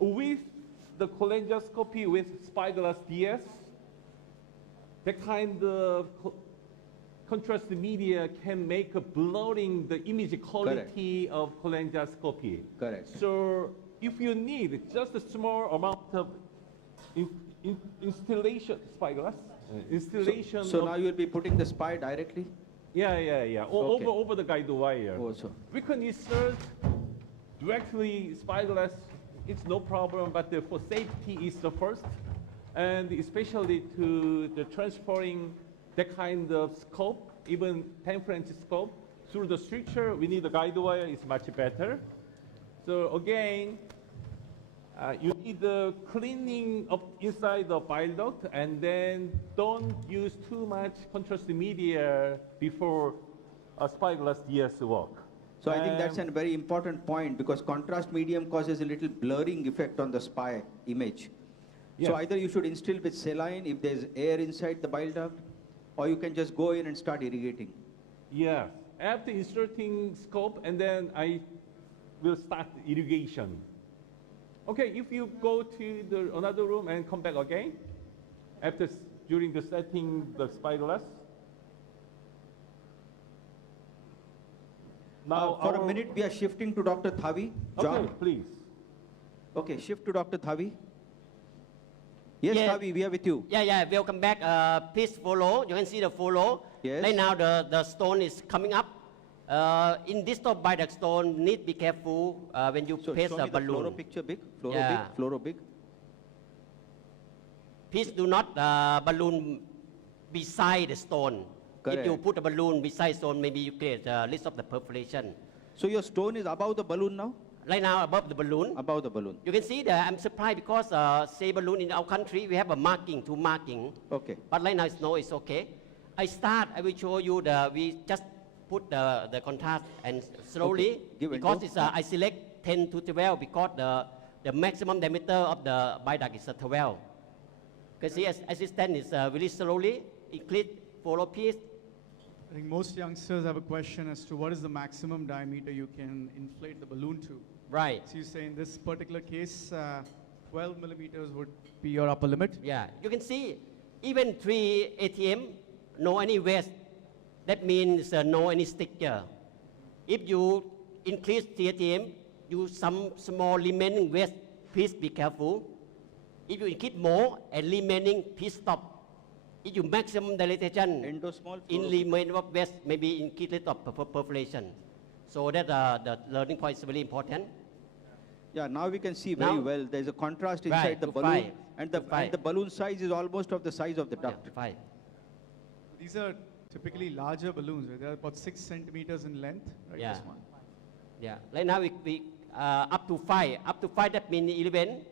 with the cholangioscopy with spyglass DS, the kind of contrast media can make a blurring the image quality of cholangioscopy. Correct. So if you need just a small amount of installation, spyglass, installation. So now you'll be putting the spy directly? Yeah. Okay. Over the guide wire. Also. We can insert directly spyglass. It's no problem, but for safety is the first, and especially to the transferring that kind of scope, even 10 French scope through the structure, we need a guide wire. Is much better. So again, you need the cleaning of inside the bile duct, and then don't use too much contrast media before a spyglass DS work. So I think that's a very important point, because contrast medium causes a little blurring effect on the spy image. Yes. So either you should instill with saline if there's air inside the bile duct, or you can just go in and start irrigating. Yeah, after inserting scope, and then I will start irrigation. Okay, if you go to another room and come back again, during the setting the spyglass. Now for a minute, we are shifting to Dr. Thavi. John? Okay, please. Okay, shift to Dr. Thavi. Yes, Thavi, we are with you. Yeah, welcome back. Please follow. You can see the follow. Yes. Right now, the stone is coming up. In this top bile duct stone, need be careful when you place a balloon. Fluoro picture big, fluoro big. Please do not balloon beside the stone. Correct. If you put a balloon beside stone, maybe you create a list of the perforation. So your stone is above the balloon now? Right now, above the balloon. Above the balloon. You can see that I'm surprised because say balloon in our country, we have a marking, two marking. Okay. But right now, it's okay. I will show you we just put the contrast and slowly, because it's I select 10 to 12 because the maximum diameter of the bile duct is 12. You can see assistant is really slowly increase, follow piece. I think most youngsters have a question as to what is the maximum diameter you can inflate the balloon to. Right. So you say in this particular case, 12 millimeters would be your upper limit? Yeah, you can see even 3 ATM, no any waste. That means no any sticker. If you increase 3 ATM, you some small remaining waste, please be careful. If you increase more and remaining, please stop. If you maximum dilatation in remaining of waste, maybe increase little of perforation. So that the learning point is very important. Yeah, now we can see Now- very well. There's a contrast inside Right, the to balloon, five, and to the five. balloon size is almost of the size of the duct. Five. These are typically larger balloons, right? They're about 6 centimeters in length, right? Yeah. This one. Yeah. Right now we up to five. Up to five, that means 11.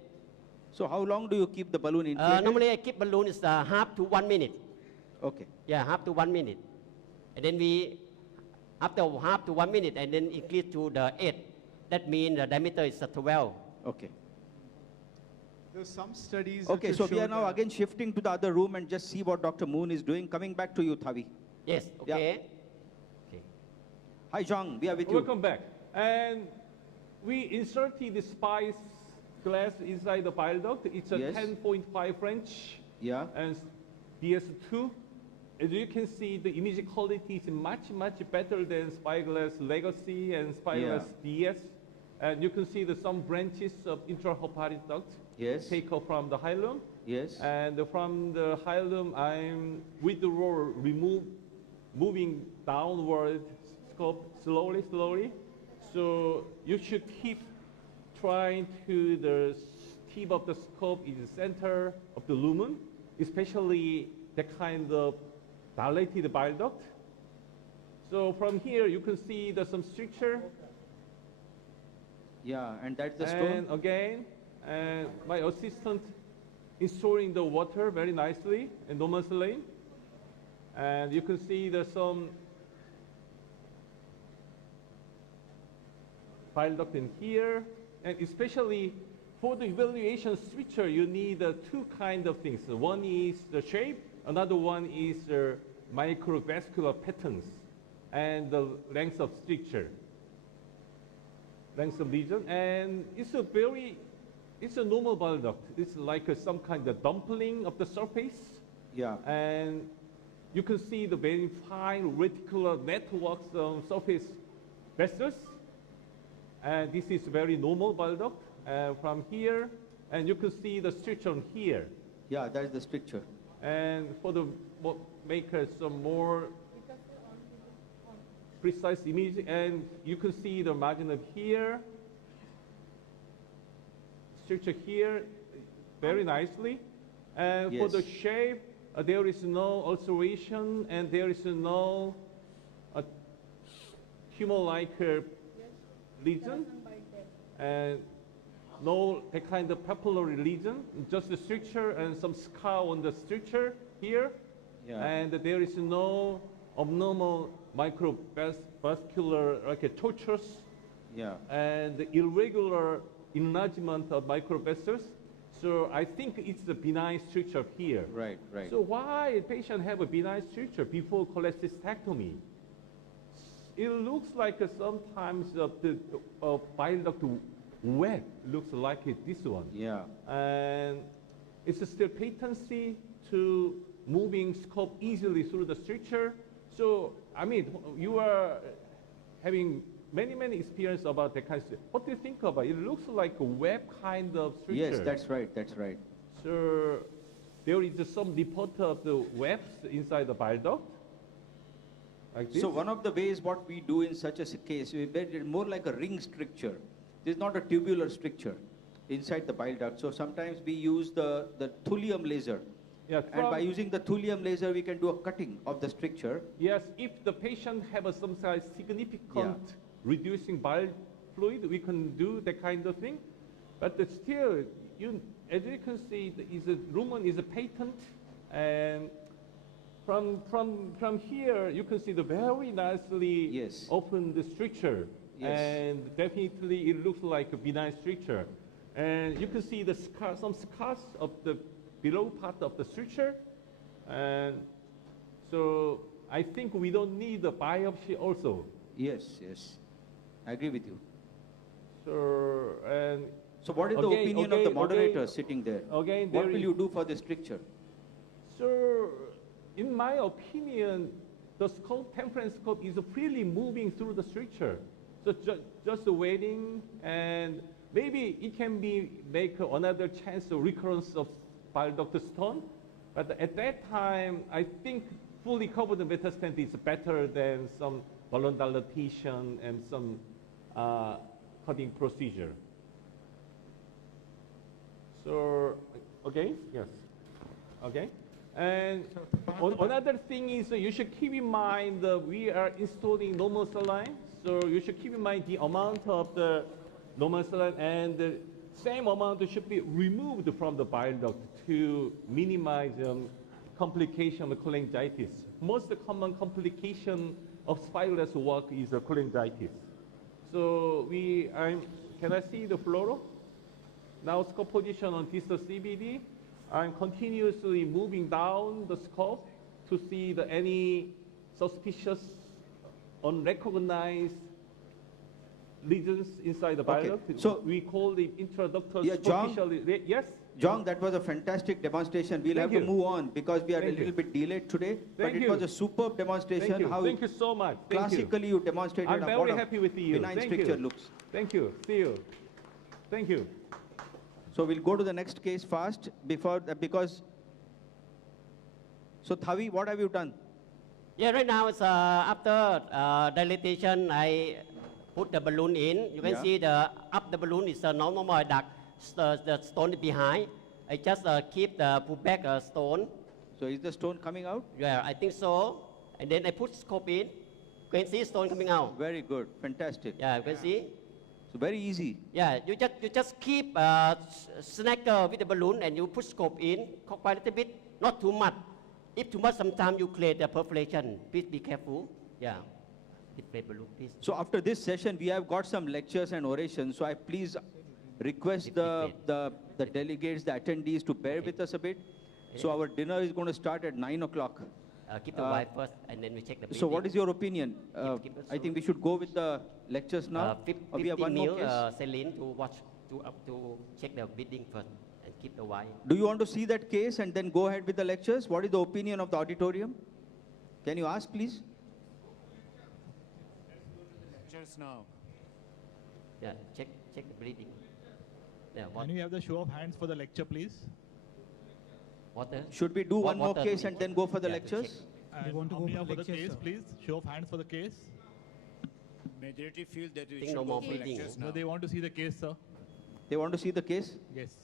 So how long do you keep the balloon inflated? Normally I keep balloon is half to 1 minute. Okay. Yeah, half to 1 minute. And then we, after half to 1 minute, and then increase to the 8. That means the diameter is 12. Okay. There's some studies. Okay, which so have we are showed now that- again shifting to the other room and just see what Dr. Moon is doing. Coming back to you, Thavi. Yes, okay. Hi, Zhang, we are with you. Welcome back. And we inserted the spice glass inside the bile duct. It's a Yes. 10.5 French Yeah. and DS2. As you can see, the image quality is much, much better than Spyglass Legacy and Spyglass DS. And you can see some branches of intrahepatic duct Yes. take off from the hilum. Yes. And from the hilum, I'm moving downward scope slowly. So you should keep trying to the tip of the scope in the center of the lumen, especially the kind of dilated bile duct. So from here, you can see there's some stricture. Yeah, and that's the And stone. again, my assistant is storing the water very nicely in normal saline. And you can see there's some bile duct in here. And especially for the evaluation stricture, you need two kind of things. One is the shape, another one is the microvascular patterns and the length of stricture. Length of lesion, and it's a normal bile duct. It's like some kind of dumpling of the surface. Yeah. And you can see the very fine reticular networks of surface vessels. And this is very normal bile duct. From here, and you can see the stricture on here. Yeah, that's the stricture. And for the make some more precise image, and you can see the margin of here, stricture here, very nicely. And for Yes. the shape, there is no ulceration, and there is no tumor-like lesion, and no that kind of papillary lesion, just the stricture and some scar on the stricture here. Yeah. And there is no abnormal microvascular like tortuous Yeah. and irregular enlargement of microvessels. So I think it's a benign stricture here. Right. So why a patient have a benign stricture before cholecystectomy? It looks like sometimes the bile duct web looks like this one. Yeah. And it's still patency to moving scope easily through the stricture. So, I mean, you are having many experience about that kind of stuff. What do you think about it? It looks like a web kind of stricture. Yes, that's right. That's right. So, there is some report of the webs inside the bile duct. Like this. So one of the ways what we do in such a case, we make it more like a ring stricture. This is not a tubular stricture inside the bile duct. So sometimes we use the thulium laser. Yeah, And by using the thulium laser, we can do a cutting of the stricture. Yes, if the patient have some size significant reducing bile fluid, we can do that kind of thing. But still, as you can see, the lumen is a patent, and from here you can see the very nicely open the stricture, and definitely it looks like a benign stricture, and you can see the some scars of the below part of the stricture, and so I think we don't need a biopsy also. Yes, I agree with you. So what is the opinion of the moderator sitting there? Again, what will you do for the stricture? So, in my opinion, the scope, temperance scope, is freely moving through the stricture. So just waiting, and maybe it can make another chance of recurrence of bile duct stone. But at that time, I think fully covered metastasis is better than some balloon dilatation and some cutting procedure. So, okay, yes, okay. And another thing is you should keep in mind we are installing normal saline. So you should keep in mind the amount of the normal saline and the same amount should be removed from the bile duct to minimize complication of cholangitis. Most common complication of spirulus work is cholangitis. So can I see the fluoro? Now scope position on distal CBD. I'm continuously moving down the scope to see any suspicious, unrecognized lesions inside the bile duct. So we call the intraductal Yeah, John? superficial. Yes? John, that was a fantastic demonstration. We'll Thank have you. to move on because we are Thank a little you. bit delayed today. But Thank it you. was a superb demonstration. Thank you. How Thank you so much. Thank classically you demonstrated I'm what very a happy with you. benign Thank picture you. looks. Thank you. See you. Thank you. So we'll go to the next case fast before because. So Thavi, what have you done? Yeah, right now it's after dilatation, I put the balloon in. You can Yeah. see up the balloon is a normal duct. The stone behind. I just keep the put back a stone. So is the stone coming out? Yeah, I think so. And then I put scope in. You can see stone coming out. Very good, fantastic. Yeah, you can see. So very easy. Yeah, you just keep snack with the balloon and you put scope in, cock by a little bit, not too much. If too much, sometimes you create the perforation. Please be careful. Yeah. Deflate balloon, please. So after this session, we have got some lectures and orations. So I please request the delegates, the attendees to bear with us a bit. So our dinner is going to start at 9 o'clock. Keep the wife first, and then we check the So what breathing. is your opinion? I think we should go with the lectures now. 50 We have one more ml case. saline to watch, to check the breathing first, and keep the wife. Do you want to see that case and then go ahead with the lectures? What is the opinion of the auditorium? Can you ask, please? Lectures now. Yeah, check the breathing. Yeah, Can we have the show of hands for the lecture, please? Water. Should we do one more case and then go for the Yeah, to lectures? And want to how go many for are for the lectures, case, sir? please? Show of hands for the case. Majority feel that we Think should no go more for breathing. lectures So now. they want to see the case, sir. They want to see the case? Yes.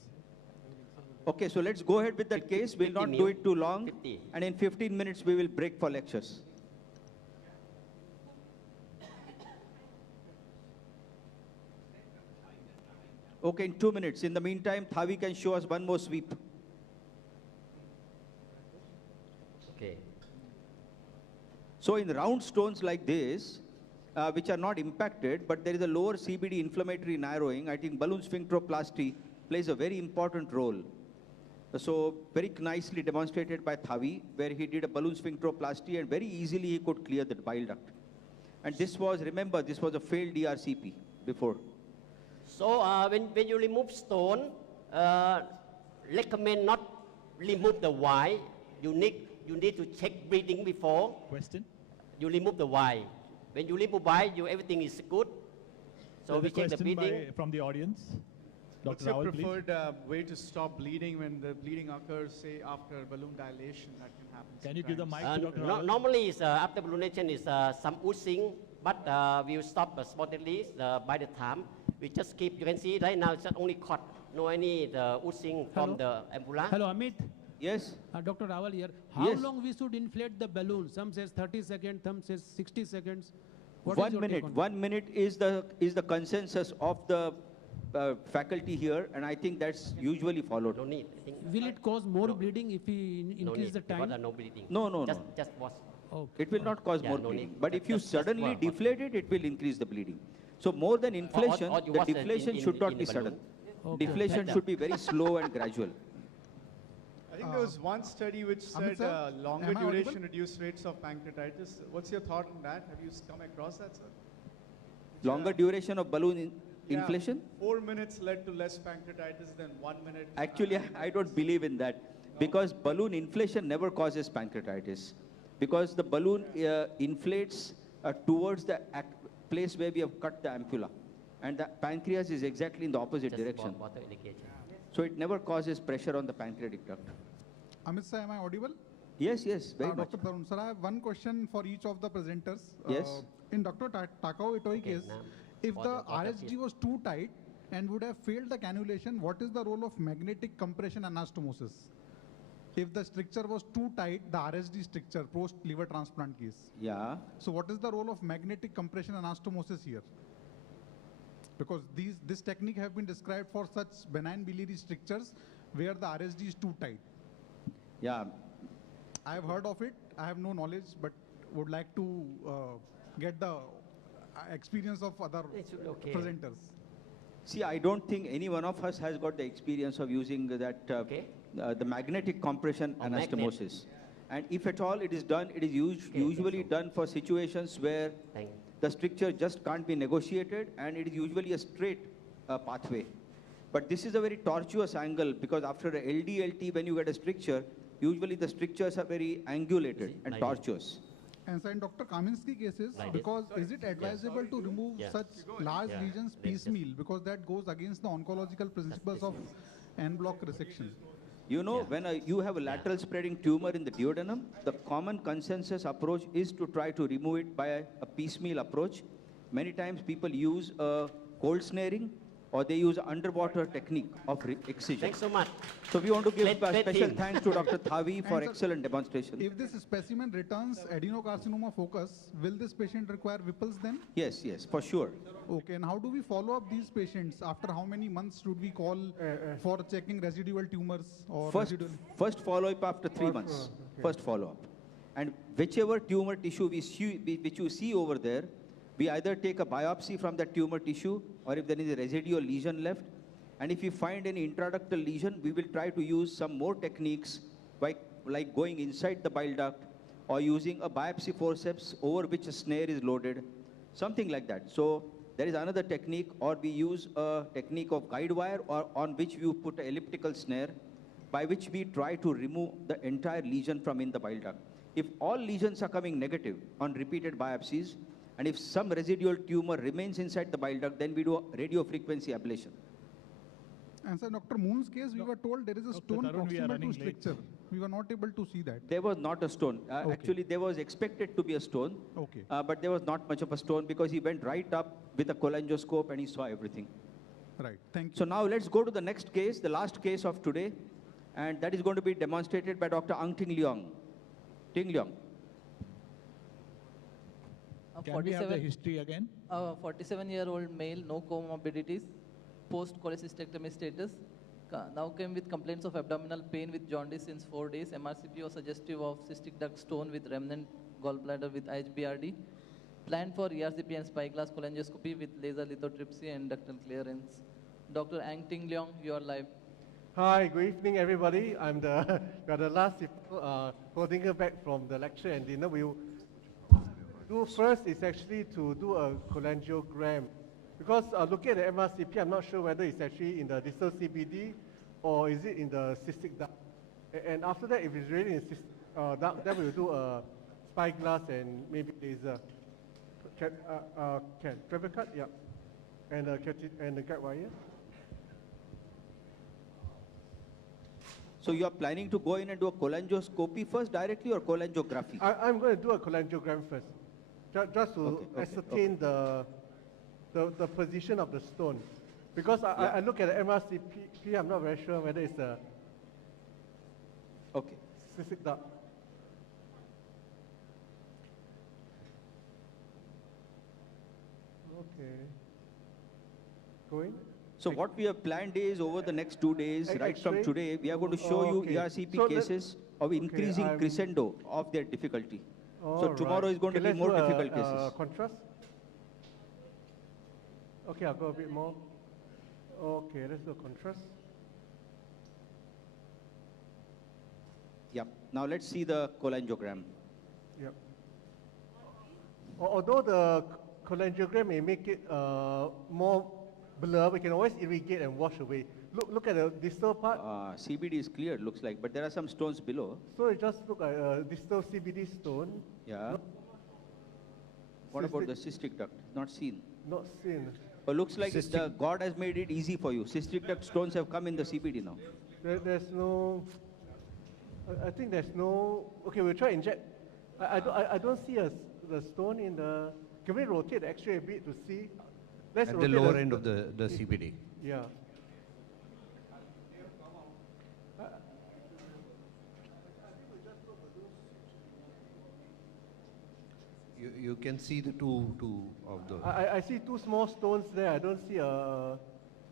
Okay, so let's go ahead with that case. We'll not do it too long. 50. And in 15 minutes, we will break for lectures. Okay, in 2 minutes. In the meantime, Thavi can show us one more sweep. Okay. So in round stones like this, which are not impacted, but there is a lower CBD inflammatory narrowing, I think balloon sphincteroplasty plays a very important role. So very nicely demonstrated by Thavi, where he did a balloon sphincteroplasty and very easily he could clear the bile duct. And this was, remember, this was a failed ERCP before. So when you remove stone, recommend not remove the Y. You need to check breathing before. Question? You remove the Y. When you remove Y, everything is good. So we check the breathing. From the audience. What's Dr. your Rawal, please. preferred way to stop bleeding when the bleeding occurs, say, after balloon dilation? That can happen. Can you give the sometimes. mic to Dr. Rawal? Normally, after balloonation is some oozing, but we will stop sporadically by the time. We just keep, you can see right now it's just only cut, no any oozing from the ampulla. Hello, Amit. Yes. Dr. Rawal here. How Yes. long we should inflate the balloon? Some says 30 seconds, some says 60 seconds. What is 1 your take minute. on 1 minute is the consensus of the faculty here, and I think that's usually followed. No need. I think Will it cause more bleeding if we no increase need, the time? because no bleeding. No. Just watch. It will not cause Yeah, more no bleeding. need. But if you Just suddenly watch. deflate it, it will increase the bleeding. So more than inflation, or you the watch it deflation in should not the be balloon. sudden. Okay. Deflation should be very slow and gradual. I think there was one study which Amit said sir, longer am I audible? duration reduced rates of pancreatitis. What's your thought on that? Have you come across that, sir? Longer duration of balloon Yeah, inflation? 4 minutes led to less pancreatitis than 1 minute. Actually, I don't believe in that because balloon inflation never causes pancreatitis because the balloon inflates towards the place where we have cut the ampulla. And the pancreas is exactly in the opposite direction. Water irrigation. So it never causes pressure on the pancreatic duct. Amit sir, am I audible? Yes, very much. Dr. Tarun sir, I have one question for each of the presenters. Yes. In Dr. Takao Itoi case, if the RSG was too tight, and would have failed the cannulation, what is the role of magnetic compression anastomosis? If the stricture was too tight, the RSD stricture, post-liver transplant case. Yeah. So what is the role of magnetic compression anastomosis here? Because this technique have been described for such benign biliary strictures where the RSD is too tight. Yeah. I have heard of it. I have no knowledge, but would like to get the experience of other presenters. See, I don't think any one of us has got the experience of using that the magnetic compression anastomosis. And if at all it is done, it is usually done for situations where the stricture just can't be negotiated, and it is usually a straight pathway. But this is a very tortuous angle, because after a LDLT, when you get a stricture, usually the strictures are very angulated and tortuous. And so in Dr. Kaminsky cases, because is it advisable to remove such large lesions piecemeal, because that goes against the oncological principles of en bloc resection? You know, when you have a lateral spreading tumor in the duodenum, the common consensus approach is to try to remove it by a piecemeal approach. Many times people use a cold snaring, or they use underwater technique of excision. Thanks so much. So we want to give a special thanks to Dr. Thavi for excellent demonstration. If this specimen returns adenocarcinoma focus, will this patient require Whipples then? Yes, yes, for sure. Okay, and how do we follow up these patients? After how many months should we call for checking residual tumors or First follow-up after 3 months. First follow-up. And whichever tumor tissue which you see over there, we either take a biopsy from that tumor tissue, or if there is a residual lesion left, and if we find any intraductal lesion, we will try to use some more techniques, like going inside the bile duct, or using a biopsy forceps over which a snare is loaded, something like that. So there is another technique, or we use a technique of guide wire, or on which we put an elliptical snare, by which we try to remove the entire lesion from in the bile duct. If all lesions are coming negative on repeated biopsies, and if some residual tumor remains inside the bile duct, then we do a radiofrequency ablation. And so Dr. Moon's case, we were told there is a stone proximal to stricture. We were not able to see that. There was not a stone. Actually, there was expected to be a stone, but there was not much of a stone, because he went right up with a cholangioscope and he saw everything. Right, thank you. So now let's go to the next case, the last case of today, and that is going to be demonstrated by Dr. Ang Ting Leong. Ting Leong. Can we have the history again? 47-year-old male, no comorbidities, post-cholecystectomy status, now came with complaints of abdominal pain with jaundice since 4 days. MRCP was suggestive of cystic duct stone with remnant gallbladder with IHBRD. Planned for ERCP and spyglass cholangioscopy with laser lithotripsy and ductal clearance. Dr. Ang Ting Leong, you are live. Hi, good evening, everybody. I'm the we are the last holding her back from the lecture and dinner. We'll do first is actually to do a cholangiogram, because looking at the MRCP, I'm not sure whether it's actually in the distal CBD or is it in the cystic duct. And after that, if it's really in cystic duct, then we'll do a spyglass and maybe laser. Travel cut, yeah, and the guide wire. So you are planning to go in and do a cholangioscopy first directly, or cholangiography? I'm going to do a cholangiogram first, just to ascertain the position of the stone. Because I look at the MRCP, I'm not very sure whether it's a cystic duct. Okay. Going? So what we have planned is, over the next 2 days, right from today, we are going to show you ERCP cases of increasing crescendo of their difficulty. So tomorrow is going to be more difficult cases. Contrast? Okay, I'll go a bit more. Okay, let's do a contrast. Yep. Now let's see the cholangiogram. Yep. Although the cholangiogram may make it more blur, we can always irrigate and wash away. Look at the distal part. CBD is clear, looks like, but there are some stones below. So it just look like a distal CBD stone. Yeah. What about the cystic duct? Not seen. Not seen. Looks like God has made it easy for you. Cystic duct stones have come in the CBD now. There's no. I think there's no. Okay, we'll try inject. I don't see the stone in the. Can we rotate the X-ray a bit to see? let's at the rotate lower end of the CBD. Yeah. You can see the two of those. I see two small stones there. I don't see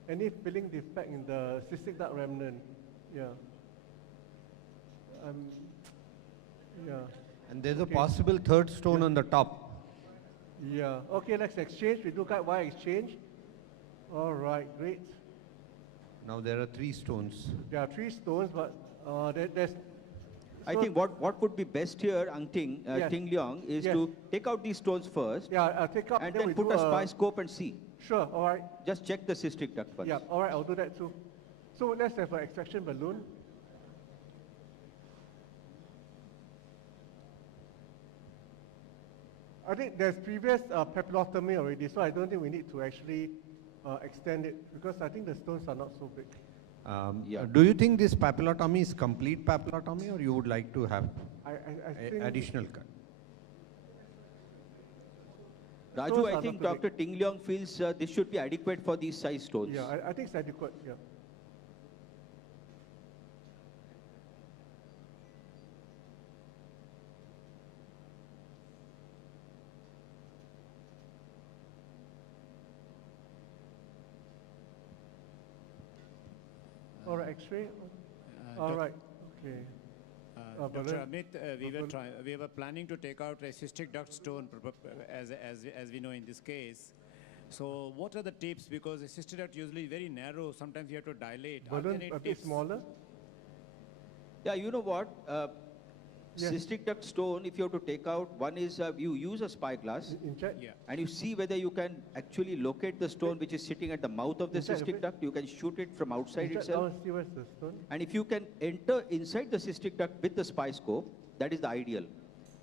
any filling defect in the cystic duct remnant. Yeah. Yeah. And there's a possible third stone on the top. Yeah. Okay, let's exchange. We do guide wire exchange. All right, great. Now there are 3 stones. There are 3 stones, but there's. I think what would be best here, Ting Leong, is to take out these stones first. Yeah, I'll take out and then put a spy scope and see. Sure, all right. Just check the cystic duct first. Yeah, all right, I'll do that too. So let's have an extraction balloon. I think there's previous papillotomy already, so I don't think we need to actually extend it because I think the stones are not so big. Do you think this papillotomy is complete papillotomy, or you would like to have I think additional cut? Raju, I think Dr. Ting Leong feels this should be adequate for these size stones. Yeah, I think it's adequate, yeah. All right, X-ray. All right, okay. Dr. Amit, we were planning to take out a cystic duct stone, as we know in this case. So what are the tips? Because the cystic duct usually very narrow. Sometimes you have to dilate. Balloon a bit smaller? Yeah, you know what? Cystic duct stone, if you have to take out, one is you use a spyglass and you see whether you can actually locate the stone which is sitting at the mouth of the cystic duct. You can shoot it from outside itself. See where's the stone? And if you can enter inside the cystic duct with the spy scope, that is the ideal.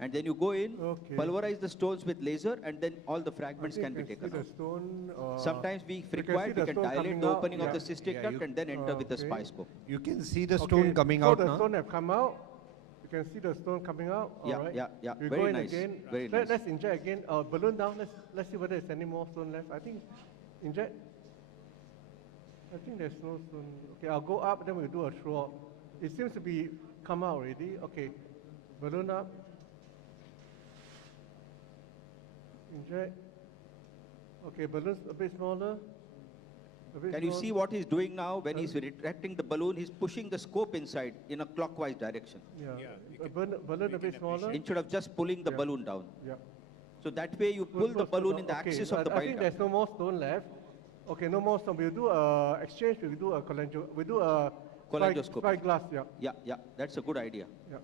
And then you go in, pulverize the stones with laser, and then all the fragments can be taken out. Stone, Sometimes we require, we can dilate the opening of the cystic duct and then enter with the spy scope. You can see the stone coming out now. So the stone have come out. You can see the stone coming out. Yeah, all right. yeah. We Very go in nice. again. Very nice. Let's inject again. Balloon down. Let's see whether there's any more stone left. I think inject. I think there's no stone. Okay, I'll go up. Then we'll do a throw up. It seems to be come out already. Okay, balloon up. Inject. Okay, balloon's a bit smaller. Can you see what he's doing now? When he's retracting the balloon, he's pushing the scope inside in a clockwise direction. Balloon a bit smaller. Instead of just pulling the balloon down. Yeah. So that way you pull the balloon in the axis of the I bile think duct. there's no more stone left. Okay, no more stone. We'll do a exchange. We'll do a Cholangioskopy. spyglass. Yeah. Yeah. That's a good idea. Yeah.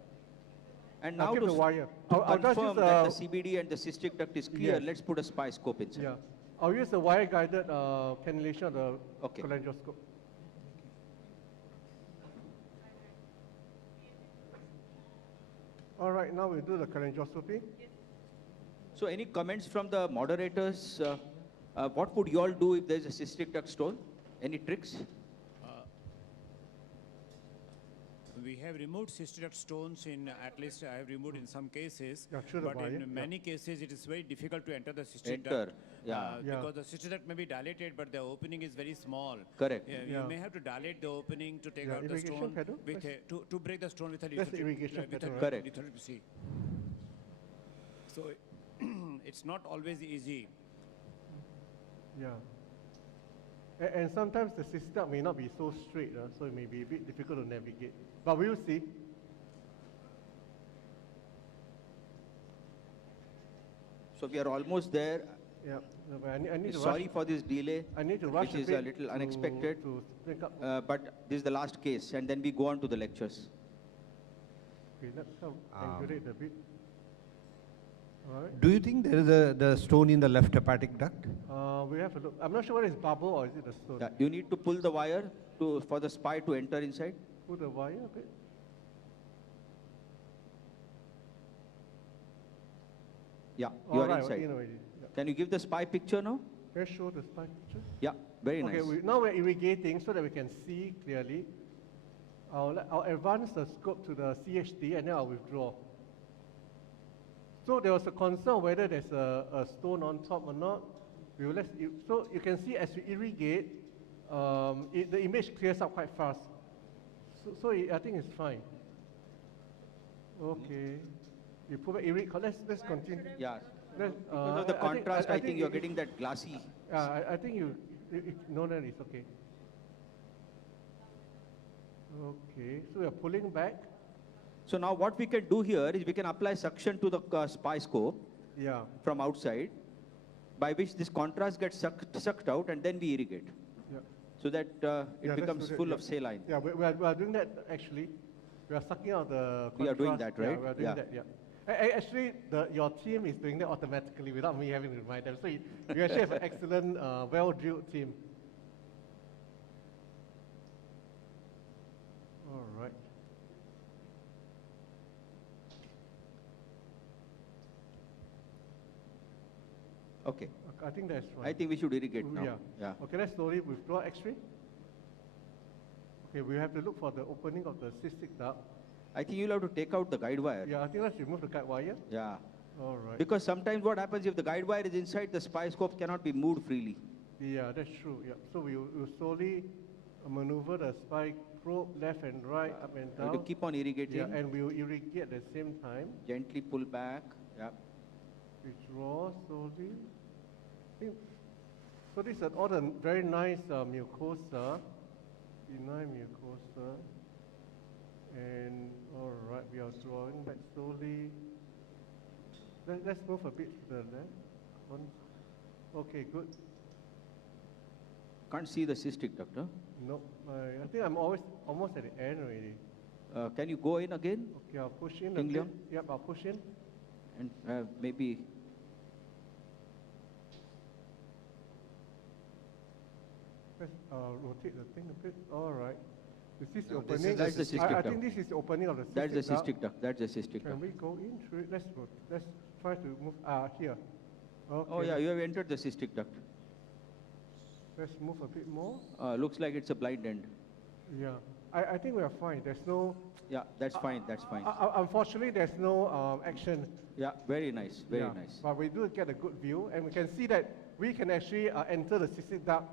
And I'll now keep to, the wire. to I'll just confirm use, that the CBD and the cystic duct is clear, yes. let's put a spy scope inside. Yeah. I'll use the wire-guided cannulation of the cholangioscope. All right, now we'll do the cholangioscopy. So any comments from the moderators? What would you all do if there's a cystic duct stone? Any tricks? We have removed cystic duct stones in, at least I have removed in some cases, sure, but wire, in many cases it is very difficult to enter the cystic Enter, duct. yeah. Because the cystic duct may be dilated, but the opening is very small. Correct. You may have to dilate the opening to take out the irrigation stone, pedal? with to break the stone with a That's the irrigation pedal, right? Correct. lithotripsy. So it's not always easy. Yeah. And sometimes the system may not be so straight, so it may be a bit difficult to navigate. But we'll see. So we are almost there. Yeah. No, but I need to Sorry rush. for this delay, I need to rush which is a little unexpected. bring up. But this is the last case, and then we go on to the lectures. Okay, let's angulate a bit. All right. Do you think there is the stone in the left hepatic duct? We have to look. I'm not sure whether it's bubble or is it a stone. Yeah, you need to pull the wire for the spy to enter inside. Pull the wire a bit. Yeah, you All are right, inside. in already. Yeah. Can you give the spy picture now? Let's show the spine picture. Yeah, very Okay, nice. now we're irrigating so that we can see clearly. I'll advance the scope to the CHD and then I'll withdraw. So there was a concern whether there's a stone on top or not. So you can see as we irrigate, the image clears up quite fast. So I think it's fine. Okay. You put back irrigate. Let's continue. Yeah. Because of the contrast, I think you're getting that glassy. I think no, it's okay. Okay, so we are pulling back. So now what we can do here is we can apply suction to the spy scope from outside, by which this contrast gets sucked out, and then we irrigate. Yeah. So that it becomes full of saline. Yeah, we are doing that actually. We are sucking out the contrast. We are doing that, right? Yeah, we are doing that, yeah. Actually, your team is doing that automatically without me having to remind them. So you actually have an excellent, well-drilled team. All right. Okay. I think that's right. I think we should irrigate now. Yeah. Okay, let's slowly withdraw X-ray. Okay, we have to look for the opening of the cystic duct. I think you'll have to take out the guide wire. Yeah, I think let's remove the guide wire. Yeah. All right. Because sometimes what happens if the guide wire is inside, the spy scope cannot be moved freely. Yeah, that's true. Yeah. So we'll slowly maneuver the spy probe left and right, up and down. To keep on irrigating. Yeah, and we'll irrigate at the same time. Gently pull back. Yeah. Withdraw slowly. So these are all the very nice mucosa, benign mucosa. And all right, we are drawing back slowly. Let's move a bit to the left. Okay, good. Can't see the cystic duct, huh? No, I think I'm almost at the end already. Can you go in again? Okay, I'll push in. King Leong? Yep, I'll push in. And maybe. Let's rotate the thing a bit. All right. This is No, opening. that's the cystic I duct. think this is the opening of the cystic That's the duct. cystic duct. That's the cystic Can duct. we go in through it? Let's try to move. Here. Okay. Oh yeah, you have entered the cystic duct. Let's move a bit more. Looks like it's a blind end. Yeah. I think we are fine. There's no. Yeah, that's fine. That's fine. Unfortunately, there's no action. Yeah, very nice. Very nice. But we do get a good view, and we can see that we can actually enter the cystic duct.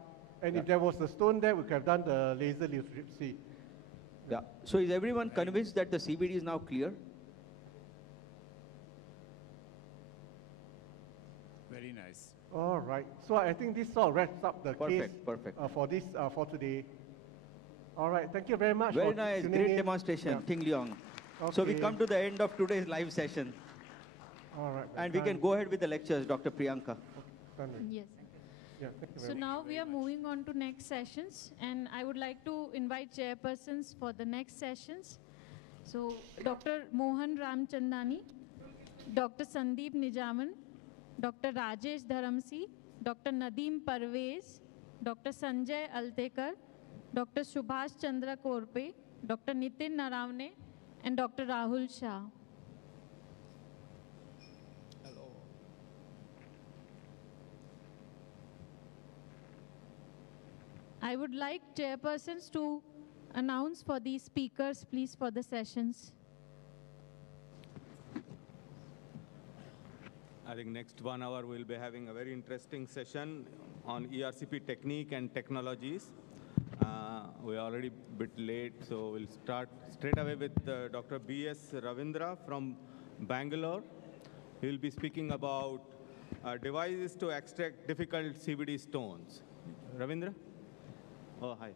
And if there was a stone there, we could have done the laser lithotripsy. Yeah. So is everyone convinced that the CBD is now clear? Very nice. All right. So I think this sort of wraps up the case for this for today. All right. Thank you very much. Very for nice. tuning Great in. demonstration, Ting Leong. So we Okay. come to the end of today's live session. All right. And we can go ahead with the lectures, Dr. Priyanka. Yes. Yeah, thank you So very much. now we are moving on to next sessions, and I would like to invite chairpersons for the next sessions. So Dr. Mohan Ramchandani, Dr. Sandeep Nijaman, Dr. Rajesh Dharamsi, Dr. Nadeem Parvez, Dr. Sanjay Altekar, Dr. Subhash Chandra Korpe, Dr. Nitin Naravne, and Dr. Rahul Shah. I would like chairpersons to announce for the speakers, please, for the sessions. I think next 1 hour we'll be having a very interesting session on ERCP technique and technologies. We're already a bit late, so we'll start straight away with Dr. B.S. Ravindra from Bangalore. He'll be speaking about devices to extract difficult CBD stones. Ravindra? Oh, hi.